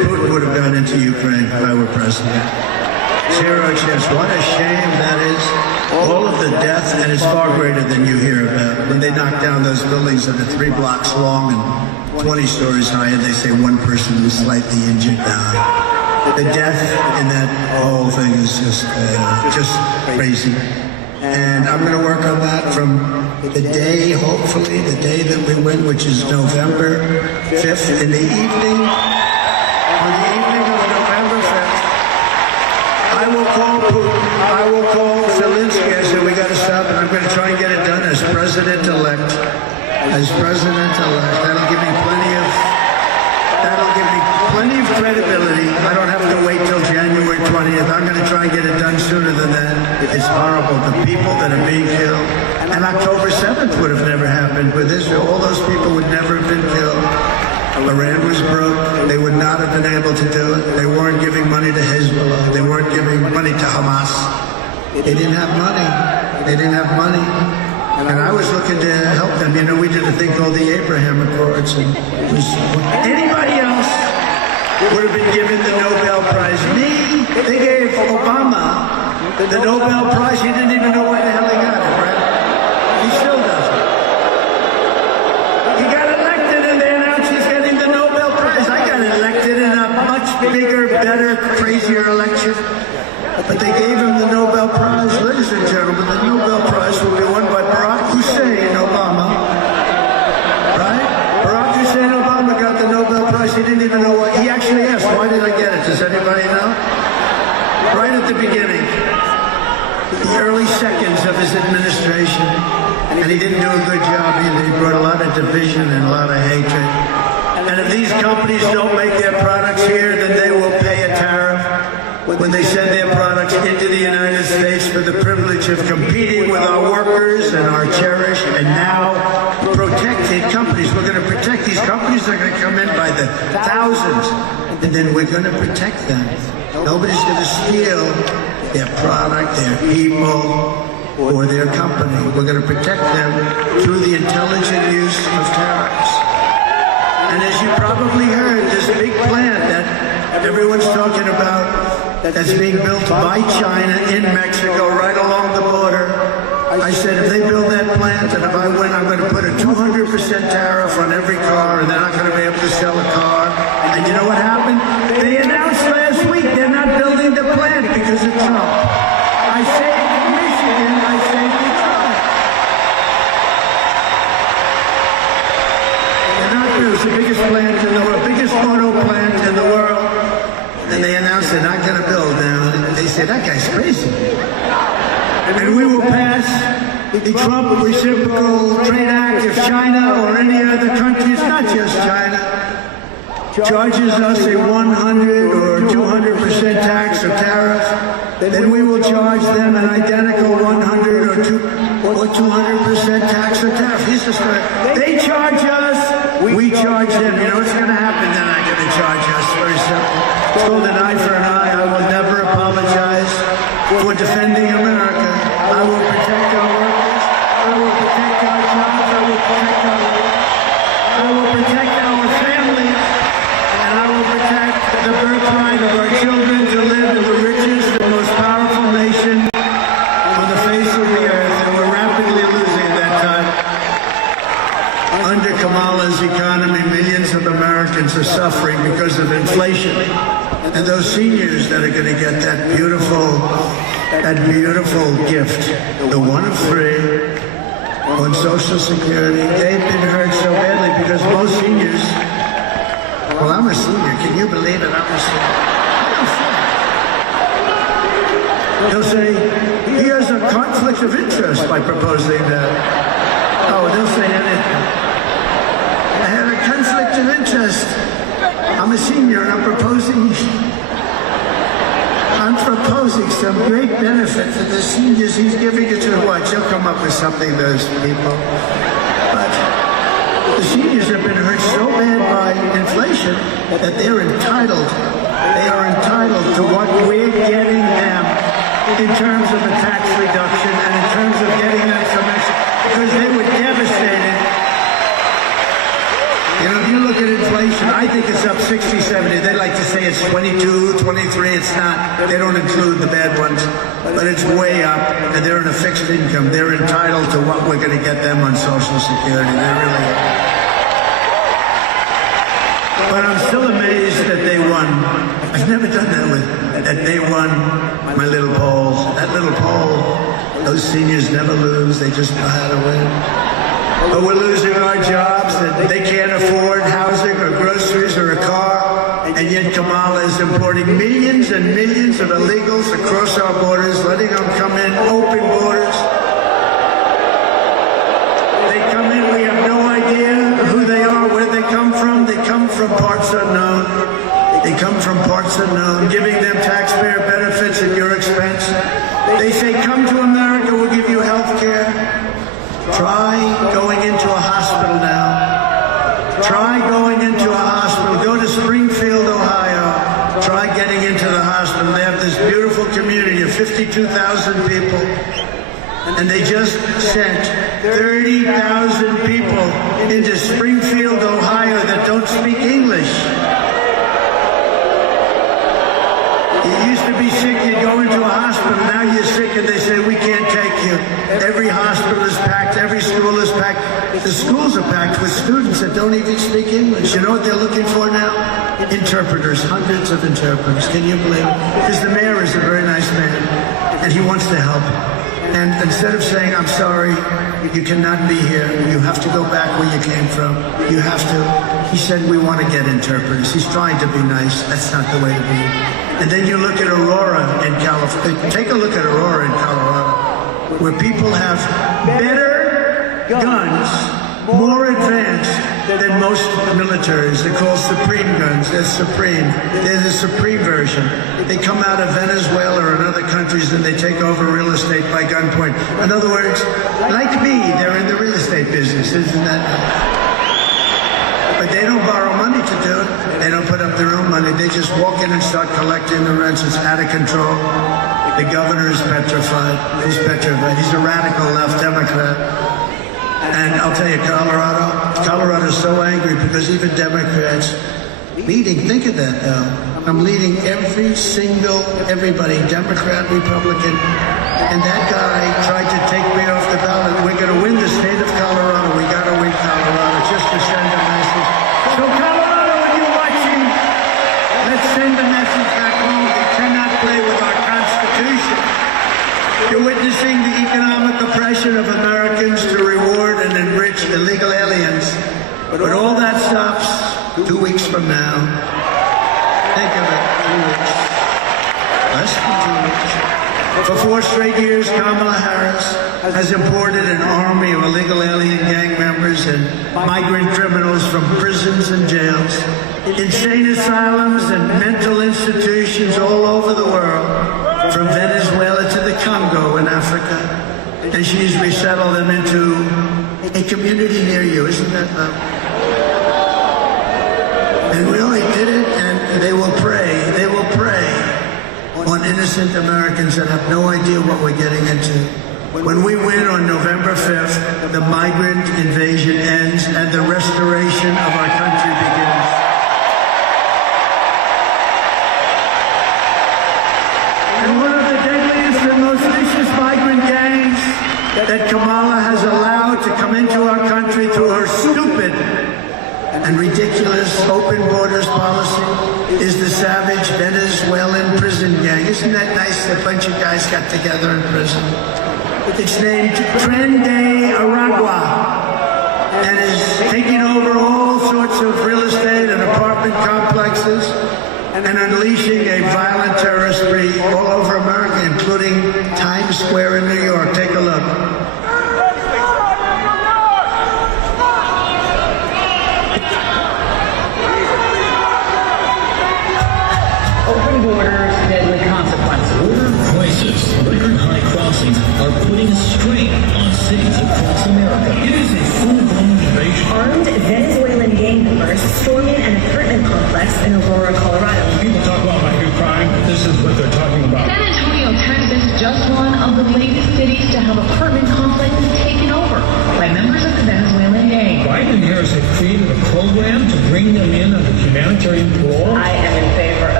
into Ukraine if I were president. Zero chance. What a shame that is. All of the death, and it's far greater than you hear about. When they knock down those buildings that are 3 blocks long and 20 stories high, and they say one person was slightly injured now. The death in that whole thing is just crazy. And I'm going to work on that from the day, hopefully, the day that we win, which is November 5th in the evening. On the evening of November 5th, I will call Zelensky and say, we got to stop, and I'm going to try and get it done as president-elect. As president-elect. That'll give me plenty of credibility. I don't have to wait till January 20th. I'm going to try and get it done sooner than that. It's horrible. The people that are being killed. And October 7th would have never happened with Israel. All those people would never have been killed. Iran was broke. They would not have been able to do it. They weren't giving money to Hezbollah. They weren't giving money to Hamas. They didn't have money. They didn't have money. And I was looking to help them. You know, we did a thing called the Abraham Accords. And anybody else would have been given the Nobel Prize. Me, they gave Obama the Nobel Prize. He didn't even know why the hell he got it, right? He still doesn't. He got elected and they announced he's getting the Nobel Prize. I got elected in a much bigger, better, crazier election. But they gave him the Nobel Prize. Ladies and gentlemen, the Nobel Prize will be won by Barack Hussein Obama. Right? Barack Hussein Obama got the Nobel Prize. He didn't even know why. He actually asked, why did I get it? Does anybody know? Right at the beginning. The early seconds of his administration. And he didn't do a good job either. He brought a lot of division and a lot of hatred. And if these companies don't make their products here, then they will pay a tariff when they send their products into the United States for the privilege of competing with our workers and our cherished and now protected companies. We're going to protect these companies. They're going to come in by the thousands, and then we're going to protect them. Nobody's going to steal their product, their people, or their company. We're going to protect them through the intelligent use of tariffs. And as you probably heard, this big plant that everyone's talking about that's being built by China in Mexico right along the border. I said, if they build that plant and if I win, I'm going to put a 200% tariff on every car and they're not going to be able to sell a car. And you know what happened? They announced last week they're not building the plant because of Trump. I saved Michigan. I saved Trump. They're not building. It's the biggest plant in the world, biggest auto plant in the world. And they announced they're not going to build now. And they said, that guy's crazy. And we will pass the Trump Reciprocal Trade Act if China or any other country, it's not just China, charges us a 100 or 200% tax or tariff, then we will charge them an identical 100 or 200% tax or tariff. He's just going to, they charge us, we charge them. You know what's going to happen? They're not going to charge us. Very simple. It's called an eye for an eye. I will never apologize for defending America. I will protect our workers. I will protect our jobs. I will protect our work. I will protect our families. And I will protect the birthright of our children to live in the richest and most powerful nation on the face of the earth. And we're rapidly losing that time. Under Kamala's economy, millions of Americans are suffering because of inflation. And those seniors that are going to get that beautiful gift, the one of free on Social Security, they've been hurt so badly because most seniors, well, I'm a senior. Can you believe it? I'm a senior. They'll say, he has a conflict of interest by proposing that. Oh, they'll say anything. I have a conflict of interest. I'm a senior and I'm proposing some great benefit for the seniors. He's giving it to what? He'll come up with something, those people. But the seniors have been hurt so bad by inflation that they're entitled. They are entitled to what we're getting them in terms of a tax reduction and in terms of getting them some extra, because they were devastated. You know, if you look at inflation, I think it's up 60, 70. They like to say say it's 22, 23. It's not. They don't include the bad ones. But it's way up, and they're in a fixed income. They're entitled to what we're going to get them on Social Security. They really are. But I'm still amazed that they won. I've never done that they won my little poll. That little poll, those seniors never lose. They just know how to win. But we're losing our jobs, and they can't afford housing or groceries or a car. And yet Kamala is importing millions and millions of illegals across our borders, letting them come in, open borders. They come in, we have no idea who they are, where they come from. They come from parts unknown. They come from parts unknown, giving them taxpayer benefits at your expense. They say, come to America, we'll give you health care. Try going into a hospital now. Try going into a hospital. Go to Springfield, Ohio. Try getting into the hospital. They have this beautiful community of 52,000 people. And they just sent 30,000 people into Springfield, Ohio that don't speak English. You used to be sick, you'd go into a hospital. Now you're sick and they say, we can't take you. Every hospital is packed. Every school is packed. The schools are packed with students that don't even speak English. You know what they're looking for now? Interpreters, hundreds of interpreters. Can you believe it? Because the mayor is a very nice man and he wants to help. And instead of saying, I'm sorry, you cannot be here, you have to go back where you came from, you have to, he said, we want to get interpreters. He's trying to be nice. That's not the way to be. And then you look at Aurora in California. Take a look at Aurora in Colorado, where people have better guns, more advanced than most militaries. They're called Supreme guns. They're Supreme. They're the Supreme version. They come out of Venezuela or in other countries and they take over real estate by gunpoint. In other words, like me, they're in the real estate business, isn't that nice? But they don't borrow money to do it. They don't put up their own money. They just walk in and start collecting the rents. It's out of control. The governor is petrified. He's petrified. He's a radical left Democrat. And I'll tell you, Colorado's so angry because even Democrats leading, think of that though. I'm leading everybody, Democrat, Republican, and that guy tried to take me off the ballot. We're going to win the state of Colorado. We got to win Colorado just to send a message. So Colorado, when you're watching, let's send a message back home. We cannot play with our Constitution. You're witnessing the economic oppression of Americans to reward and enrich illegal aliens. But all that stops 2 weeks from now. Think of it, 2 weeks. Less than 2 weeks. For 4 straight years, Kamala Harris has imported an army of illegal alien gang members and migrant criminals from prisons and jails, insane asylums and mental institutions all over the world, from Venezuela to the Congo in Africa. And she's resettled them into a community near you. Isn't that lovely? And we only did it, and they will prey on innocent Americans that have no idea what we're getting into. When we win on November 5th, the migrant invasion ends and the restoration of our country begins. And one of the deadliest and most vicious migrant gangs that Kamala has allowed to come into our country through her stupid and ridiculous open borders policy is the savage Venezuelan prison gang. Isn't that nice? A bunch of guys got together in prison. It's named Tren de Aragua and is taking over all sorts of real estate and apartment complexes and unleashing a violent terrorist spree all over America, including Times Square in New York. Take a look. Open borders, deadly consequences. Border crisis, record high crossings are putting a strain on cities across America. It is a full-blown invasion. Armed Venezuelan gang members storming an apartment complex in Aurora, Colorado. People talk about hate crime. This is what they're talking about. San Antonio, Texas, just one of the latest cities to have apartment complexes taken over by members of the Venezuelan gang. Biden and Harris have created a program to bring them in under humanitarian parole. I am in favor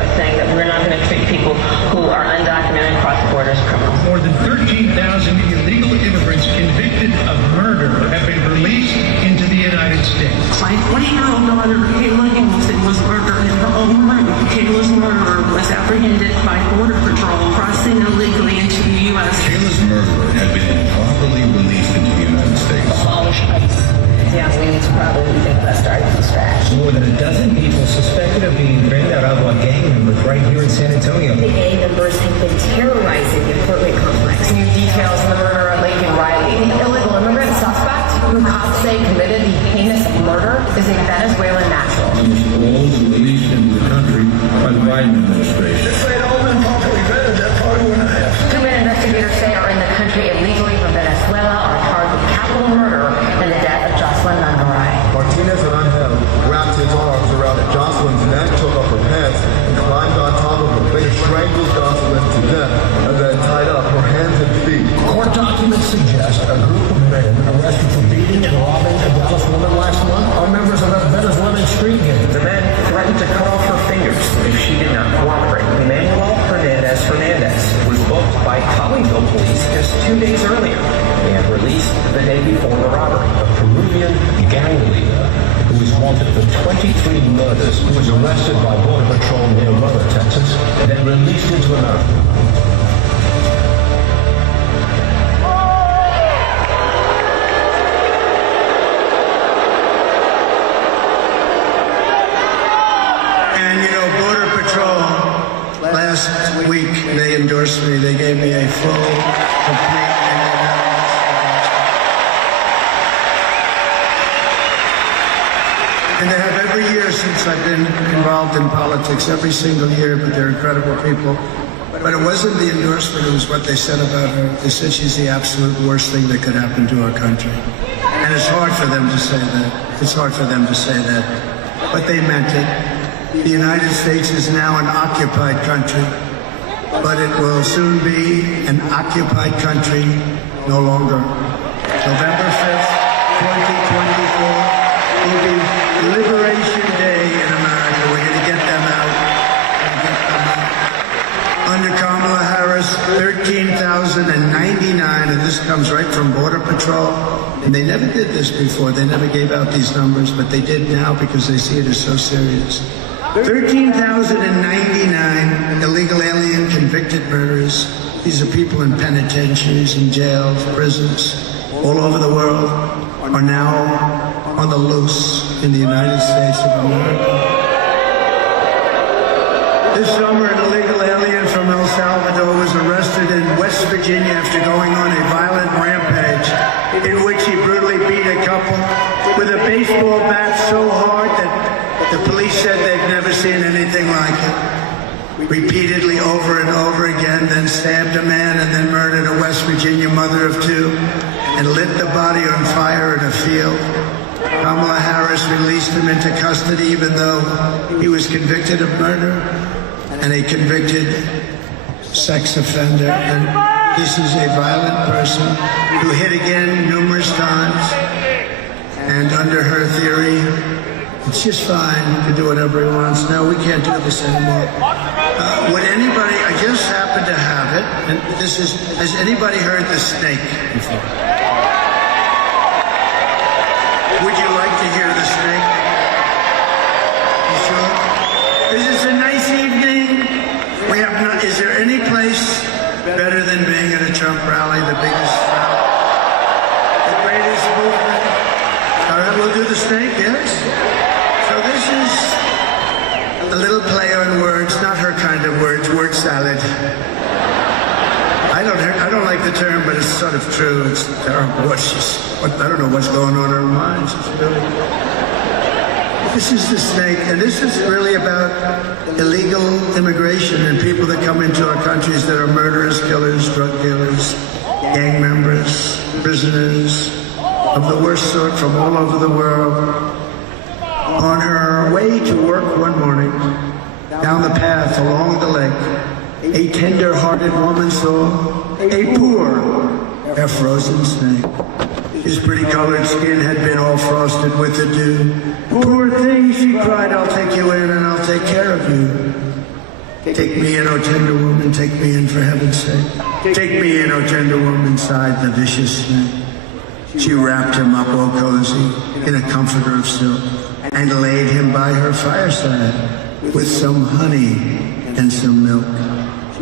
apprehended by Border Patrol crossing illegally into the U.S. Kayla's murderer had been improperly released into the United States. Abolish ICE. Yeah, we need to probably think about starting from scratch. More than a dozen people suspected of being Tren de Aragua gang members right here in San Antonio. The gang members have been terrorizing the apartment complex. New details in the murder of Laken Riley. The illegal immigrant suspect who cops say committed the heinous murder is a Venezuelan national. All released into the country by the Biden administration. This ain't all been properly vetted. That party went ahead. Two men investigators say are in the country illegally from Venezuela are charged with capital murder in the death of Jocelyn Nangaray. Martinez and Angel wrapped his arms around Jocelyn's neck, took off her pants, and climbed on top of her. They strangled Jocelyn to death and then tied up her hands and feet. Court documents suggest a group of men arrested for beating and robbing a Dallas woman last month are members of a Venezuelan street gang. The men threatened to cut off her fingers if she did not cooperate. Emmanuel Hernandez was booked by Colleyville police just 2 days earlier and released the day before the robbery. A Peruvian gang leader who is wanted for 23 murders, who was arrested by Border Patrol near Rubber, Texas, and then released into America. Last week, they endorsed me. They gave me a full, complete, and they have every year since I've been involved in politics, every single year, but they're incredible people. But it wasn't the endorsement, it was what they said about her. They said she's the absolute worst thing that could happen to our country. And it's hard for them to say that. It's hard for them to say that. But they meant it. The United States is now an occupied country, but it will soon be an occupied country no longer. November 5th, 2024 will be Liberation Day in America. We're going to get them out. Under Kamala Harris, 13,099, and this comes right from Border Patrol. And they never did this before. They never gave out these numbers, but they did now because they see it as so serious. 13,099 illegal alien convicted murderers. These are people in penitentiaries, in jails, prisons, all over the world, are now on the loose in the United States of America. This summer, an illegal alien from El Salvador was arrested in West Virginia after going on a violent rampage in which he brutally beat a couple with a baseball bat so hard that the police said they've never seen anything like it. Repeatedly over and over again, then stabbed a man and then murdered a West Virginia mother of two and lit the body on fire in a field. Kamala Harris released him into custody even though he was convicted of murder and a convicted sex offender. And this is a violent person who hit again numerous times. And under her theory, it's just fine. He can do whatever he wants. No, we can't do this anymore. Would anybody, I just happen to have it, and this is, has anybody heard the snake before? Would you like to hear the snake? You sure? Is this a nice evening? We have not, is there any place better than being at a Trump rally, the biggest rally, the greatest movement? All right, we'll do the snake, yes? So this is a little play on words, not her kind of words, word salad. I don't like the term, but it's sort of true. It's terrible. I don't know what's going on in her mind. This is the snake, and this is really about illegal immigration and people that come into our countries that are murderers, killers, drug dealers, gang members, prisoners of the worst sort from all over the world. On her way to work one morning, down the path along the lake, a tender-hearted woman saw a poor, half-frozen snake. His pretty colored skin had been all frosted with the dew. Poor thing, she cried, I'll take you in and I'll take care of you. Take me in, O tender woman, take me in for heaven's sake. Take me in, O tender woman, sighed the vicious snake. She wrapped him up all cozy in a comforter of silk and laid him by her fireside with some honey and some milk.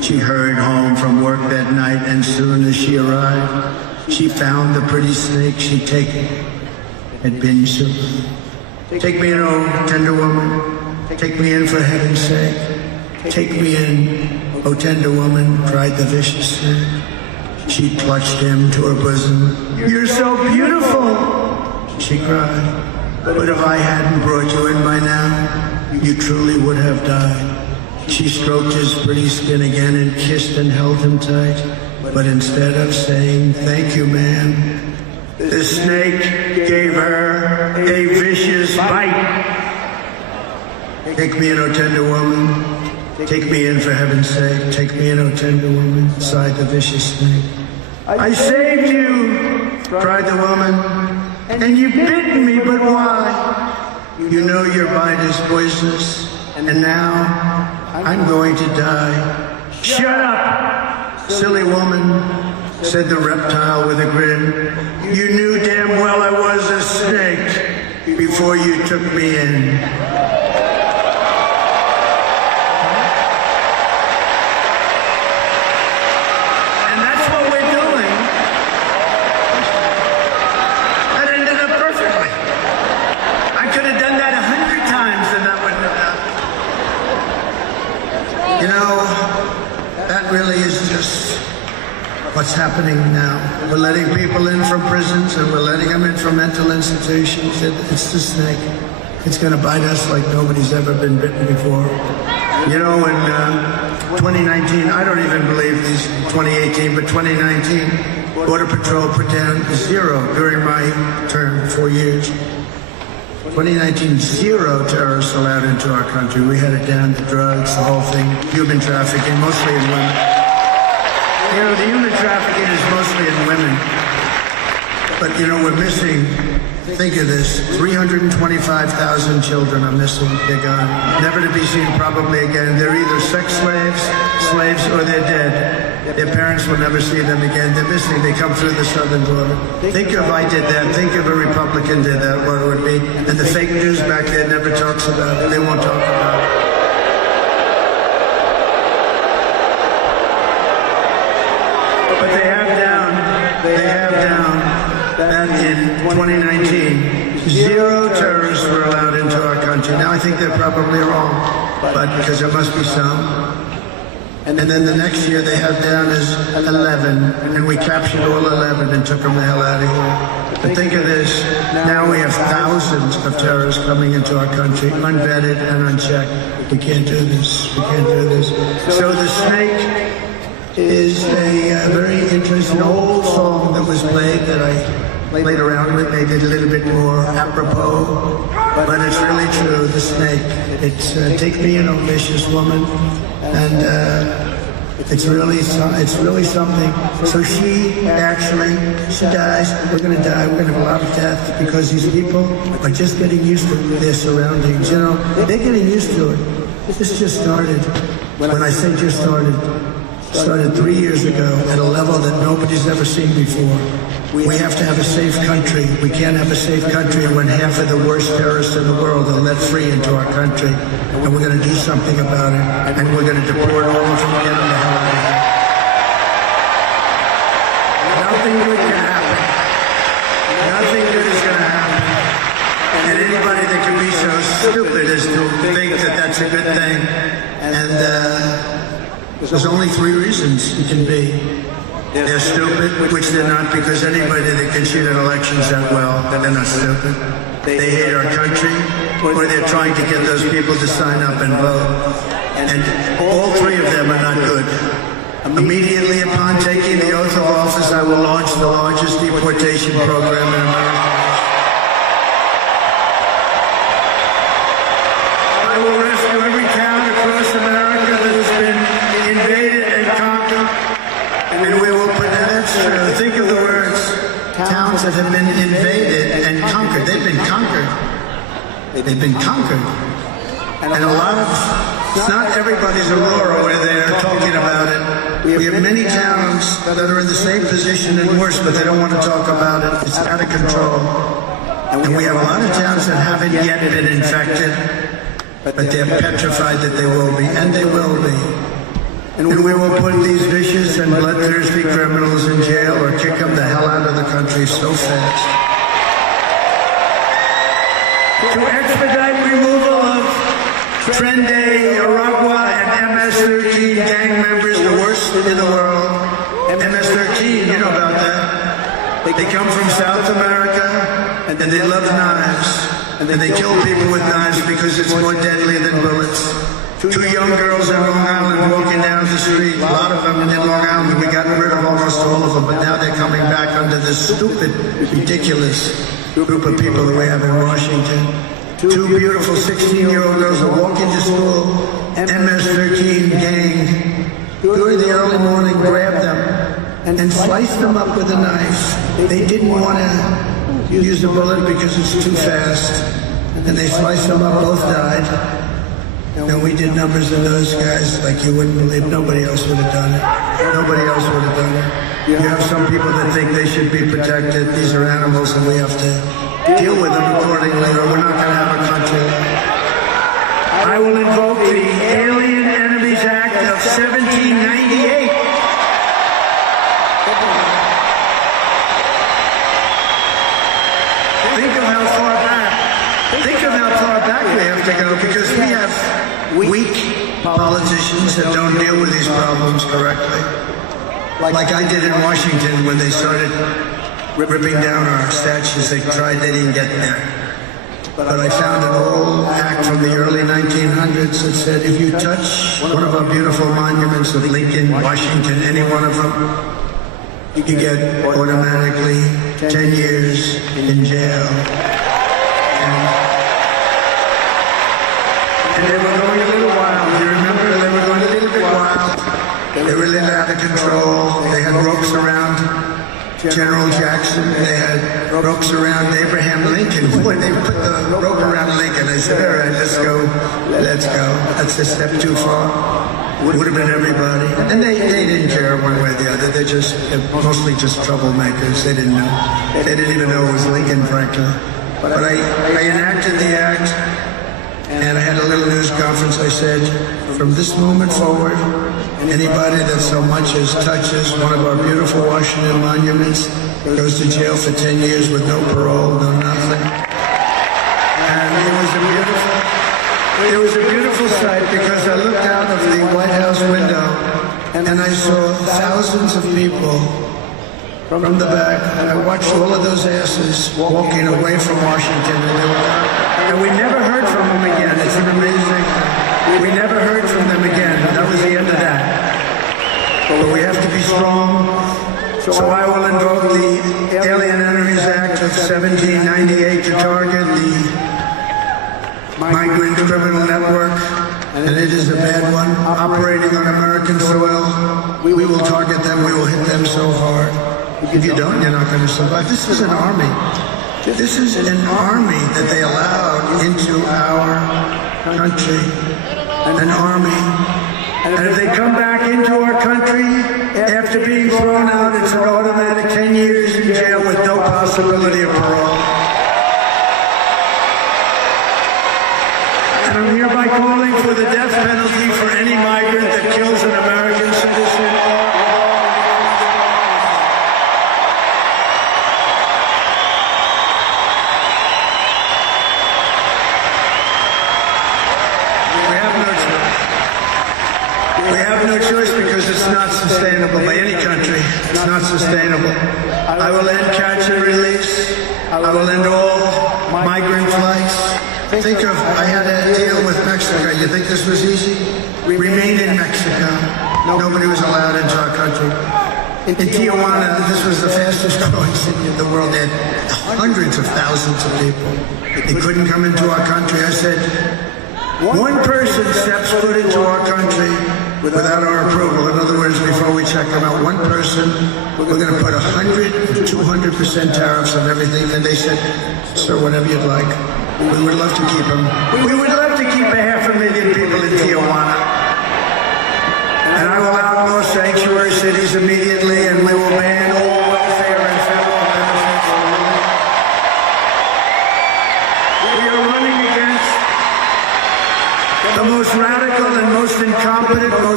She hurried home from work that night, and soon as she arrived, she found the pretty snake she'd taken had been soup. Take me in, oh tender woman, take me in for heaven's sake. Take me in, oh tender woman, cried the vicious snake. She clutched him to her bosom. You're so beautiful, she cried. But if I hadn't brought you in by now, you truly would have died. She stroked his pretty skin again and kissed and held him tight. But instead of saying, thank you, ma'am, the snake gave her a vicious bite. Take me in, oh tender woman. Take me in for heaven's sake. Take me in, oh tender woman, sighed the vicious snake. I saved you, cried the woman, and you bit me, but why? You know your bite is poisonous, and now I'm going to die. Shut up, silly woman, said the reptile with a grin. You knew damn well I was a snake before you took me in. What's happening now? We're letting people in from prisons and we're letting them in from mental institutions. It's the snake. It's going to bite us like nobody's ever been bitten before. You know, in 2019, I don't even believe these 2018, but 2019, Border Patrol put down zero during my term, 4 years. 2019, zero terrorists allowed into our country. We had it down to drugs, the whole thing, human trafficking, mostly in women. You know, the human trafficking is mostly in women. But, you know, we're missing, think of this, 325,000 children are missing. They're gone. Never to be seen probably again. They're either sex slaves, or they're dead. Their parents will never see them again. They're missing. They come through the southern border. Think if I did that. Think if a Republican did that, what it would be. And the fake news back there never talks about it. They won't talk about it. But they have down that in 2019, zero terrorists were allowed into our country. Now I think they're probably wrong, but because there must be some. And then the next year they have down as 11, and we captured all 11 and took them the hell out of here. But think of this, now we have thousands of terrorists coming into our country, unvetted and unchecked. We can't do this, we can't do this. So the snake is a very interesting old song that was played that I played around with, made it a little bit more apropos, but it's really true, the snake. It's take me in, oh vicious woman, and it's really something. So she dies, we're going to die, we're going to have a lot of death because these people are just getting used to their surroundings, you know, they're getting used to it. This just started, when I say just started 3 years ago at a level that nobody's ever seen before. We have to have a safe country. We can't have a safe country when half of the worst terrorists in the world are let free into our country. And we're going to do something about it. And we're going to deport all of them and get them the hell out of here. Nothing good can happen. Nothing good is going to happen. And anybody that can be so stupid as to think that that's a good thing. And there's only 3 reasons it can be. They're stupid, which they're not, because anybody that can cheat in elections that well, they're not stupid. They hate our country, or they're trying to get those people to sign up and vote. And all 3 of them are not good. Immediately upon taking the oath of office, I will launch the largest deportation program in America. I will rescue every town across America that has been invaded and conquered, and we will put that's true. Think of the words, towns that have been invaded and conquered. They've been conquered. They've been conquered. And a lot of, not everybody's Aurora where they're talking about it. We have many towns that are in the same position and worse, but they don't want to talk about it. It's out of control. And we have a lot of towns that haven't yet been infected, but they're petrified that they will be, and they will be. And we will put these vicious and bloodthirsty criminals in jail or kick them the hell out of the country so fast. To expedite removal of Trenday, Aragua, and MS-13 gang members, the worst in the world. MS-13, you know about that. They come from South America, and they love knives. And they kill people with knives because it's more deadly than bullets. Two young girls in Long Island walking down the street. A lot of them in Long Island. We got rid of almost all of them, but now they're coming back under this stupid, ridiculous group of people that we have in Washington. Two beautiful 16-year-old girls are walking to school. MS-13 gang, during the early morning, grabbed them and sliced them up with a knife. They didn't want to use the bullet because it's too fast. And they sliced them up, both died. And we did numbers of those guys like you wouldn't believe. Nobody else would have done it. Nobody else would have done it. You have some people that think they should be protected. These are animals and we have to deal with them accordingly or we're not going to have a country. I will invoke the Alien Enemies Act of 1798. Think of how far back we have to go because we have weak politicians that don't deal with these problems correctly. Like I did in Washington when they started ripping down our statues. They didn't get there. But I found an old act from the early 1900s that said if you touch one of our beautiful monuments of Lincoln, Washington, any one of them, you can get automatically 10 years in jail. And they were going a little wild. You remember? They were going a little bit wild. They were a little out of control. They had ropes around General Jackson. They had ropes around Abraham Lincoln. When they put the rope around Lincoln, I said, all right, let's go. That's a step too far. Would have been everybody. And they didn't care one way or the other. They're mostly just troublemakers. They didn't know. They didn't even know it was Lincoln, frankly. But I enacted the act. And I had a little news conference. I said, from this moment forward, anybody that so much as touches one of our beautiful Washington monuments goes to jail for 10 years with no parole, no nothing. And it was a beautiful sight because I looked out of the White House window and I saw thousands of people from the back. And I watched all of those asses walking away from Washington. And we never heard from them again. It's an amazing. We never heard from them again. That was the end of that. But we have to be strong. So I will invoke the Alien Enemies Act of 1798 to target the migrant criminal network. And it is a bad one, operating on American soil. We will target them. We will hit them so hard. If you don't, you're not going to survive. This is an army. This is an army that they allowed into our country, an army. And if they come back into our country after being thrown out, it's an automatic 10 years in jail with no possibility of parole. And I'm hereby calling for the death penalty for any migrant that kills an American citizen or choice because it's not sustainable by any country. It's not sustainable. I will end catch and release. I will end all migrant flights. Think of, I had a deal with Mexico. You think this was easy? Remain in Mexico. Nobody was allowed into our country. In Tijuana, this was the fastest growing city in the world. They had hundreds of thousands of people. They couldn't come into our country. I said, one person steps foot into our country without our approval. In other words, before we check them out, one person, we're going to put 100 to 200% tariffs on everything. And they said, sir, whatever you'd like. We would love to keep them. We would love to keep 500,000 people in Tijuana. And I will outlaw sanctuary cities immediately, and we will ban all welfare and federal benefits. We are running against the most radical and most incompetent, most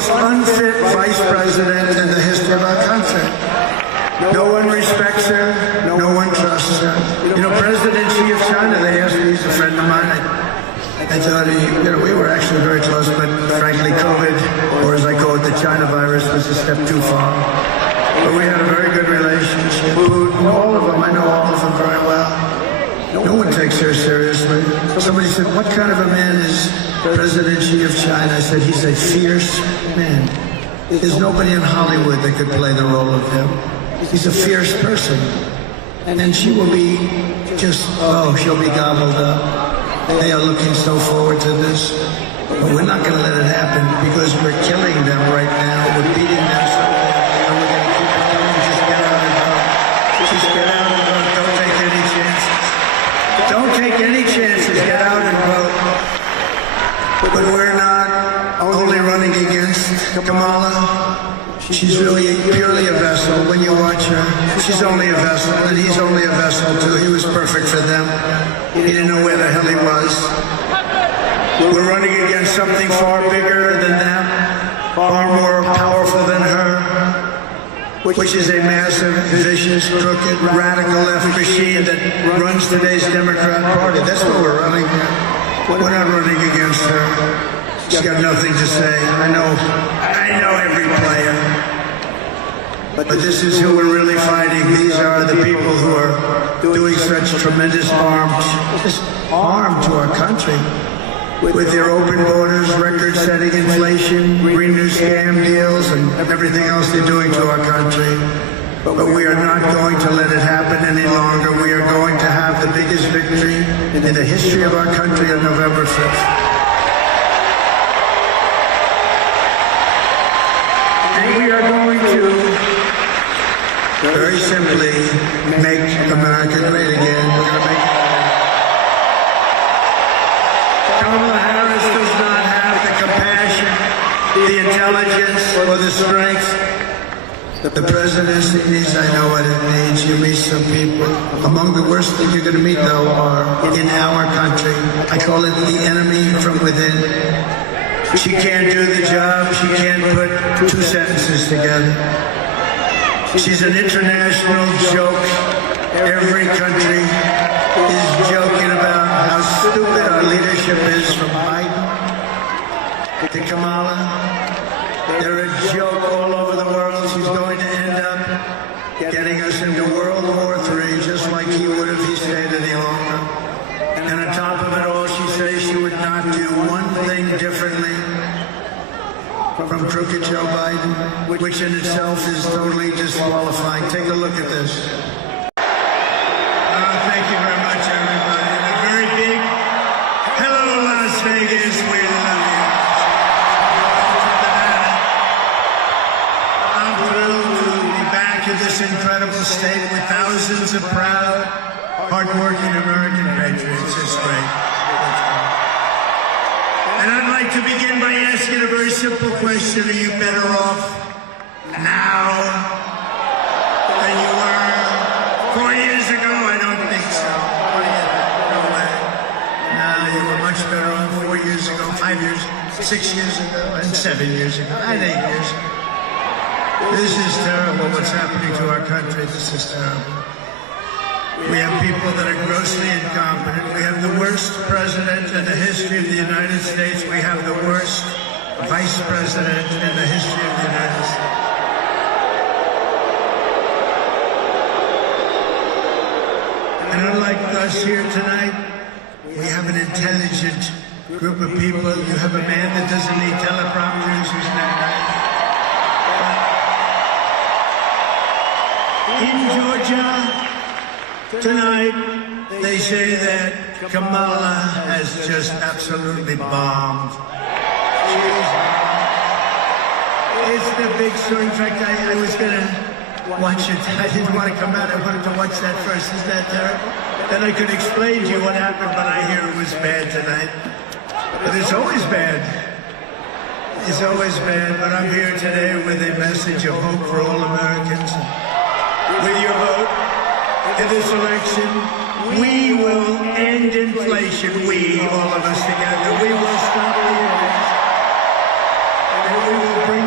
most unfit vice president in the history of our country. No one respects her. No one trusts her. You know, President Xi of China, they asked me, he's a friend of mine. I thought we were actually very close, but frankly, COVID, or as I call it, the China virus, was a step too far. But we had a very good relationship. All of them, I know all of them very well. No one takes her seriously. Somebody said, what kind of a man is President Xi of China? I said, he's a fierce man. There's nobody in Hollywood that could play the role of him. He's a fierce person. And then she will be she'll be gobbled up. They are looking so forward to this. But we're not going to let it happen because we're killing them right now. We're beating them so bad. And we're going to keep it going. Just get out and vote. Just get out and vote. Don't take any chances. Don't take any chances. Get out and vote. But we're not only running against Kamala. She's really purely a vessel. When you watch her, she's only a vessel, and he's only a vessel too. He was perfect for them. He didn't know where the hell he was. We're running against something far bigger than them, far more powerful than her, which is a massive, vicious, crooked, radical left machine that runs today's Democrat Party. That's what we're running against. We're not running against her. She's got nothing to say. I know every player. But this is who we're really fighting. These are the people who are doing such tremendous harm to our country. With their open borders, record-setting inflation, green new scam deals, and everything else they're doing to our country. But we are not going to let it happen any longer. We are going to have the biggest victory in the history of our country on November 5th. And we are going to, very simply, make America great again. We're going to make it. Kamala Harris does not have the compassion, the intelligence, or the strength. The presidency needs, I know what it needs. You meet some people. Among the worst things you're going to meet, though, are in our country. I call it the enemy from within. She can't do the job. She can't put two sentences together. She's an international joke. Every country is joking about how stupid our leadership is, from Biden to Kamala. They're a joke all over the world. She's going to end up getting us into World War III, just like he would if he stayed any longer. And on top of it all, she says she would not do one thing differently from crooked Joe Biden, which in itself is totally disqualifying. Take a look at this. Thank you very much, everybody. And a very big hello, Las Vegas. We love you. I'm thrilled to be back in this incredible state with thousands of proud, hardworking American patriots. It's great. And I'd like to begin by asking a very simple question. Are you better off now than you were 4 years ago? I don't think so. No way. No, you were much better off 4 years ago, 5 years, 6 years ago, and 7 years ago, and 8 years ago. This is terrible what's happening to our country. This is terrible. We have people that are grossly incompetent. We have the worst president in the history of the United States. We have the worst vice president in the history of the United States. And unlike us here tonight, we have an intelligent group of people. You have a man that doesn't need teleprompters, who's not nice. In Georgia, tonight, they say that Kamala has just absolutely bombed. It's the big story. In fact, I was going to watch it. I didn't want to come out. I wanted to watch that first. Is that terrible? Then I could explain to you what happened, but I hear it was bad tonight. But it's always bad. It's always bad, but I'm here today with a message of hope for all Americans. With your vote in this election, we will end inflation. We, all of us together, we will stop the wars. And we will bring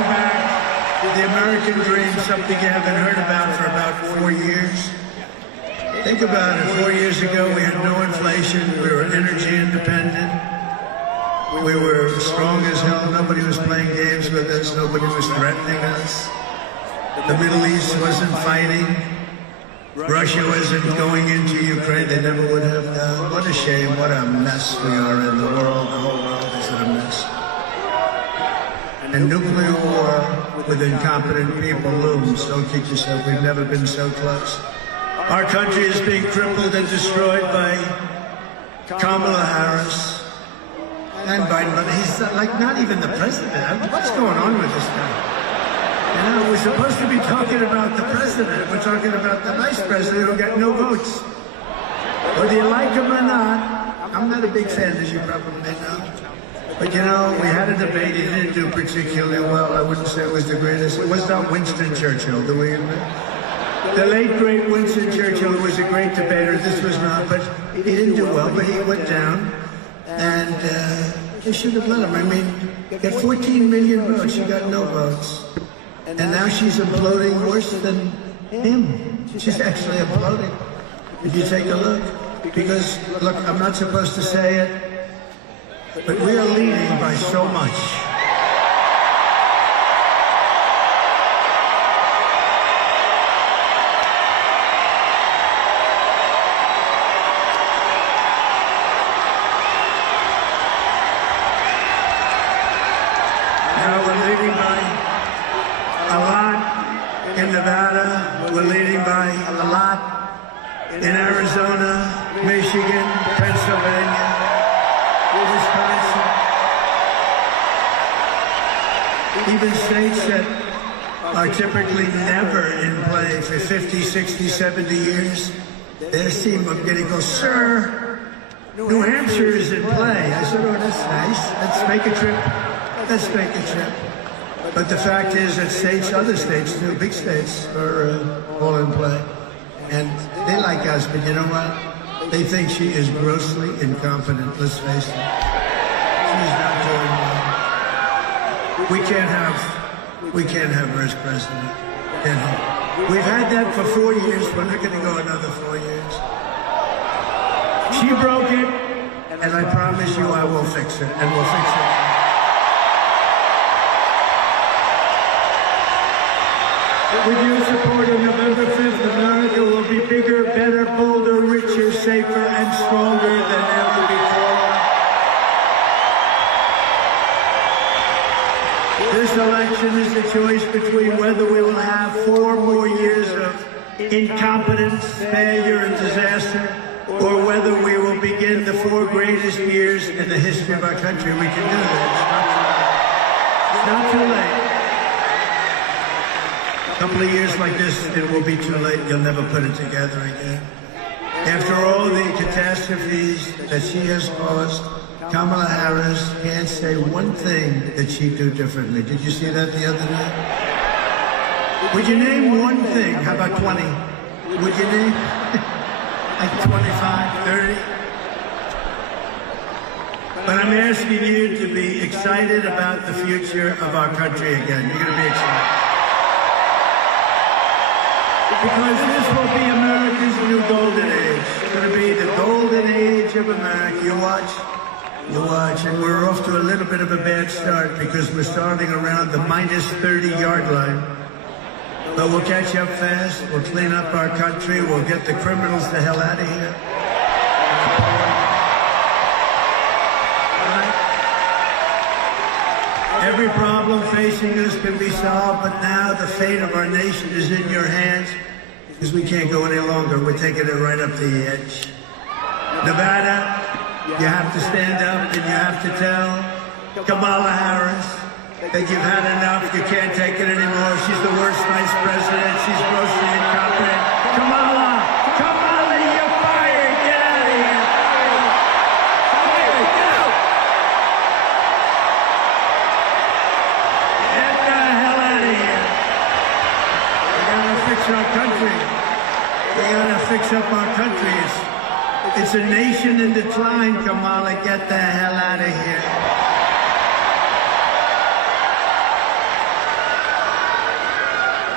American dream, something you haven't heard about for about 4 years. Think about it. 4 years ago, we had no inflation. We were energy independent. We were strong as hell. Nobody was playing games with us. Nobody was threatening us. The Middle East wasn't fighting. Russia wasn't going into Ukraine. They never would have done. What a shame. What a mess we are in the world. The whole world is in a mess. And nuclear war with incompetent people looms. Don't kid yourself. We've never been so close. Our country is being crippled and destroyed by Kamala Harris and Biden, but he's like not even the president. What's going on with this guy? You know, we're supposed to be talking about the president. We're talking about the vice president who got no votes. Whether you like him or not, I'm not a big fan, as you probably know. But you know, we had a debate. He didn't do particularly well. I wouldn't say it was the greatest. It was not Winston Churchill, do we admit? The late, great Winston Churchill was a great debater. This was not, but he didn't do well, but he went down. And they should have let him. I mean, got 14 million votes. She got no votes. And now she's imploding worse than him. She's actually imploding. If you take a look. Because, look, I'm not supposed to say it, but we are leading by so much. In Arizona, Michigan, Pennsylvania, Wisconsin, even states that are typically never in play for 50, 60, 70 years, they seem of getting go, sir, New Hampshire is in play. I said, oh, that's nice. Let's make a trip. Let's make a trip. But the fact is that states, other states too, big states, are all in play. And they like us, but you know what? They think she is grossly incompetent, let's face it. She's not doing well. We can't have her as president. Can't have. We've had that for 4 years. We're not going to go another 4 years. She broke it, and I promise you I will fix it, and we'll fix it. With your support on November 5th, America will be bigger, better, bolder, richer, safer, and stronger than ever before. This election is a choice between whether we will have 4 more years of incompetence, failure, and disaster, or whether we will begin the 4 greatest years in the history of our country. We can do that. It's not too late. A couple of years like this, it will be too late. You'll never put it together again. After all the catastrophes that she has caused, Kamala Harris can't say one thing that she'd do differently. Did you see that the other night? Would you name one thing? How about 20? Would you name like 25, 30? But I'm asking you to be excited about the future of our country again. You're going to be excited. Because this will be America's new golden age. It's going to be the golden age of America. You watch. And we're off to a little bit of a bad start because we're starting around the minus 30-yard line. But we'll catch up fast. We'll clean up our country. We'll get the criminals the hell out of here. Every problem facing us can be solved, but now the fate of our nation is in your hands. Because we can't go any longer. We're taking it right up to the edge. Nevada, you have to stand up and you have to tell Kamala Harris that you've had enough. You can't take it anymore. She's the worst vice president. She's grossly incompetent. Kamala, you're fired. Get out of here. Get out. Get the hell out of here. We gotta fix our country. We gotta fix up our country. It's a nation in decline, Kamala. Get the hell out of here.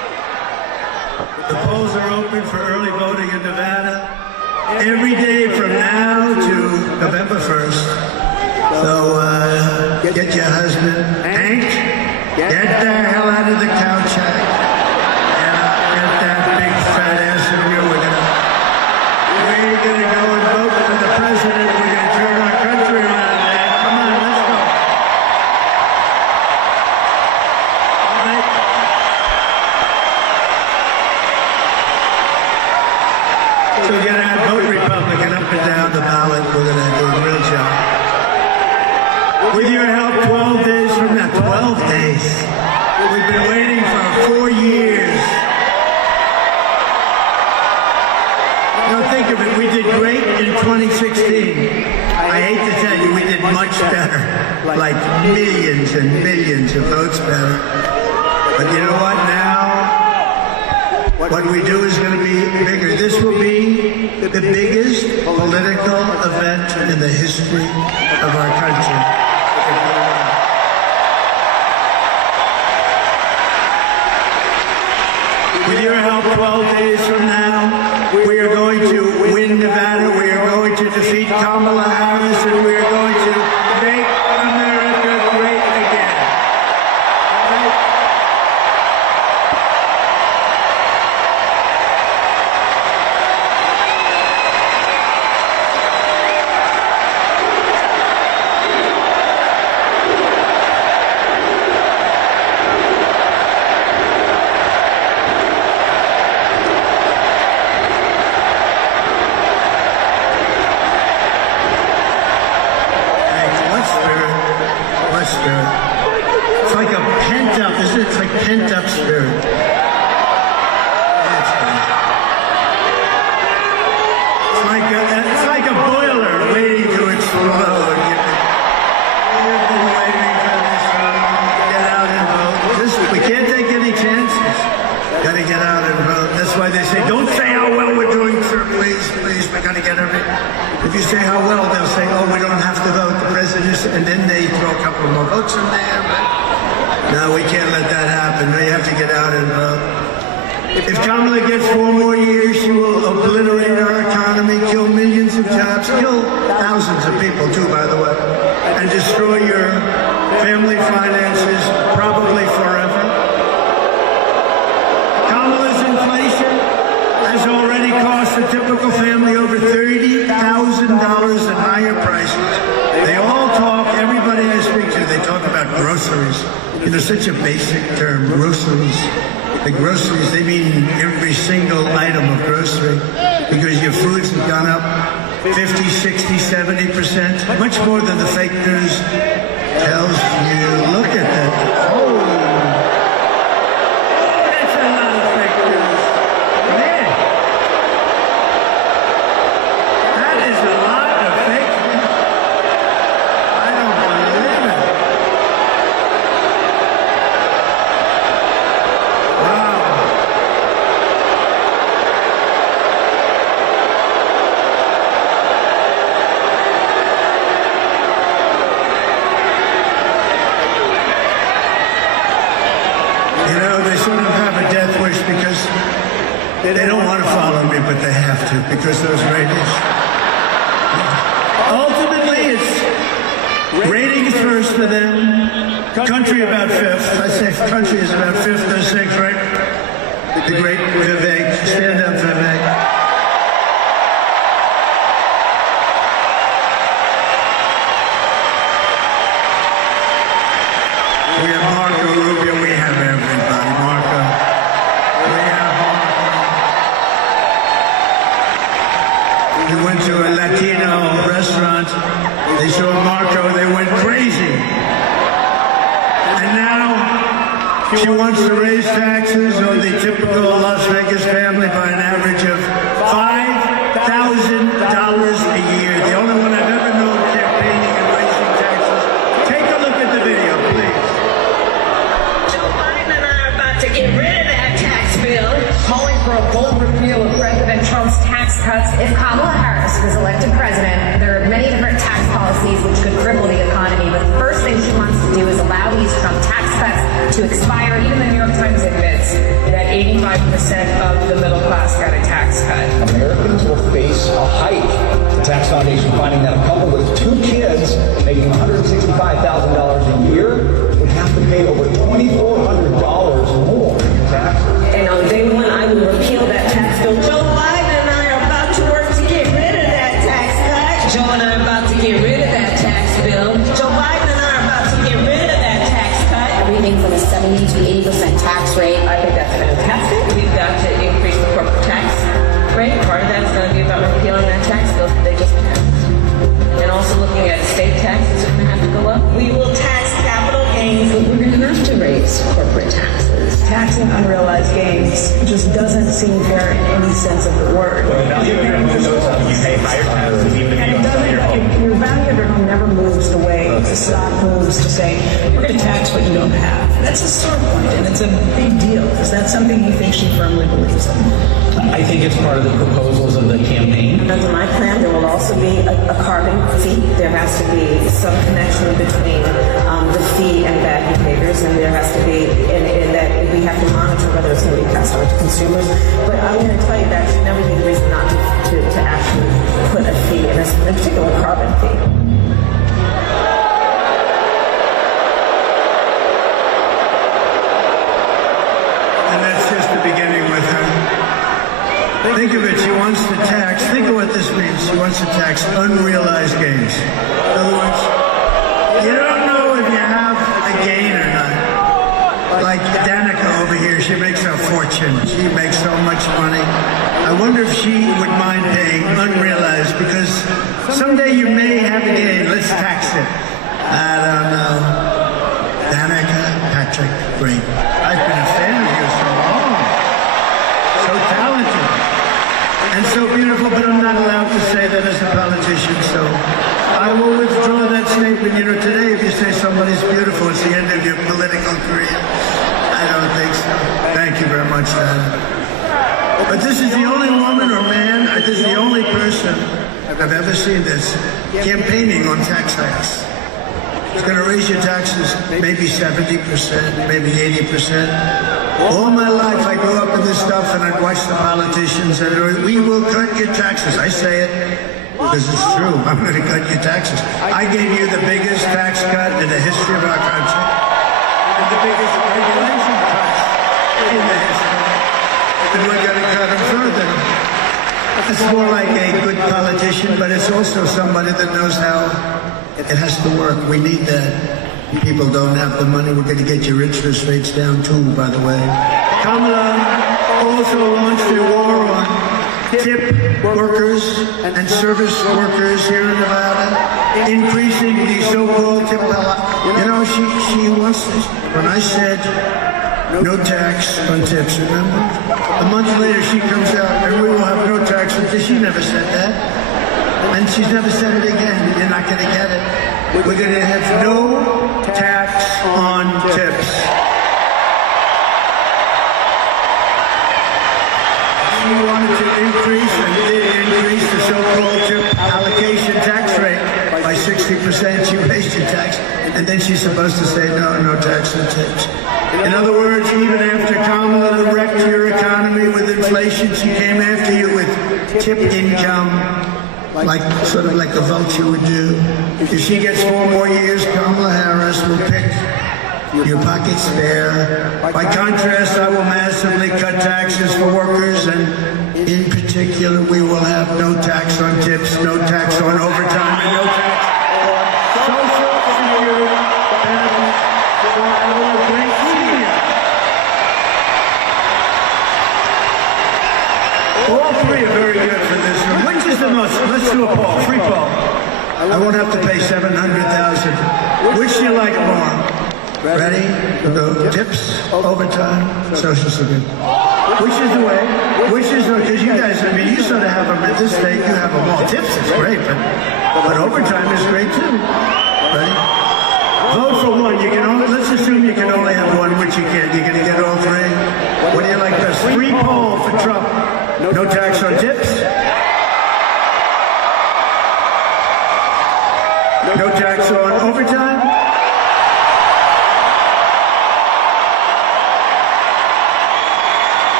The polls are open for early voting in Nevada every day from now to November 1st. So get your husband, Hank, get the hell out of the couch, Hank. Get that big fat ass of you. We're going to go and vote for the president. We're going to turn our country around, man. Come on, let's go. All right. So we're going to vote Republican up and down the ballot. We're going to do a real job. With your help, 12 days from now, 12 days. We've been waiting for 4 years. Now think of it, we did great in 2016. I hate to tell you, we did much better. Like millions and millions of votes better. But you know what, now, what we do is going to be bigger. This will be the biggest political event in the history of our country. With your help, 12 days from now, we are going to win Nevada. We are going to defeat Kamala Harris, and we are going to make America great again. It's like a pent-up, isn't it? It's like pent-up spirit. It's like a boiler waiting to explode. You've been waiting for this one. Get out and vote. We can't take any chances. Got to get out and vote. That's why they say, don't say how well we're doing, sir. Please, please. We got to get everything. If you say how well, they'll say, oh, we don't have to vote. The president, and then they throw a couple more votes in there. But no, we can't let that happen. We have to get out and vote. If Kamala gets 4 more years, she will obliterate our economy, kill millions of jobs, kill thousands of people too, by the way, and destroy your family finances, probably forever. Kamala's inflation has already cost a typical family over $30,000 in higher prices. They all talk, everybody I speak to, they talk about groceries. You know, such a basic term, groceries. The groceries, they mean every single item of grocery, because your foods have gone up 50, 60, 70%, much more than the fake news tells you. Look at that. Oh, that's a lot of fake news. Man, that is a lot of fake news. I don't believe it. Because they don't want to follow me, but they have to, because those ratings. Ultimately, it's ratings first for them. Country about 5th. I say country is about 5th or 6th, right? The great Vivek. Stand up, Vivek. We have Marco Rubio. We have everybody. Marco. We went to a Latino restaurant. They saw Marco. They went crazy. And now she wants to raise taxes on the typical Las Vegas family by an average of $5,000 a year. The only one I've ever known campaigning and raising taxes. Take a look at the video, please. Joe Biden and I are about to get rid of that tax bill. Calling for a bold repeal of President Trump's tax cuts. If Kamala Harris was elected president, there are many different tax policies which could cripple the economy, but the first thing she wants to do is allow these Trump tax cuts to expire. Even the New York Times admits that 85% of the middle class got a tax cut. Americans will face a hike. The tax foundation finding that a couple with 2 kids making $165,000 a year would have to pay over $2,400 more in taxes. And on day one, I will repeal that tax bill. Joe Biden and I are about to work to get rid of that tax cut. Joe and I are about to get rid of that tax bill. Joe Biden and I are about to get rid of that tax cut. Everything from a 70 to 80% tax rate. I think that's fantastic. We've got to increase the corporate tax rate. Part of that's going to be about repealing that tax bill that they just passed. And also looking at estate taxes are going to have to go up. We will tax capital gains. We're going to have to raise corporate taxes. Taxing unrealized gains just doesn't seem fair in any sense of the word. The value of your home goes up. You pay higher taxes even if you don't sell your home. Your value of your home never moves the way the stock moves to say, we're going to tax what you don't have. That's a sore point, and it's a big deal. Is that something you think she firmly believes in? I think it's part of the proposals of the campaign. Under my plan, there will also be a carbon fee. There has to be some connection between the fee and bad behaviors, and there has to be, and that we have to monitor whether it's going to be passed on to consumers. But I'm going to tell you that should never be the reason not to actually put a fee, in particular carbon fee. And that's just the beginning with her. Think of it, she wants to tax, think of what this means. She wants to tax unrealized gains. In other words, you don't know if you have a gain or not. Like Danica over here, she makes a fortune. She makes so much money. I wonder if she would mind paying unrealized, because someday you may have a gain. Let's tax it. I don't know. Danica, Patrick, great. I've been a fan of yours so long. So talented. And so beautiful, but I'm not allowed to say that as a politician, so I will withdraw that statement. You know, today if you say somebody's beautiful, it's the end of your political career. I don't think so. Thank you very much, Dan. But this is the only woman or man, or this is the only person I've ever seen this campaigning on tax hikes. It's going to raise your taxes maybe 70%, maybe 80%. All my life I grew up in this stuff and I'd watch the politicians and we will cut your taxes. I say it because it's true. I'm going to cut your taxes. I gave you the biggest tax cut in the history of our country and the biggest regulation cuts in the history. And we're going to cut them further. It's more like a good politician, but it's also somebody that knows how it has to work. We need that. People don't have the money. We're going to get your interest rates down too, by the way. Kamala also launched a war on tip workers and service workers here in Nevada, increasing the so-called tip. You know, she wants this. When I said no tax on tips, remember? A month later she comes out and we will have no tax on tips. She never said that. And she's never said it again. You're not going to get it. We're going to have no tax on tips. She wanted to increase and did increase the so-called tip allocation tax rate by 60%. She raised your tax, and then she's supposed to say no tax on tips. In other words, even after Kamala wrecked your economy with inflation, she came after you with tip income. Sort of like a vulture would do. If she gets 4 more years, Kamala Harris will pick your pockets bare. By contrast, I will massively cut taxes for workers, and in particular, we will have no tax on tips, no tax on overtime, and no tax on social security benefits for our great media. All three are very good for this one. Which is the most? Let's do a poll, free poll. I won't have to pay $700,000. Which do you like more? Ready? We'll go tips, overtime, social security. Which is the way? Which is the way? Because you guys, I mean, you sort of have them at this state. You have them all. Tips is great, but overtime is great too. Ready? Vote for one. You can only. Let's assume you can only have one, which you can't. You're going to get all three. What do you like best? Free poll for Trump. No tax on tips. No tax on overtime.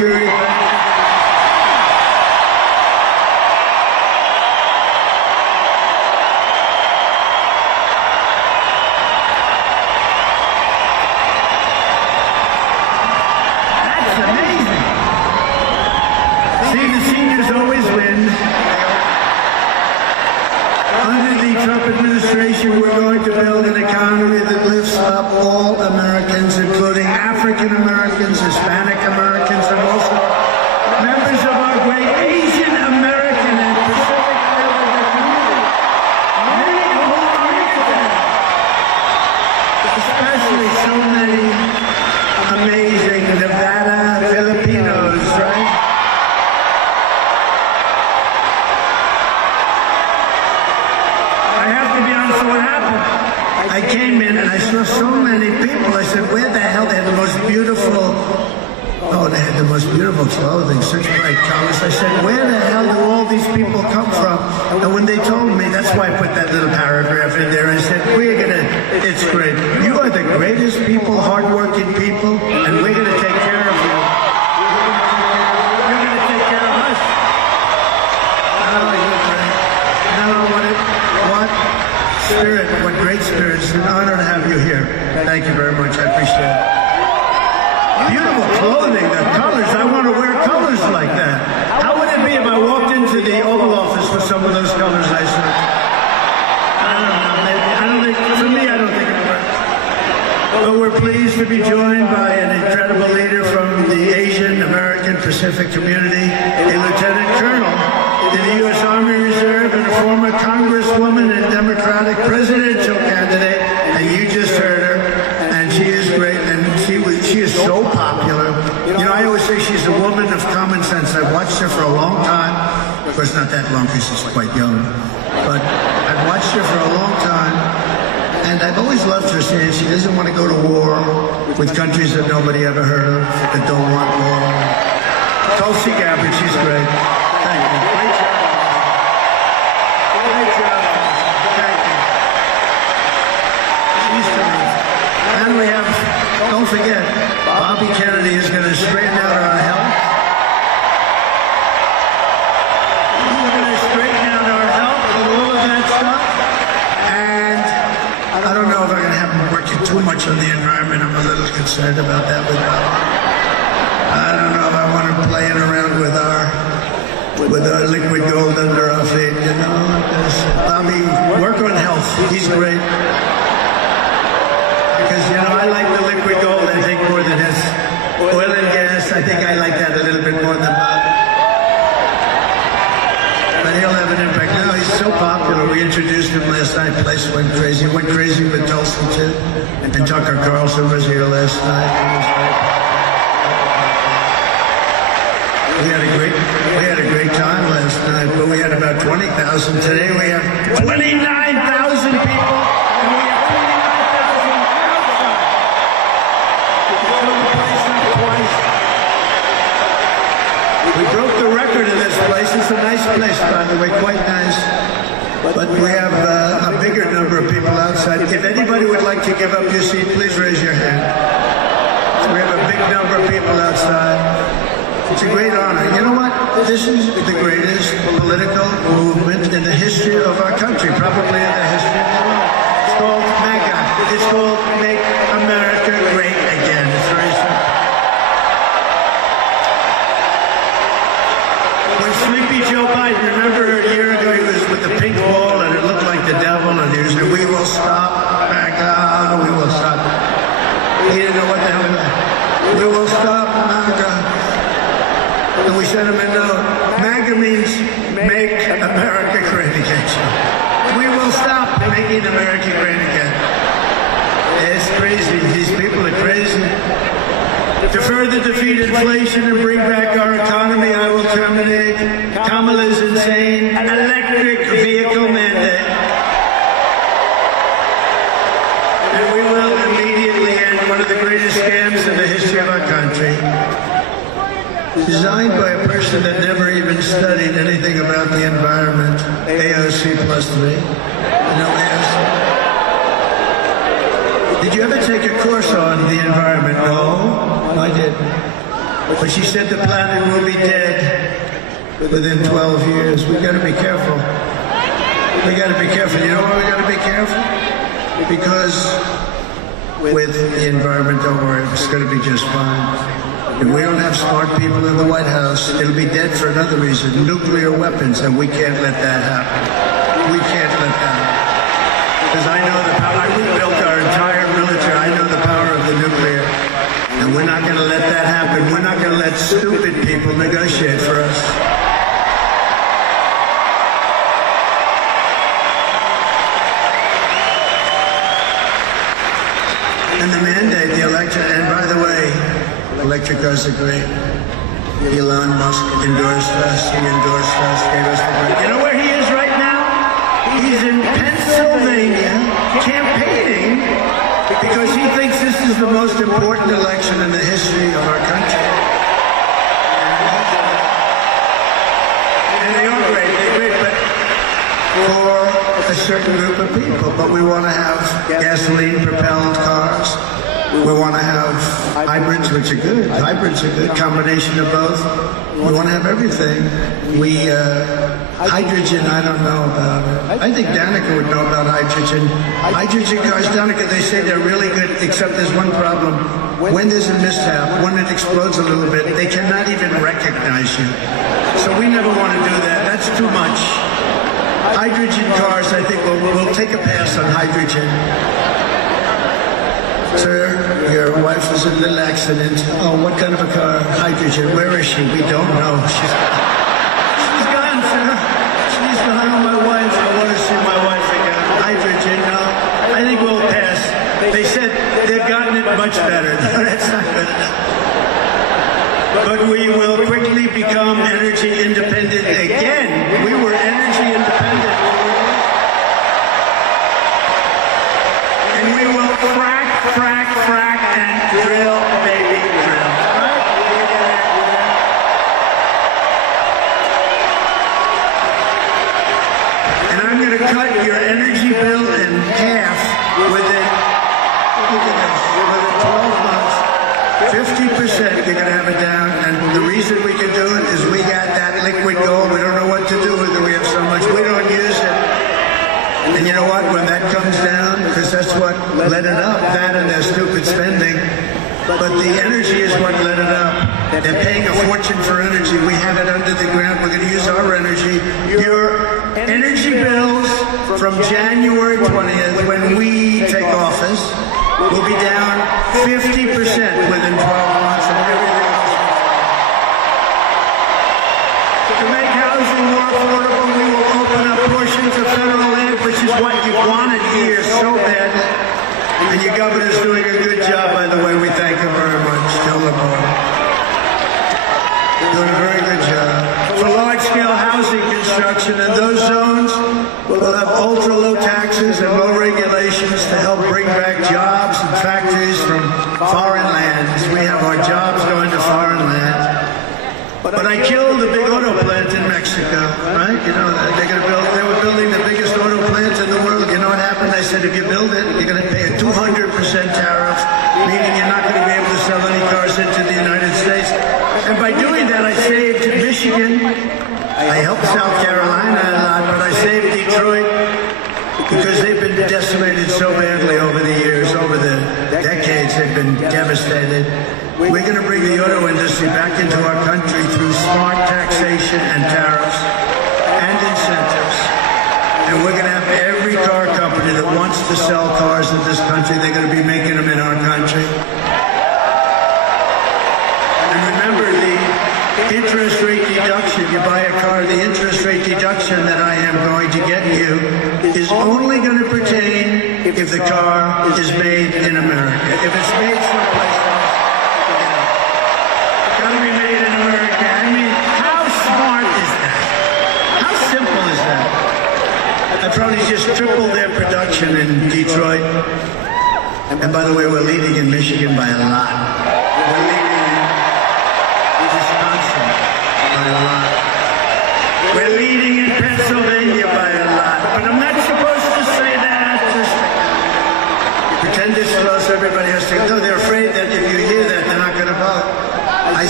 Security. See, the seniors always win. Under the Trump administration, we're going to build an economy that lifts up all Americans, including African Americans, Hispanic Americans, and also members of our great Asian American and Pacific Islander community. Many of whom are here today. Especially so many amazing Nevada Filipinos, right? So what happened? I came in and I saw so many people. I said, where the hell? They had the most beautiful, they had the most beautiful clothing, such bright colors. I said, where the hell do all these people come from? And when they told me, that's why I put that little paragraph in there. I said, it's great. You are the greatest people, hardworking people, and we're going to take care of you. You're going to take care of us. Oh, you're great. What spirit, what great spirit. It's an honor to have you here. Thank you very much. I appreciate it. Beautiful clothing, the colors. I want to wear colors like that. How would it be if I walked into the Oval Office with some of those colors I saw? I don't know. For me, I don't think it works. But we're pleased to be joined by an incredible leader from the Asian American Pacific community, a lieutenant colonel in the U.S. Army Reserve and a former congresswoman and Democratic presidential candidate. And you just heard her, and she is great, and she is so popular. You know, I always say she's a woman of common sense. I've watched her for a long time. Of course, not that long because she's quite young. But I've watched her for a long time, and I've always loved her saying she doesn't want to go to war with countries that nobody ever heard of, that don't want war. Tulsi Gabbard, she's great. Thank you. Great job. Great job. Thank you. She's terrific. And we have, don't forget, Bobby Kennedy is going to straighten out our health. He's going to straighten out our health and all of that stuff. And I don't know if I'm going to have him working too much on the environment. I'm a little concerned about that with Bobby. I don't know if I want him playing around with our liquid gold under our feet, you know. Bobby, work on health. He's great. Because, you know, I like the liquid gold, I think, more than his oil and gas. I think I like that a little bit more than Bobby. But he'll have an impact. No, he's so popular. We introduced him last night. The place went crazy. Went crazy with Tulsi, too. And Tucker Carlson was here last night. We had a great time last night, but we had about 20,000. Today we have 29,000 people, and we have 29,000 outside. We broke the record of this place. It's a nice place, by the way, quite nice. But we have a bigger number of people outside. If anybody would like to give up your seat, please raise your hand. We have a big number of people outside. It's a great honor. You know what? This is the greatest political movement in the history of our country, probably in the history of the world. It's called MAGA. It's called Make America Great Again. It's very simple. When Sleepy Joe Biden, remember a year ago he was with the pink ball and it looked like the devil and he was saying, we will stop MAGA, we will stop. He didn't know what the hell that was. We will stop MAGA. And we sent him a note. MAGA means make America great again. We will stop making America great again. It's crazy. These people are crazy. To further defeat inflation and bring back our economy, I will terminate Kamala's insane electric vehicle mandate. And we will immediately end one of the greatest scams in the history of our country. Designed by a person that never even studied anything about the environment, AOC plus 3. You know AOC? Did you ever take a course on the environment? No, I didn't. But she said the planet will be dead within 12 years. We got to be careful. We got to be careful. You know why we got to be careful? Because with the environment, don't worry, it's going to be just fine. If we don't have smart people in the White House, it'll be dead for another reason, nuclear weapons, and we can't let that happen. We can't let that happen. Because I know the power. We built our entire military. I know the power of the nuclear. And we're not going to let that happen. We're not going to let stupid people negotiate for us. And the mandate, the electric, and by the way, electric cars are great. Elon Musk endorsed us. He endorsed us, gave us the break. You know where he is right now? He's in Pennsylvania campaigning because he thinks this is the most important election in the history of our country. And they are great, they're great, but for a certain group of people. But we want to have gasoline-propelled cars. We want to have hybrids, which are good. Hybrids are good, combination of both. We want to have everything. Hydrogen, I don't know about it. I think Danica would know about hydrogen. Hydrogen cars, Danica, they say they're really good, except there's one problem. When there's a mishap, when it explodes a little bit, they cannot even recognize you. So we never want to do that. That's too much. Hydrogen cars, I think we'll take a pass on hydrogen. Sir, your wife was in a little accident. Oh, what kind of a car? Hydrogen. Where is she? We don't know. She's gone, sir. She's gone. My wife. I want to see my wife again. Hydrogen. No, I think we'll pass. They said they've gotten it much better. No, that's not good enough. But we will quickly become energy independent again. We were energy independent. And we will frack, and drill, baby, drill. Right? And I'm going to cut your energy bill in half within 12 months. 50%, you're going to have it down. And the reason we can do it is we got that liquid gold. We don't know what to do with it. We have so much. We don't use it. And you know what? When that comes down, because that's what led it up, that and their stupid spending, but the energy is what led it up. They're paying a fortune for energy. We have it under the ground. We're going to use our energy. Your energy bills from January 20th, when we take office, will be down 50% within 12 months of everything else. To make housing more affordable, we will open up portions of federal land, which is what you wanted here so badly. And your governor's doing a good job, by the way. We thank him very much. Tell him doing a very good job. For large-scale housing construction in those zones, we'll have ultra-low taxes and low regulations to help bring back jobs and factories from foreign lands. We have our jobs going to foreign lands. But I killed the big auto plant in Mexico, right? You know, they were building the biggest auto plant in the world. You know what happened? I said, if you build it, you're going to pay a 200% tariff, meaning you're not going to be able to sell any cars into the United States. And by doing that, I saved Michigan. I helped South Carolina a lot, but I saved Detroit because they've been decimated so badly over the years, over the decades. They've been devastated. We're going to bring the auto industry back into our country through smart taxation and tariffs and incentives. And we're going to have every car company that wants to sell cars in this country, they're going to be making them in our country. And remember, the interest rate deduction, you buy a car, the interest rate deduction that I am going to get you is only going to pertain if the car is made in America. If it's made someplace else, it's got to be made in America. I mean, how smart is that? How simple is that? I probably just tripled their production in Detroit. And by the way, we're leading in Michigan by a lot. We're leading in Wisconsin by a lot. We're leading in Pennsylvania by a lot. But I'm not supposed to say that. Just pretend it's close, everybody has to. No, they're afraid that if you hear that, they're not going to vote. I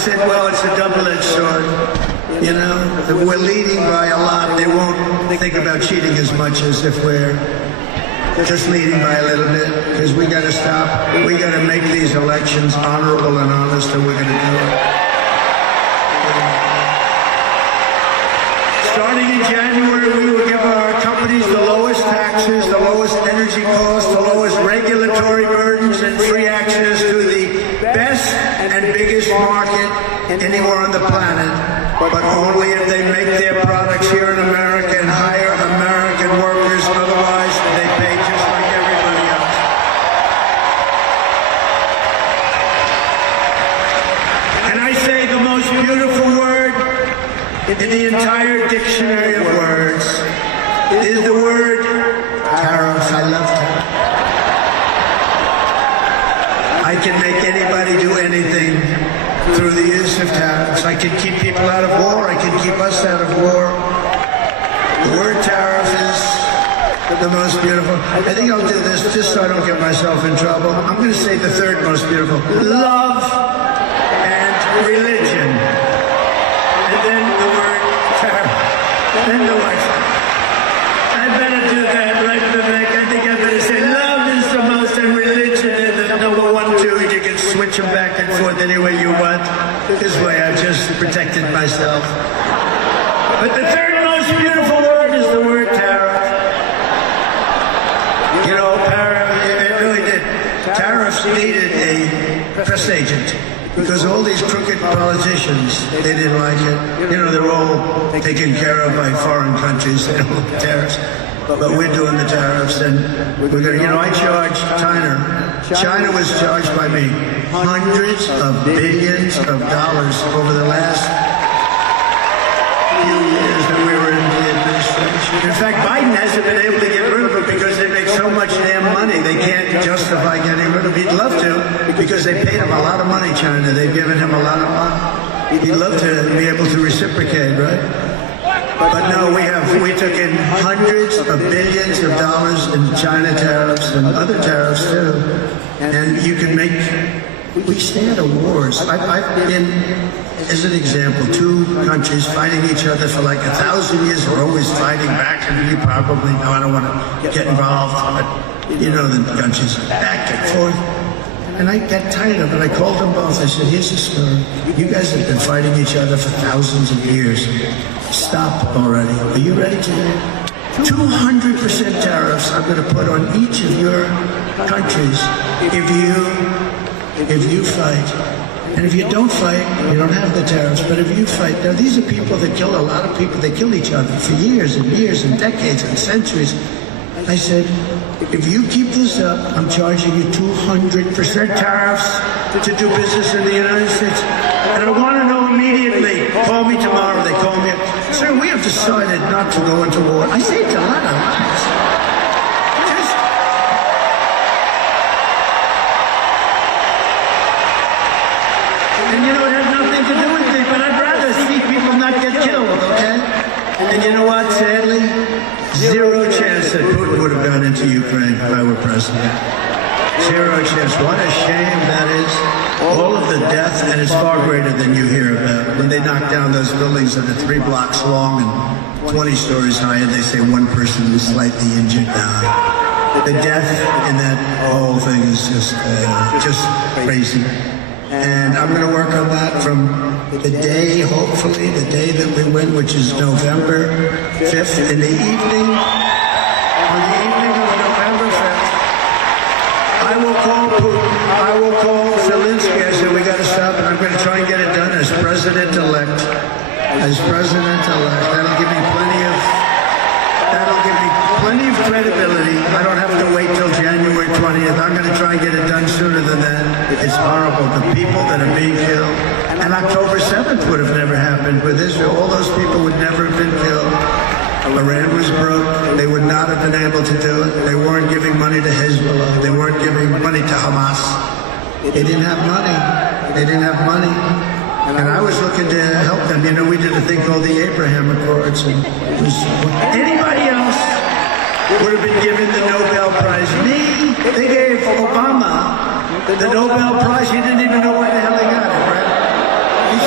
said, well, it's a double-edged sword. You know, if we're leading by a lot, they won't think about cheating as much as if we're just leading by a little bit, because we got to stop. We got to make these elections honorable and honest, and we're going to do it. Starting in January, we will give our companies the lowest taxes, the lowest energy costs, the lowest regulatory burdens, and free access to the best and biggest market anywhere on the planet, but only if they make their products here in America and hire American workers. Otherwise, they pay just like everybody else. And I say the most beautiful word in the entire dictionary of words is the word tariffs. I love tariffs. I can make anybody do anything through the use of tariffs. I can keep people out of war. I can keep us out of war. The word tariff is the most beautiful. I think I'll do this just so I don't get myself in trouble. I'm going to say the third most beautiful. Love and religion. And then the word tariff. Then the word. I better do that, right, Vivek? I think I better say love is the most and religion is the number 1, 2. You can switch them back and forth any way you want. This way I've just protected myself. But the third most beautiful word is the word tariff. You know, it really did. Tariffs needed a press agent, because all these crooked politicians, they didn't like it. You know, they're all taken care of by foreign countries. They don't like tariffs. But we're doing the tariffs, and we're going to, you know, I charged China. China was charged by me hundreds of billions of dollars over the last few years that we were in the administration. In fact, Biden hasn't been able to get rid of it because they make so much damn money. They can't justify getting rid of it. He'd love to, because they paid him a lot of money, China. They've given him a lot of money. He'd love to be able to reciprocate, right? But no, we took in hundreds of billions of dollars in China tariffs and other tariffs too. And you can make, we stay out of wars. I've been, as an example, 2 countries fighting each other for like 1,000 years. We're always fighting back, and you probably know I don't want to get involved, but you know the countries back and forth. And I got tired of it. I called them both. I said, here's the story. You guys have been fighting each other for thousands of years. Stop already. Are you ready to do it? 200% tariffs I'm going to put on each of your countries if you fight. And if you don't fight, you don't have the tariffs. But if you fight, now these are people that kill a lot of people. They kill each other for years and years and decades and centuries. I said, if you keep this up, I'm charging you 200% tariffs to do business in the United States. And I want to know immediately. Call me tomorrow. They call me. Sir, we have decided not to go into war. I saved a lot of lives. And you know, it has nothing to do with me, but I'd rather see people not get killed, okay? And you know what, sadly? Zero chance that Putin would have gone into Ukraine if I were president. Zero chance. What a shame that is. All of the death, and it's far greater than you hear about. When they knock down those buildings that are 3 blocks long and 20 stories high, and they say one person was slightly injured now. The death in that whole thing is just crazy. And I'm going to work on that from the day, hopefully, the day that we win, which is November 5th, in the evening, on the evening of November 5th, I will call Putin, I will call Zelensky. I said, we got to stop, and I'm going to try and get it done as president-elect. As president-elect. That'll give me plenty of credibility. I don't have to wait till January 20th. I'm going to try and get it done sooner than that. It's horrible. The people that are being killed. And October 7th would have never happened with Israel. All those people would never have been killed. Iran was broke. They would not have been able to do it. They weren't giving money to Hezbollah. They weren't giving money to Hamas. They didn't have money. They didn't have money. And I was looking to help them. You know, we did a thing called the Abraham Accords. And it was, anybody else would have been given the Nobel Prize. Me, they gave Obama the Nobel Prize. He didn't even know where the hell he got it, right? He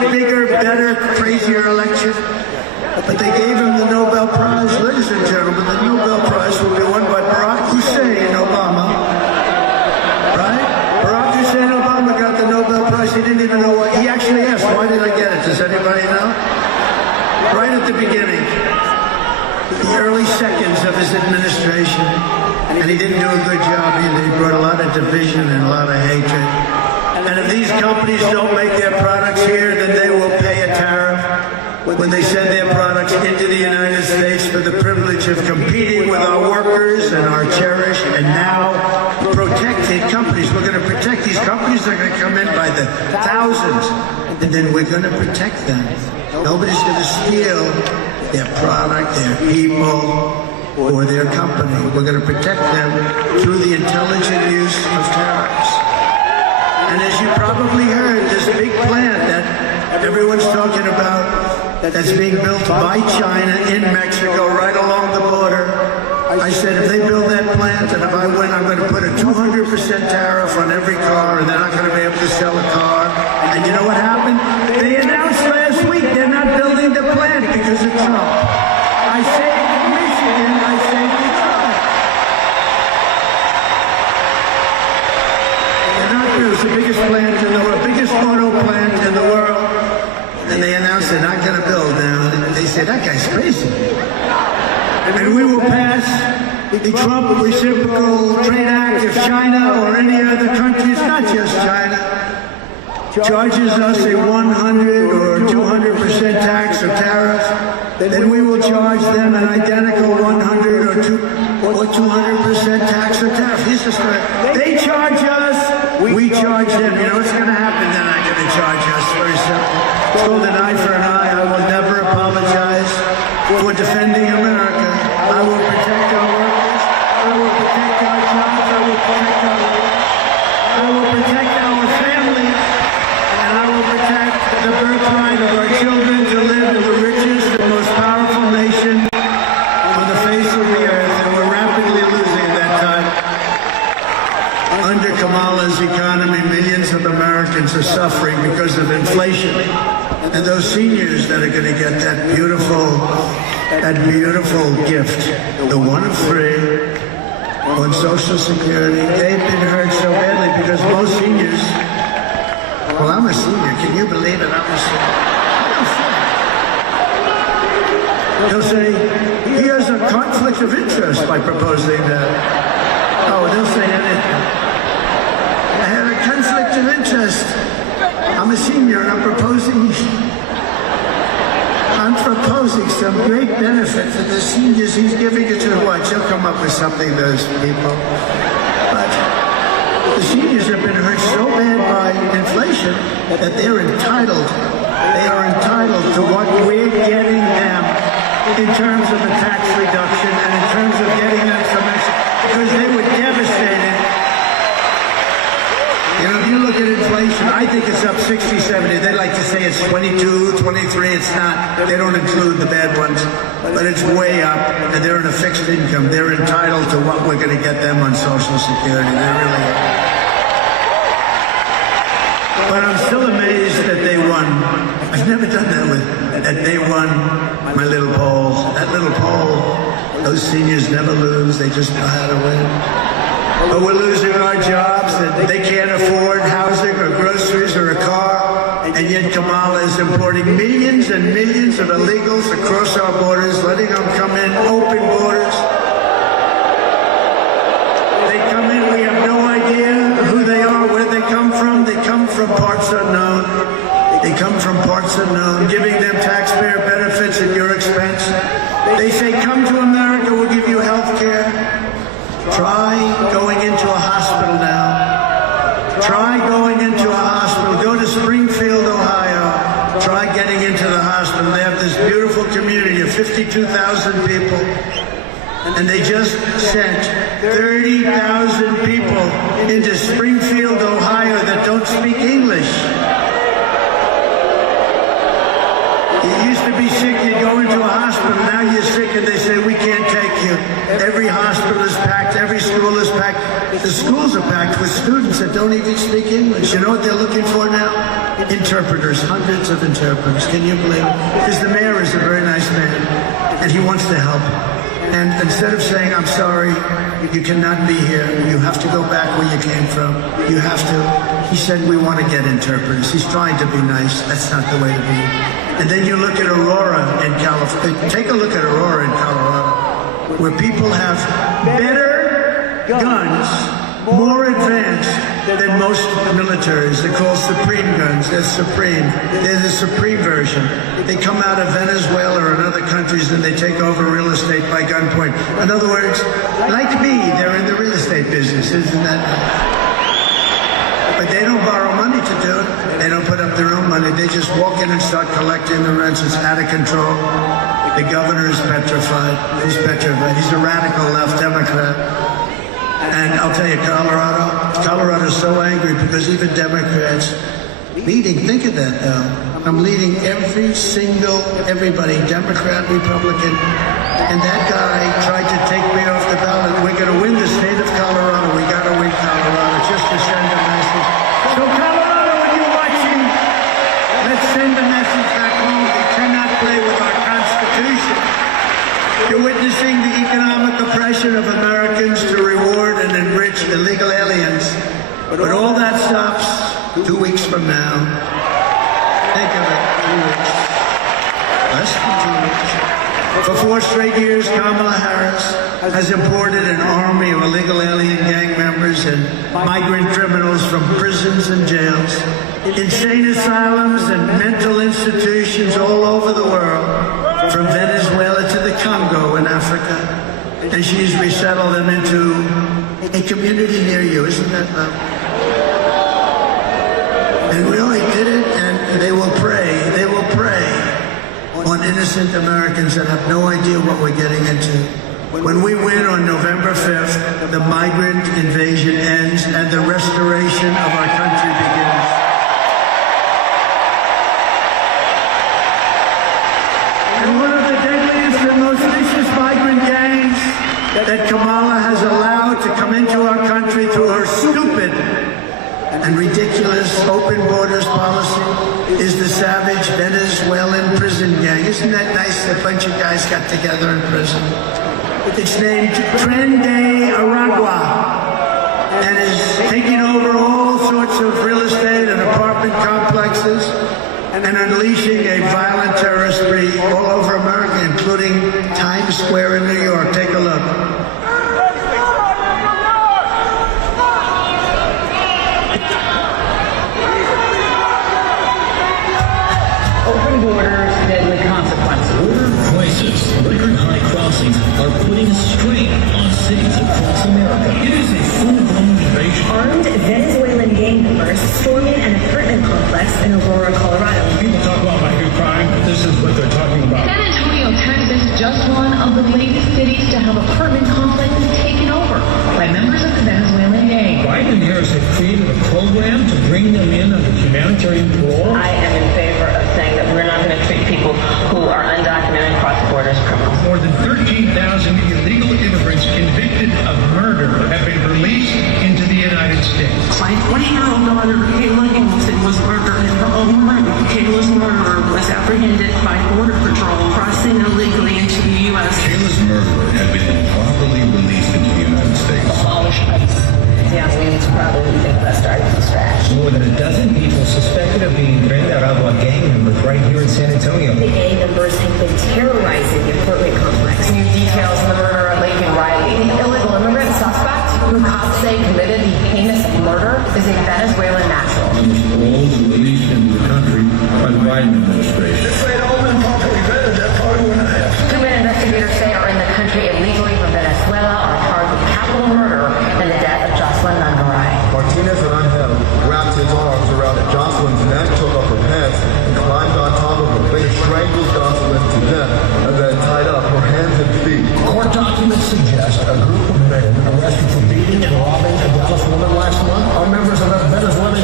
bigger, better, crazier election. But they gave him the Nobel Prize. Ladies and gentlemen, the Nobel Prize will be won by Barack Hussein Obama. Right? Barack Hussein Obama got the Nobel Prize. He didn't even know why. He actually asked, why did I get it? Does anybody know? Right at the beginning. The early seconds of his administration. And he didn't do a good job either. He brought a lot of division and a lot of hatred. And if these companies don't make their products here, then they will pay a tariff when they send their products into the United States for the privilege of competing with our workers and our cherished and now protected companies. We're going to protect these companies. They're going to come in by the thousands. And then we're going to protect them. Nobody's going to steal their product, their people, or their company. We're going to protect them through the intelligent use of tariffs. And as you probably heard, this big plant that everyone's talking about that's being built by China in Mexico right along the border. I said, if they build that plant and if I win, I'm going to put a 200% tariff on every car and they're not going to be able to sell a car. And you know what happened? They announced last week they're not building the plant because of Trump. I saved Michigan, I saved Trump. They're not building. It's the biggest plant in the world, biggest auto plant in the world. And they announced they're not going to build now. They said, that guy's crazy. And we will pass the Trump Reciprocal Trade Act if China or any other countries, not just China, charges us a 100 or 200% tax or tariff, then we will charge them an identical 100 or 200% tax or tariff. They charge us, we charge them. You know what's going to happen? They're not going to charge us. Very simple. It's called an eye for an eye. I will never apologize for defending America. I will protect our workers. I will protect our jobs. I will protect our work. I will protect our family. And I will protect the birthright of our children to live in the richest and most powerful nation on the face of the earth. And we're rapidly losing that time. Under Kamala's economy, millions of Americans are suffering because of inflation. And those seniors that are going to get that beautiful gift, the one of free on Social Security, they've been hurt so badly because most seniors, well, I'm a senior. Can you believe it? I'm a senior. They'll say, he has a conflict of interest by proposing that. Oh, they'll say anything. I have a conflict of interest. I'm a senior and I'm proposing some great benefit for the seniors. He's giving it to the watch. He'll come up with something, those people. But the seniors have been hurt so bad by inflation that they're entitled. They are entitled to what we're getting them in terms of a tax reduction and in terms of getting them some extra, because they were devastated. You know, if you look at inflation, I think it's up 60, 70. They like to say it's 22, 23. It's not. They don't include the bad ones. But it's way up, and they're in a fixed income. They're entitled to what we're going to get them on Social Security. They really are. But I'm still amazed that they won. I've never done that with, that they won my little poll. That little poll, those seniors never lose. They just know how to win. But we're losing our jobs, and they can't afford housing or groceries or a car, and yet Kamala is importing millions and millions of illegals across our borders, letting them come in, open borders. They come in, we have no idea who they are, where they come from. They come from parts unknown. They come from parts unknown, giving them taxpayer benefits at your expense. They say, come to America, we'll give you health care. Try going into a hospital now. Try going into a hospital. Go to Springfield, Ohio. Try getting into the hospital. They have this beautiful community of 52,000 people. And they just sent 30,000 people into Springfield, Ohio that don't speak English. You used to be sick, you'd go into a hospital, now you're sick and they say, we can't take you. Every hospital is packed, every school is packed. The schools are packed with students that don't even speak English. You know what they're looking for now? interpreters, hundreds of interpreters. Can you believe it? Because the mayor is a very nice man, and he wants to help. And instead of saying, I'm sorry, you cannot be here, you have to go back where you came from, you have to, he said, we want to get interpreters. He's trying to be nice. That's not the way to be. And then you look at Aurora in California. Take a look at Aurora in Colorado, where people have better guns, more advanced than most militaries. They're called Supreme guns. They're Supreme. They're the Supreme version. They come out of Venezuela or in other countries and they take over real estate by gunpoint. In other words, like me, they're in the real estate business, isn't that? But they don't borrow money to do it. They don't put up their own money. They just walk in and start collecting the rents. It's out of control. The governor is petrified. He's petrified. He's a radical left Democrat. And I'll tell you, Colorado's so angry because even Democrats leading, think of that though. I'm leading everybody, Democrat, Republican, and that guy tried to take me off the ballot. We're going to win the state of Colorado. We got to win Colorado just to send a message. So Colorado, when you're watching, let's send a message back home. We cannot play with our Constitution. You're witnessing the economic oppression of Americans to reward and enrich illegal aliens. But all that stops 2 weeks from now. Think of it, 2 weeks. Less than 2 weeks. For 4 straight years, Kamala Harris has imported an army of illegal alien gang members and migrant criminals from prisons and jails, insane asylums and mental institutions all over the world, from Venezuela to the Congo in Africa, and she's resettled them into a community near you. Isn't that love? And we only did it, and they will prey on innocent Americans that have no idea what we're getting into. When we win on November 5th, the migrant invasion ends and the restoration of our country begins. And one of the deadliest and most vicious migrant gangs that Kamala has allowed to come into our country through her stupid and ridiculous open borders policy is the savage Venezuelan prison gang. Isn't that nice? A bunch of guys got together in prison. It's named Tren de Aragua and is taking over all sorts of real estate and apartment complexes and unleashing a violent terrorist spree all over America, including Times Square in New York. Take a look. Open borders, deadly consequences. Border crisis, record high crossings are putting a strain on cities across America. It is a full-blown invasion. Armed Venezuelan gang members storming an apartment complex in Aurora, Colorado. People talk about my new crime, but this is what they're talking about. San Antonio, Texas, just one of the latest cities to have apartment complexes taken over by members of the Venezuelan gang. Biden and Harris have created a program to bring them in under humanitarian parole. I am in favor of saying that we're not going to treat people who are undocumented cross the border as criminals. More than 13,000 illegal immigrants convicted of murder have been released into the United States. My 20-year-old daughter, Kayla Hamilton, was murdered in her own room. Kayla's murderer was apprehended by Border Patrol crossing illegally into the U.S. Kayla's murderer had been improperly released into the United States. Abolish ICE. Yeah, we need to probably think about starting from scratch. More than a dozen people suspected of being Tren de Aragua gang members right here in San Antonio. The gang members have been terrorizing the apartment complex. New details of the murder of Laken Riley. The illegal immigrant suspect, who cops say committed the heinous murder, is a Venezuelan national. Almost all released into the country by the Biden administration. If they'd all been properly vetted, that probably wouldn't have happened. 2 men investigators say are in the country illegally from Venezuela are charged with capital murder and the death of Jocelyn Nangaray. Martinez and Angel wrapped his arms around Jocelyn's neck, took off her pants, and climbed on top of her. They strangled Jocelyn to death and then tied up her hands and feet. Court documents suggest a group of men arrested for beating and robbing a Dallas woman last month are members of a Venezuelan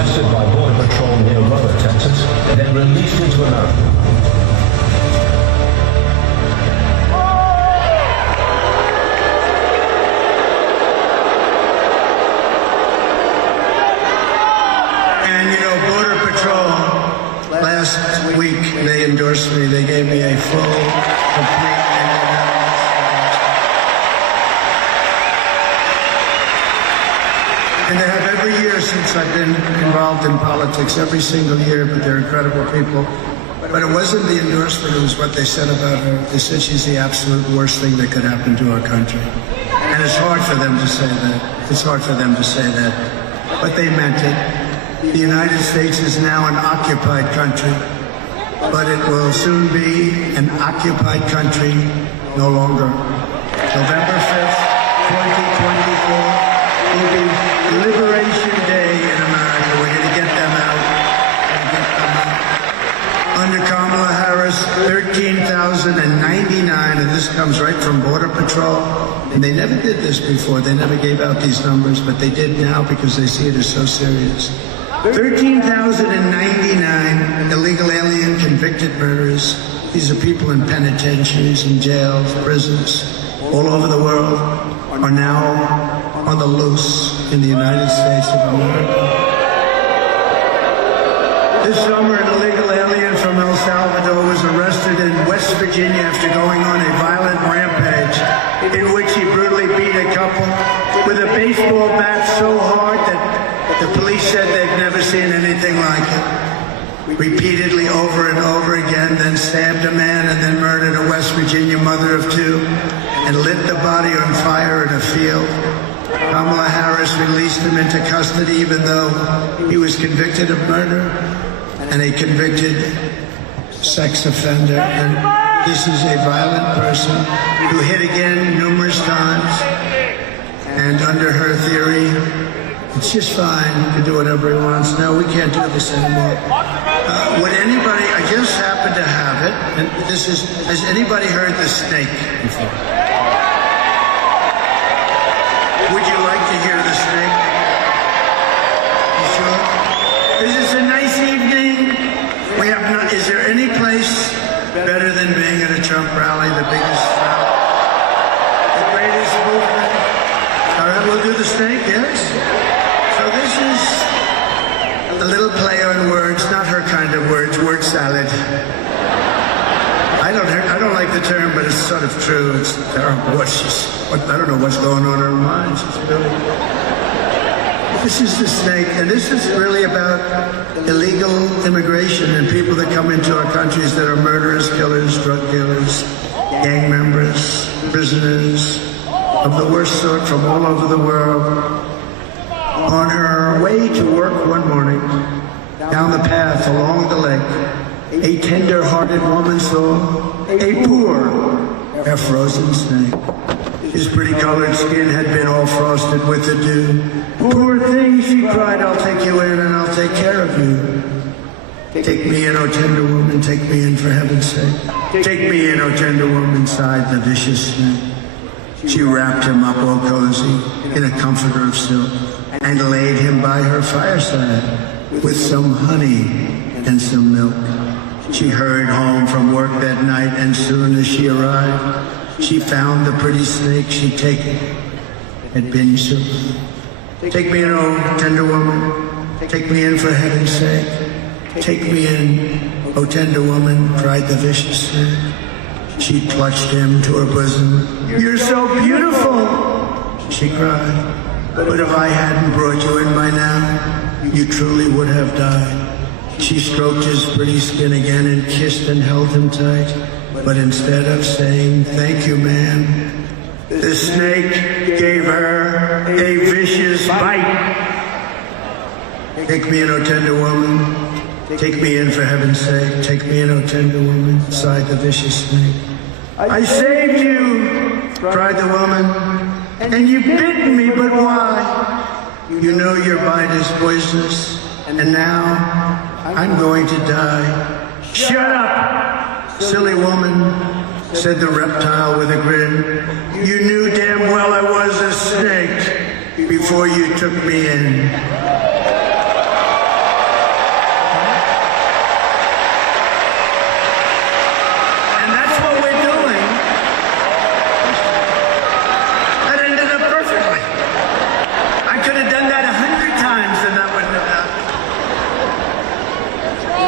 arrested by Border Patrol near Rubber, Texas, then released into America. Last week, they endorsed me. They gave me a full, complete, and they have every year since I've been involved in politics, every single year, but they're incredible people. But it wasn't the endorsement, it was what they said about her. They said she's the absolute worst thing that could happen to our country. And it's hard for them to say that. It's hard for them to say that. But they meant it. The United States is now an occupied country, but it will soon be an occupied country no longer. November 5th, 2024 will be Liberation Day in America. We're going to get them out. Under Kamala Harris, 13,099, and this comes right from Border Patrol. And they never did this before. They never gave out these numbers, but they did now because they see it as so serious. 13,099 illegal alien convicted murderers. These are people in penitentiaries, in jails, prisons, all over the world, are now on the loose in the United States of America. This summer, an illegal alien from El Salvador was arrested in West Virginia after going on a violent rampage in which he brutally beat a couple with a baseball bat so hard that the police said they've never seen anything like it. Repeatedly over and over again, then stabbed a man and then murdered a West Virginia mother of two and lit the body on fire in a field. Kamala Harris released him into custody even though he was convicted of murder and a convicted sex offender. And this is a violent person who hit again numerous times. And under her theory, it's just fine. He can do whatever he wants. No, we can't do this anymore. Would anybody, I just happen to have it, and this is, has anybody heard the snake before? Would you like to hear the snake? You sure? Is this a nice evening? We have not, is there any place better than being at a Trump rally, the biggest rally, the greatest movement? All right, we'll do the snake, yes? So this is a little play on words, not her kind of words, word salad. I don't like the term, but it's sort of true. It's terrible. I don't know what's going on in her mind. This is the snake, and this is really about illegal immigration and people that come into our countries that are murderers, killers, drug dealers, gang members, prisoners of the worst sort from all over the world. On her way to work one morning, down the path along the lake, a tender-hearted woman saw a poor, half-frozen snake. His pretty colored skin had been all frosted with the dew. Poor thing, she cried, I'll take you in and I'll take care of you. Take me in, oh tender woman, take me in for heaven's sake. Take me in, oh tender woman, sighed the vicious snake. She wrapped him up all cozy in a comforter of silk and laid him by her fireside with some honey and some milk. She hurried home from work that night, and soon as she arrived, she found the pretty snake she'd taken had been shook. Take me in, oh tender woman, take me in for heaven's sake. Take me in, oh tender woman, cried the vicious snake. She clutched him to her bosom. You're so beautiful, she cried. But if I hadn't brought you in by now, you truly would have died. She stroked his pretty skin again and kissed and held him tight. But instead of saying, thank you, ma'am, the snake gave her a vicious bite. Take me in, oh tender woman. Take me in for heaven's sake. Take me in, oh tender woman, sighed the vicious snake. I saved you, cried the woman, and you bit me, but why? You know your bite is poisonous, and now I'm going to die. Shut up, silly woman, said the reptile with a grin. You knew damn well I was a snake before you took me in.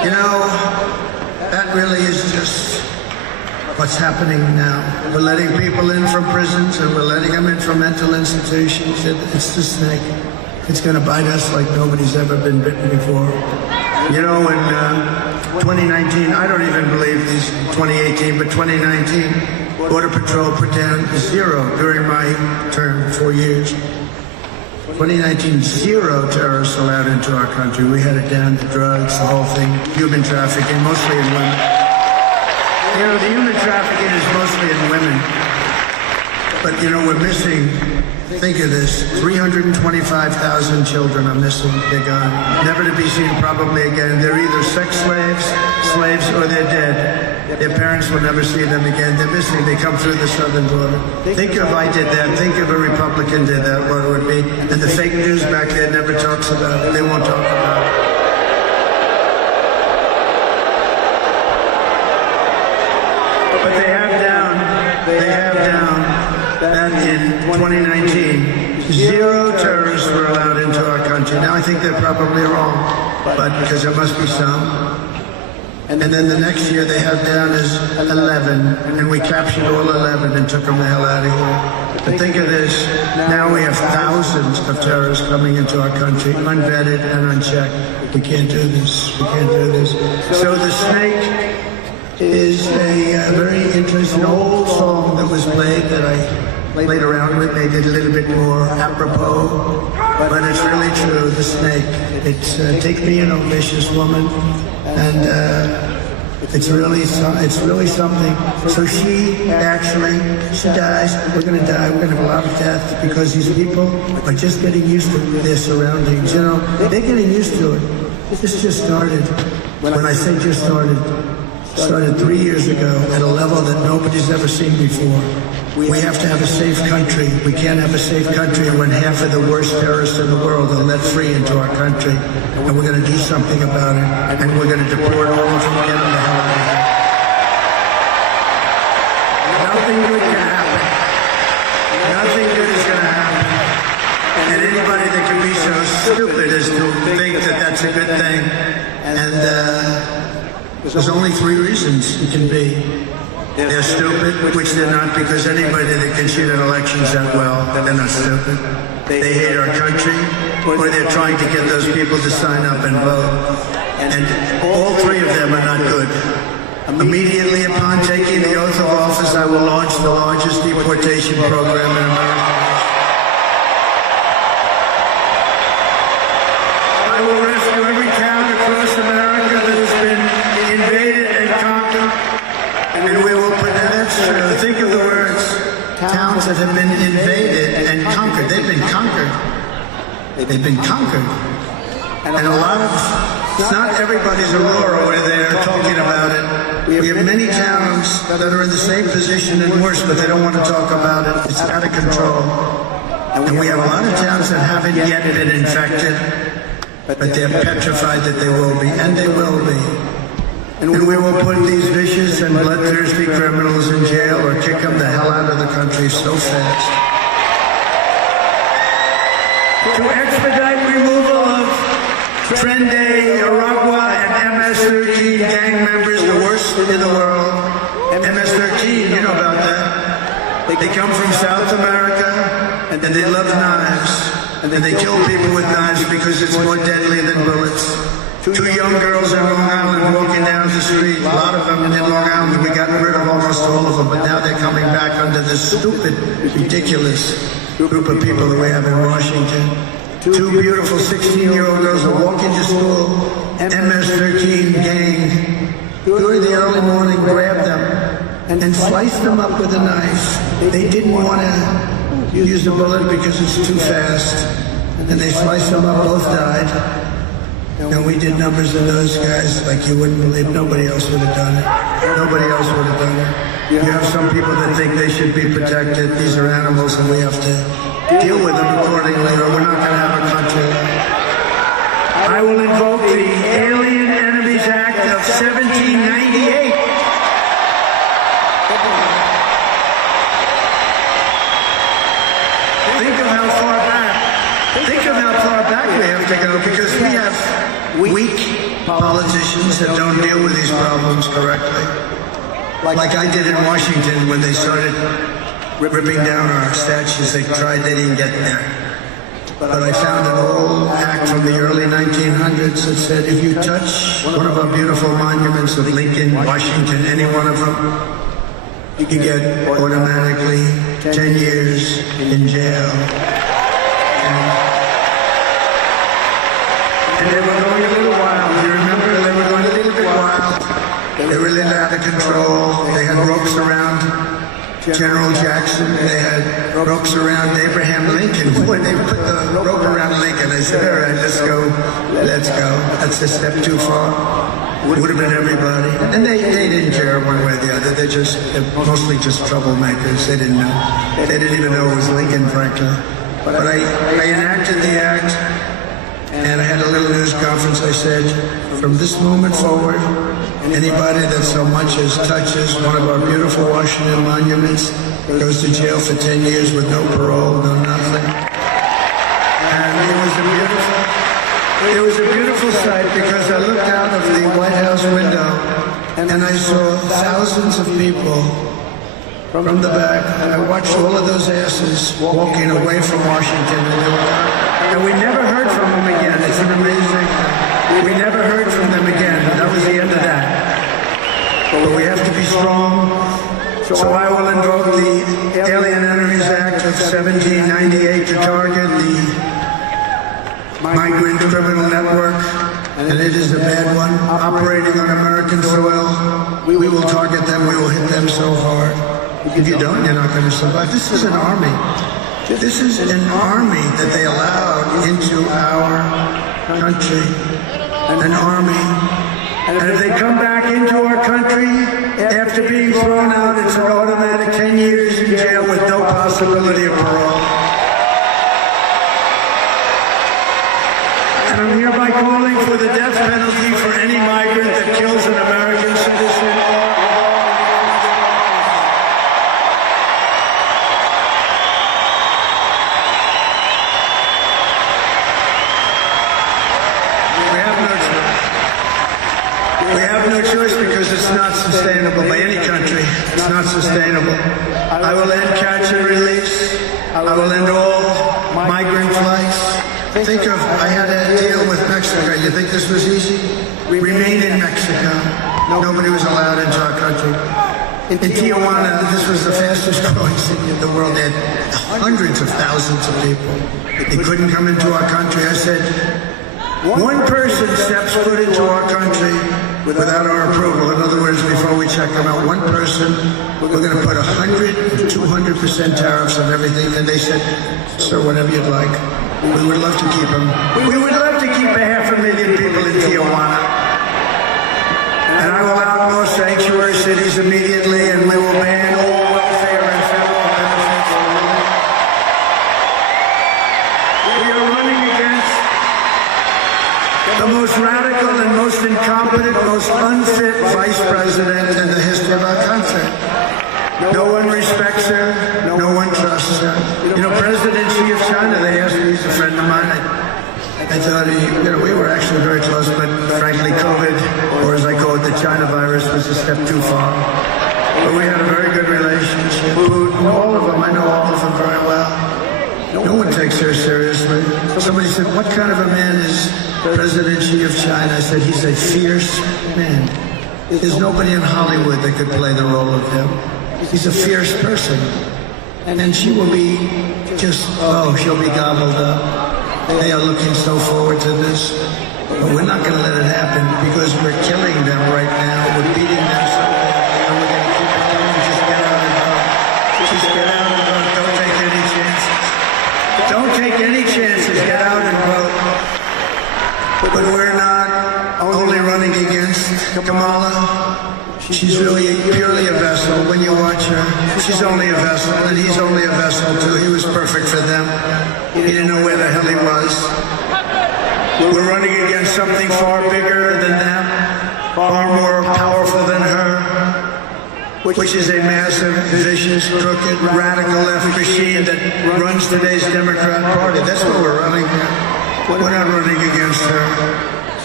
You know, that really is just what's happening now. We're letting people in from prisons and we're letting them in from mental institutions. It's the snake. It's going to bite us like nobody's ever been bitten before. You know, in 2019, I don't even believe these 2018, but 2019, Border Patrol put down 0 during my term, 4 years. 2019, 0 terrorists allowed into our country. We had it down to drugs, the whole thing, human trafficking, mostly in women. You know, the human trafficking is mostly in women. But, you know, we're missing, think of this, 325,000 children are missing. They're gone. Never to be seen probably again. They're either sex slaves, or they're dead. Their parents will never see them again. They're missing. They come through the southern border. Think if I did that. Think if a Republican did that, what it would be. And the fake news back there never talks about it. They won't talk about it. But they have down that in 2019, 0 terrorists were allowed into our country. Now I think they're probably wrong, but because there must be some. And then the next year they have down as 11, and we captured all 11 and took them the hell out of here. But think of this, now we have thousands of terrorists coming into our country, unvetted and unchecked. We can't do this, we can't do this. So the snake is a very interesting old song that was played that I played around with, made it a little bit more apropos, but it's really true, the snake. It's take me an vicious woman, and it's really something. So she dies, we're going to die, we're going to have a lot of death because these people are just getting used to their surroundings, you know, they're getting used to it. This just started, when I say just started 3 years ago at a level that nobody's ever seen before. We have to have a safe country. We can't have a safe country when half of the worst terrorists in the world are let free into our country. And we're going to do something about it. And we're going to deport all of them and get them the hell out of here. Nothing good can happen. Nothing good is going to happen. And anybody that can be so stupid as to think that that's a good thing. And there's only 3 reasons it can be. They're stupid, which they're not, because anybody that can cheat in elections that well, they're not stupid. They hate our country, or they're trying to get those people to sign up and vote. And all 3 of them are not good. Immediately upon taking the oath of office, I will launch the largest deportation program in America. I will rescue every town across America that has been invaded and conquered, and we will put, that's true, think of the words, towns that have been invaded and conquered. They've been conquered. They've been conquered. And a lot of, not everybody's Aurora where they're talking about it. We have many towns that are in the same position and worse, but they don't want to talk about it. It's out of control. And we have a lot of towns that haven't yet been infected, but they're petrified that they will be, and they will be. And we will put these vicious and bloodthirsty criminals in jail or kick them the hell out of the country so fast. To expedite removal of Trende, Aragua, and MS-13 gang members, the worst in the world. MS-13, you know about that. They come from South America, and they love knives. And they kill people with knives because it's more deadly than bullets. 2 young girls in Long Island walking down the street, a lot of them in Long Island, we got rid of almost all of them, but now they're coming back under this stupid, ridiculous group of people that we have in Washington. 2 beautiful 16-year-old girls are walking to school, MS-13 gang, during the early morning, grabbed them and sliced them up with a knife. They didn't want to use a bullet because it's too fast, and they sliced them up, both died. And we did numbers of those guys like you wouldn't believe. Nobody else would have done it. Nobody else would have done it. You have some people that think they should be protected. These are animals and we have to deal with them accordingly or we're not going to have a country. I will invoke the Alien Enemies Act of 1798. Think of how far back we have to go because we have weak politicians that don't deal with these problems correctly. Like I did in Washington when they started ripping down our statues. They didn't get there. But I found an old act from the early 1900s that said if you touch one of our beautiful monuments of Lincoln, Washington, any one of them, you can get automatically 10 years in jail. And they were going a little wild. You remember? They were going a little bit wild. They were a little out of control. They had ropes around General Jackson. They had ropes around Abraham Lincoln. When they put the rope around Lincoln, they said, all right, let's go. That's a step too far. Would have been everybody. And they didn't care one way or the other. They're mostly just troublemakers. They didn't know. They didn't even know it was Lincoln, frankly. But I enacted the act, and I had a little news conference. I said, from this moment forward, anybody that so much as touches one of our beautiful Washington monuments goes to jail for 10 years with no parole, no nothing. And it was a beautiful sight because I looked out of the White House window and I saw thousands of people from the back. I watched all of those asses walking away from Washington, and we never heard from them again. It's an amazing thing. We never heard from them again. That was the end of that. But we have to be strong. So I will invoke the Alien Enemies Act of 1798 to target the migrant criminal network, and it is a bad one, operating on American soil. We will target them. We will hit them so hard. If you don't, you're not going to survive. This is an army. This is an army that they allowed into our country. An army. And if they come back into our country after being thrown out, it's an automatic 10 years in jail with no possibility of parole. And I'm hereby calling for the death penalty for any migrant that kills an American citizen. We have no choice because it's not sustainable by any country. It's not sustainable. I will end catch and release. I will end all migrant flights. Think of, I had a deal with Mexico. You think this was easy? Remain in Mexico. Nobody was allowed into our country. In Tijuana, this was the fastest growing city in the world. They had hundreds of thousands of people. They couldn't come into our country. I said, one person steps foot into our country without our approval. In other words, before we check them out, one person, we're going to put 100 and 200% tariffs on everything. And they said, sir, whatever you'd like. We would love to keep them. We would love to keep 500,000 people in Tijuana. And I will outlaw sanctuary cities immediately, and we will ban all welfare and federal benefits. We are running against the most radical and most incompetent, most unfit vice president in the history of our country. No one respects her. No one trusts her. You know, President Xi of China, they asked me, he's a friend of mine. I thought we were actually very close, but frankly, COVID, or as I call it, the China virus, was a step too far. But we had a very good relationship. All of them, I know all of them very well. No one takes her seriously. Somebody said, what kind of a man is President Xi of China? I said, he's a fierce man. There's nobody in Hollywood that could play the role of him. He's a fierce person. And she will be she'll be gobbled up. They are looking so forward to this. But we're not going to let it happen because we're killing them right now. We're beating them so bad. And we're going to keep going. Just get out and vote. Just get out and vote. Don't take any chances. Don't take any chances. Get out and vote. But we're not only running against Kamala. She's really purely a vessel. When you watch her, she's only a vessel, and he's only a vessel too. He was perfect for them. He didn't know where the hell he was. We're running against something far bigger than them, far more powerful than her, which is a massive, vicious, crooked, radical left machine that runs today's Democrat Party. That's what we're running against. We're not running against her.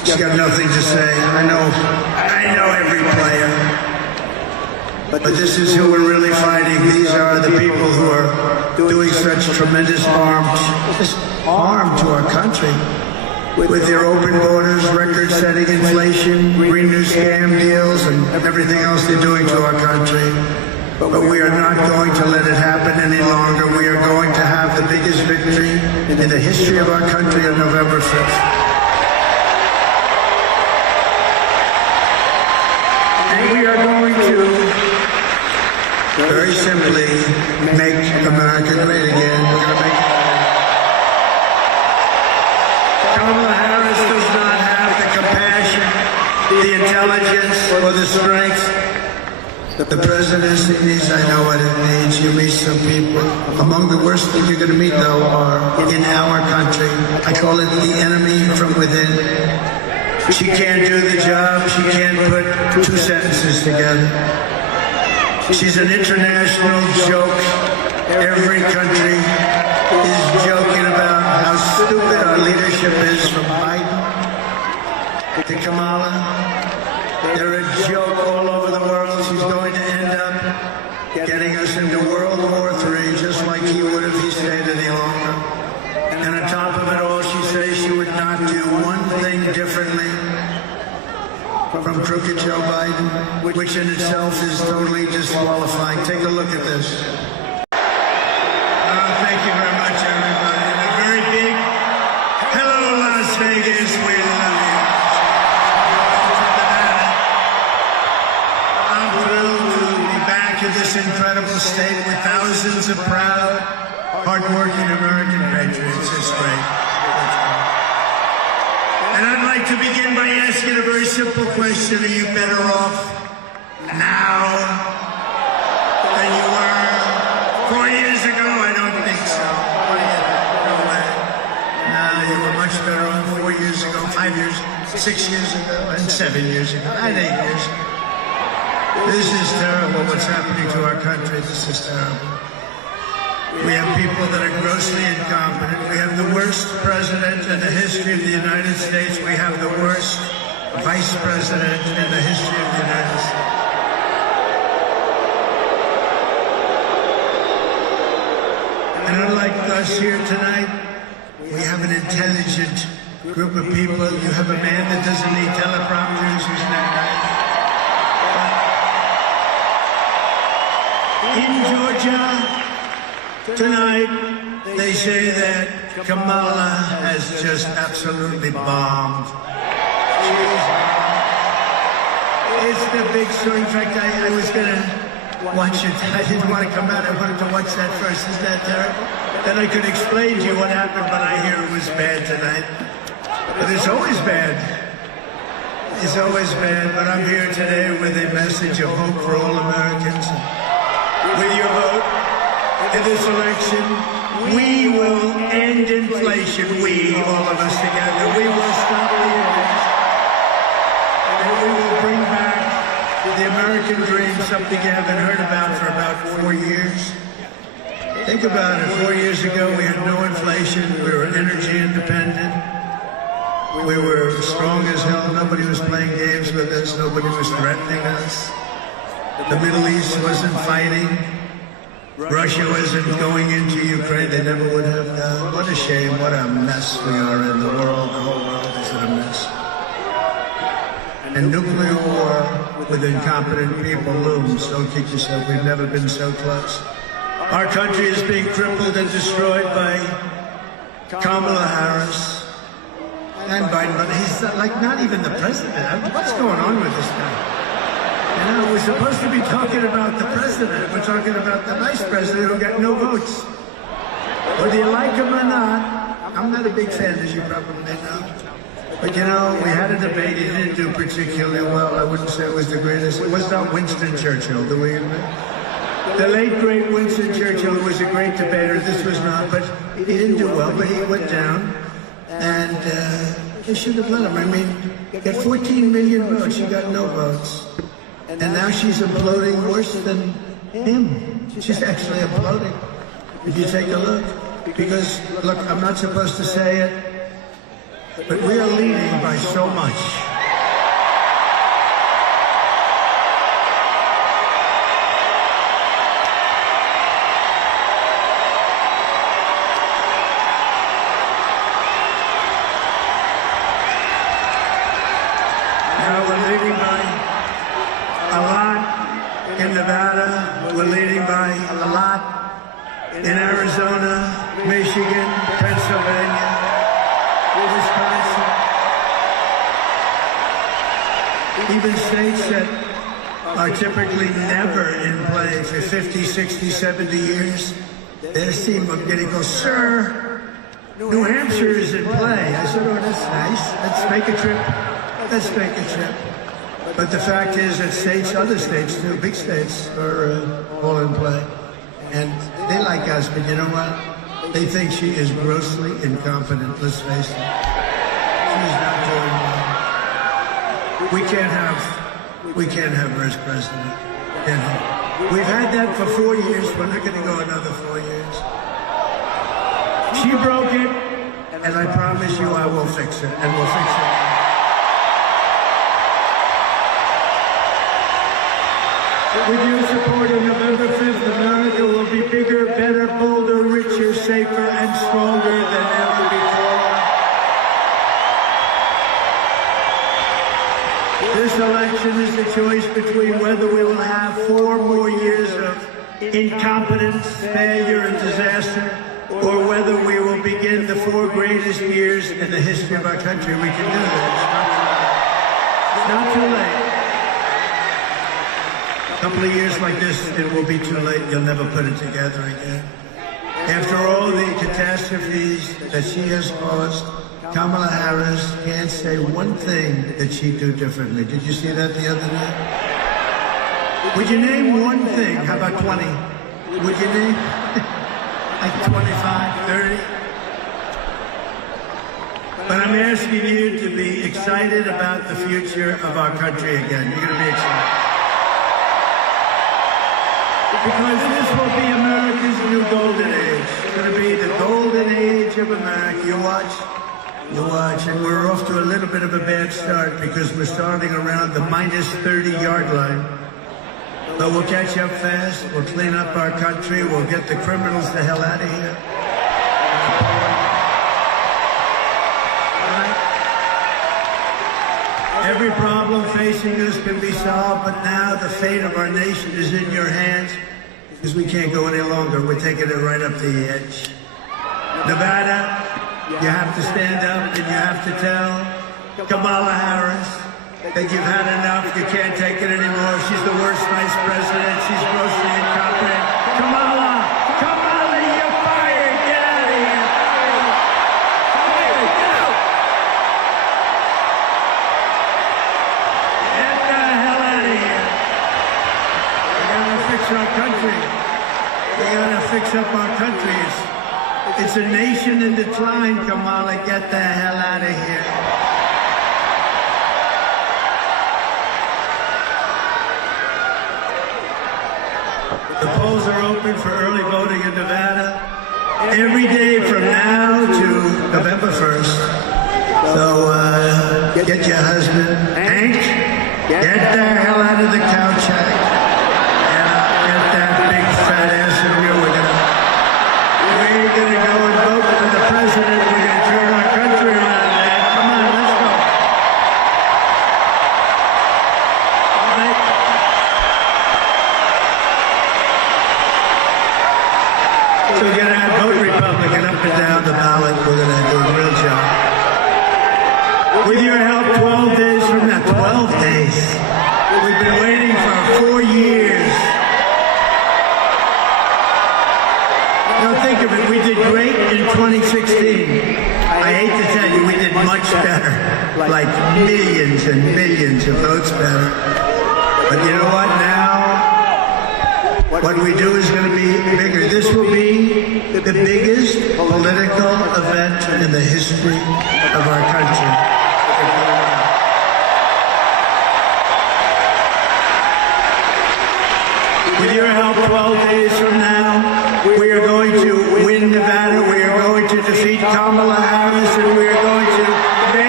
She's got nothing to say. I know every player. But this is who we're really fighting. These are the people who are doing such tremendous harm to our country. With their open borders, record-setting inflation, green new scam deals, and everything else they're doing to our country. But we are not going to let it happen any longer. We are going to have the biggest victory in the history of our country on November 5th. And we are going to very simply make America great again. We're going to make Kamala Harris does not have the compassion, the intelligence, or the strength that the presidency needs. I know what it needs. You meet some people. Among the worst things you're going to meet, though, are in our country. I call it the enemy from within. She can't do the job. She can't put two sentences together. She's an international joke. Every country is joking about how stupid our leadership is, from Biden to Kamala. They're a joke all over the world. She's going to end up getting us into World War III, just like he would if he stayed any longer. And on top of it all, she says she would not do one thing differently from crooked Joe Biden, which in itself is totally disqualifying. Take a look at this. Thank you very much, everybody. And a very big hello, Las Vegas. We love you. I'm thrilled to be back in this incredible state with thousands of proud, hardworking American patriots. It's great. And I'd like to begin by asking a very simple question. Are you better off now than you were 4 years ago? I don't think so. What do you think? No way. No, you were much better off 4 years ago, 5 years, 6 years ago, and 7 years ago, and 8 years ago. This is terrible what's happening to our country. This is terrible. We have people that are grossly incompetent. We have the worst president in the history of the United States. We have the worst vice president in the history of the United States. And unlike us here tonight, we have an intelligent group of people. You have a man that doesn't need teleprompters, who's not nice. In Georgia, tonight, they say that Kamala has just absolutely bombed. It's the big story. In fact, I was going to watch it. I didn't want to come out. I wanted to watch that first. Is that terrible? Then I could explain to you what happened, but I hear it was bad tonight. But it's always bad. It's always bad. But I'm here today with a message of hope for all Americans. With your vote in this election, we will end inflation. We, all of us together, we will stop the events. And we will bring back the American dream, something you haven't heard about for about 4 years. Think about it. 4 years ago, we had no inflation. We were energy independent. We were strong as hell. Nobody was playing games with us. Nobody was threatening us. The Middle East wasn't fighting. Russia wasn't going into Ukraine. They never would have done. What a shame. What a mess we are in the world. The whole world is in a mess. And nuclear war with incompetent people looms. Don't kid yourself. We've never been so close. Our country is being crippled and destroyed by Kamala Harris and Biden. But he's like not even the president. What's going on with this guy? You know, we're supposed to be talking about the president. We're talking about the vice president who got no votes. Whether you like him or not, I'm not a big fan, as you probably know. But you know, we had a debate. He didn't do particularly well. I wouldn't say it was the greatest. It was not Winston Churchill, do we admit? The late, great Winston Churchill was a great debater. This was not, but he didn't do well, but he went down. And they should have let him. I mean, he got 14 million votes. She got no votes. And now she's imploding worse than him. She's actually imploding. If you take a look. Because, look, I'm not supposed to say it. But we are leading by so much. We're leading by a lot in Nevada. We're leading by a lot in Arizona, Michigan, Pennsylvania, Wisconsin. Even states that are typically never in play for 50, 60, 70 years. Their team of getting goes, sir, New Hampshire is in play. I said, oh, that's nice. Let's make a trip. Let's make a trip. But the fact is that states, other states too, big states, are all in play. And they like us, but you know what? They think she is grossly incompetent, let's face it. She's not doing well. We can't have her as president. Can't have. We've had that for 4 years. We're not going to go another 4 years. She broke it, and I promise you I will fix it, and we'll fix it. With your support on November 5th, America will be bigger, better, bolder, richer, safer, and stronger than ever before. This election is the choice between whether we will have 4 more years of incompetence, failure, and disaster, or whether we will begin the 4 greatest years in the history of our country. We can do that. It's not too late. A couple of years like this, it will be too late. You'll never put it together again. After all the catastrophes that she has caused, Kamala Harris can't say one thing that she'd do differently. Did you see that the other day? Would you name one thing? How about 20? Would you name like 25, 30? But I'm asking you to be excited about the future of our country again. You're going to be excited. Because this will be America's new golden age. It's going to be the golden age of America. You watch, and we're off to a little bit of a bad start because we're starting around the minus 30-yard line. But we'll catch up fast. We'll clean up our country. We'll get the criminals the hell out of here. Every problem facing us can be solved, but now the fate of our nation is in your hands because we can't go any longer. We're taking it right up the edge. Nevada, you have to stand up and you have to tell Kamala Harris that you've had enough. You can't take it anymore. She's the worst vice president. She's grossly incompetent. Kamala, you're fired. Get out of here. Our country. We gotta fix up our country. It's a nation in decline, Kamala. Get the hell out of here. The polls are open for early voting in Nevada every day from now to November 1st. So get your husband, Hank, get the hell out of the couch, Hank. We're going to go and vote for the president. We're going to turn our country around, man. Come on, let's go. So get out, vote Republican up and down the ballot. We're going to do a real job. With your help, 12 days from now, 12 days. We've been waiting for 4 years. Now think of it, we did great in 2016. I hate to tell you, we did much better. Like millions and millions of votes better. But you know what, now, what we do is going to be bigger. This will be the biggest political event in the history of our country. With your help, 12 days from now, we are going to win Nevada. We are going to defeat Kamala Harris, and we are going to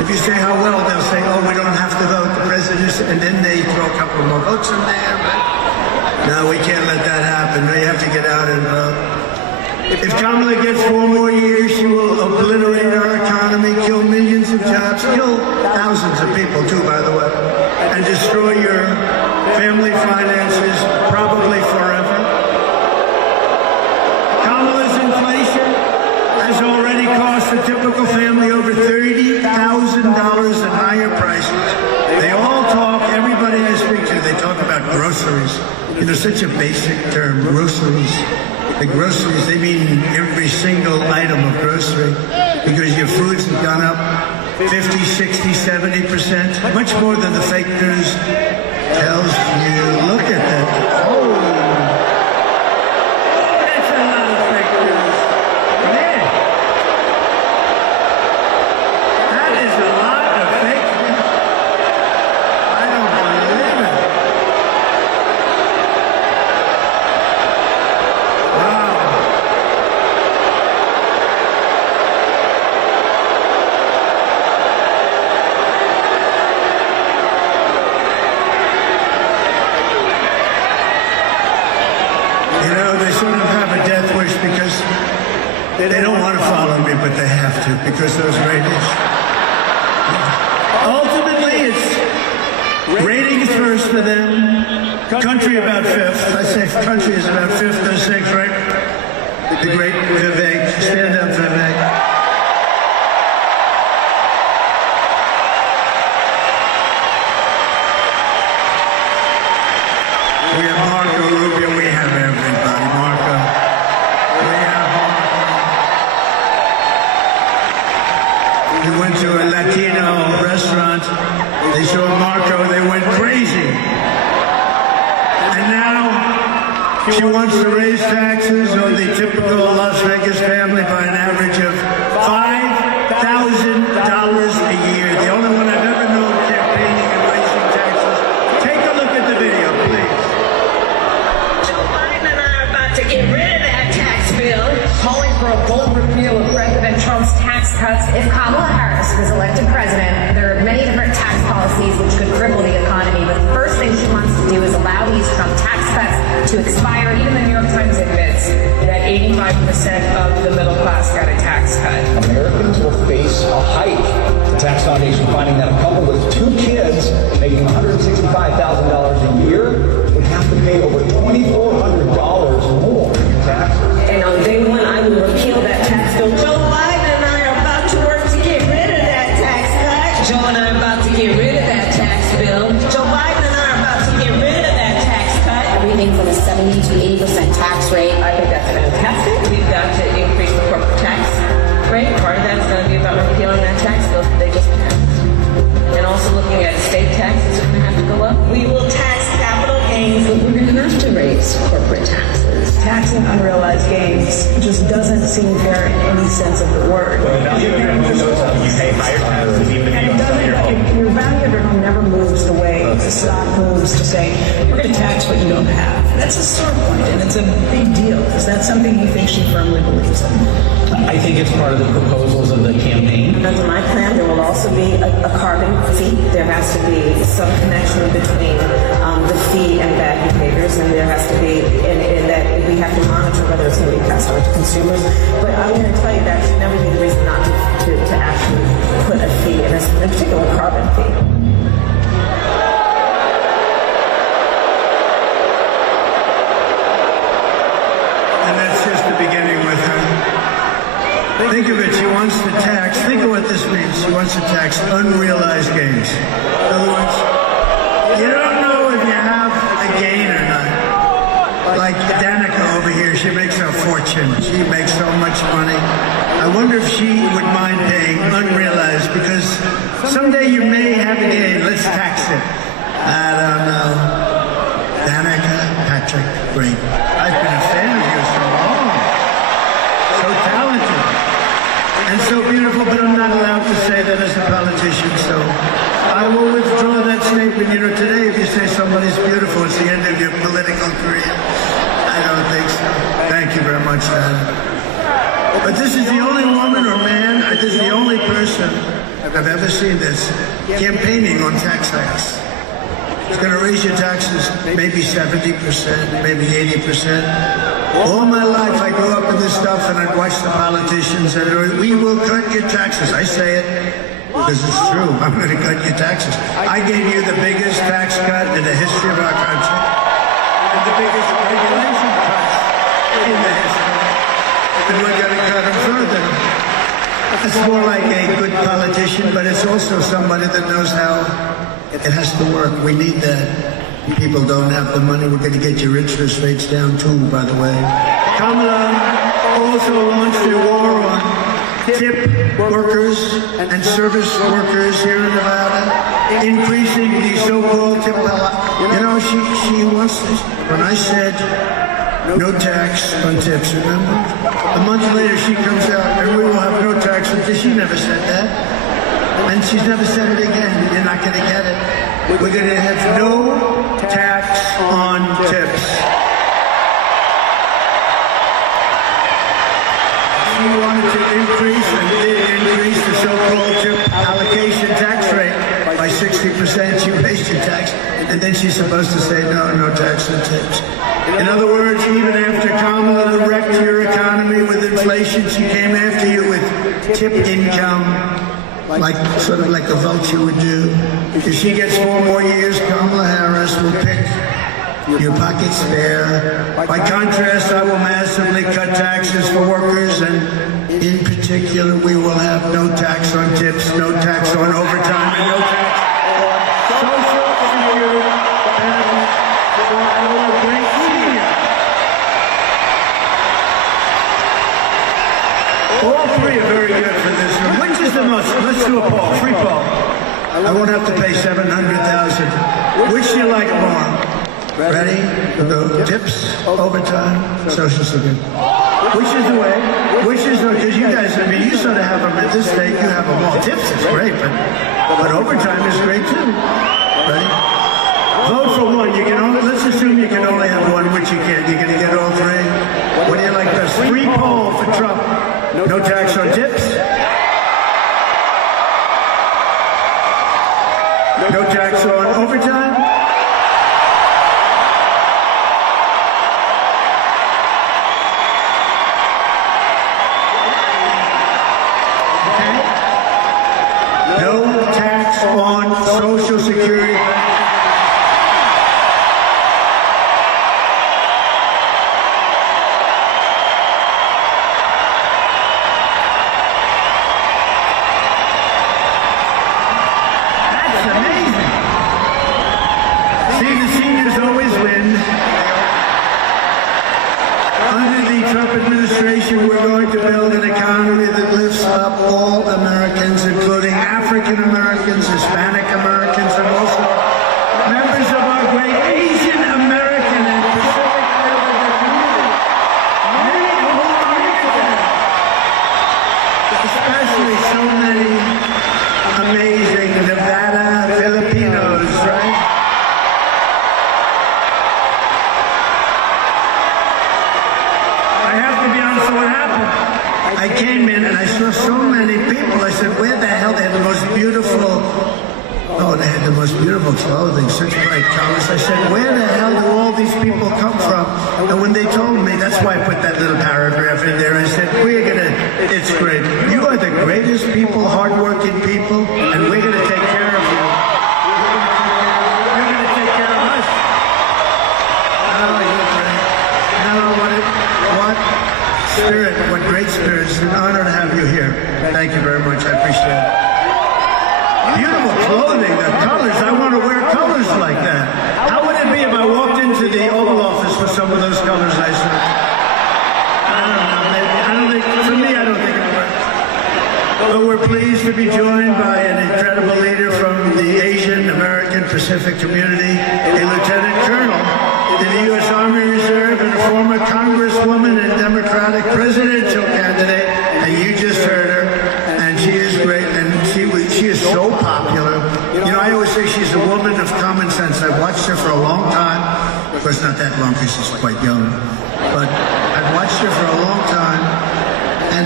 If you say how well, they'll say, oh, we don't have to vote. The president, and then they throw a couple more votes in there. But no, we can't let that happen. We have to get out and vote. If Kamala gets 4 more years, she will obliterate our economy, kill millions of jobs, kill thousands of people too, by the way, and destroy your family finances, probably forever. Kamala's inflation has already cost a typical family over $30,000 in higher prices. They all talk, everybody I speak to, they talk about groceries. You know, such a basic term, groceries. The groceries, they mean every single item of grocery, because your foods have gone up 50, 60, 70%, much more than the fake news tells you. Look at that. Oh, that's a lot of fake news. Man, that is a lot of fake news. I don't believe it. Wow. You know, they sort of have a death wish because they don't want to follow me, but they have to because those ratings. Ultimately, it's ratings first for them. Country about 5th. I say country is about 5th or 6th, right? The great Vivek. Stand up, Vivek. We have Marco Rubio. We have everybody. Marco. We have Marco. We went to a Latino restaurant. They saw Marco. They went crazy. And now she wants to raise taxes on the typical Las Vegas family by an average of $5,000 a year. The only one I've ever known campaigning and raising taxes. Take a look at the video, please. Joe Biden and I are about to get rid of that tax bill. Calling for a bold repeal of President Trump's tax cuts. If Kamala Harris is elected president, there are many different tax policies which could cripple the economy. But the first thing she wants to do is allow these Trump tax cuts to expire. Even the New York Times admits that 85% of the middle class got a tax cut. Americans will face a hike. The tax foundation finding that a couple with 2 kids making $165,000 a year would have to pay over $2,400 more in taxes. And on day one, I will repeal that tax bill. Joe Biden and I are about to work to get rid of that tax cut. Joe and I are about to get rid of that tax bill. Joe Biden and I are about to get rid of that tax cut. Everything from a 70 to 80% tax rate. I think that's fantastic. We've got to increase the corporate tax rate. Part of that's going to be about repealing that tax bill that they just passed. And also looking at estate taxes are going to have to go up. We will tax capital gains. We're going to have to raise corporate taxes. Taxing unrealized gains just doesn't seem fair in any sense of the word. You pay higher taxes even if you don't sell your home. Your value never moves the way the stock moves to say, we're going to tax what you don't have. That's a sore point, and it's a big deal. Is that something you think she firmly believes in? I think it's part of the proposals of the campaign. Under my plan, there will also be a carbon fee. There has to be some connection between the fee and bad behaviors, and there has to be, and that we have to monitor whether it's going to be passed on to consumers. But I'm going to tell you that should never be the reason not to actually put a fee, and in particular, a carbon fee. And that's just the beginning with her. Think of it, she wants to tax, think of what this means. She wants to tax unrealized gains. In other words, you don't know if you have a gain or not. Like Danica over here, she makes a fortune. She makes so much money. I wonder if she would mind paying unrealized, because someday you may have a gain. Let's tax it. I don't know. Danica Patrick, great. I've been a fan of yours so long. So talented. And so beautiful, but I'm not allowed to say that as a politician, so I will withdraw that statement. You know, today if you say somebody's beautiful, it's the end of your political career. I don't think so. Thank you very much, Dad. But this is the only woman or man, this is the only person I've ever seen that's campaigning on tax hikes. It's going to raise your taxes maybe 70%, maybe 80%. All my life I grew up in this stuff and I'd watch the politicians and we will cut your taxes. I say it because it's true. I'm going to cut your taxes. I gave you the biggest tax cut in the history of our country and the biggest regulation cuts in the history. And we're going to cut them further. It's more like a good politician, but it's also somebody that knows how it has to work. We need that. People don't have the money. We're going to get your interest rates down too, by the way. Kamala also launched a war on tip workers and service workers here in Nevada, increasing the so-called tip. You know, she wants this. When I said no tax on tips, remember? A month later she comes out and we will have no tax on tips. She never said that. And she's never said it again. You're not going to get it. We're going to have no tax on tips. She wanted to increase and did increase the so-called tip allocation tax rate by 60%. She raised your tax, and then she's supposed to say no tax on tips. In other words, even after Kamala wrecked your economy with inflation, she came after you with tip income. Sort of like a vulture would do. If she gets 4 more years, Kamala Harris will pick your pockets bare. By contrast, I will massively cut taxes for workers, and in particular, we will have no tax on tips, no tax on overtime, and no tax on social security benefits for our great seniors. All three are very good for this room. Which is the most? Let's do a poll, free poll. I won't have to pay $700,000. Which do you like more? Ready? The tips, overtime, social security. Which is the way? Which is the? Because you guys, I mean, you sort of have them at this state. You have them all. Tips is great, but overtime is great too. Ready? Vote for one. You can only. Let's assume you can only have one, which you can't. You're going to get all three. What do you like best? Free poll for Trump. No tax on tips. No tax on overtime. Okay. No tax on Social Security. We're going to build an economy that lifts up all Americans, including African Americans, Hispanic Americans, and also members of our great Asian American and Pacific Islander community. Many of whom are here today. Especially so many amazing Nevada Filipinos, right? I came in and I saw so many people. I said, where the hell? They had the most beautiful, they had the most beautiful clothing, such bright colors. I said, where the hell do all these people come from? And when they told me, that's why I put that little paragraph in there. I said, it's great. You are the greatest people, hardworking people, and we're going to take care of you. You're going to take care of us. Oh, you're great. What? Spirit, what great spirit. It's an honor to have you here. Thank you very much. I appreciate it. Beautiful clothing, the colors. I want to wear colors like that. How would it be if I walked into the Oval Office with some of those colors I saw? I don't know. Maybe. I don't think, for me, I don't think it works. But we're pleased to be joined by an incredible leader from the Asian American Pacific community, a lieutenant colonel in the U.S. Army Reserve and a former congresswoman and Democratic presidential candidate, and you just heard her, and she is great, and she is so popular. You know, I always say she's a woman of common sense. I've watched her for a long time. Of course, not that long because she's quite young, but I've watched her for a long time, and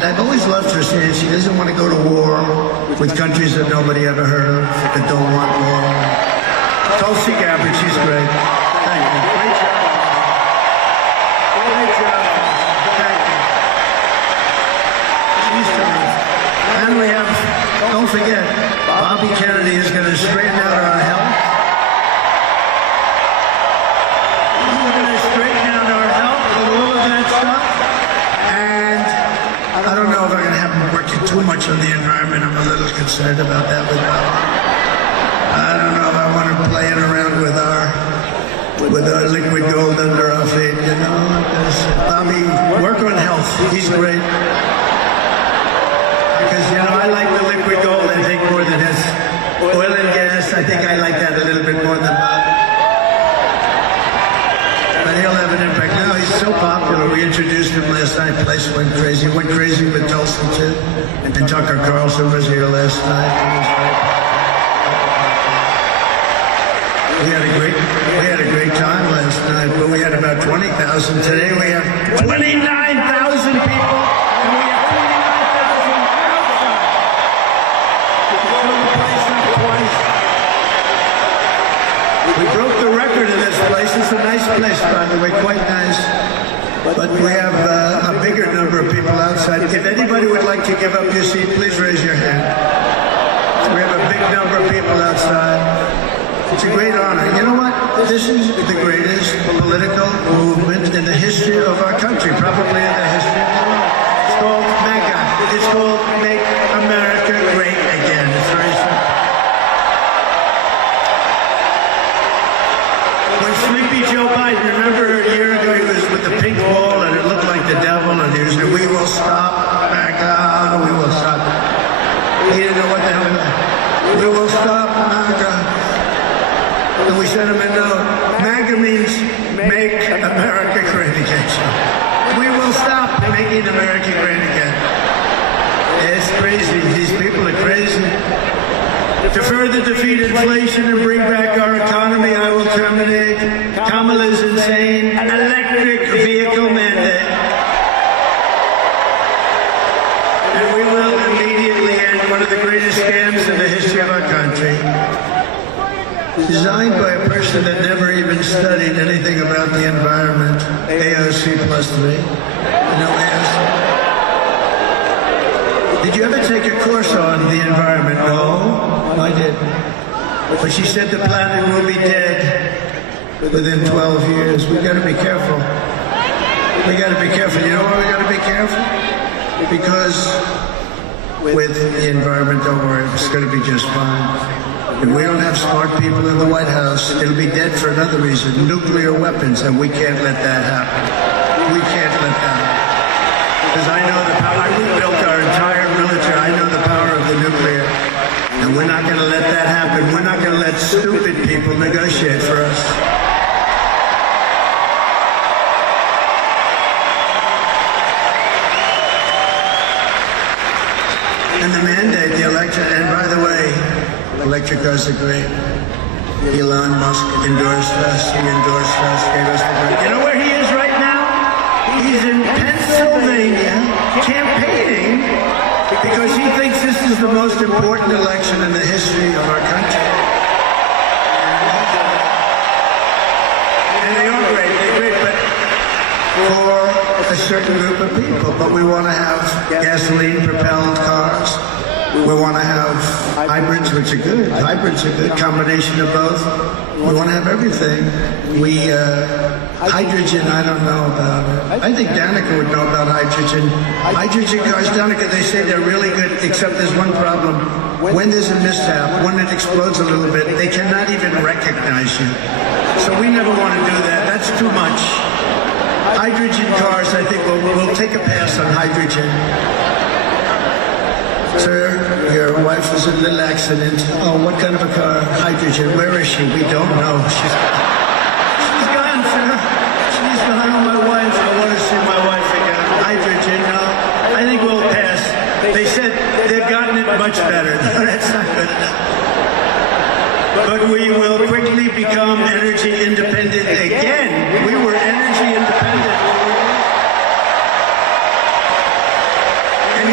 I've always loved her saying she doesn't want to go to war with countries that nobody ever heard of, that don't want war. Tulsi Gabbard, she's great. Thank you. Great job. Great job. Thank you. She's terrific. And we have, don't forget, Bobby Kennedy is going to straighten out our health. He's going to straighten out our health with all of that stuff. And I don't know if I'm going to have him working too much on the environment. I'm a little concerned about that with Bobby. I don't know if I want to play it around with our liquid gold under our feet, you know. Bobby, work on health. He's great. Because, you know, I like the liquid gold, I think, more than his oil and gas. I think I like that a little bit more than Bobby. But he'll have an impact. Now he's so popular. We introduced him last night. The place went crazy. Went crazy with Tulsi, too. And Tucker Carlson was here last night. We had a great time last night, but we had about 20,000. Today we have 29,000 people, and we have 29,000 outside. We fill the place up twice. We broke the record of this place. It's a nice place, by the way, quite nice. But we have a bigger number of people outside. If anybody would like to give up your seat, please raise your hand. We have a big number of people outside. It's a great honor. You know what? This is the greatest political movement in the history of our country, probably in the history of the world. It's called MAGA. It's called Make America Great Again. It's very simple. When Sleepy Joe Biden, remember a year ago, he was with the pink ball and it looked like the devil, and he was saying, "We will stop MAGA, we will stop." He didn't know what the hell that was. We will stop MAGA. And we sent him a note. MAGA means Make America Great Again. We will stop making America great again. It's crazy. These people are crazy. To further defeat inflation and bring back our economy, I will terminate Kamala's insane electric vehicle mandate. And we will immediately end one of the greatest scams in the history of our country. Designed by a person that never even studied anything about the environment. AOC plus 3. You know AOC? Did you ever take a course on the environment? No, I didn't. But she said the planet will be dead within 12 years. We got to be careful. We got to be careful. You know why we got to be careful? Because with the environment, don't worry, it's going to be just fine. If we don't have smart people in the White House, it'll be dead for another reason, nuclear weapons, and we can't let that happen. We can't let that happen. Because I know the power, we built our entire military, I know the power of the nuclear, and we're not going to let that happen. We're not going to let stupid people negotiate for us. And the mandate, the election, and by the way, electric cars are great. Elon Musk endorsed us. He endorsed us, gave us the break. You know where he is right now? He's in Pennsylvania campaigning because he thinks this is the most important election in the history of our country. And they are great. They're great, but for a certain group of people. But we want to have gasoline-propelled cars. We want to have hybrids, which are good. Hybrids are a good combination of both. We want to have everything. Hydrogen, I don't know about it. I think Danica would know about hydrogen. Hydrogen cars, Danica, they say they're really good, except there's one problem. When there's a mishap, when it explodes a little bit, they cannot even recognize you. So we never want to do that. That's too much. Hydrogen cars, I think we'll take a pass on hydrogen. Sir, your wife was in a little accident. Oh, what kind of a car? Hydrogen. Where is she? We don't know. She's gone, sir. She's gone. Oh, my wife. I want to see my wife again. Hydrogen. No, I think we'll pass. They said they've gotten it much better. No, that's not good enough. But we will quickly become energy independent again. We were energy independent.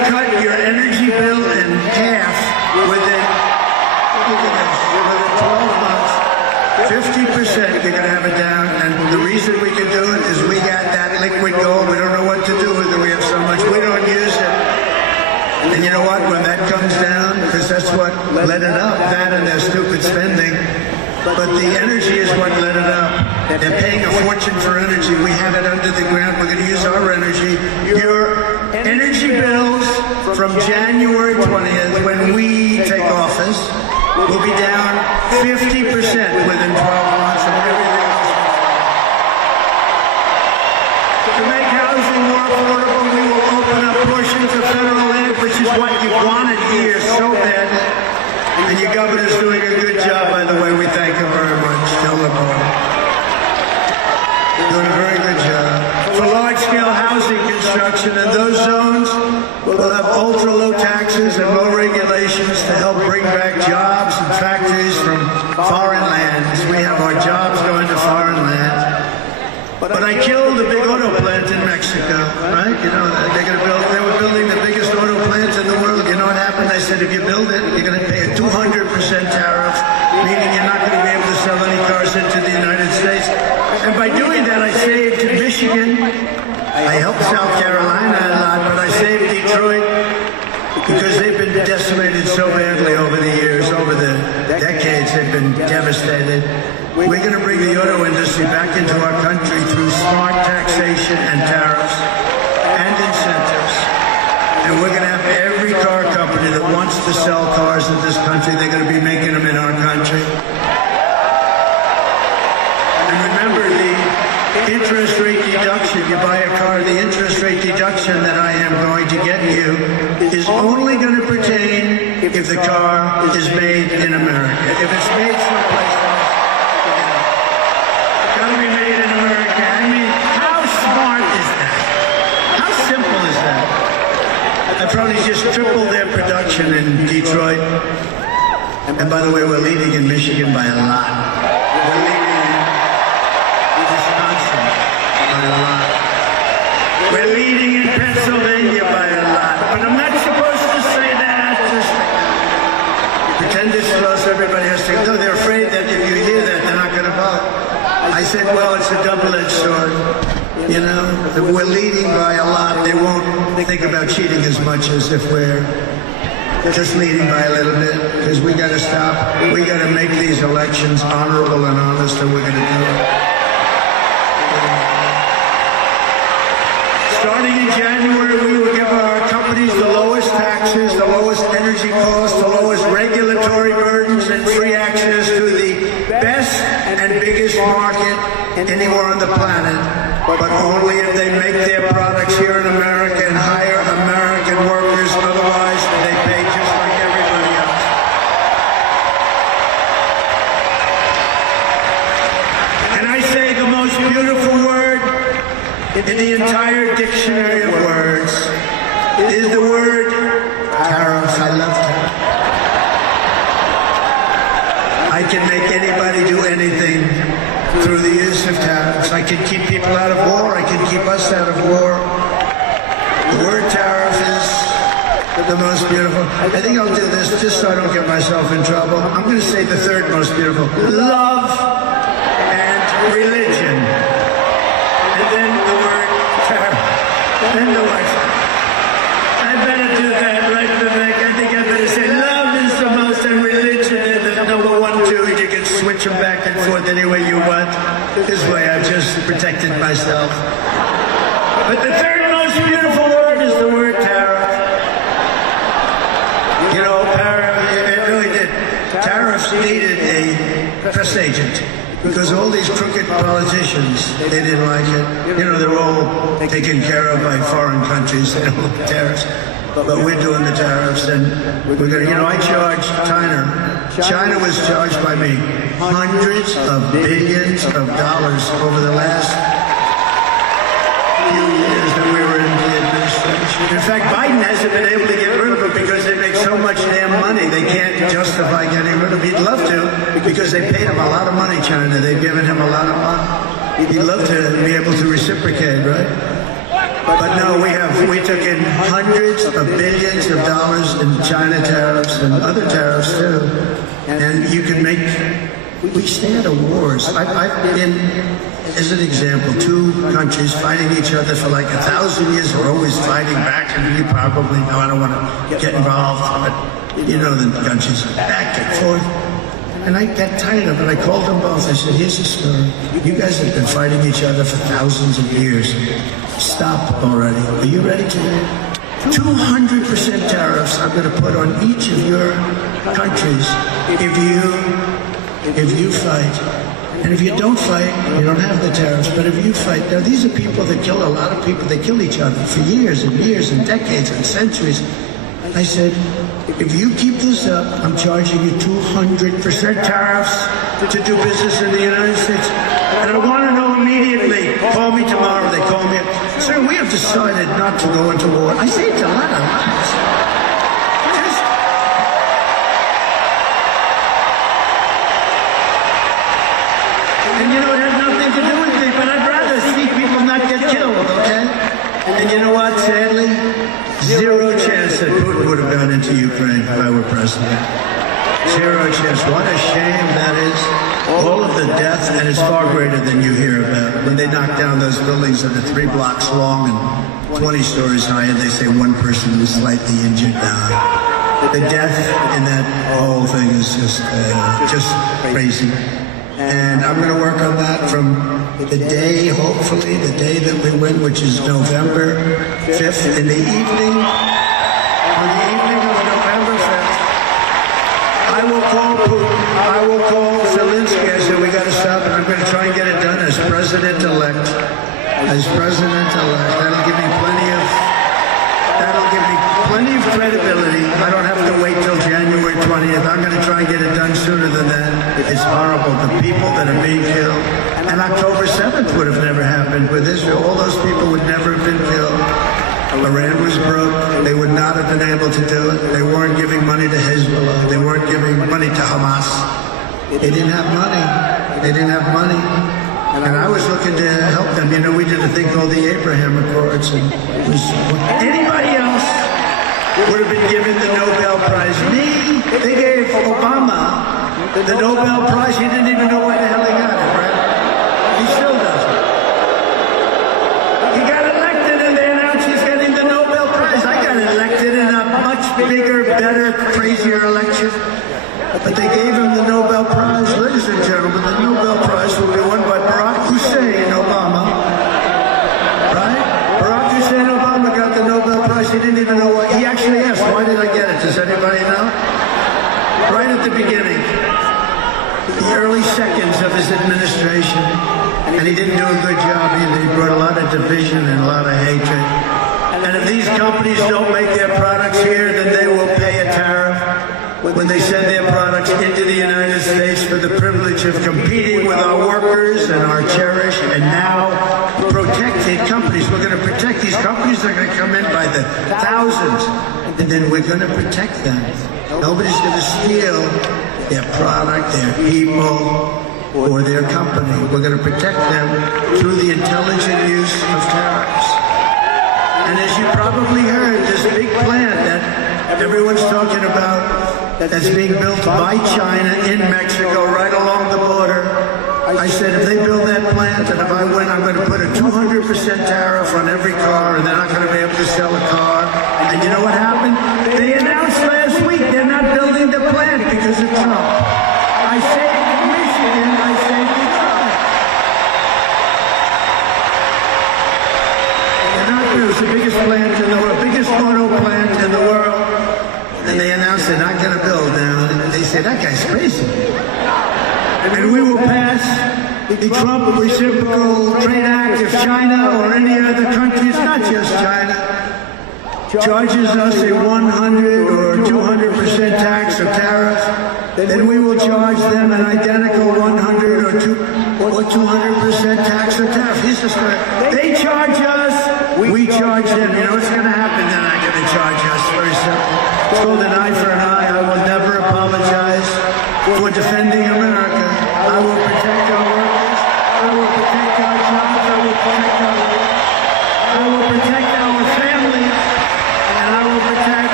cut your energy bill in half within 12 months. 50%, you're going to have it down. And the reason we can do it is we got that liquid gold. We don't know what to do with it. We have so much. We don't use it. And you know what? When that comes down, because that's what led it up, that and their stupid spending. But the energy is what led it up. They're paying a fortune for energy. We have it under the ground. We're going to use our energy. Your energy bills from January 20th, when we take office, will be down 50% within 12 months of everything else. To make housing more affordable, we will open up portions of federal land, which is what you wanted here so badly. And your governor's doing a good job, by the way. We thank him very much. Joe LeBron. Doing a very good job. For large-scale housing construction in those zones, we'll have ultra-low taxes and low regulations to help bring back jobs and factories from foreign lands. We have our jobs going to foreign lands. But I killed the big auto plant in Mexico, right? You know, they were building the biggest auto plant in the world. You know what happened? I said, if you build it, you're going to pay a 200% tariff, meaning you're not going to be able to sell any cars into the United States. And by doing that, I saved Michigan. I helped South Carolina a lot, but I saved Detroit because they've been decimated so badly over the years, over the decades. They've been devastated. We're going to bring the auto industry back into our country through smart taxation and tariffs and incentives. And we're going to have every car company that wants to sell cars in this country, they're going to be making them in our country. And remember, the interest rate deduction, you buy a car, the interest rate deduction that I am going to get you is only going to pertain if the car is made in America. If it's made someplace else, be made in America. I mean, how smart is that? How simple is that? I probably just tripled their production in Detroit. And by the way, we're leading in Michigan by a lot. We're leading in Wisconsin by a lot. We're leading in Pennsylvania by a lot. But I'm not supposed to say that. Just pretend it's close. Everybody has to. No, they're afraid that if you hear that, they're not going to vote. I said, well, it's a double-edged sword. You know, we're leading by a lot. They won't think about cheating as much as if we're just leading by a little bit, because we got to stop. We got to make these elections honorable and honest, and we're going to do it. Starting in January, we will give our companies the lowest taxes, the lowest energy costs, the lowest regulatory burdens, and free access to the best and biggest market anywhere on the planet, but only if they make their products here in America and hire American workers. Otherwise, they pay just like everybody else. And I say the most beautiful word in the entire dictionary of words is the word tariffs. I love tariffs. I can make anybody do anything through the use of tariffs. I can keep people out of war. I can keep us out of war. The word tariff is the most beautiful. I think I'll do this just so I don't get myself in trouble. I'm going to say the third most beautiful. Love and religion. And then the word tariff. Then the word. I better do that, right, Vivek? I think I better say love is the most and religion is the number 1, 2. You can switch them back and forth any way you want. This way I've just protected myself. But the third most beautiful word is the word tariff. You know, it really did. Tariffs needed a press agent. Because all these crooked politicians, they didn't like it. You know, they're all taken care of by foreign countries. They don't like tariffs. But we're doing the tariffs, and we're going to, you know, I charged China. China was charged by me hundreds of billions of dollars over the last few years that we were in the administration. In fact, Biden hasn't been able to get rid of it because they make so much damn money. They can't justify getting rid of it. He'd love to, because they paid him a lot of money, China. They've given him a lot of money. He'd love to be able to reciprocate, right? But no, we took in hundreds of billions of dollars in China tariffs and other tariffs too. And you can make, we stay out of wars. I've been, as an example, two countries fighting each other for like 1,000 years. We're always fighting back, and you probably know, I don't want to get involved, but you know the countries back and forth. And I got tired of it. I called them both. I said, here's the story. You guys have been fighting each other for thousands of years. Stop already. Are you ready to hear? 200% tariffs I'm going to put on each of your countries if you fight. And if you don't fight, you don't have the tariffs. But if you fight, now these are people that kill a lot of people. They kill each other for years and years and decades and centuries. I said, if you keep this up, I'm charging you 200% tariffs to do business in the United States. And I want to know immediately. Call me tomorrow. They call me. Sir, we have decided not to go into war. I say it's a lot of lies. And you know, it has nothing to do with me, but I'd rather see people not get killed, okay? And you know what, sadly? Zero chance that Putin would have gone into Ukraine if I were president. Zero chance. What a shame that is. All of the death, and it's far greater than you hear about. When they knock down those buildings that are 3 blocks long and 20 stories high, and they say one person was slightly injured. The death in that whole thing is just crazy. And I'm going to work on that from the day, hopefully, the day that we win, which is November 5th, in the evening. On the evening of November 5th, I will call Putin. I will call Zelensky. I said, we got to stop, and I'm going to try and get it done as president-elect. As president-elect. That'll give me plenty of credibility. I don't have to wait till January 20th. I'm going to try and get it done sooner than that. It's horrible. The people that are being killed. And October 7th would have never happened with Israel. All those people would never have been killed. Iran was broke. They would not have been able to do it. They weren't giving money to Hezbollah. They weren't giving money to Hamas. They didn't have money. They didn't have money. And I was looking to help them. You know, we did a thing called the Abraham Accords. And anybody else would have been given the Nobel Prize. Me, they gave Obama the Nobel Prize. He didn't even know where the hell he got it, right? He still doesn't. He got elected and they announced he's getting the Nobel Prize. I got elected in a much bigger, better, crazier election. But they gave him the Nobel Prize. Ladies and gentlemen, the Nobel Prize will be won by Barack Hussein Obama. Right? Barack Hussein Obama got the Nobel Prize. He didn't even know what. He actually asked, why did I get it? Does anybody know? Right at the beginning. The early seconds of his administration. And he didn't do a good job either. He brought a lot of division and a lot of hatred. And if these companies don't make their products here, then they will pay a tariff when they send their products into the United States for the privilege of competing with our workers and our cherished and now protected companies. We're going to protect these companies. They're going to come in by the thousands, and then we're going to protect them. Nobody's going to steal their product, their people, or their company. We're going to protect them through the intelligent use of tariffs. And as you probably heard, there's a big plan that everyone's talking about that's being built by China in Mexico right along the border. I said, if they build that plant and if I win, I'm going to put a 200% tariff on every car and they're not going to be able to sell a car. And you know what happened? They announced last week they're not building the plant because of Trump. I saved Michigan, I saved Detroit. They're not doing it. It's the biggest plant in the world, biggest auto plant in the world. And they announced they're not going to build now. And they said, that guy's crazy. And we will pass the Trump Reciprocal Trade Act if China or any other country, it's not just China, charges us a 100 or 200% tax or tariff, then we will charge them an identical 100 or 200% tax or tariff. Here's the story. They charge us, we charge them. You know what's going to happen? They're not going to charge us. Very simple. It's called an eye for an eye. I will never apologize for defending America. I will protect our workers. I will protect our jobs. I will protect our work. I will protect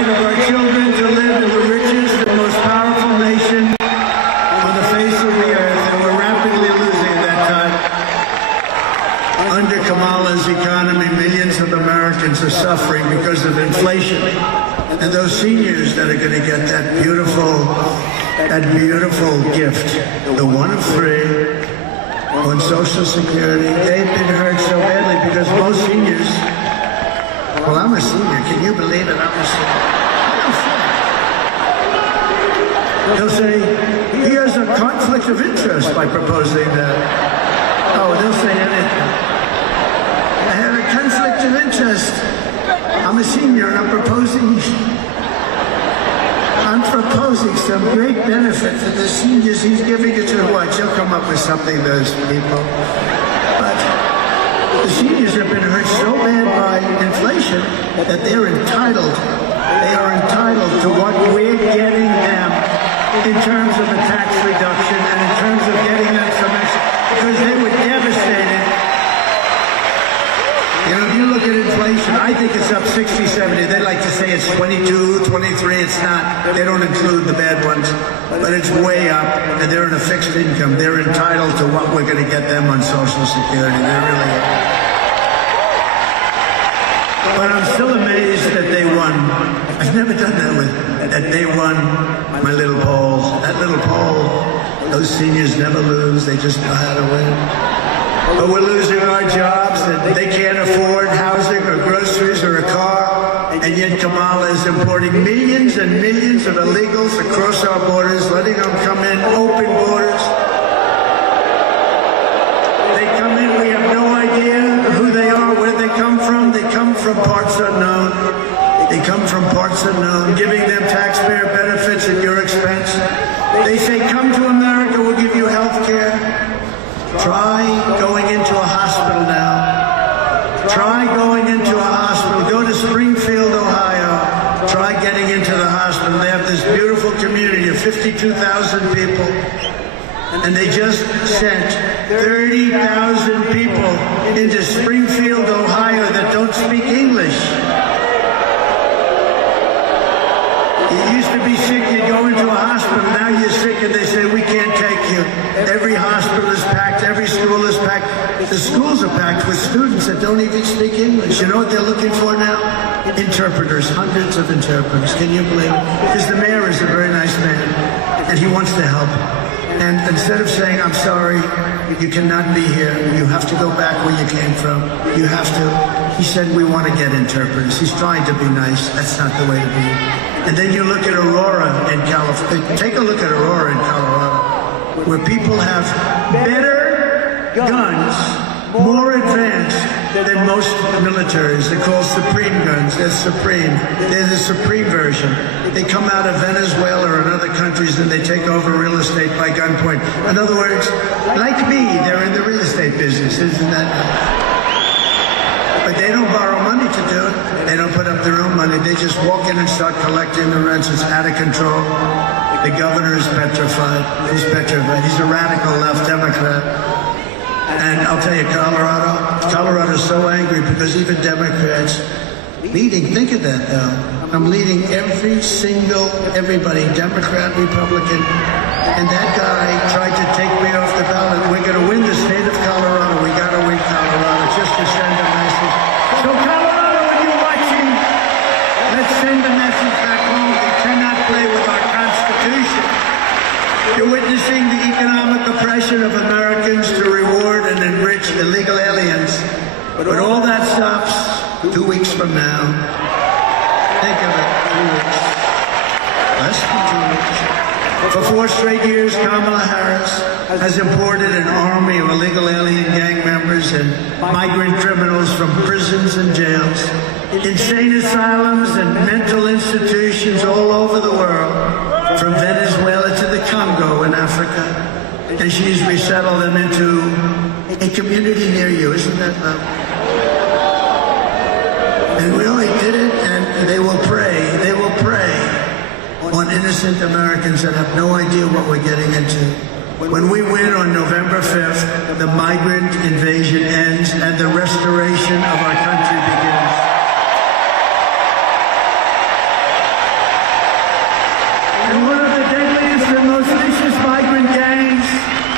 right of our children to live in the richest and most powerful nation on the face of the earth, and we're rapidly losing that time. Under Kamala's economy, millions of Americans are suffering because of inflation. And those seniors that are going to get that beautiful gift, the one of three on Social Security, they've been hurt so badly because most seniors, well, I'm a senior. Can you believe it? I'm a senior. They'll say, he has a conflict of interest by proposing that. Oh, they'll say anything. I have a conflict of interest. I'm a senior and I'm proposing some great benefit for the seniors. He's giving it to the watch. He'll come up with something, those people. But the seniors have been hurt so bad by inflation that they're entitled. They are entitled to what we're getting them in terms of a tax reduction and in terms of getting them some extra, because they were devastated. You know, if you look at inflation, I think it's up 60, 70. They like to say it's 22, 23. It's not. They don't include the bad ones. But it's way up, and they're in a fixed income. They're entitled to what we're going to get them on Social Security. They really are. But I'm still amazed that they won. I've never done that with, that they won my little poll. That little poll, those seniors never lose. They just know how to win. But we're losing our jobs, and they can't afford housing or groceries or a car, and yet Kamala is importing millions and millions of illegals across our borders, letting them come in, open borders. They come in, we have no idea who they are, where they come from. They come from parts unknown. They come from parts unknown, giving them taxpayer benefits at your expense. They say, come to America, we'll give you health care. Try going into a hospital now. Try going into a hospital. Go to Springfield, Ohio. Try getting into the hospital. They have this beautiful community of 52,000 people. And they just sent 30,000 people into Springfield, Ohio that don't speak English. You used to be sick, you'd go into a hospital. Now you're sick and they say, we can't take you. Every hospital is packed. Every school is packed. The schools are packed with students that don't even speak English. You know what they're looking for now? Interpreters, hundreds of interpreters. Can you believe it? Because the mayor is a very nice man, and he wants to help. And instead of saying, I'm sorry, you cannot be here, you have to go back where you came from. You have to. He said, we want to get interpreters. He's trying to be nice. That's not the way to be. And then you look at Aurora in California. Take a look at Aurora in Colorado, where people have better guns, more advanced than most militaries. They're called Supreme guns. They're Supreme. They're the Supreme version. They come out of Venezuela or in other countries and they take over real estate by gunpoint. In other words, like me, they're in the real estate business, isn't that nice? But they don't borrow money to do it. They don't put up their own money. They just walk in and start collecting the rents. It's out of control. The governor is petrified. He's petrified. He's a radical left Democrat. And I'll tell you, Colorado's so angry because even Democrats leading, think of that though. I'm leading everybody, Democrat, Republican. And that guy tried to take me off the ballot. We're going to win the state of Colorado. We got to win Colorado just to send a message. So Colorado, when you're watching, let's send a message back home. We cannot play with our Constitution. You're witnessing the economic oppression of Americans to reward and enrich illegal aliens. But all that stops 2 weeks from now. Think of it, 2 weeks. Less than 2 weeks. For 4 straight years, Kamala Harris has imported an army of illegal alien gang members and migrant criminals from prisons and jails, insane asylums and mental institutions all over the world, from Venezuela to the Congo in Africa. And she's resettled them into a community near you. Isn't that lovely? And we only did it, and they will prey on innocent Americans that have no idea what we're getting into. When we win on November 5th, the migrant invasion ends and the restoration of our country begins.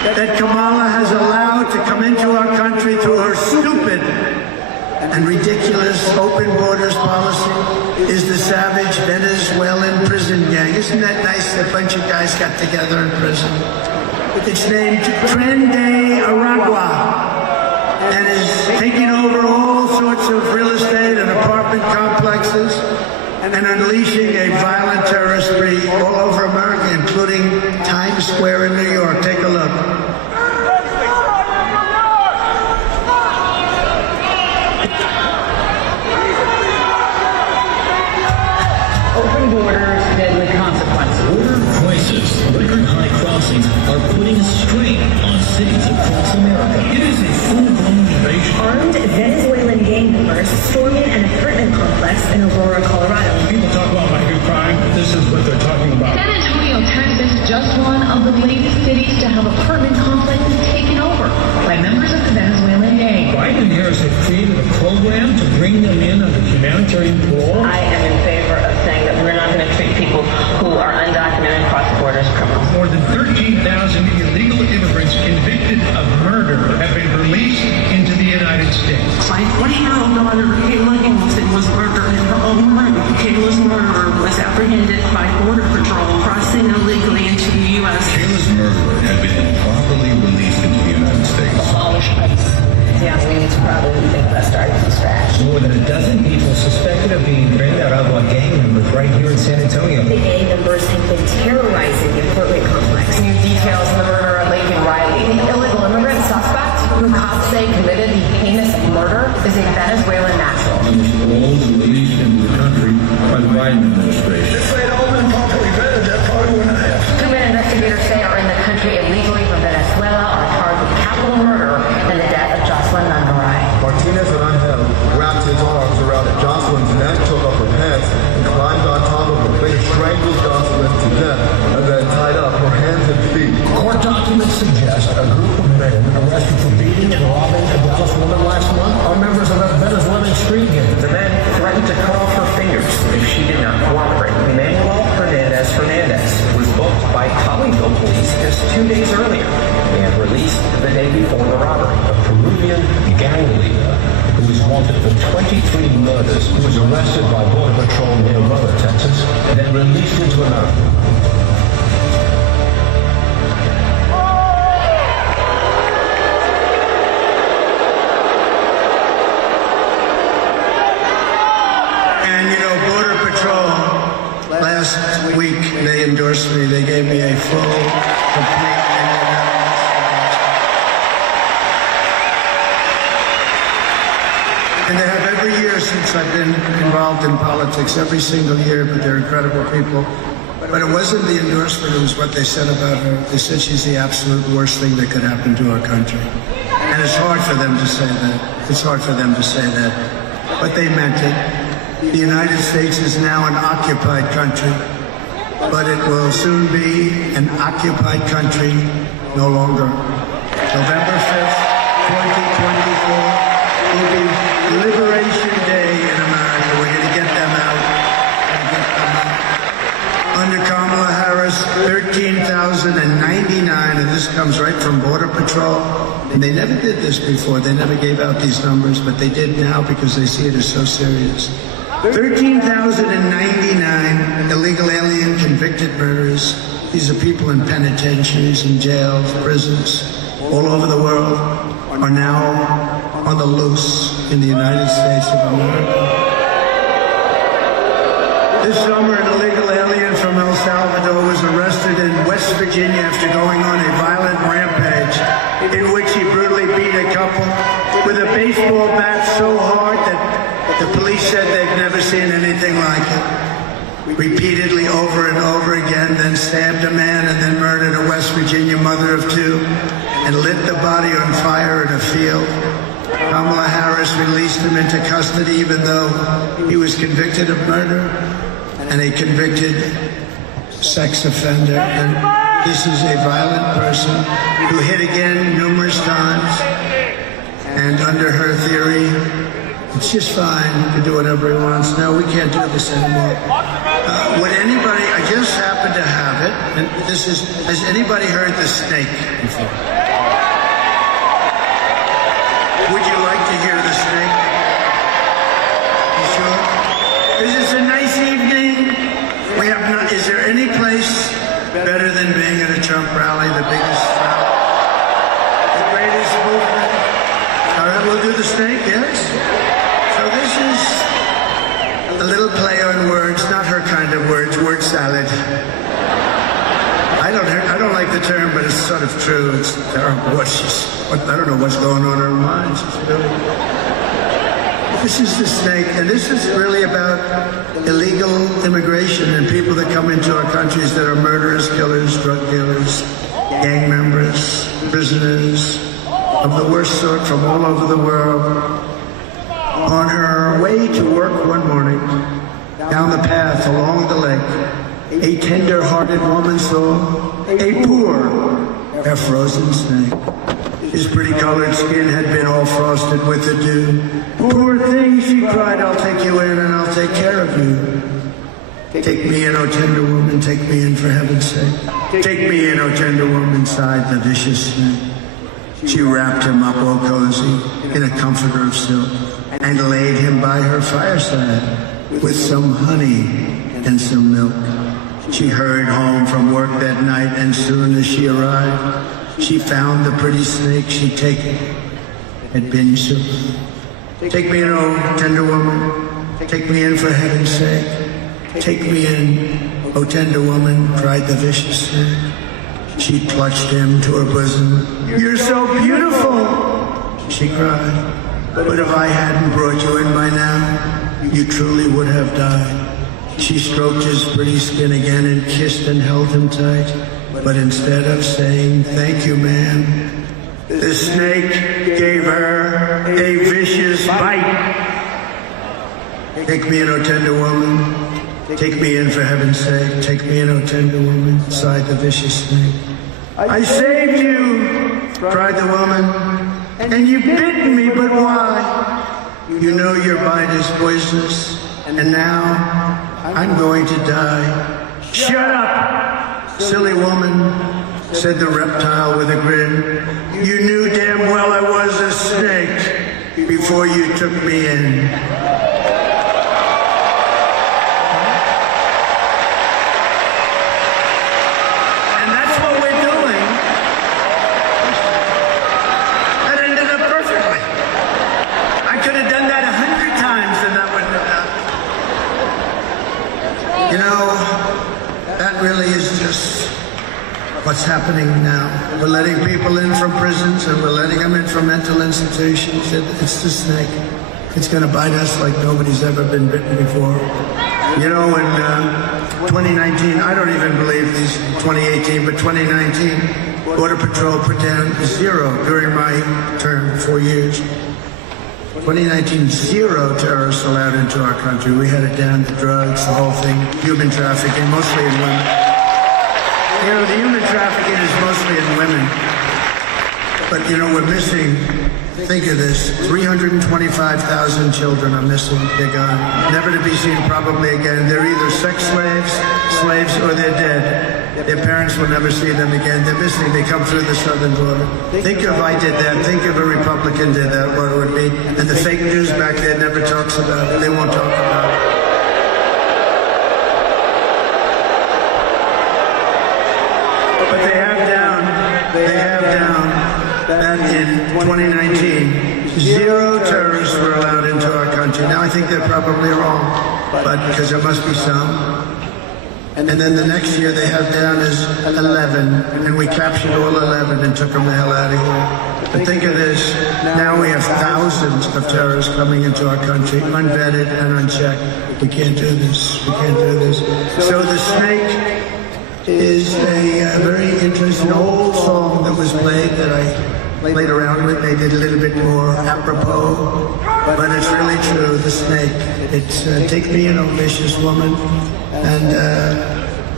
that Kamala has allowed to come into our country through her stupid and ridiculous open borders policy is the savage Venezuelan prison gang. Isn't that nice? A bunch of guys got together in prison. It's named Tren de Aragua and is taking over all sorts of real estate and apartment complexes and unleashing a violent terrorist spree all over America, including Times Square in New York. Take a look. Open borders, deadly consequences. Border crisis, record high crossings are putting a strain on cities across America. It is a full-blown invasion. Armed Venezuelan gang members storming an apartment complex in Aurora, Colorado. People talk about my new crime. This is what they're talking about. San Antonio, Texas, just one of the latest cities to have apartment complexes taken over by members of the Venezuelan gang. Biden and Harris have created a program to bring them in under humanitarian parole. I am in favor of saying that we're not going to treat people who are undocumented cross the border as criminals. More than 13,000 illegal immigrants convicted of murder have been released into the United States. My 20-year-old daughter, Kayla Hamilton, was murdered in her own room. Kayla's murderer was apprehended by Border Patrol crossing illegally into the U.S. Kayla's murderer had been improperly released into the United States. Abolish ICE. Yeah, we need to probably think about starting from scratch. More than a dozen people suspected of being Tren de Aragua gang members right here in San Antonio. The gang members have been terrorizing the apartment complex. New details in the murder of Laken Riley. The illegal immigrant suspect, who cops say committed the heinous murder, is a Venezuelan national. Almost all released into the country by the Biden administration. If they'd all been properly vetted, that probably wouldn't have happened. Two men investigators say are in the country illegally from Venezuela are charged with capital murder and the death of Jocelyn Nangaray. Martinez and Angel wrapped his arms around Jocelyn's neck, took off her pants, and climbed on top of her. They strangled Jocelyn to death and then tied up her hands and feet. Court documents suggest a group of men arrested for beating and robbing a Dallas woman last month are members of a Venezuelan street gang. The men threatened to cut off her fingers if she did not cooperate. Emmanuel Hernandez was booked by Colleyville police just 2 days earlier and released the day before the robbery. A Peruvian gang leader who is wanted for 23 murders, who was arrested by Border Patrol near Rutherford, Texas, and then released into America. And you know, Border Patrol, last week they endorsed me. They gave me a full, complete, and they have every year since I've been involved in politics, every single year, but they're incredible people. But it wasn't the endorsement, it was what they said about her. They said she's the absolute worst thing that could happen to our country. And it's hard for them to say that. It's hard for them to say that. But they meant it. The United States is now an occupied country, but it will soon be an occupied country no longer. November 5th, 2024 will be Liberation Day in America. We're going to get them out. Under Kamala Harris, 13,099, and this comes right from Border Patrol. And they never did this before. They never gave out these numbers, but they did now because they see it as so serious. 13,099 illegal alien convicted murderers. These are people in penitentiaries, in jails, prisons, all over the world, are now on the loose in the United States of America. This summer, an illegal alien from El Salvador was arrested in West Virginia after going on a violent rampage in which he brutally beat a couple with a baseball bat so hard that the police said they've never seen anything like it. Repeatedly over and over again, then stabbed a man and then murdered a West Virginia mother of two and lit the body on fire in a field. Kamala Harris released him into custody even though he was convicted of murder and a convicted sex offender. And this is a violent person who hit again numerous times. And under her theory, It's just fine. He can do whatever he wants. No, we can't do this anymore. Would anybody, I just happen to have it, and this is, has anybody heard the snake before? Would you like to hear the snake? You sure? Because it's a nice evening. We have not, is there any place better than being at a Trump rally, the biggest rally, the greatest movement? All right, we'll do the snake, yes? So this is a little play on words, not her kind of words, word salad. I don't like the term, but it's sort of true. It's terrible. I don't know what's going on in her mind. This is the snake, and this is really about illegal immigration and people that come into our countries that are murderers, killers, drug dealers, gang members, prisoners of the worst sort from all over the world. On her way to work one morning, down the path along the lake, a tender-hearted woman saw a poor, half-frozen snake. His pretty colored skin had been all frosted with the dew. Poor thing, she cried, I'll take you in and I'll take care of you. Take me in, O tender woman, take me in for heaven's sake. Take me in, O tender woman, sighed the vicious snake. She wrapped him up all cozy in a comforter of silk and laid him by her fireside with some honey and some milk. She hurried home from work that night, and soon as she arrived, she found the pretty snake she'd taken had been shook. Take me in, oh tender woman, take me in for heaven's sake. Take me in, oh tender woman, cried the vicious snake. She clutched him to her bosom. You're so beautiful, she cried. But if I hadn't brought you in by now, you truly would have died. She stroked his pretty skin again and kissed and held him tight. But instead of saying, thank you, ma'am, the snake gave her a vicious bite. Take me in, O tender woman. Take me in for heaven's sake. Take me in, O tender woman, sighed the vicious snake. I saved you, cried the woman, and you bit me, but why? You know your bite is poisonous, and now I'm going to die. Shut up, silly woman, said the reptile with a grin. You knew damn well I was a snake before you took me in. And that's what we're doing. That ended up perfectly. I could have done that 100 times and that wouldn't have happened. You know, that really is just what's happening now. We're letting people in from prisons and we're letting them in from mental institutions. It's the snake. It's going to bite us like nobody's ever been bitten before. You know, in 2019, I don't even believe these 2018, but 2019, Border Patrol put down 0 during my term, 4 years. 2019, 0 terrorists allowed into our country. We had it down to drugs, the whole thing, human trafficking, mostly in women. You know, the human trafficking is mostly in women. But, you know, we're missing, think of this, 325,000 children are missing. They're gone. Never to be seen probably again. They're either sex slaves, or they're dead. Their parents will never see them again. They're missing. They come through the southern border. Think if I did that. Think if a Republican did that, what it would be. And the fake news back there never talks about it. They won't talk about it. But they have down that in 2019, 0 terrorists were allowed into our country. Now I think they're probably wrong, but because there must be some. And then the next year they have down as 11, and we captured all 11 and took them the hell out of here. But think of this, now we have thousands of terrorists coming into our country, unvetted and unchecked. We can't do this, we can't do this. So the snake is a very interesting old song that was played that I played around with, made it a little bit more apropos, but it's really true, the snake. It's take me in, oh vicious woman, and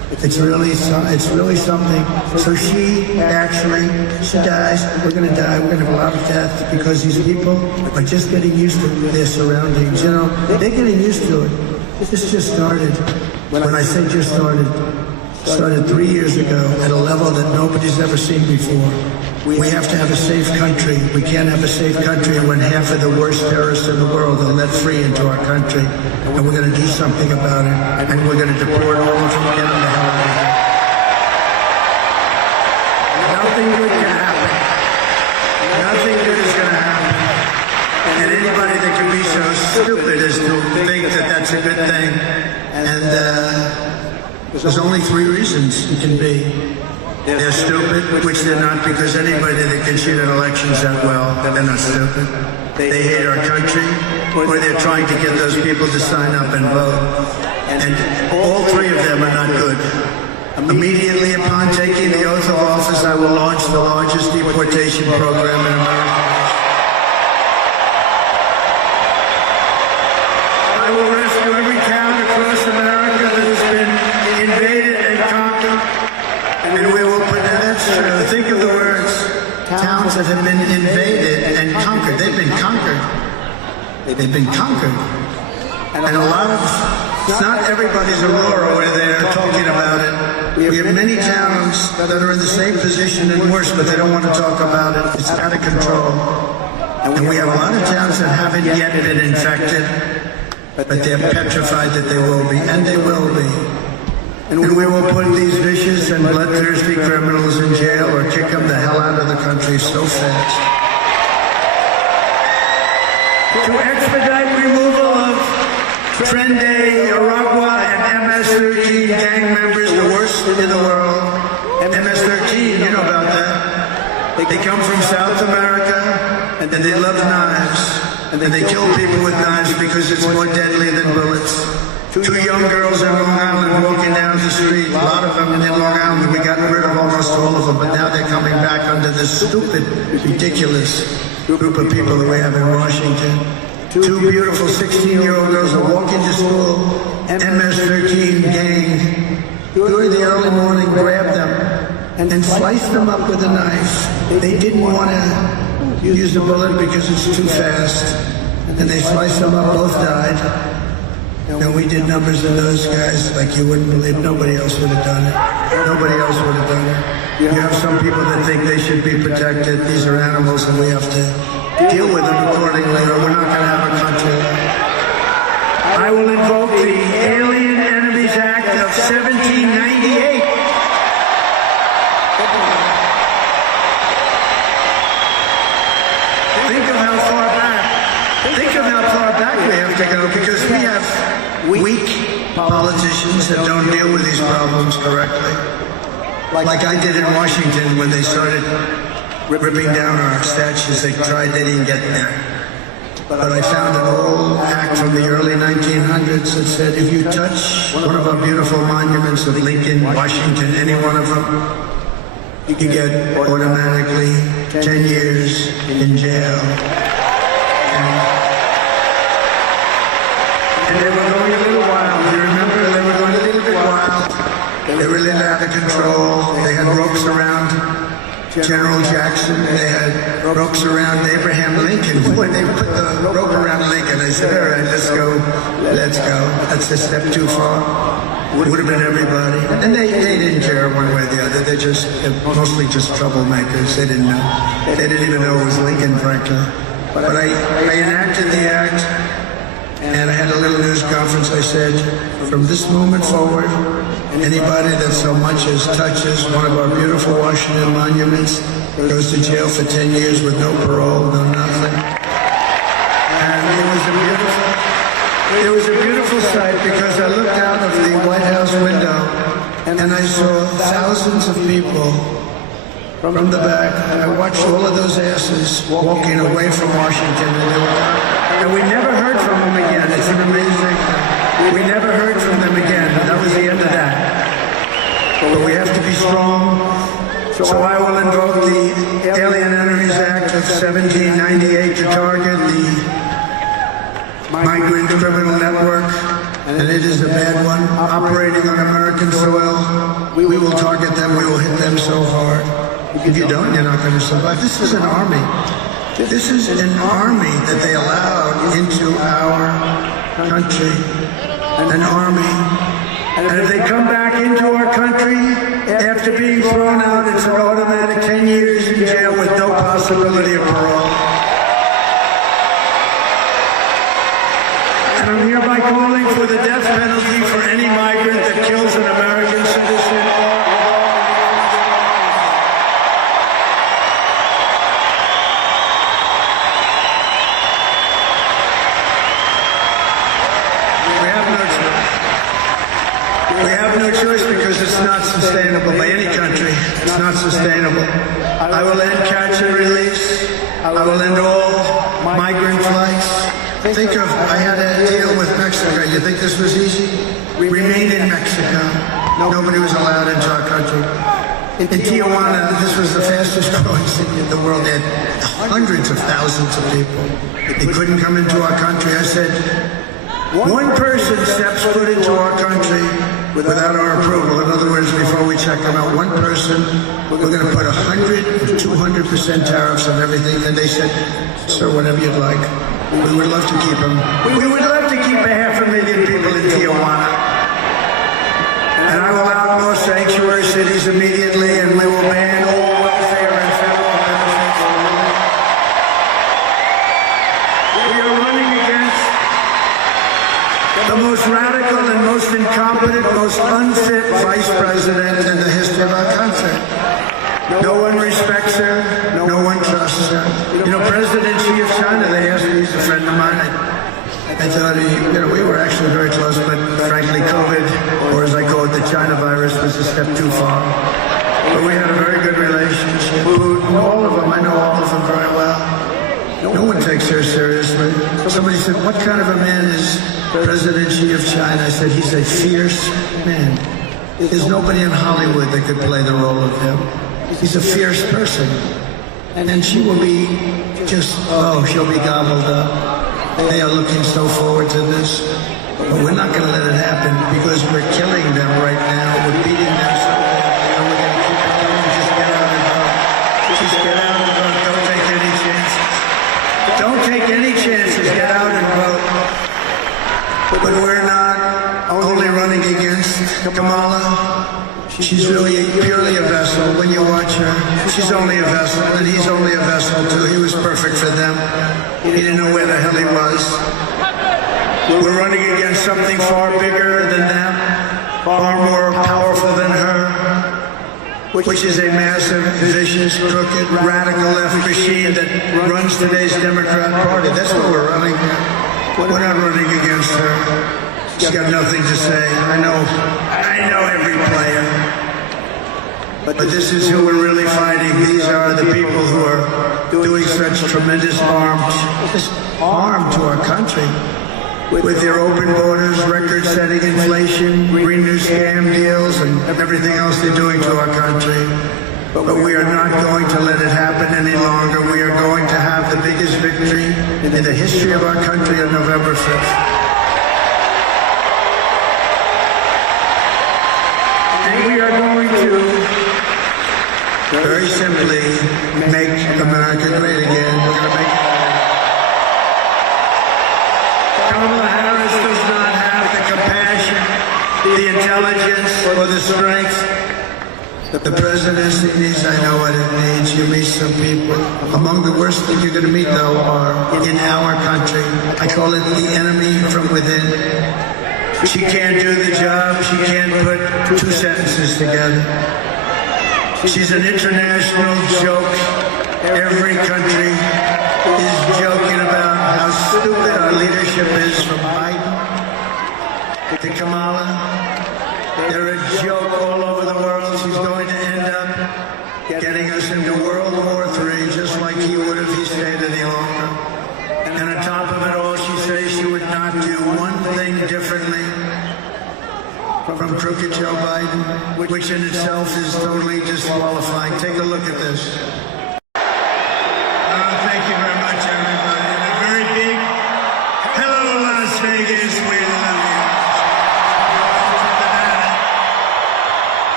It's really something. So she dies. We're going to die. We're going to have a lot of deaths because these people are just getting used to their surroundings. You know, they're getting used to it. This just started. When I say just started 3 years ago at a level that nobody's ever seen before. We have to have a safe country. We can't have a safe country when half of the worst terrorists in the world are let free into our country. And we're going to do something about it. And we're going to deport all of them and get them the hell out of here. Nothing good can happen. Nothing good is going to happen. And anybody that can be so stupid as to think that that's a good thing. And there's only 3 reasons it can be. They're stupid, which they're not, because anybody that can cheat in elections that well, they're not stupid. They hate our country, or they're trying to get those people to sign up and vote. And all 3 of them are not good. Immediately upon taking the oath of office, I will launch the largest deportation program in America. I will rescue every town across America that has been invaded and conquered. And we will put, that's true, think of the words, towns that have been invaded and conquered. They've been conquered. They've been conquered. And a lot of, not everybody's Aurora over there talking about it. We have many towns that are in the same position and worse, but they don't want to talk about it. It's out of control. And we have a lot of towns that haven't yet been infected, but they're petrified that they will be, and they will be. And we will put these vicious and bloodthirsty criminals in jail or kick them the hell out of the country so fast. To expedite removal of Trende, Aragua, and MS-13 gang members, the worst in the world. MS-13, you know about that. They come from South America, and they love knives. And they kill people with knives because it's more deadly than bullets. 2 young girls in Long Island walking down the street. A lot of them in Long Island. We got rid of almost all of them, but now they're coming back under this stupid, ridiculous group of people that we have in Washington. 2 beautiful 16-year-old girls are walking to school. MS-13 gang during the early morning grabbed them and sliced them up with a knife. They didn't want to use the bullet because it's too fast, and they sliced them up. Both died. And we did numbers of those guys like you wouldn't believe. Nobody else would have done it. Nobody else would have done it. You have some people that think they should be protected. These are animals, and we have to deal with them accordingly, or we're not going to have a country. I will invoke the Alien Enemies Act of 1798. Think of how far back. Think of how far back we have to go, because we have weak politicians that don't deal with these problems correctly. Like I did in Washington when they started ripping down our statues. They didn't get there. But I found an old act from the early 1900s that said if you touch one of our beautiful monuments of Lincoln, Washington, any one of them, you can get automatically 10 years in jail. And they were going a little wild. You remember? They were going a little bit wild. They were a little out of control. They had ropes around General Jackson. They had ropes around Abraham Lincoln. When they put the rope around Lincoln, I said, all right, let's go. Let's go. That's a step too far. Would have been everybody. And they didn't care one way or the other. They're mostly just troublemakers. They didn't know. They didn't even know it was Lincoln, frankly. But I enacted the act. And I had a little news conference. I said, from this moment forward, anybody that so much as touches one of our beautiful Washington monuments goes to jail for 10 years with no parole, no nothing. And it was a beautiful sight, because I looked out of the White House window and I saw thousands of people from the back. I watched all of those asses walking away from Washington, and we never heard from them again. It's an amazing thing. We never heard from them again. That was the end of that. But we have to be strong. So I will invoke the Alien Enemies Act of 1798 to target the migrant criminal network and it is a bad one, operating on American soil. We will target them, we will hit them so hard. If you don't, you're not going to survive. This is an army. This is an army that they allowed into our country. An army. And if they come back into our country after being thrown out, it's an automatic 10 years in jail with no possibility of parole. And I'm hereby calling for the death penalty for any migrant that kills an American citizen. We have no choice because it's not sustainable by any country. It's not sustainable. I will end catch and release. I will end all migrant flights. Think of, I had a deal with Mexico. You think this was easy? Remain in Mexico. Nobody was allowed into our country. In Tijuana, this was the fastest growing city in the world. They had hundreds of thousands of people. They couldn't come into our country. I said, one person steps foot into our country without our approval. In other words, before we check them out, one person, we're going to put 100 to 200% tariffs on everything. And they said, sir, whatever you'd like. We would love to keep them. We would love to keep 500,000 people in Tijuana. And I will out more sanctuary cities immediately, and we will ban all welfare and federal benefits. We are running against the most radical and most incompetent, most unfit vice president in the history of our country. No one respects her. No one trusts her. You know, President Xi of China, they asked me, he's a friend of mine. I thought we were actually very close, but frankly, COVID, or as I call it, the China virus, was a step too far. But we had a very good relationship. All of them, I know all of them very well. No one takes her seriously. Somebody said, what kind of a man is President Xi of China? I said, he's a fierce man. There's nobody in Hollywood that could play the role of him. He's a fierce person. And she will be just, she'll be gobbled up. They are looking so forward to this. But we're not going to let it happen because we're killing them right now. We're beating them so bad. And we're going to keep it going. Just get out and vote. Just get out and vote. Don't take any chances. Don't take any chances. Get out and vote. But we're not only running against Kamala. She's really purely a vessel. When you watch her, she's only a vessel, and he's only a vessel too. He was perfect for them. He didn't know where the hell he was. We're running against something far bigger than them, far more powerful than her, which is a massive, vicious, crooked, radical left machine that runs today's Democrat Party. That's what we're running. We're not running against her. She's got nothing to say. I know every player. But this is who we're really fighting. These are the people who are doing such tremendous harm to our country. With their open borders, record-setting inflation, green new scam deals, and everything else they're doing to our country. But we are not going to let it happen any longer. We are going to have the biggest victory in the history of our country on November 5th. And we are going to very simply make America great again. We're going to make it. Kamala Harris does not have the compassion, the intelligence, or the strength. The presidency needs, I know what it needs. You meet some people. Among the worst things you're going to meet, though, are in our country. I call it the enemy from within. She can't do the job. She can't put two sentences together. She's an international joke. Every country is joking about how stupid our leadership is, from Biden to Kamala. They're a joke all over the world. She's going to end up getting us into World War III, just like he would if he stayed any longer. And on top of it all, she says she would not do one thing differently from crooked Joe Biden, which in itself is totally disqualifying. Take a look at this. Thank you very much, everybody. And a very big hello, Las Vegas. We love you.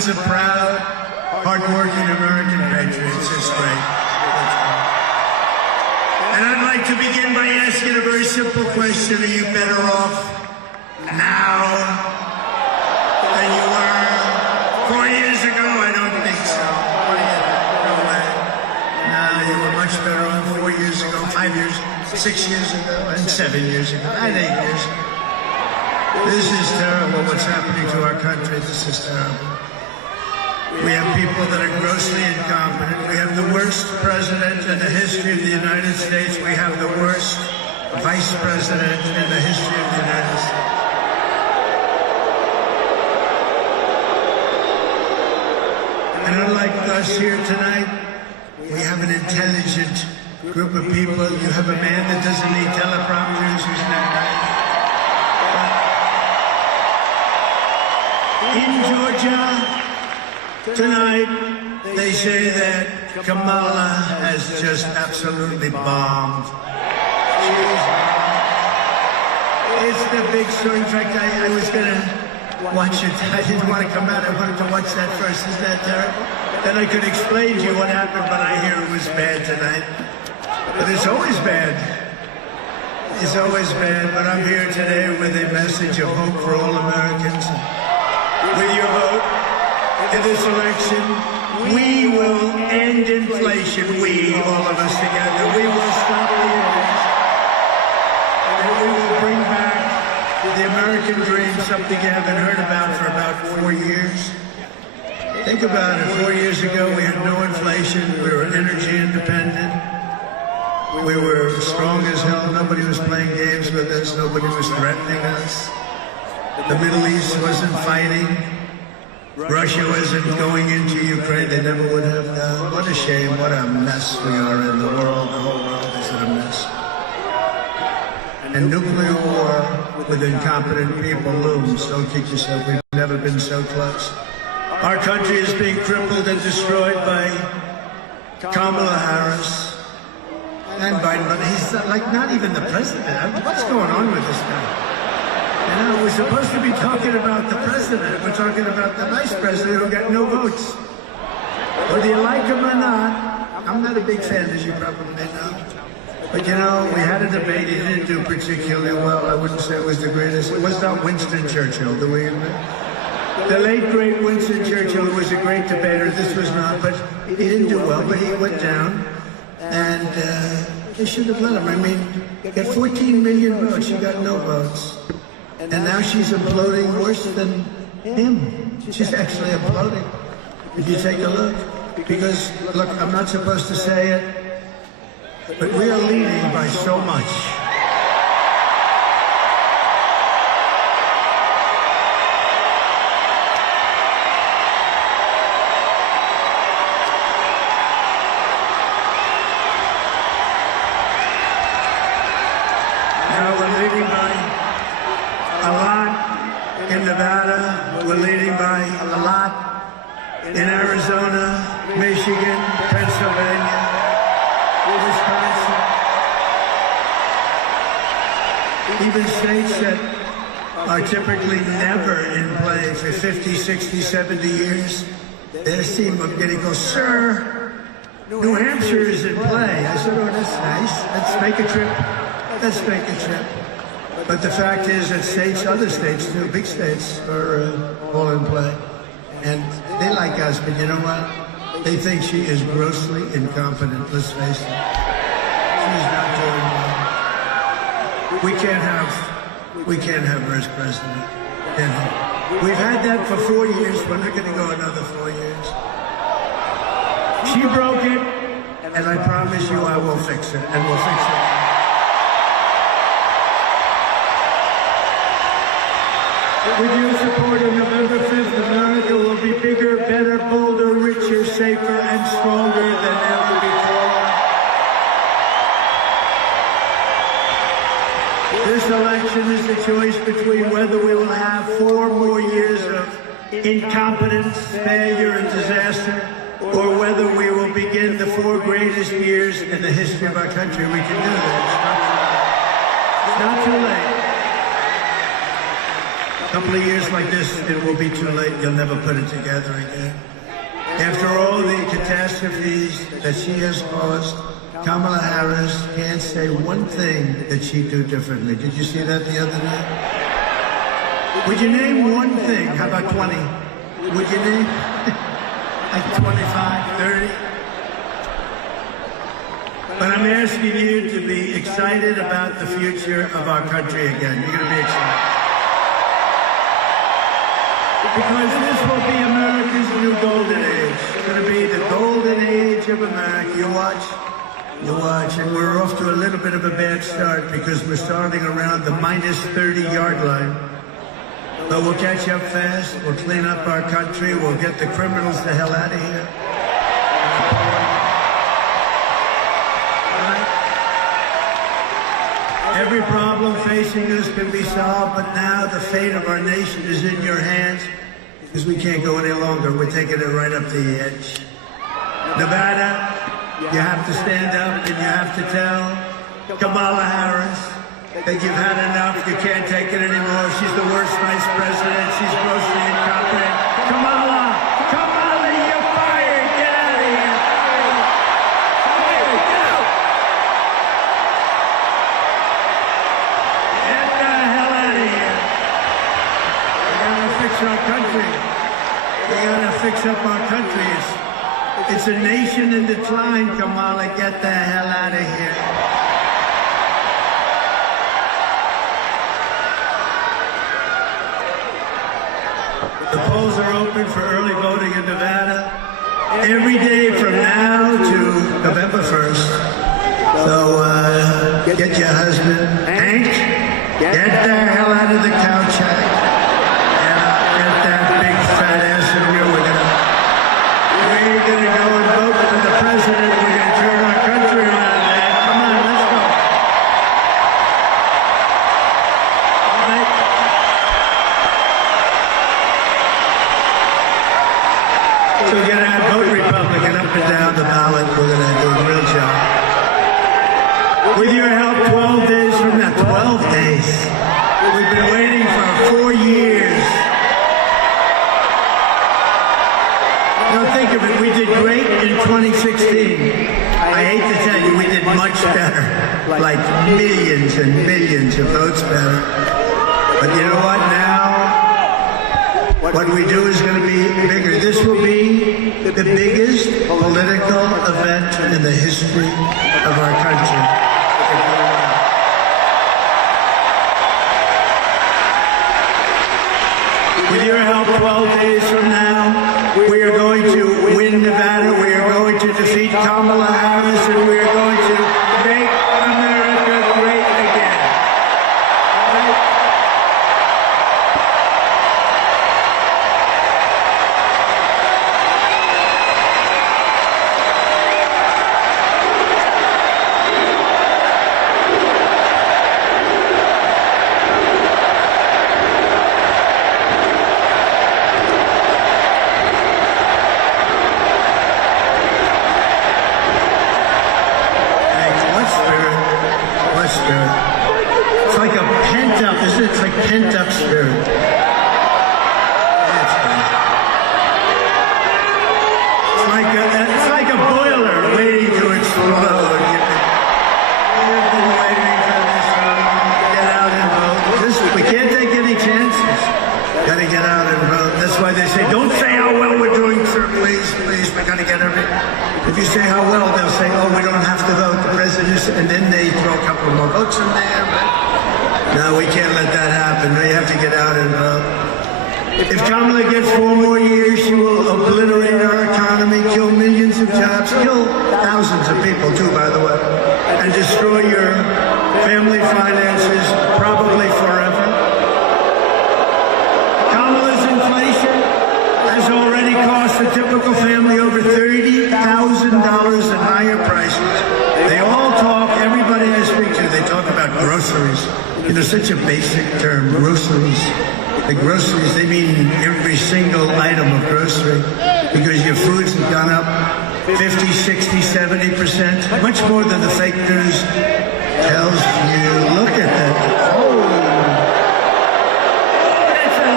millions of proud, hardworking American patriots. It's great. And I'd like to begin by asking a very simple question. Are you better off now than you were 4 years ago? I don't think so. No way. No, you were much better off 4 years ago, 5 years, 6 years ago, and 7 years ago, and 8 years ago. This is terrible what's happening to our country. This is terrible. We have people that are grossly incompetent. We have the worst president in the history of the United States. We have the worst vice president in the history of the United States. And unlike us here tonight, we have an intelligent group of people. You have a man that doesn't need teleprompters, who's not right. In Georgia, tonight, they say that Kamala has just absolutely bombed. It's the big story. In fact, I was going to watch it. I didn't want to come out. I wanted to watch that first. Isn't that terrible? Then I could explain to you what happened, but I hear it was bad tonight. But it's always bad. It's always bad. But I'm here today with a message of hope for all Americans. With your vote in this election, we will end inflation. We, all of us together, we will stop the inflation. And we will bring back the American dream, something you haven't heard about for about 4 years. Think about it. 4 years ago, we had no inflation. We were energy independent. We were strong as hell. Nobody was playing games with us. Nobody was threatening us. The Middle East wasn't fighting. Russia wasn't going into Ukraine. They never would have done. What a shame. What a mess we are in the world. The whole world is in a mess. And nuclear war with incompetent people looms. Don't kid yourself. We've never been so close. Our country is being crippled and destroyed by Kamala Harris and Biden. But he's like not even the president. What's going on with this guy? You know, we're supposed to be talking about the president. We're talking about the vice president who got no votes. Whether you like him or not, I'm not a big fan, as you probably know. But you know, we had a debate. He didn't do particularly well. I wouldn't say it was the greatest. It was not Winston Churchill, do we admit? The late, great Winston Churchill was a great debater. This was not, but he didn't do well. But he went down, and they should have let him. I mean, he got 14 million votes. She got no votes. And now she's imploding worse than him. She's actually imploding. If you take a look. Because, look, I'm not supposed to say it, but we are leading by so much. Now we're leading by a lot in Nevada. We're leading by a lot in Arizona, Michigan, Pennsylvania, Wisconsin. Even states that are typically never in play for 50, 60, 70 years, they seem to get it go, sir, New Hampshire is in play. I said, oh, that's nice. Let's make a trip. Let's make a trip. But the fact is that states, other states too, big states, are all in play. And they like us, but you know what? They think she is grossly incompetent, let's face it. She's not doing well. We can't have her as president. We've had that for 4 years. We're not going to go another 4 years. She broke it, and I promise you I will fix it, and we'll fix it. With your support on November 5th, America will be bigger, better, bolder, richer, safer, and stronger than ever before. This election is the choice between whether we will have 4 more years of incompetence, failure, and disaster, or whether we will begin the 4 greatest years in the history of our country. We can do that. It's not too late. couple of years like this, it will be too late. You'll never put it together again. After all the catastrophes that she has caused, Kamala Harris can't say one thing that she'd do differently. Did you see that the other day? Would you name one thing? How about 20? Would you name like 25, 30? But I'm asking you to be excited about the future of our country again. You're going to be excited. Because this will be America's new golden age. It's going to be the golden age of America. You watch. And we're off to a little bit of a bad start because we're starting around the minus 30-yard line. But we'll catch up fast. We'll clean up our country. We'll get the criminals the hell out of here. Every problem facing us can be solved, but now the fate of our nation is in your hands because we can't go any longer. We're taking it right up to the edge. Nevada, you have to stand up and you have to tell Kamala Harris that you've had enough. You can't take it anymore. She's the worst vice president. She's grossly incompetent. Kamala, you're fired. Get out of here. Get the hell out of here. We gotta fix our country. We gotta fix up our country. It's a nation in decline, Kamala. Get the hell out of here. The polls are open for early voting in Nevada every day from now to November 1st. So get your husband, Hank, get the hell out of the couch, Hank. Get that big fat ass in here. We're going to go and vote for the president. We're going to turn our country around, man. Come on, let's go. So we're going to vote Republican up and down the ballot. We're going to do a real job. With your help, 12 days from now. 12 days. We've been waiting for 4 years. Now think of it, we did great in 2016. I hate to tell you, we did much better. Like millions and millions of votes better. But you know what, now, what we do is going to be bigger. This will be the biggest political event in the history of our country. With your help, 12 days from now, we are going to win Nevada. We are going to defeat Kamala Harris, and we are going to make America great again. It's like a pent-up, isn't it? It's like pent-up spirit. It's like a boiler waiting to explode. We've been waiting for this one. Get out and vote. We can't take any chances. Got to get out and vote. That's why they say, don't say how well we're doing, sir. Please, we got to get everything. If you say how well, they'll say, oh, we don't have to vote. The president, and then they throw a couple more votes in there. But no, we can't let that happen. We have to get out and vote. If Kamala gets 4 more years, she will obliterate our economy, kill millions of jobs, kill thousands of people too, by the way, and destroy your family finances, probably forever. Kamala's inflation has already cost the typical family over $30,000 in higher prices. They all talk, everybody I speak to, they talk about groceries. You know, such a basic term, groceries. The groceries, they mean every single item of grocery because your foods have gone up 50, 60, 70%, much more than the fake news tells you. Look at that. Oh, that's a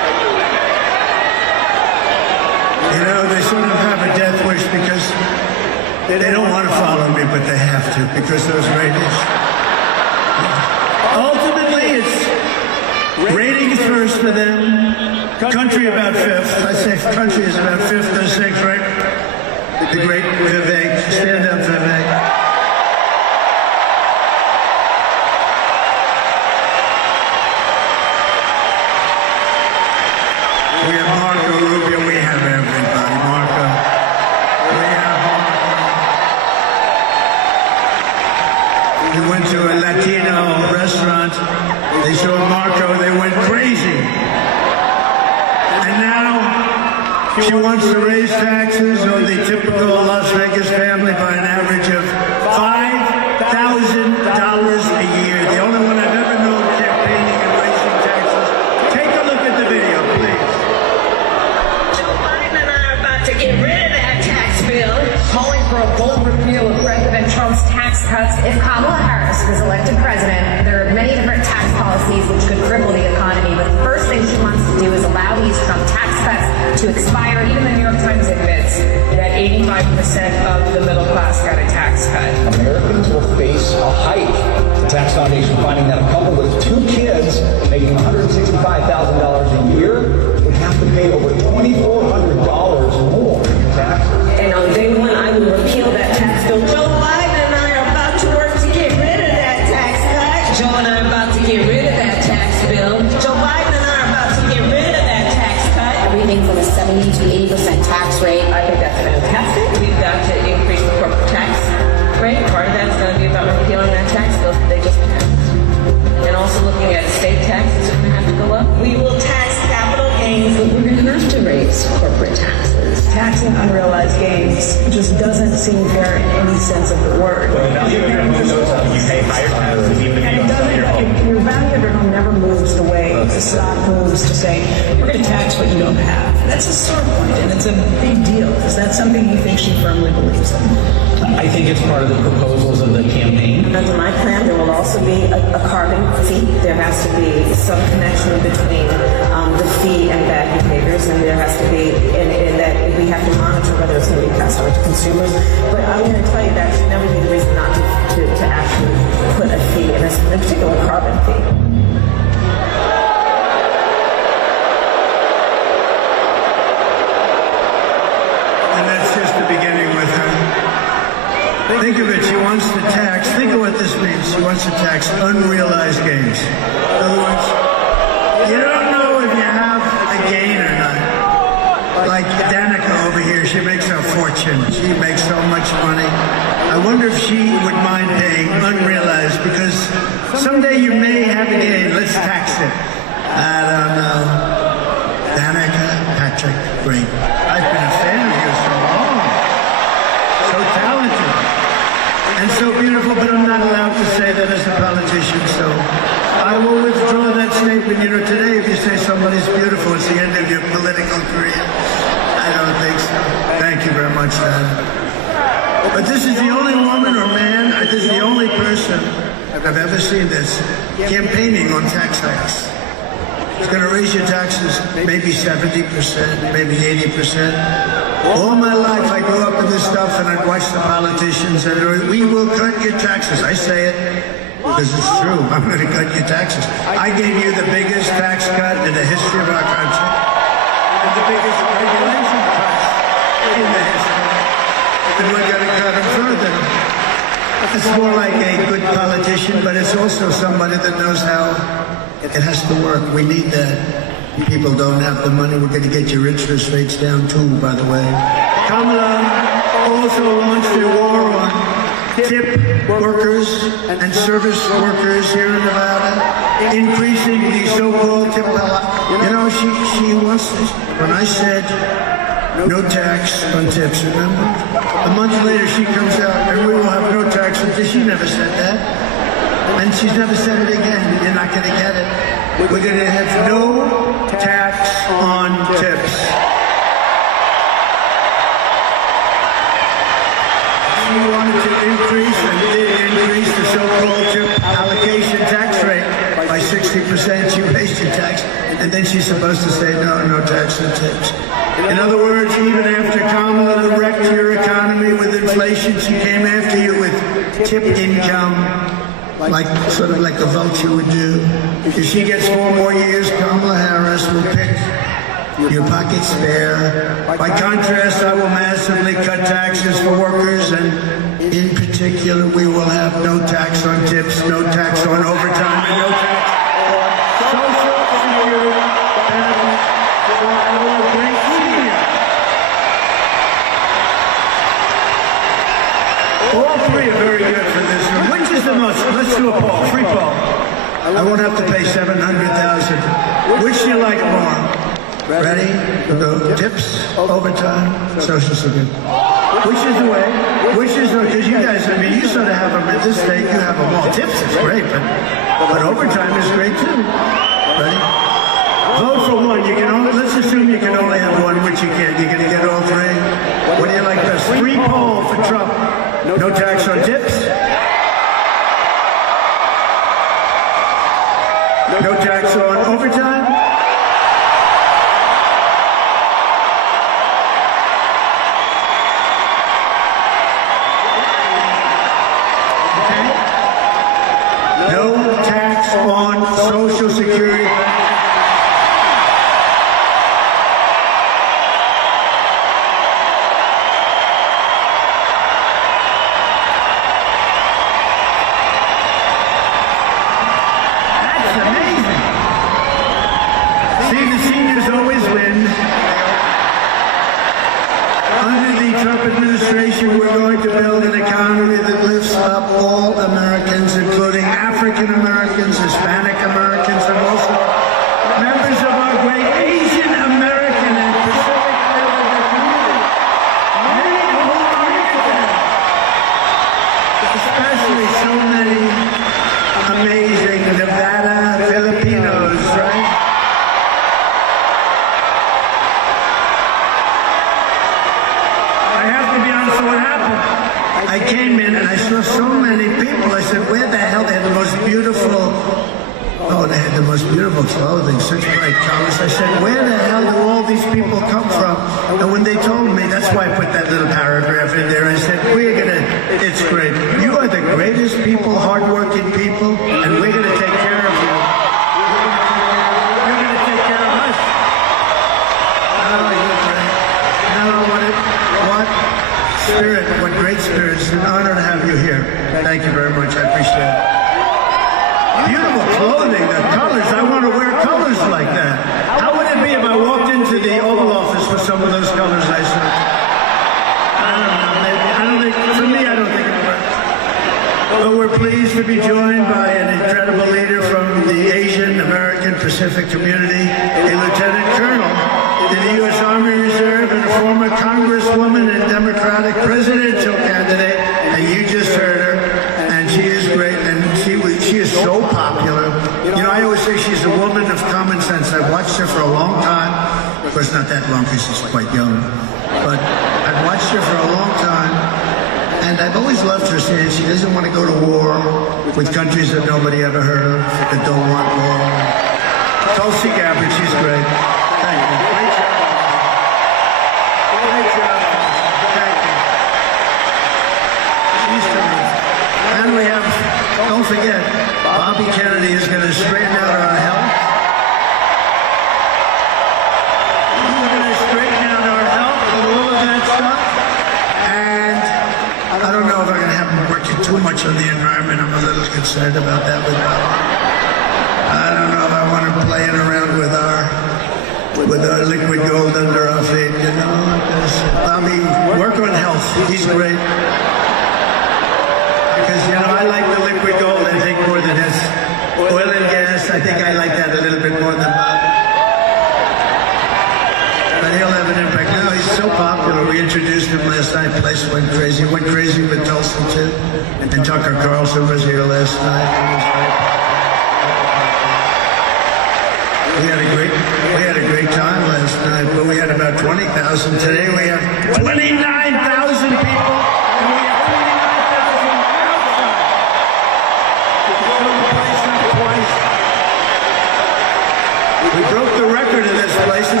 You know, they sort of have a death wish because they don't want to follow me, but they have to because those ratings. Ultimately, it's ratings first for them. Country about fifth. I say country is about fifth or sixth, right? The great Vivek. Stand up, Vivek. We have Marco Rubio. We have everybody. Marco. We have Marco. We went to a Latino restaurant. They showed Marco. They went crazy. And now she wants to raise taxes on the typical Las Vegas family by an average of $5,000 a year. The only one I've ever known campaigning and raising taxes. Take a look at the video, please. Joe Biden and I are about to get rid of that tax bill. Calling for a bold repeal of President Trump's tax cuts. If Kamala Harris was elected president, there are many different tax policies which could cripple the economy, but the first thing she wants to do is allow these Trump tax cuts to expire. Even the New York Times admits that 85% of the middle class got a tax cut. Americans will face a hike. The tax foundation finding that a couple with 2 kids making $165,000 a year would have to pay over $2,400 more in taxes. And on day one, I will repeal that tax bill. Joe Biden and I are about to work to get rid of that tax cut. Joe and I are about to get rid of that tax bill. Joe Biden and I are about to get rid of that tax cut. Everything from a 70 to 80% tax rate. I think that's fantastic. We've got to increase the corporate tax rate. Part of that's going to be about repealing that tax bill that they just passed. And also looking at estate taxes are going to have to go up. We will tax capital gains. But we're going to have to raise corporate taxes. Taxing unrealized gains just doesn't seem fair in any sense of the word. You pay higher taxes even if you don't sell your home. Your value of your home never moves the way the stock moves to say, we're going to tax what you don't have. That's a sore point, and it's a big deal. Is that something you think she firmly believes in? I think it's part of the proposals of the campaign. Under my plan, there will also be a carbon fee. There has to be some connection between the fee and bad behaviors, and there has to be, and that we have to monitor whether it's going to be passed on to consumers. But I'm going to tell you that should never be the reason not to actually put a fee, in a particular carbon fee. And that's just the beginning with her. Think of it, she wants to tax, think of what this means. She wants to tax unrealized gains. In other words, you don't know if you have a gain or not. Like Danica over here, she makes a fortune. She makes so much money. I wonder if she would mind paying unrealized, because someday you may have a gain. Let's tax it. I don't know. Danica Patrick, great. I've been a fan of yours so long. So talented. And so beautiful, but I'm not allowed to say that as a politician, so I will withdraw that statement. You know, today if you say somebody's beautiful, it's the end of your political career. I don't think so. Thank you very much, Dan. But this is the only woman or man, this is the only person I've ever seen this campaigning on tax hikes. It's going to raise your taxes maybe 70%, maybe 80%. All my life I grew up in this stuff and I'd watch the politicians and we will cut your taxes. I say it because it's true. I'm going to cut your taxes. I gave you the biggest tax cut in the history of our country and the biggest regulation cuts in the history. And we're going to cut them further. It's more like a good politician, but it's also somebody that knows how it has to work. We need that. People don't have the money. We're going to get your interest rates down too, by the way. Kamala also launched a war on tip workers and service workers here in Nevada, increasing the so-called tip. You know, she wants this. When I said no tax on tips, remember? A month later she comes out and we will have no tax on tips. She never said that. And she's never said it again. You're not going to get it. We're going to have no tax on tips. She wanted to increase and did increase the so-called tip allocation tax rate by 60%. She raised your tax. And then she's supposed to say no tax on tips. In other words, even after Kamala wrecked your economy with inflation, she came after you with tip income, sort of like a vulture would do. If she gets 4 more years, Kamala Harris will pick your pocket spare. By contrast, I will massively cut taxes for workers, and in particular, we will have no tax on tips, no tax on overtime, and no tax on social security benefits for our great seniors. All three are very good for this one. Which is the most? Let's do a poll, free poll. I won't have to pay $700,000. Which do you like more? Ready? The tips, overtime, social security. Which is the way? Which is the way? Because you guys, I mean, you sort of have them at this state, you have them all. Tips is great, but overtime is great too. Ready? Vote for one. You can only, let's assume you can only have one, which you can't. You're going to get all three. What do you like best? Free poll for Trump. No tax on tips. No tax on overtime. No tax on Social Security. That's amazing. See, the seniors always win. Under the Trump administration, we're going to build an economy that lifts up all Americans, including African Americans, Hispanic Americans, and also members of our great Asian American and Pacific Islander community. Many of whom are immigrants, especially so many amazing Nevada Filipinos, right? I have to be honest with what happened. I came in and I saw so many people. I said, where the hell? They had the most beautiful, they had the most beautiful clothing, such bright colors. I said, where the hell do all these people come from? And when they told me, that's why I put that little paragraph in there. I said, it's great. You are the greatest people, hardworking people, and we're going to take care of you. You're going to take care of us. What spirit, what great spirit. It's an honor to have you here. Thank you very much. I appreciate it. Beautiful clothing, the colors. I want to wear colors like that. How would it be if I walked into the Oval Office with some of those colors I saw? I don't know. Maybe. I don't think, for me, I don't think it works. But we're pleased to be joined by an incredible leader from the Asian American Pacific community, a lieutenant colonel in the U.S. Army Reserve and a former congresswoman and Democratic presidential candidate. And you just heard her, and she is great, and she is so popular. You know, I always say she's a woman of common sense. I've watched her for a long time. Of course, not that long because she's quite young. But I've watched her for a long time, and I've always loved her saying she doesn't want to go to war with countries that nobody ever heard of, that don't want war. Tulsi Gabbard, she's great. Thank you. Great job. Great job. Thank you. She's terrific. And we have, don't forget, Bobby Kennedy is going to straighten out our health. He's going to straighten out our health and all of that stuff. And I don't know if I'm going to have him working too much on the environment. I'm a little concerned about that with Bobby. I don't know if I want him playing around with our liquid gold under our feet, you know. Bobby, work on health. He's great. Because, you know, I like the liquid gold, I think, more than his oil and gas. I think I like that a little bit more than Bobby. But he'll have an impact. No, he's so popular. We introduced him last night. Place went crazy. Went crazy with Tulsi, too. And Tucker Carlson was here last night. He was very popular. We had a great time last night, but we had about 20,000. Today we have 29,000 people, and we have 29,000 outside. We filled the place up twice. We broke the record in this place. This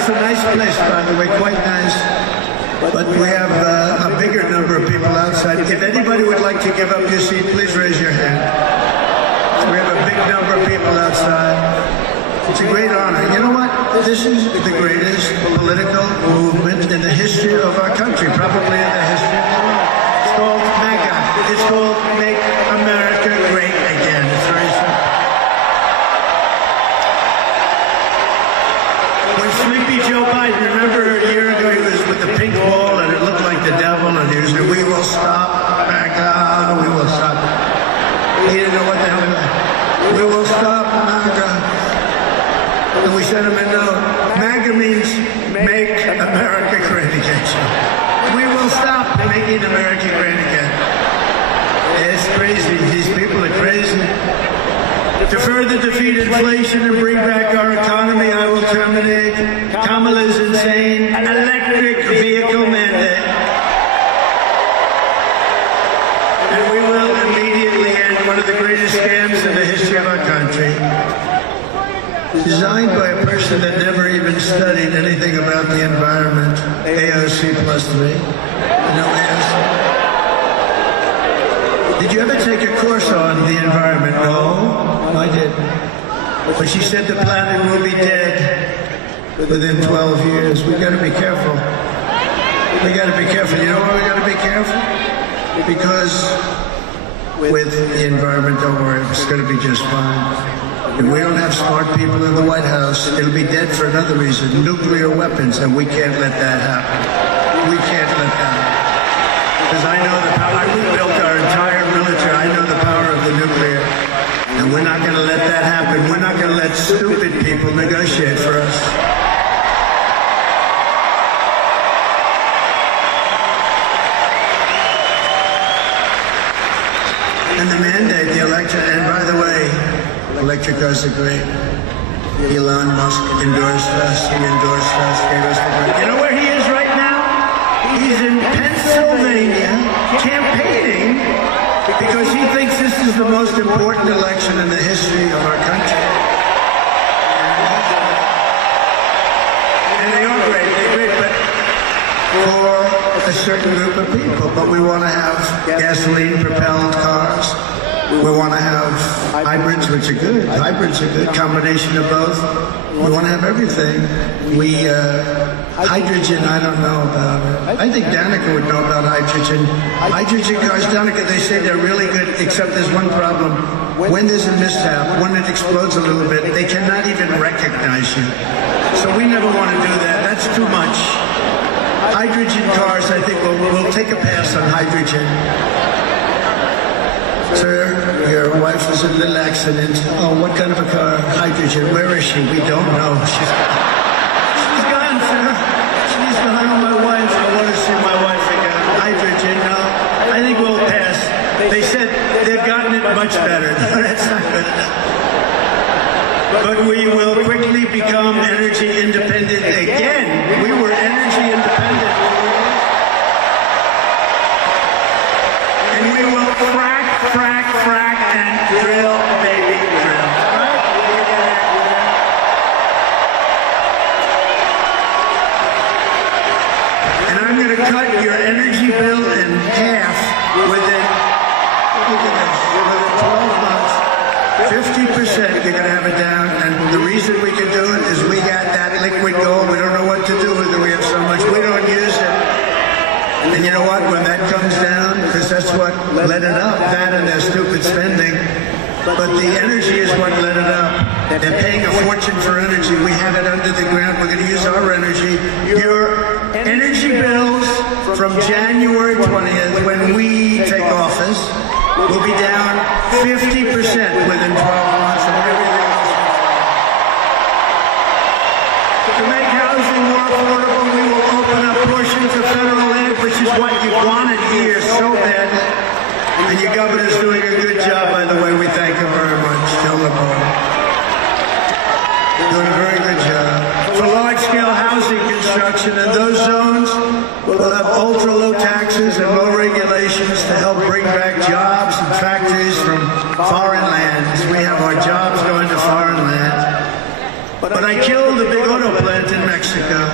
It's a nice place, by the way, quite nice. But we have a bigger number of people outside. If anybody would like to give up your seat, please raise your hand. We have a big number of people outside. It's a great honor. You know what? This is the greatest political movement in the history of our country, probably in the history of the world. It's called MAGA. It's called Make America Great Again. It's very simple. When Sleepy Joe Biden, remember a year ago he was with the pink ball and it looked like the devil and he was saying, we will stop MAGA, we will stop. He didn't know what the hell it was. We will stop MAGA. And we sent him a note. MAGA means Make America Great Again. We will stop making America great again. It's crazy. These people are crazy. To further defeat inflation and bring back our economy, I will terminate Kamala's insane electric vehicle mandate. And we will immediately end one of the greatest scams in the history of our country. Designed by a person that never even studied anything about the environment. AOC plus 3. No AOC. Did you ever take a course on the environment? No, I didn't. But she said the planet will be dead within 12 years. We got to be careful. We got to be careful. You know why we got to be careful? Because with the environment, don't worry, it's going to be just fine. If we don't have smart people in the White House, it'll be dead for another reason, nuclear weapons, and we can't let that happen. We can't let that happen. Because I know the power, we built our entire military, I know the power of the nuclear, and we're not going to let that happen. We're not going to let stupid people negotiate for us. And the mandate, the election, and by the way, electric cars are great. Elon Musk endorsed us. He endorsed us, gave us the great. You know where he is right now? He's in Pennsylvania campaigning because he thinks this is the most important election in the history of our country. And they are great. They're great, but for a certain group of people. But we want to have gasoline-propelled cars. We want to have hybrids, which are good. Hybrids are good. Combination of both. We want to have everything. Hydrogen, I don't know about it. I think Danica would know about hydrogen. Hydrogen cars, Danica, they say they're really good, except there's one problem. When there's a mishap, when it explodes a little bit, they cannot even recognize you. So we never want to do that. That's too much. Hydrogen cars, I think we'll take a pass on hydrogen. Sir, your wife was in a little accident. Oh, what kind of a car? Hydrogen. Where is she? We don't know. She's gone, sir. She's gone. Oh, my wife. I want to see my wife again. Hydrogen. No, I think we'll pass. They said they've gotten it much better. No, that's not good enough. But we will quickly become energy independent again. We were energy independent. And we will frack, and drill, baby, drill. And I'm going to cut your energy bill in half within 12 months. 50%, you're going to have it down. And the reason we can do it is we got that liquid gold. We don't know what to do with it. We have so much. We don't use it. And you know what? When that comes down, because that's what let it up, that and their stupid spending. But the energy is what let it up. They're paying a fortune for energy. We have it under the ground. We're going to use our energy. Your energy bills from January 20th, when we take office, will be down 50% within 12 months of everything else. To make housing more affordable, we will open up portions of federal land, which is what you wanted here so badly. And your governor's doing a good job, by the way. We thank him very much. Joe LeBron. Doing a very good job. For large-scale housing construction in those zones, we'll have ultra-low taxes and low regulations to help bring back jobs and factories from foreign lands. We have our jobs going to foreign lands. But I killed the big auto plant in Mexico.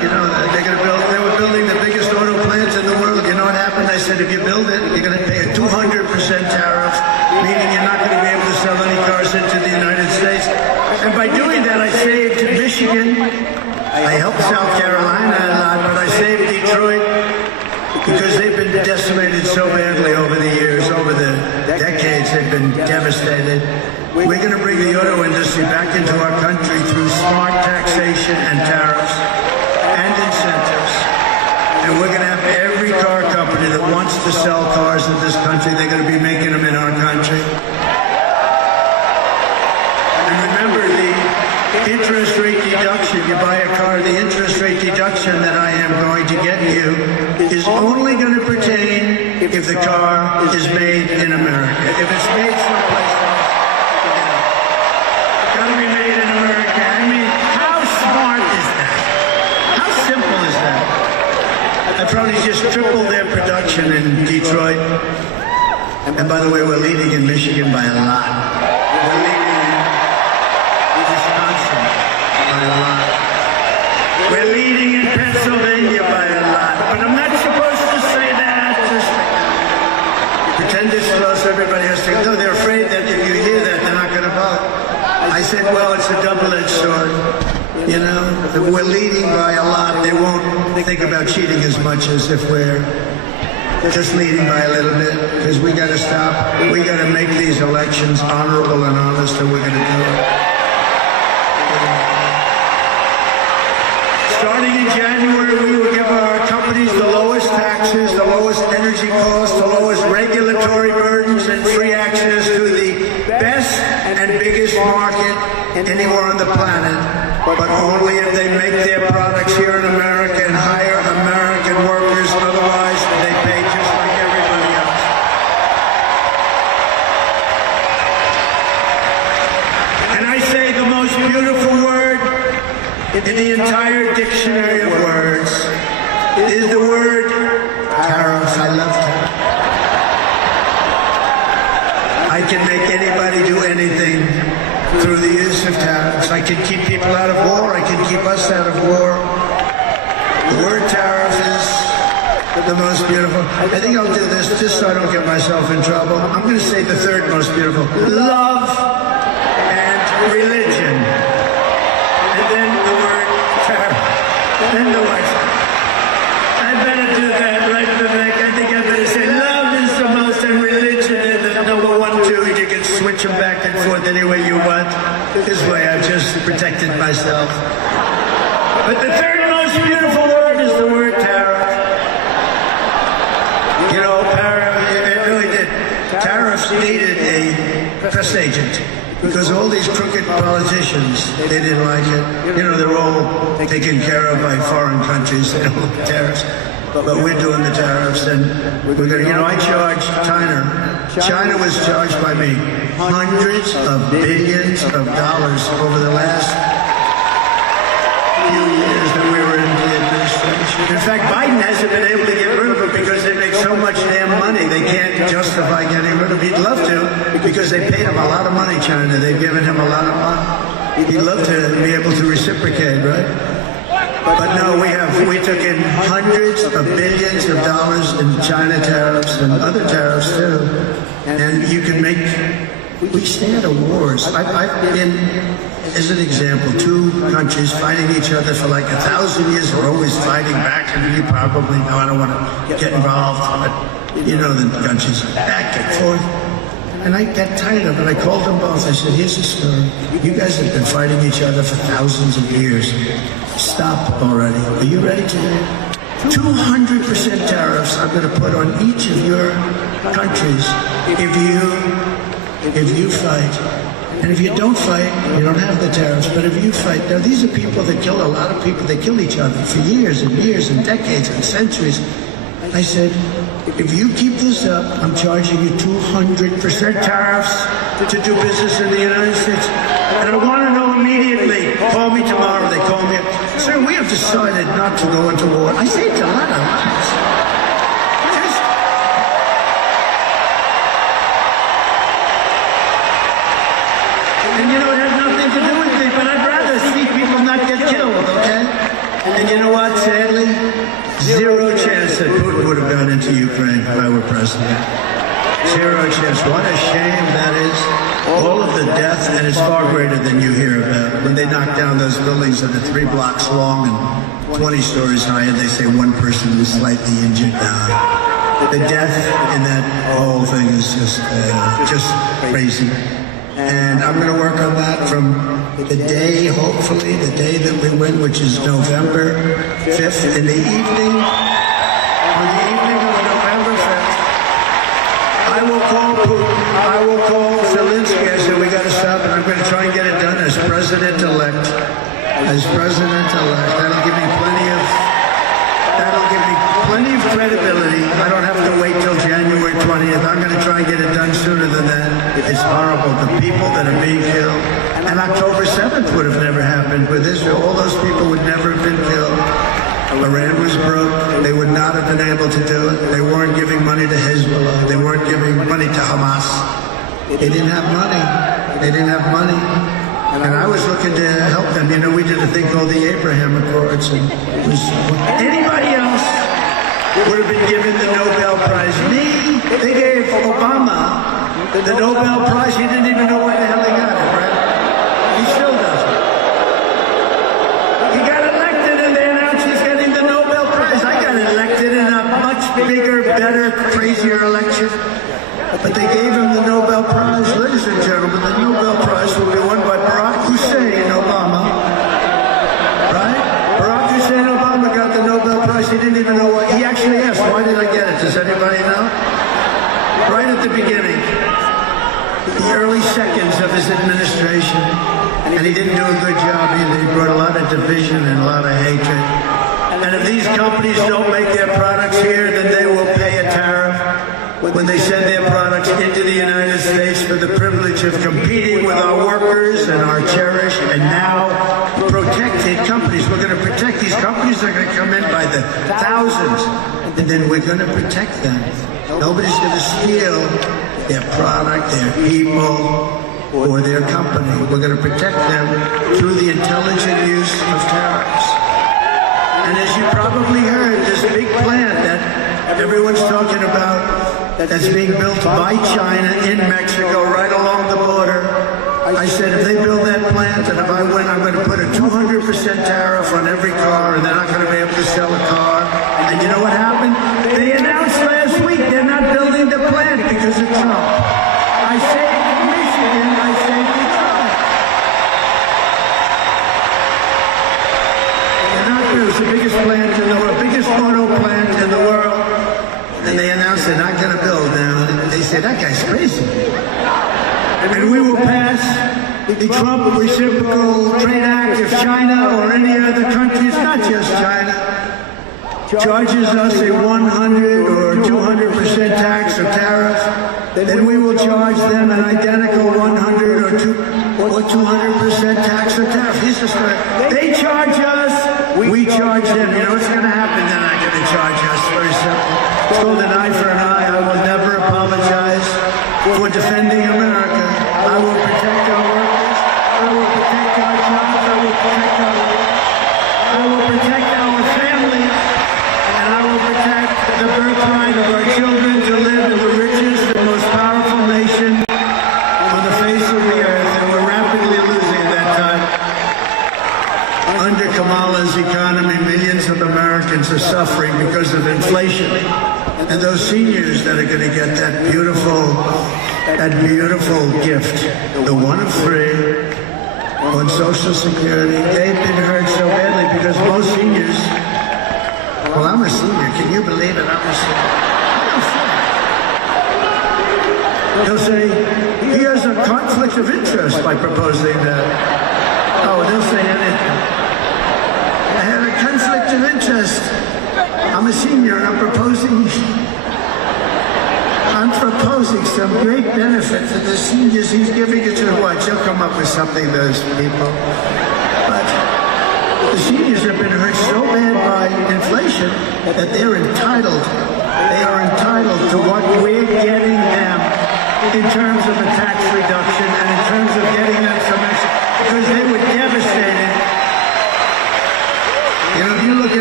You know, they were building the biggest auto plant in the world. You know what happened? I said, if you build it, you're going to pay a 200% tariff, meaning you're not going to be able to sell any cars into the United States. And by doing that, I saved Michigan. I helped South Carolina a lot, but I saved Detroit because they've been decimated so badly over the years, over the decades. They've been devastated. We're going to bring the auto industry back into our country through smart taxation and tariffs and incentives. And we're going to have every car company that wants to sell cars in this country, they're going to be making them in our country. And remember, the interest rate deduction, you buy a car, the interest rate deduction that I am going to get you is only going to pertain if the car is made in America. If it's made someplace else, gotta be made in America. I mean, how smart is that? How simple is that? I probably just tripled their production in Detroit. And by the way, we're leading in Michigan by a lot. We're leading in Wisconsin by a lot. We're leading in Pennsylvania by a lot. But I'm not supposed to say that. Just pretend it's close. Everybody has to. No, they're afraid that if you hear that, they're not going to vote. I said, well, it's a double-edged sword. You know, we're leading by a lot. They won't think about cheating as much as if we're just leading by a little bit, because we got to stop. We got to make these elections honorable and honest, and we're going to do it. Starting in January, we will give our companies the lowest taxes, the lowest energy costs, the lowest regulatory burdens, and free access to the best and biggest market anywhere on the planet, but only if they make their products here in America and hire American workers. Otherwise, they pay just like everybody else. And I say the most beautiful word in the entire dictionary of words is the word tariffs. I love tariffs. I can make anybody do anything through the use of tariffs. I can keep people out of war. I can keep us out of war. The word tariff is the most beautiful. I think I'll do this just so I don't get myself in trouble. I'm going to say the third most beautiful. Love and religion. And then the word tariff. Then the word tariff. I better do that, right, Vivek? I think I better say love is the most and religion is the number 1, 2. You can switch them back and forth any way you want. This way I've just protected myself. But the third most beautiful word is the word tariff. You know, it really did. Tariffs needed a press agent because all these crooked politicians, they didn't like it. You know, they're all taken care of by foreign countries. They don't like tariffs. But we're doing the tariffs, and we're going to, you know, I charged China. China was charged by me hundreds of billions of dollars over the last few years that we were in the administration. In fact, Biden hasn't been able to get rid of it because they make so much damn money, they can't justify getting rid of it. He'd love to, because they paid him a lot of money, China. They've given him a lot of money. He'd love to be able to reciprocate, right? But no, we took in hundreds of billions of dollars in China tariffs and other tariffs too. And you can make, we stay out of wars. I've been, as an example, 2 countries fighting each other for like 1,000 years. We're always fighting back, and you probably know, I don't want to get involved, but you know the countries back and forth. And I got tired of it. I called them both. I said, here's the story. You guys have been fighting each other for thousands of years. Stop already. Are you ready to do it? 200% tariffs I'm going to put on each of your countries if you fight. And if you don't fight, you don't have the tariffs. But if you fight, now these are people that kill a lot of people. They kill each other for years and years and decades and centuries. I said, if you keep this up, I'm charging you 200% tariffs to do business in the United States. And I want to know immediately. Call me tomorrow. They call me. Sir, we have decided not to go into war. I say it's a lot of lies. And you know, it has nothing to do with me, but I'd rather see people not get killed, okay? And you know what, sadly? Zero chance that Putin would have gone into Ukraine if I were president. Zero chance. What a shame that is. All of the death, and it's far greater than you hear about. When they knock down those buildings that are 3 blocks long and 20 stories high, and they say one person was slightly injured. The death in that whole thing is just crazy. And I'm going to work on that from the day, hopefully, the day that we win, which is November 5th in the evening. On the evening of November 5th, I will call Putin, I will call Zelensky. I said, we got to stop, and I'm going to try and get it done as president-elect. As president-elect. That'll give me plenty of credibility. I don't have to wait till January 20th. I'm going to try and get it done sooner than that. It's horrible. The people that are being killed. And October 7th would have never happened with Israel. All those people would never have been killed. Iran was broke. They would not have been able to do it. They weren't giving money to Hezbollah. They weren't giving money to Hamas. They didn't have money. They didn't have money. And I was looking to help them. You know, we did a thing called the Abraham Accords. And anybody else would have been given the Nobel Prize. Me, they gave Obama the Nobel Prize. He didn't even know where the hell he got it, right? He still doesn't. He got elected and they announced he's getting the Nobel Prize. I got elected in a much bigger, better, crazier election. But they gave him the Nobel Prize. Ladies and gentlemen, the Nobel Prize will be won by Barack Hussein Obama. Right? Barack Hussein Obama got the Nobel Prize. He didn't even know what. He actually asked, why did I get it? Does anybody know? Right at the beginning. The early seconds of his administration. And he didn't do a good job either. He brought a lot of division and a lot of hatred. And if these companies don't make their products here, then they will pay a tariff when they send their products into the United States for the privilege of competing with our workers and our cherished and now protected companies. We're going to protect these companies. They're going to come in by the thousands, and then we're going to protect them. Nobody's going to steal their product, their people, or their company. We're going to protect them through the intelligent use of tariffs. And as you probably heard, this big plant that everyone's talking about that's being built by China in Mexico right along the border. I said, if they build that plant and if I win, I'm going to put a 200% tariff on every car and they're not going to be able to sell a car. And you know what happened? They announced last week they're not building the plant because of Trump. I saved Michigan, I saved Trump. They're not doing it. It's the biggest plant in the world, biggest auto plant in the world. And they announced they're not going to build now. And they said, that guy's crazy. And we will pass the Trump Reciprocal Trade Act if China or any other country, it's not just China, charges us a 100 or 200% tax or tariff, then we will charge them an identical 100 or 200% tax or tariff. Here's the story. They charge us, we charge them. You know what's going to happen? They're not going to charge us. Very simple. It's called an eye for an eye. I will never apologize for defending America. I will protect our workers. I will protect our jobs. I will protect our work. I will protect our family. And I will protect the birthright of our children to live in the richest and most powerful nation on the face of the earth. And we're rapidly losing that time. Under Kamala's economy, millions of Americans are suffering because of inflation. And those seniors that are going to get that beautiful gift, the one of free on Social Security, they've been hurt so badly because most seniors, well, I'm a senior. Can you believe it? I'm a senior. They'll say, he has a conflict of interest by proposing that. Oh, they'll say anything. I have a conflict of interest. I'm a senior and I'm proposing some great benefit to the seniors. He's giving it to the watch. He'll come up with something, those people. But the seniors have been hurt so bad by inflation that they're entitled. They are entitled to what we're getting them in terms of a tax reduction and in terms of getting them some extra, because they were devastated. You know, if you look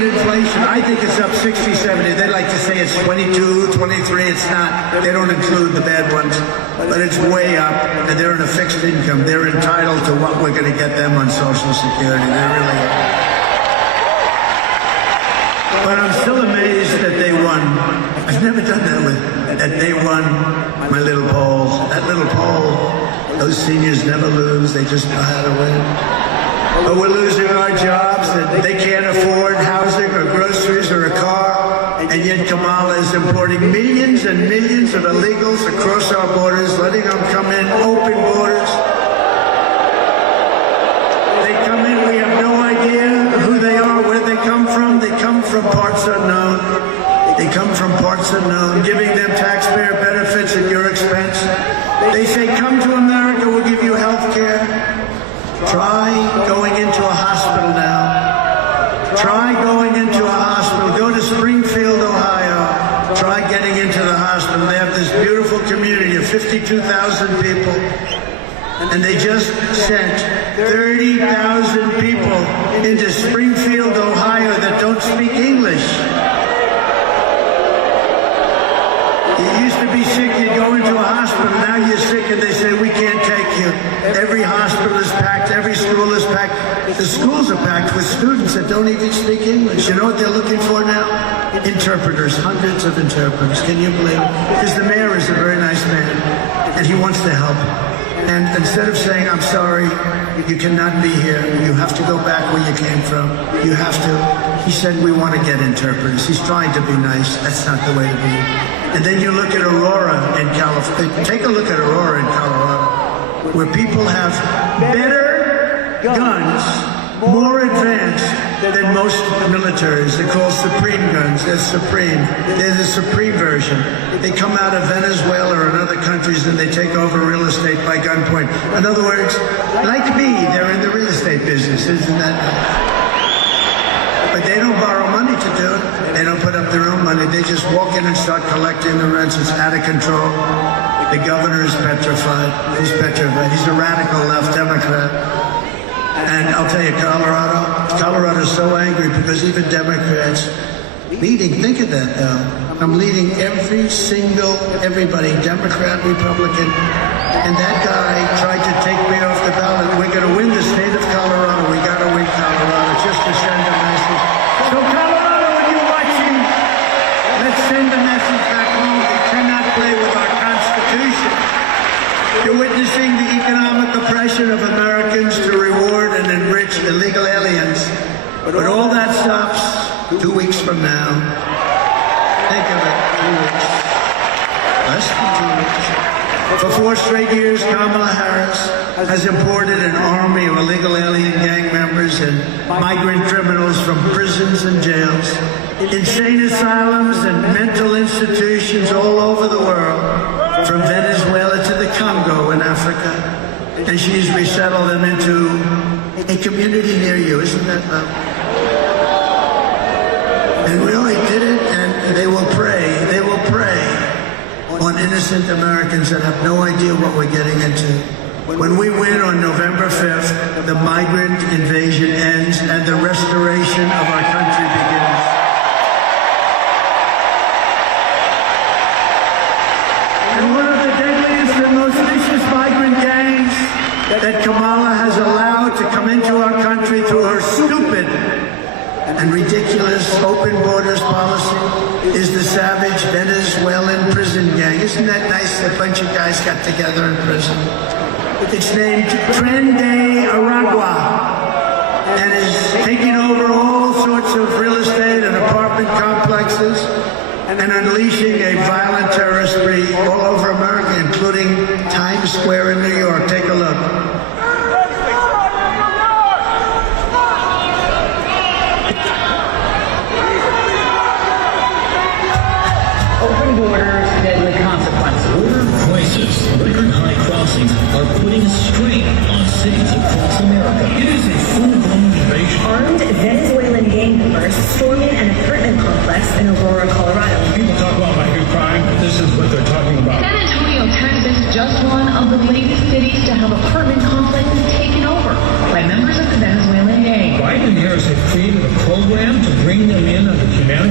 I think it's up 60, 70. They like to say it's 22, 23. It's not. They don't include the bad ones. But it's way up, and they're in a fixed income. They're entitled to what we're going to get them on Social Security. They really are. But I'm still amazed that they won. I've never done that with, that they won my little poll. That little poll, those seniors never lose. They just know how to win. But we're losing our jobs, and they can't afford housing or groceries or a car. And yet Kamala is importing millions and millions of illegals across our borders, letting them come in, open borders. They come in, we have no idea who they are, where they come from. They come from parts unknown. They come from parts unknown, giving them taxpayer benefits at your expense. They say, come to America, we'll give you health care. Try going into a hospital now. Try going into a hospital. Go to Springfield, Ohio. Try getting into the hospital. They have this beautiful community of 52,000 people. And they just sent 30,000 people into Springfield, Ohio that don't speak English. You used to be sick, you'd go into a hospital. Now you're sick and they say, we can't take you. Every hospital is packed. Every school is packed. The schools are packed with students that don't even speak English. You know what they're looking for now? Interpreters, hundreds of interpreters. Can you believe it? Because the mayor is a very nice man, and he wants to help. And instead of saying, I'm sorry, you cannot be here, you have to go back where you came from, you have to, he said, we want to get interpreters. He's trying to be nice. That's not the way to be. And then you look at Aurora in California. Take a look at Aurora in Colorado, where people have better guns, more advanced than most militaries. They're called Supreme guns. They're Supreme. They're the Supreme version. They come out of Venezuela or in other countries and they take over real estate by gunpoint. In other words, like me, they're in the real estate business, isn't that nice? But they don't borrow money to do it. They don't put up their own money. They just walk in and start collecting the rents. It's out of control. The governor is petrified. He's petrified. He's a radical left Democrat. And I'll tell you, Colorado's so angry because even Democrats leading, think of that now. I'm leading everybody, Democrat, Republican. And that guy tried to take me off the ballot. We're going to win the state of Colorado. We got to win Colorado just to send a message. So Colorado, when you're watching, let's send a message back home. We cannot play with our Constitution. You're witnessing the economic oppression of Americans to reward and enrich illegal aliens. But all that stops 2 weeks from now. Think of it, 2 weeks. Less than 2 weeks. For 4 straight years, Kamala Harris has imported an army of illegal alien gang members and migrant criminals from prisons and jails, insane asylums and mental institutions all over the world, from Venezuela to the Congo in Africa. And she's resettled them into a community near you. Isn't that lovely? And we only did it, and they will prey on innocent Americans that have no idea what we're getting into. When we win on November 5th, the migrant invasion ends and the restoration of our country begins. And one of the deadliest and most vicious migrant gangs that Kamala has allowed to come into our country through her stupid and ridiculous open borders policy is the savage Venezuelan prison gang. Isn't that nice? A bunch of guys got together in prison. It's named Tren de Aragua and is taking over all sorts of real estate and apartment complexes and unleashing a violent terrorist spree all over America, including Times Square in New York. Take a look. Borders, deadly consequences. Border crisis, record high crossings are putting a strain on cities across America. It is a full-blown invasion. Armed Venezuelan gang members storming an apartment complex in Aurora, Colorado. People talk about my new crime. This is what they're talking about. San Antonio, Texas, just one of the latest cities to have apartment complexes taken over by members of the Venezuelan gang. Biden and Harris have created a program to bring them in under humanitarian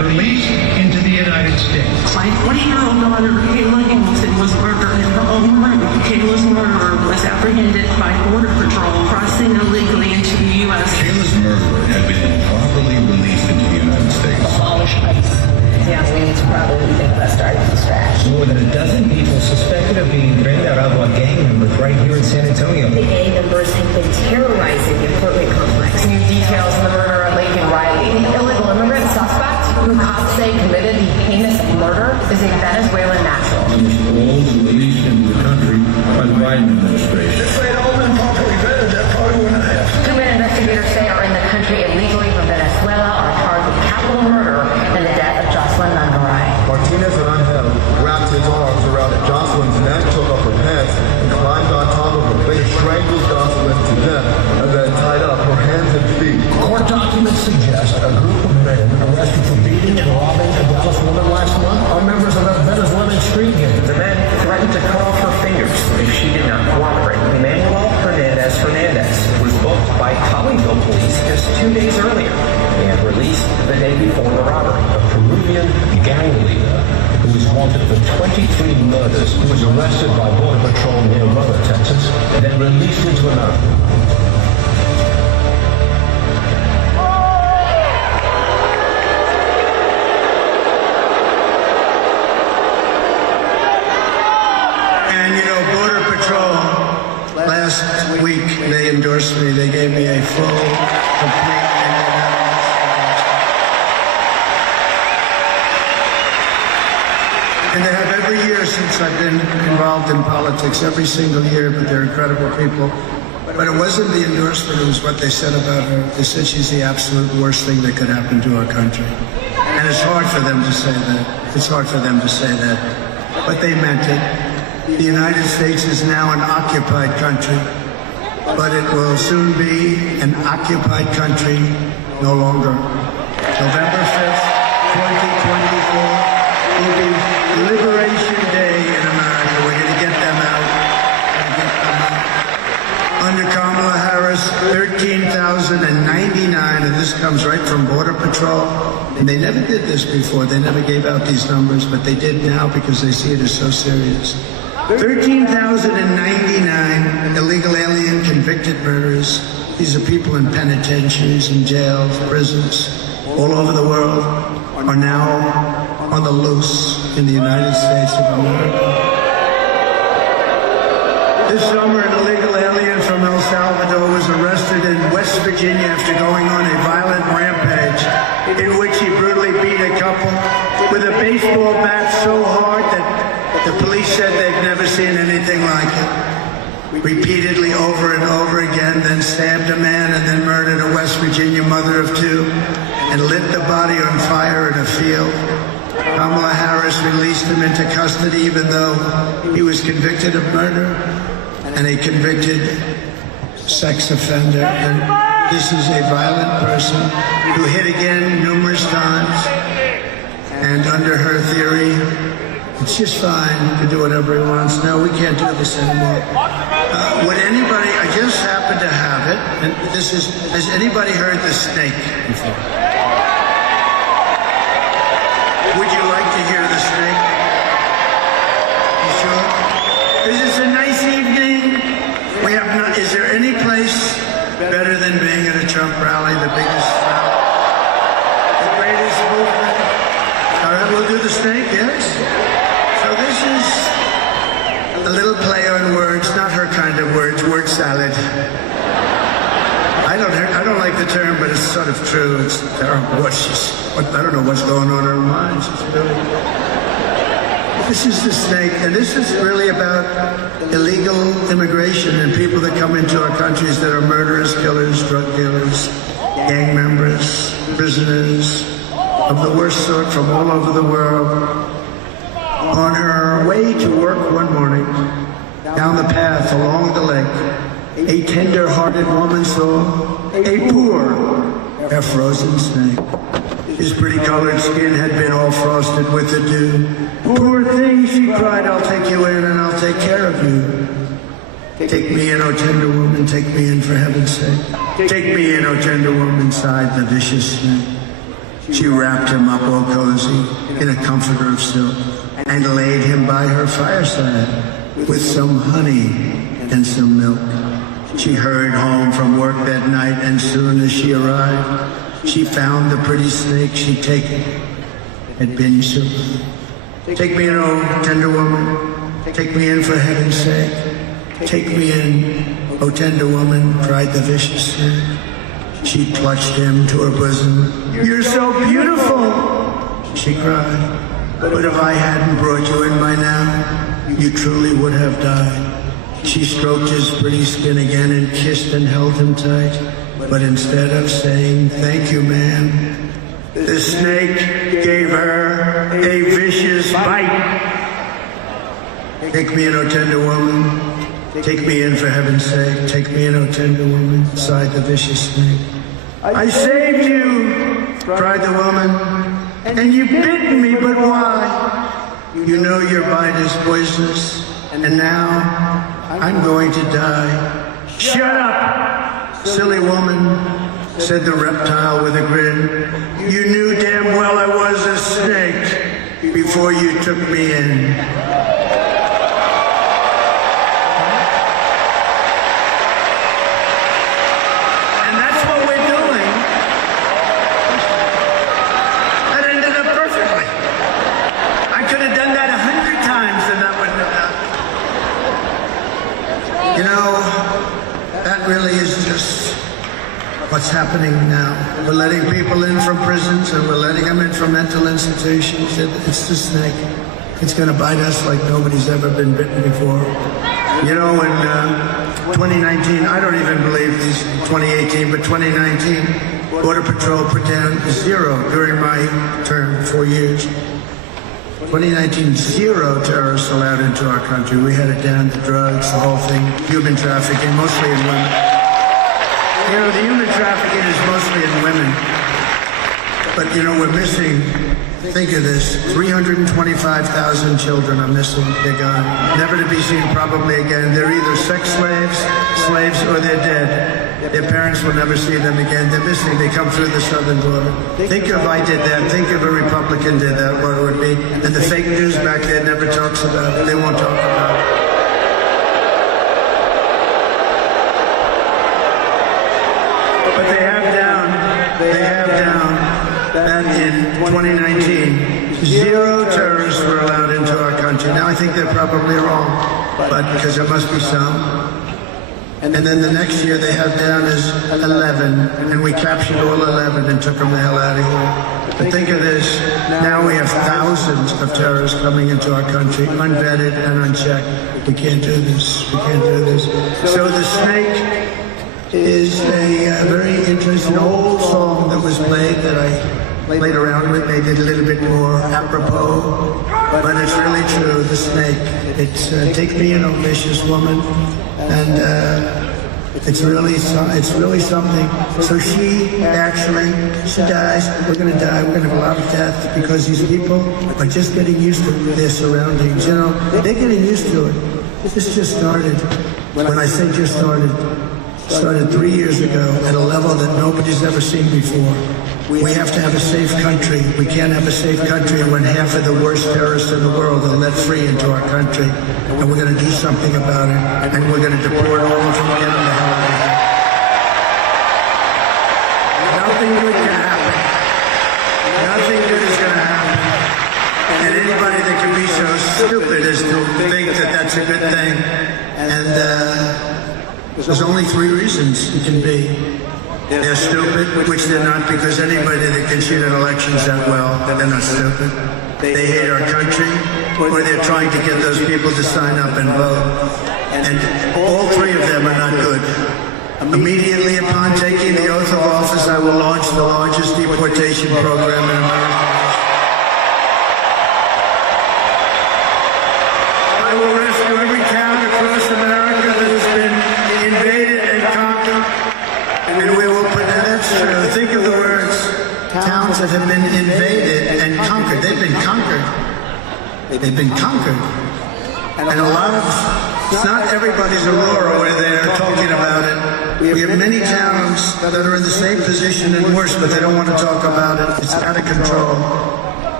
daughter, Kayla Hamilton, was murdered in her own room. Kayla's murderer was apprehended by Border Patrol crossing illegally into the U.S. Kayla's murderer had been improperly released into the United States. Abolish ICE. Yeah, we need to probably think about starting from scratch. More than a dozen people suspected of being Tren de Aragua gang members right here in San Antonio. The gang members have been terrorizing the apartment complex. New details in the murder of Laken Riley, the illegal immigrant suspect who cops say committed the heinous murder, is a Venezuelan national. Almost all released into the country by the Biden administration. If they'd all been properly vetted, that probably wouldn't have happened. Two men investigators say are in the country illegally from Venezuela are charged with capital murder and the death of Jocelyn Nangaray. Martinez and Angel wrapped his arms around Jocelyn's neck, took off her pants, and climbed on top of her, then strangled Jocelyn to death, and then tied up her hands and feet. Court documents suggest a group of men arrested for beating and robbing a Dallas woman last month are members of a Venezuelan street gang. The men threatened to cut off her fingers if she did not cooperate. Emmanuel Hernandez was booked by Colleyville police just 2 days earlier and released the day before the robbery. A Peruvian gang leader who is wanted for 23 murders, who was arrested by Border Patrol near Rubber, Texas, then released into America. Last week, they endorsed me. They gave me a full, complete, and they have every year since I've been involved in politics, every single year, but they're incredible people. But it wasn't the endorsement, it was what they said about her. They said she's the absolute worst thing that could happen to our country. And it's hard for them to say that. It's hard for them to say that. But they meant it. The United States is now an occupied country, but it will soon be an occupied country no longer. November 5th, 2024 will be Liberation Day in America. We're going to get them out. Under Kamala Harris, 13,099, and this comes right from Border Patrol. And they never did this before. They never gave out these numbers, but they did now because they see it as so serious. 13,099 illegal alien convicted murderers. These are people in penitentiaries and jails, prisons, all over the world, are now on the loose in the United States of America. This summer, an illegal alien from El Salvador was arrested in West Virginia after going on a violent rampage in which he brutally beat a couple with a baseball bat so hard that the police said they've never seen anything like it. Repeatedly over and over again, then stabbed a man and then murdered a West Virginia mother of two and lit the body on fire in a field. Kamala Harris released him into custody even though he was convicted of murder and a convicted sex offender. And this is a violent person who hit again numerous times. And under her theory, it's just fine to do whatever he wants. No, we can't do this anymore. Would anybody, I just happen to have it, and this is, has anybody heard the snake before? Would you like to hear the snake? You sure? Because it's a nice evening. We have not, is there any place better than being at a Trump rally, the biggest rally, the greatest movement? All right, we'll do the snake, yes? So this is a little play on words, not her kind of words, word salad. I don't like the term, but it's sort of true. It's terrible. I don't know what's going on in her mind. This is the snake, and this is really about illegal immigration and people that come into our countries that are murderers, killers, drug dealers, gang members, prisoners of the worst sort from all over the world. On her way to work one morning, down the path along the lake, a tender-hearted woman saw a poor, half-frozen snake. His pretty-colored skin had been all frosted with the dew. Poor thing, she cried, I'll take you in and I'll take care of you. Take me in, oh tender woman, take me in for heaven's sake. Take me in, oh tender woman, sighed the vicious snake. She wrapped him up all cozy in a comforter of silk and laid him by her fireside with some honey and some milk. She hurried home from work that night, and soon as she arrived, she found the pretty snake she'd taken had been so. Take me in, oh tender woman, take me in for heaven's sake. Take me in, oh tender woman, cried the vicious snake. She clutched him to her bosom. You're so beautiful, she cried. But if I hadn't brought you in by now, you truly would have died. She stroked his pretty skin again and kissed and held him tight. But instead of saying, thank you, ma'am, the snake gave her a vicious bite. Take me in, oh tender woman. Take me in for heaven's sake. Take me in, oh tender woman, sighed the vicious snake. I saved you, cried the woman, and you bit me, but why? You know your bite is poisonous, and now I'm going to die. Shut up, silly woman, said the reptile with a grin. You knew damn well I was a snake before you took me in. And that's what we're doing. That ended up perfectly. I could have done that 100 times and that wouldn't have happened. You know, that really is just what's happening now. We're letting people in from prisons and we're letting them in from mental institutions. It's the snake. It's going to bite us like nobody's ever been bitten before. You know, in 2019, I don't even believe these 2018, but 2019, Border Patrol put down 0 during my term, 4 years. 2019, 0 terrorists allowed into our country. We had it down to drugs, the whole thing, human trafficking, mostly in women. You know, the human trafficking is mostly in women. But, you know, we're missing, think of this, 325,000 children are missing. They're gone. Never to be seen probably again. They're either sex slaves, or they're dead. Their parents will never see them again. They're missing. They come through the southern border. Think if I did that. Think if a Republican did that, what it would be. And the fake news back there never talks about it. They won't talk about it. But they have down that in 2019, 0 terrorists were allowed into our country. Now I think they're probably wrong, but because there must be some. And then the next year they have down as 11, and we captured all 11 and took them the hell out of here. But think of this, now we have thousands of terrorists coming into our country, unvetted and unchecked. We can't do this, we can't do this. So the snake is a very interesting old song that was played that I played around with, made it a little bit more apropos, but it's really true, the snake. It's take me in, oh vicious woman, and it's really something. So she dies, we're going to die, we're going to have a lot of death because these people are just getting used to their surroundings, you know, they're getting used to it. This just started, when I say just started 3 years ago at a level that nobody's ever seen before. We have to have a safe country. We can't have a safe country when half of the worst terrorists in the world are let free into our country. And we're going to do something about it. And we're going to deport all of them and get them the hell out of here. Nothing good can happen. Nothing good is going to happen. And anybody that can be so stupid as to think that that's a good thing. And there's only 3 reasons it can be. They're stupid, which they're not, because anybody that can cheat in elections that well, they're not stupid. They hate our country, or they're trying to get those people to sign up and vote. And all 3 of them are not good. Immediately upon taking the oath of office, I will launch the largest deportation program in America. I will rescue every town across America that has been invaded and conquered, and we will put, that's true, think of the words, towns that have been invaded and conquered. They've been conquered. They've been conquered. And a lot of, not everybody's Aurora where they're talking about it. We have many towns that are in the same position and worse, but they don't want to talk about it. It's out of control.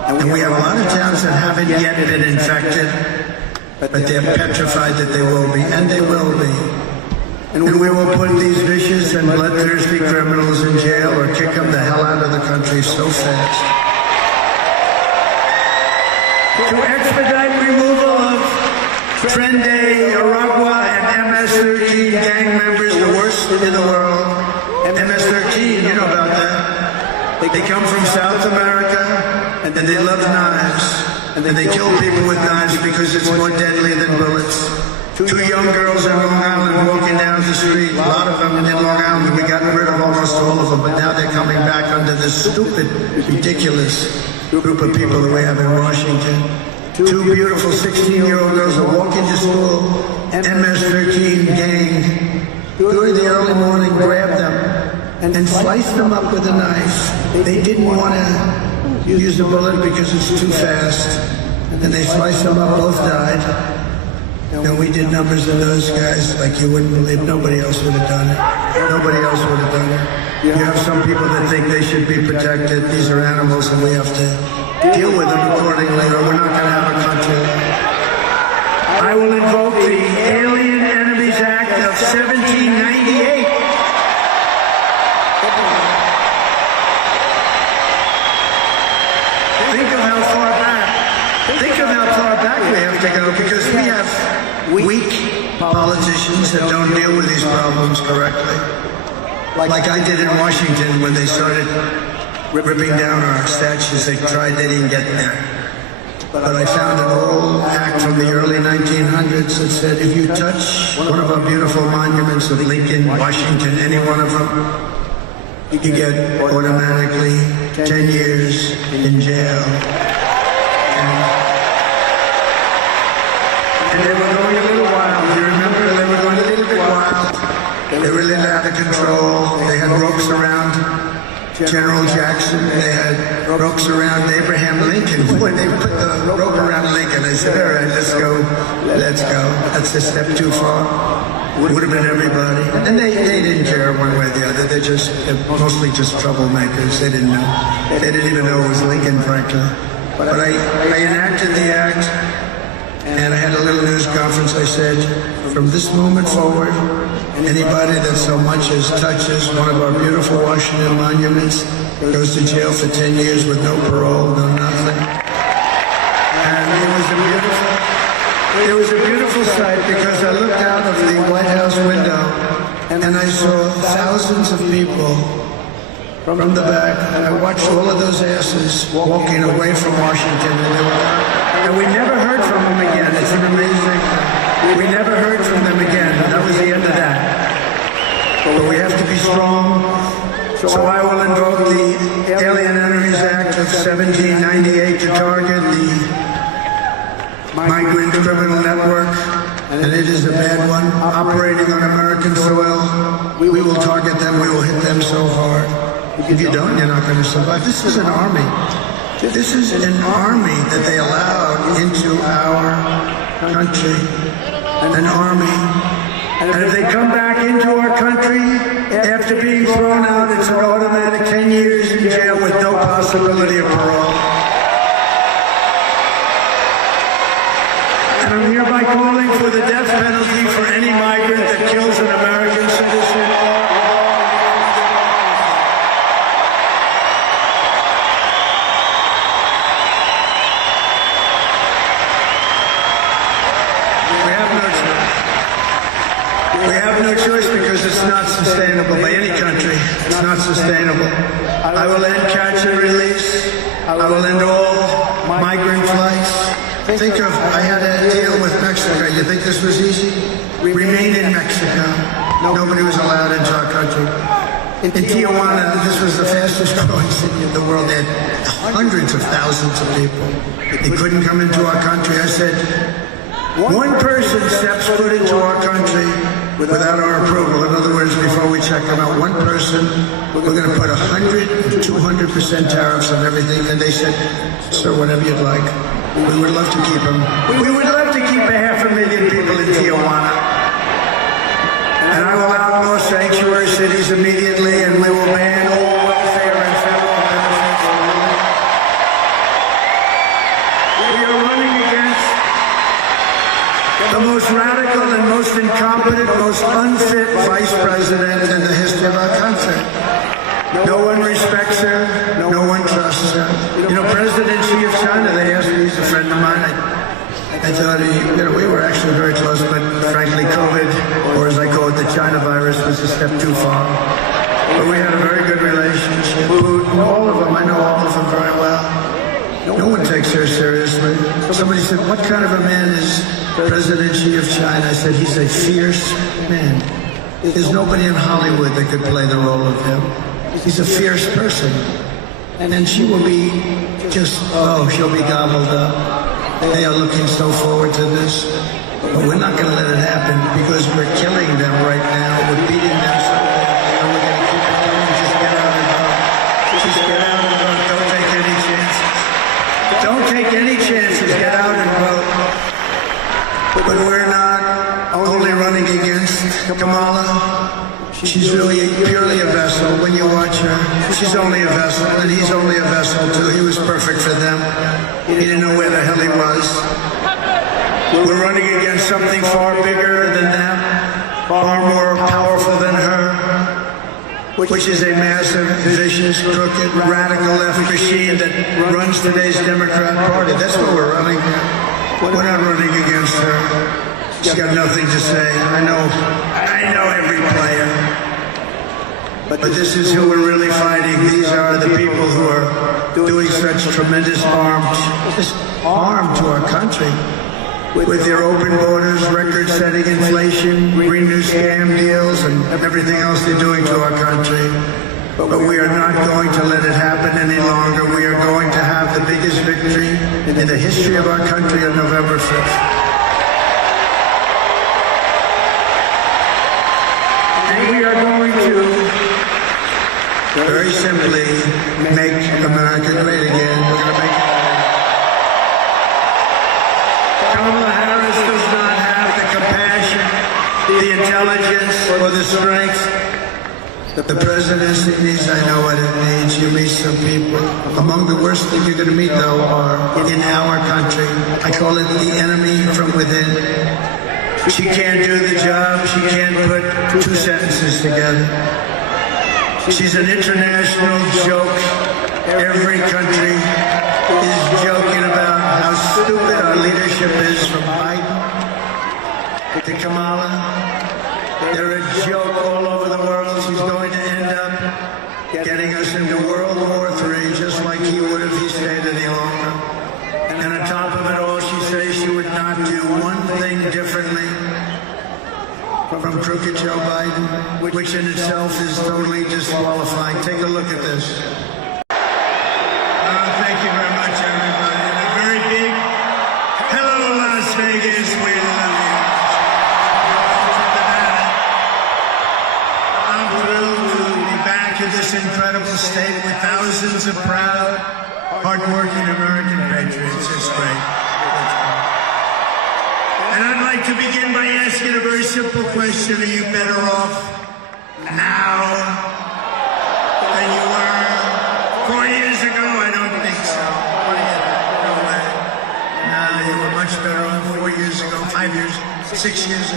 And we have a lot of towns that haven't yet been infected, but they're petrified that they will be, and they will be. And we will put these vicious and bloodthirsty criminals in jail or kick them the hell out of the country so fast. To expedite removal of Trende, Aragua, and MS-13 gang members, the worst in the world. MS-13, you know about that. They come from South America, and they love knives. And they kill people with knives because it's more deadly than bullets. Two young girls in Long Island walking down the street. A lot of them in Long Island. We got rid of almost all of them, but now they're coming back under this stupid, ridiculous group of people that we have in Washington. Two beautiful 16-year-old girls are walking to school. MS-13 gang, during the early morning, grabbed them and sliced them up with a knife. They didn't want to use a bullet because it's too fast. And they sliced them up, both died. And we did numbers of those guys like you wouldn't believe. Nobody else would have done it. Nobody else would have done it. You have some people that think they should be protected. These are animals and we have to deal with them accordingly or we're not going to have a country. I will invoke the Alien Enemies Act of 1798. Think of how far back we have to go because we have weak politicians that don't deal with these problems correctly. Like I did in Washington when they started ripping down our statues. They didn't get there. But I found an old act from the early 1900s that said if you touch one of our beautiful monuments of Lincoln, Washington, any one of them, you can get automatically 10 years in jail. And they were going a little wild. You remember? They were going a little bit wild. They were a little out of control. They had ropes around General Jackson. They had ropes around Abraham Lincoln. When they put the rope around Lincoln, they said, all right, let's go. That's a step too far. Would have been everybody. And they didn't care one way or the other. They're mostly just troublemakers. They didn't know. They didn't even know it was Lincoln, frankly. But I enacted the act. And I had a little news conference. I said, from this moment forward, anybody that so much as touches one of our beautiful Washington monuments goes to jail for 10 years with no parole, no nothing. And it was a beautiful sight because I looked out of the White House window and I saw thousands of people from the back. I watched all of those asses walking away from Washington and we never heard from them again. It's an amazing thing. We never heard from them again. That was the end of that. But we have to be strong. So I will invoke the Alien Enemies Act of 1798 to target the migrant criminal network. And it is a bad one. Operating on American soil, we will target them. We will hit them so hard. If you don't, you're not going to survive. This is an army. This is an army that they allowed into our country, an army. And if they come back into our country after being thrown out, it's an automatic 10 years in jail with no possibility of parole. And I'm hereby calling for the death penalty for any migrant that kills an American citizen. No choice because it's not sustainable by any country. It's not sustainable. I will end catch and release. I will end all migrant flights. Think of, I had a deal with Mexico. You think this was easy? Remain in Mexico. Nobody was allowed into our country. In Tijuana, this was the fastest growing city in the world. They had hundreds of thousands of people. They couldn't come into our country. I said, one person steps foot into our country without our approval. In other words, before we check them out, one person, we're going to put 100 to 200% tariffs on everything. And they said, sir, whatever you'd like. We would love to keep them. We would love to keep 500,000 people in Tijuana. And I will out more sanctuary cities immediately, and we will ban all welfare and federal benefits. radical and most incompetent, most unfit vice president in the history of our country. No one respects her. No one trusts her. You know, President Xi of China, they asked me, he's a friend of mine. I thought we were actually very close, but frankly, COVID, or as I call it, the China virus, was a step too far. But we had a very good relationship. All of them, I know all of them very well. No one takes her seriously. Somebody said, what kind of a man is President Xi of China? I said, he's a fierce man. There's nobody in Hollywood that could play the role of him. He's a fierce person. And she will be she'll be gobbled up. They are looking so forward to this. But we're not going to let it happen because we're killing them right now. We're beating them so bad. You know, we're going to keep it going. Just get out and vote. Just get out and vote. Don't take any chances. Don't take any chances. Get out and vote. But we're not only running against Kamala. She's really purely a vessel. When you watch her, she's only a vessel, and he's only a vessel too. He was perfect for them. He didn't know where the hell he was. We're running against something far bigger than them, far more powerful than her, which is a massive, vicious, crooked, radical left machine that runs today's Democrat Party. That's what we're running against. We're not running against her. She's got nothing to say. I know every player. But this is who we're really fighting. These are the people who are doing such tremendous harm to our country. With their open borders, record-setting inflation, green new scam deals, and everything else they're doing to our country. But we are not going to let it happen any longer. We are going to have the biggest victory in the history of our country on November 5th. And we are going to very simply make America great again. We're going to make it great. Kamala Harris does not have the compassion, the intelligence, or the strength. The presidency needs, I know what it needs. You meet some people. Among the worst things you're going to meet, though, are in our country. I call it the enemy from within. She can't do the job. She can't put two sentences together. She's an international joke. Every country is joking about how stupid our leadership is, from Biden to Kamala. They're a joke all over the world. She's going to end up getting us into World War III, just like he would if he stayed any longer. And on top of it all, she says she would not do one thing differently from crooked Joe Biden, which in itself is totally disqualifying. Take a look at this. Thank you very much, everybody. And a very big hello, Las Vegas. We love you. I'm thrilled to be back in this incredible state with thousands of proud, hardworking American patriots. It's great. And I'd like to begin by asking a very simple question. Are you better off now than you were 4 years ago? I don't think so. What do you think? No way. No, you were much better off 4 years ago, 5 years, 6 years ago.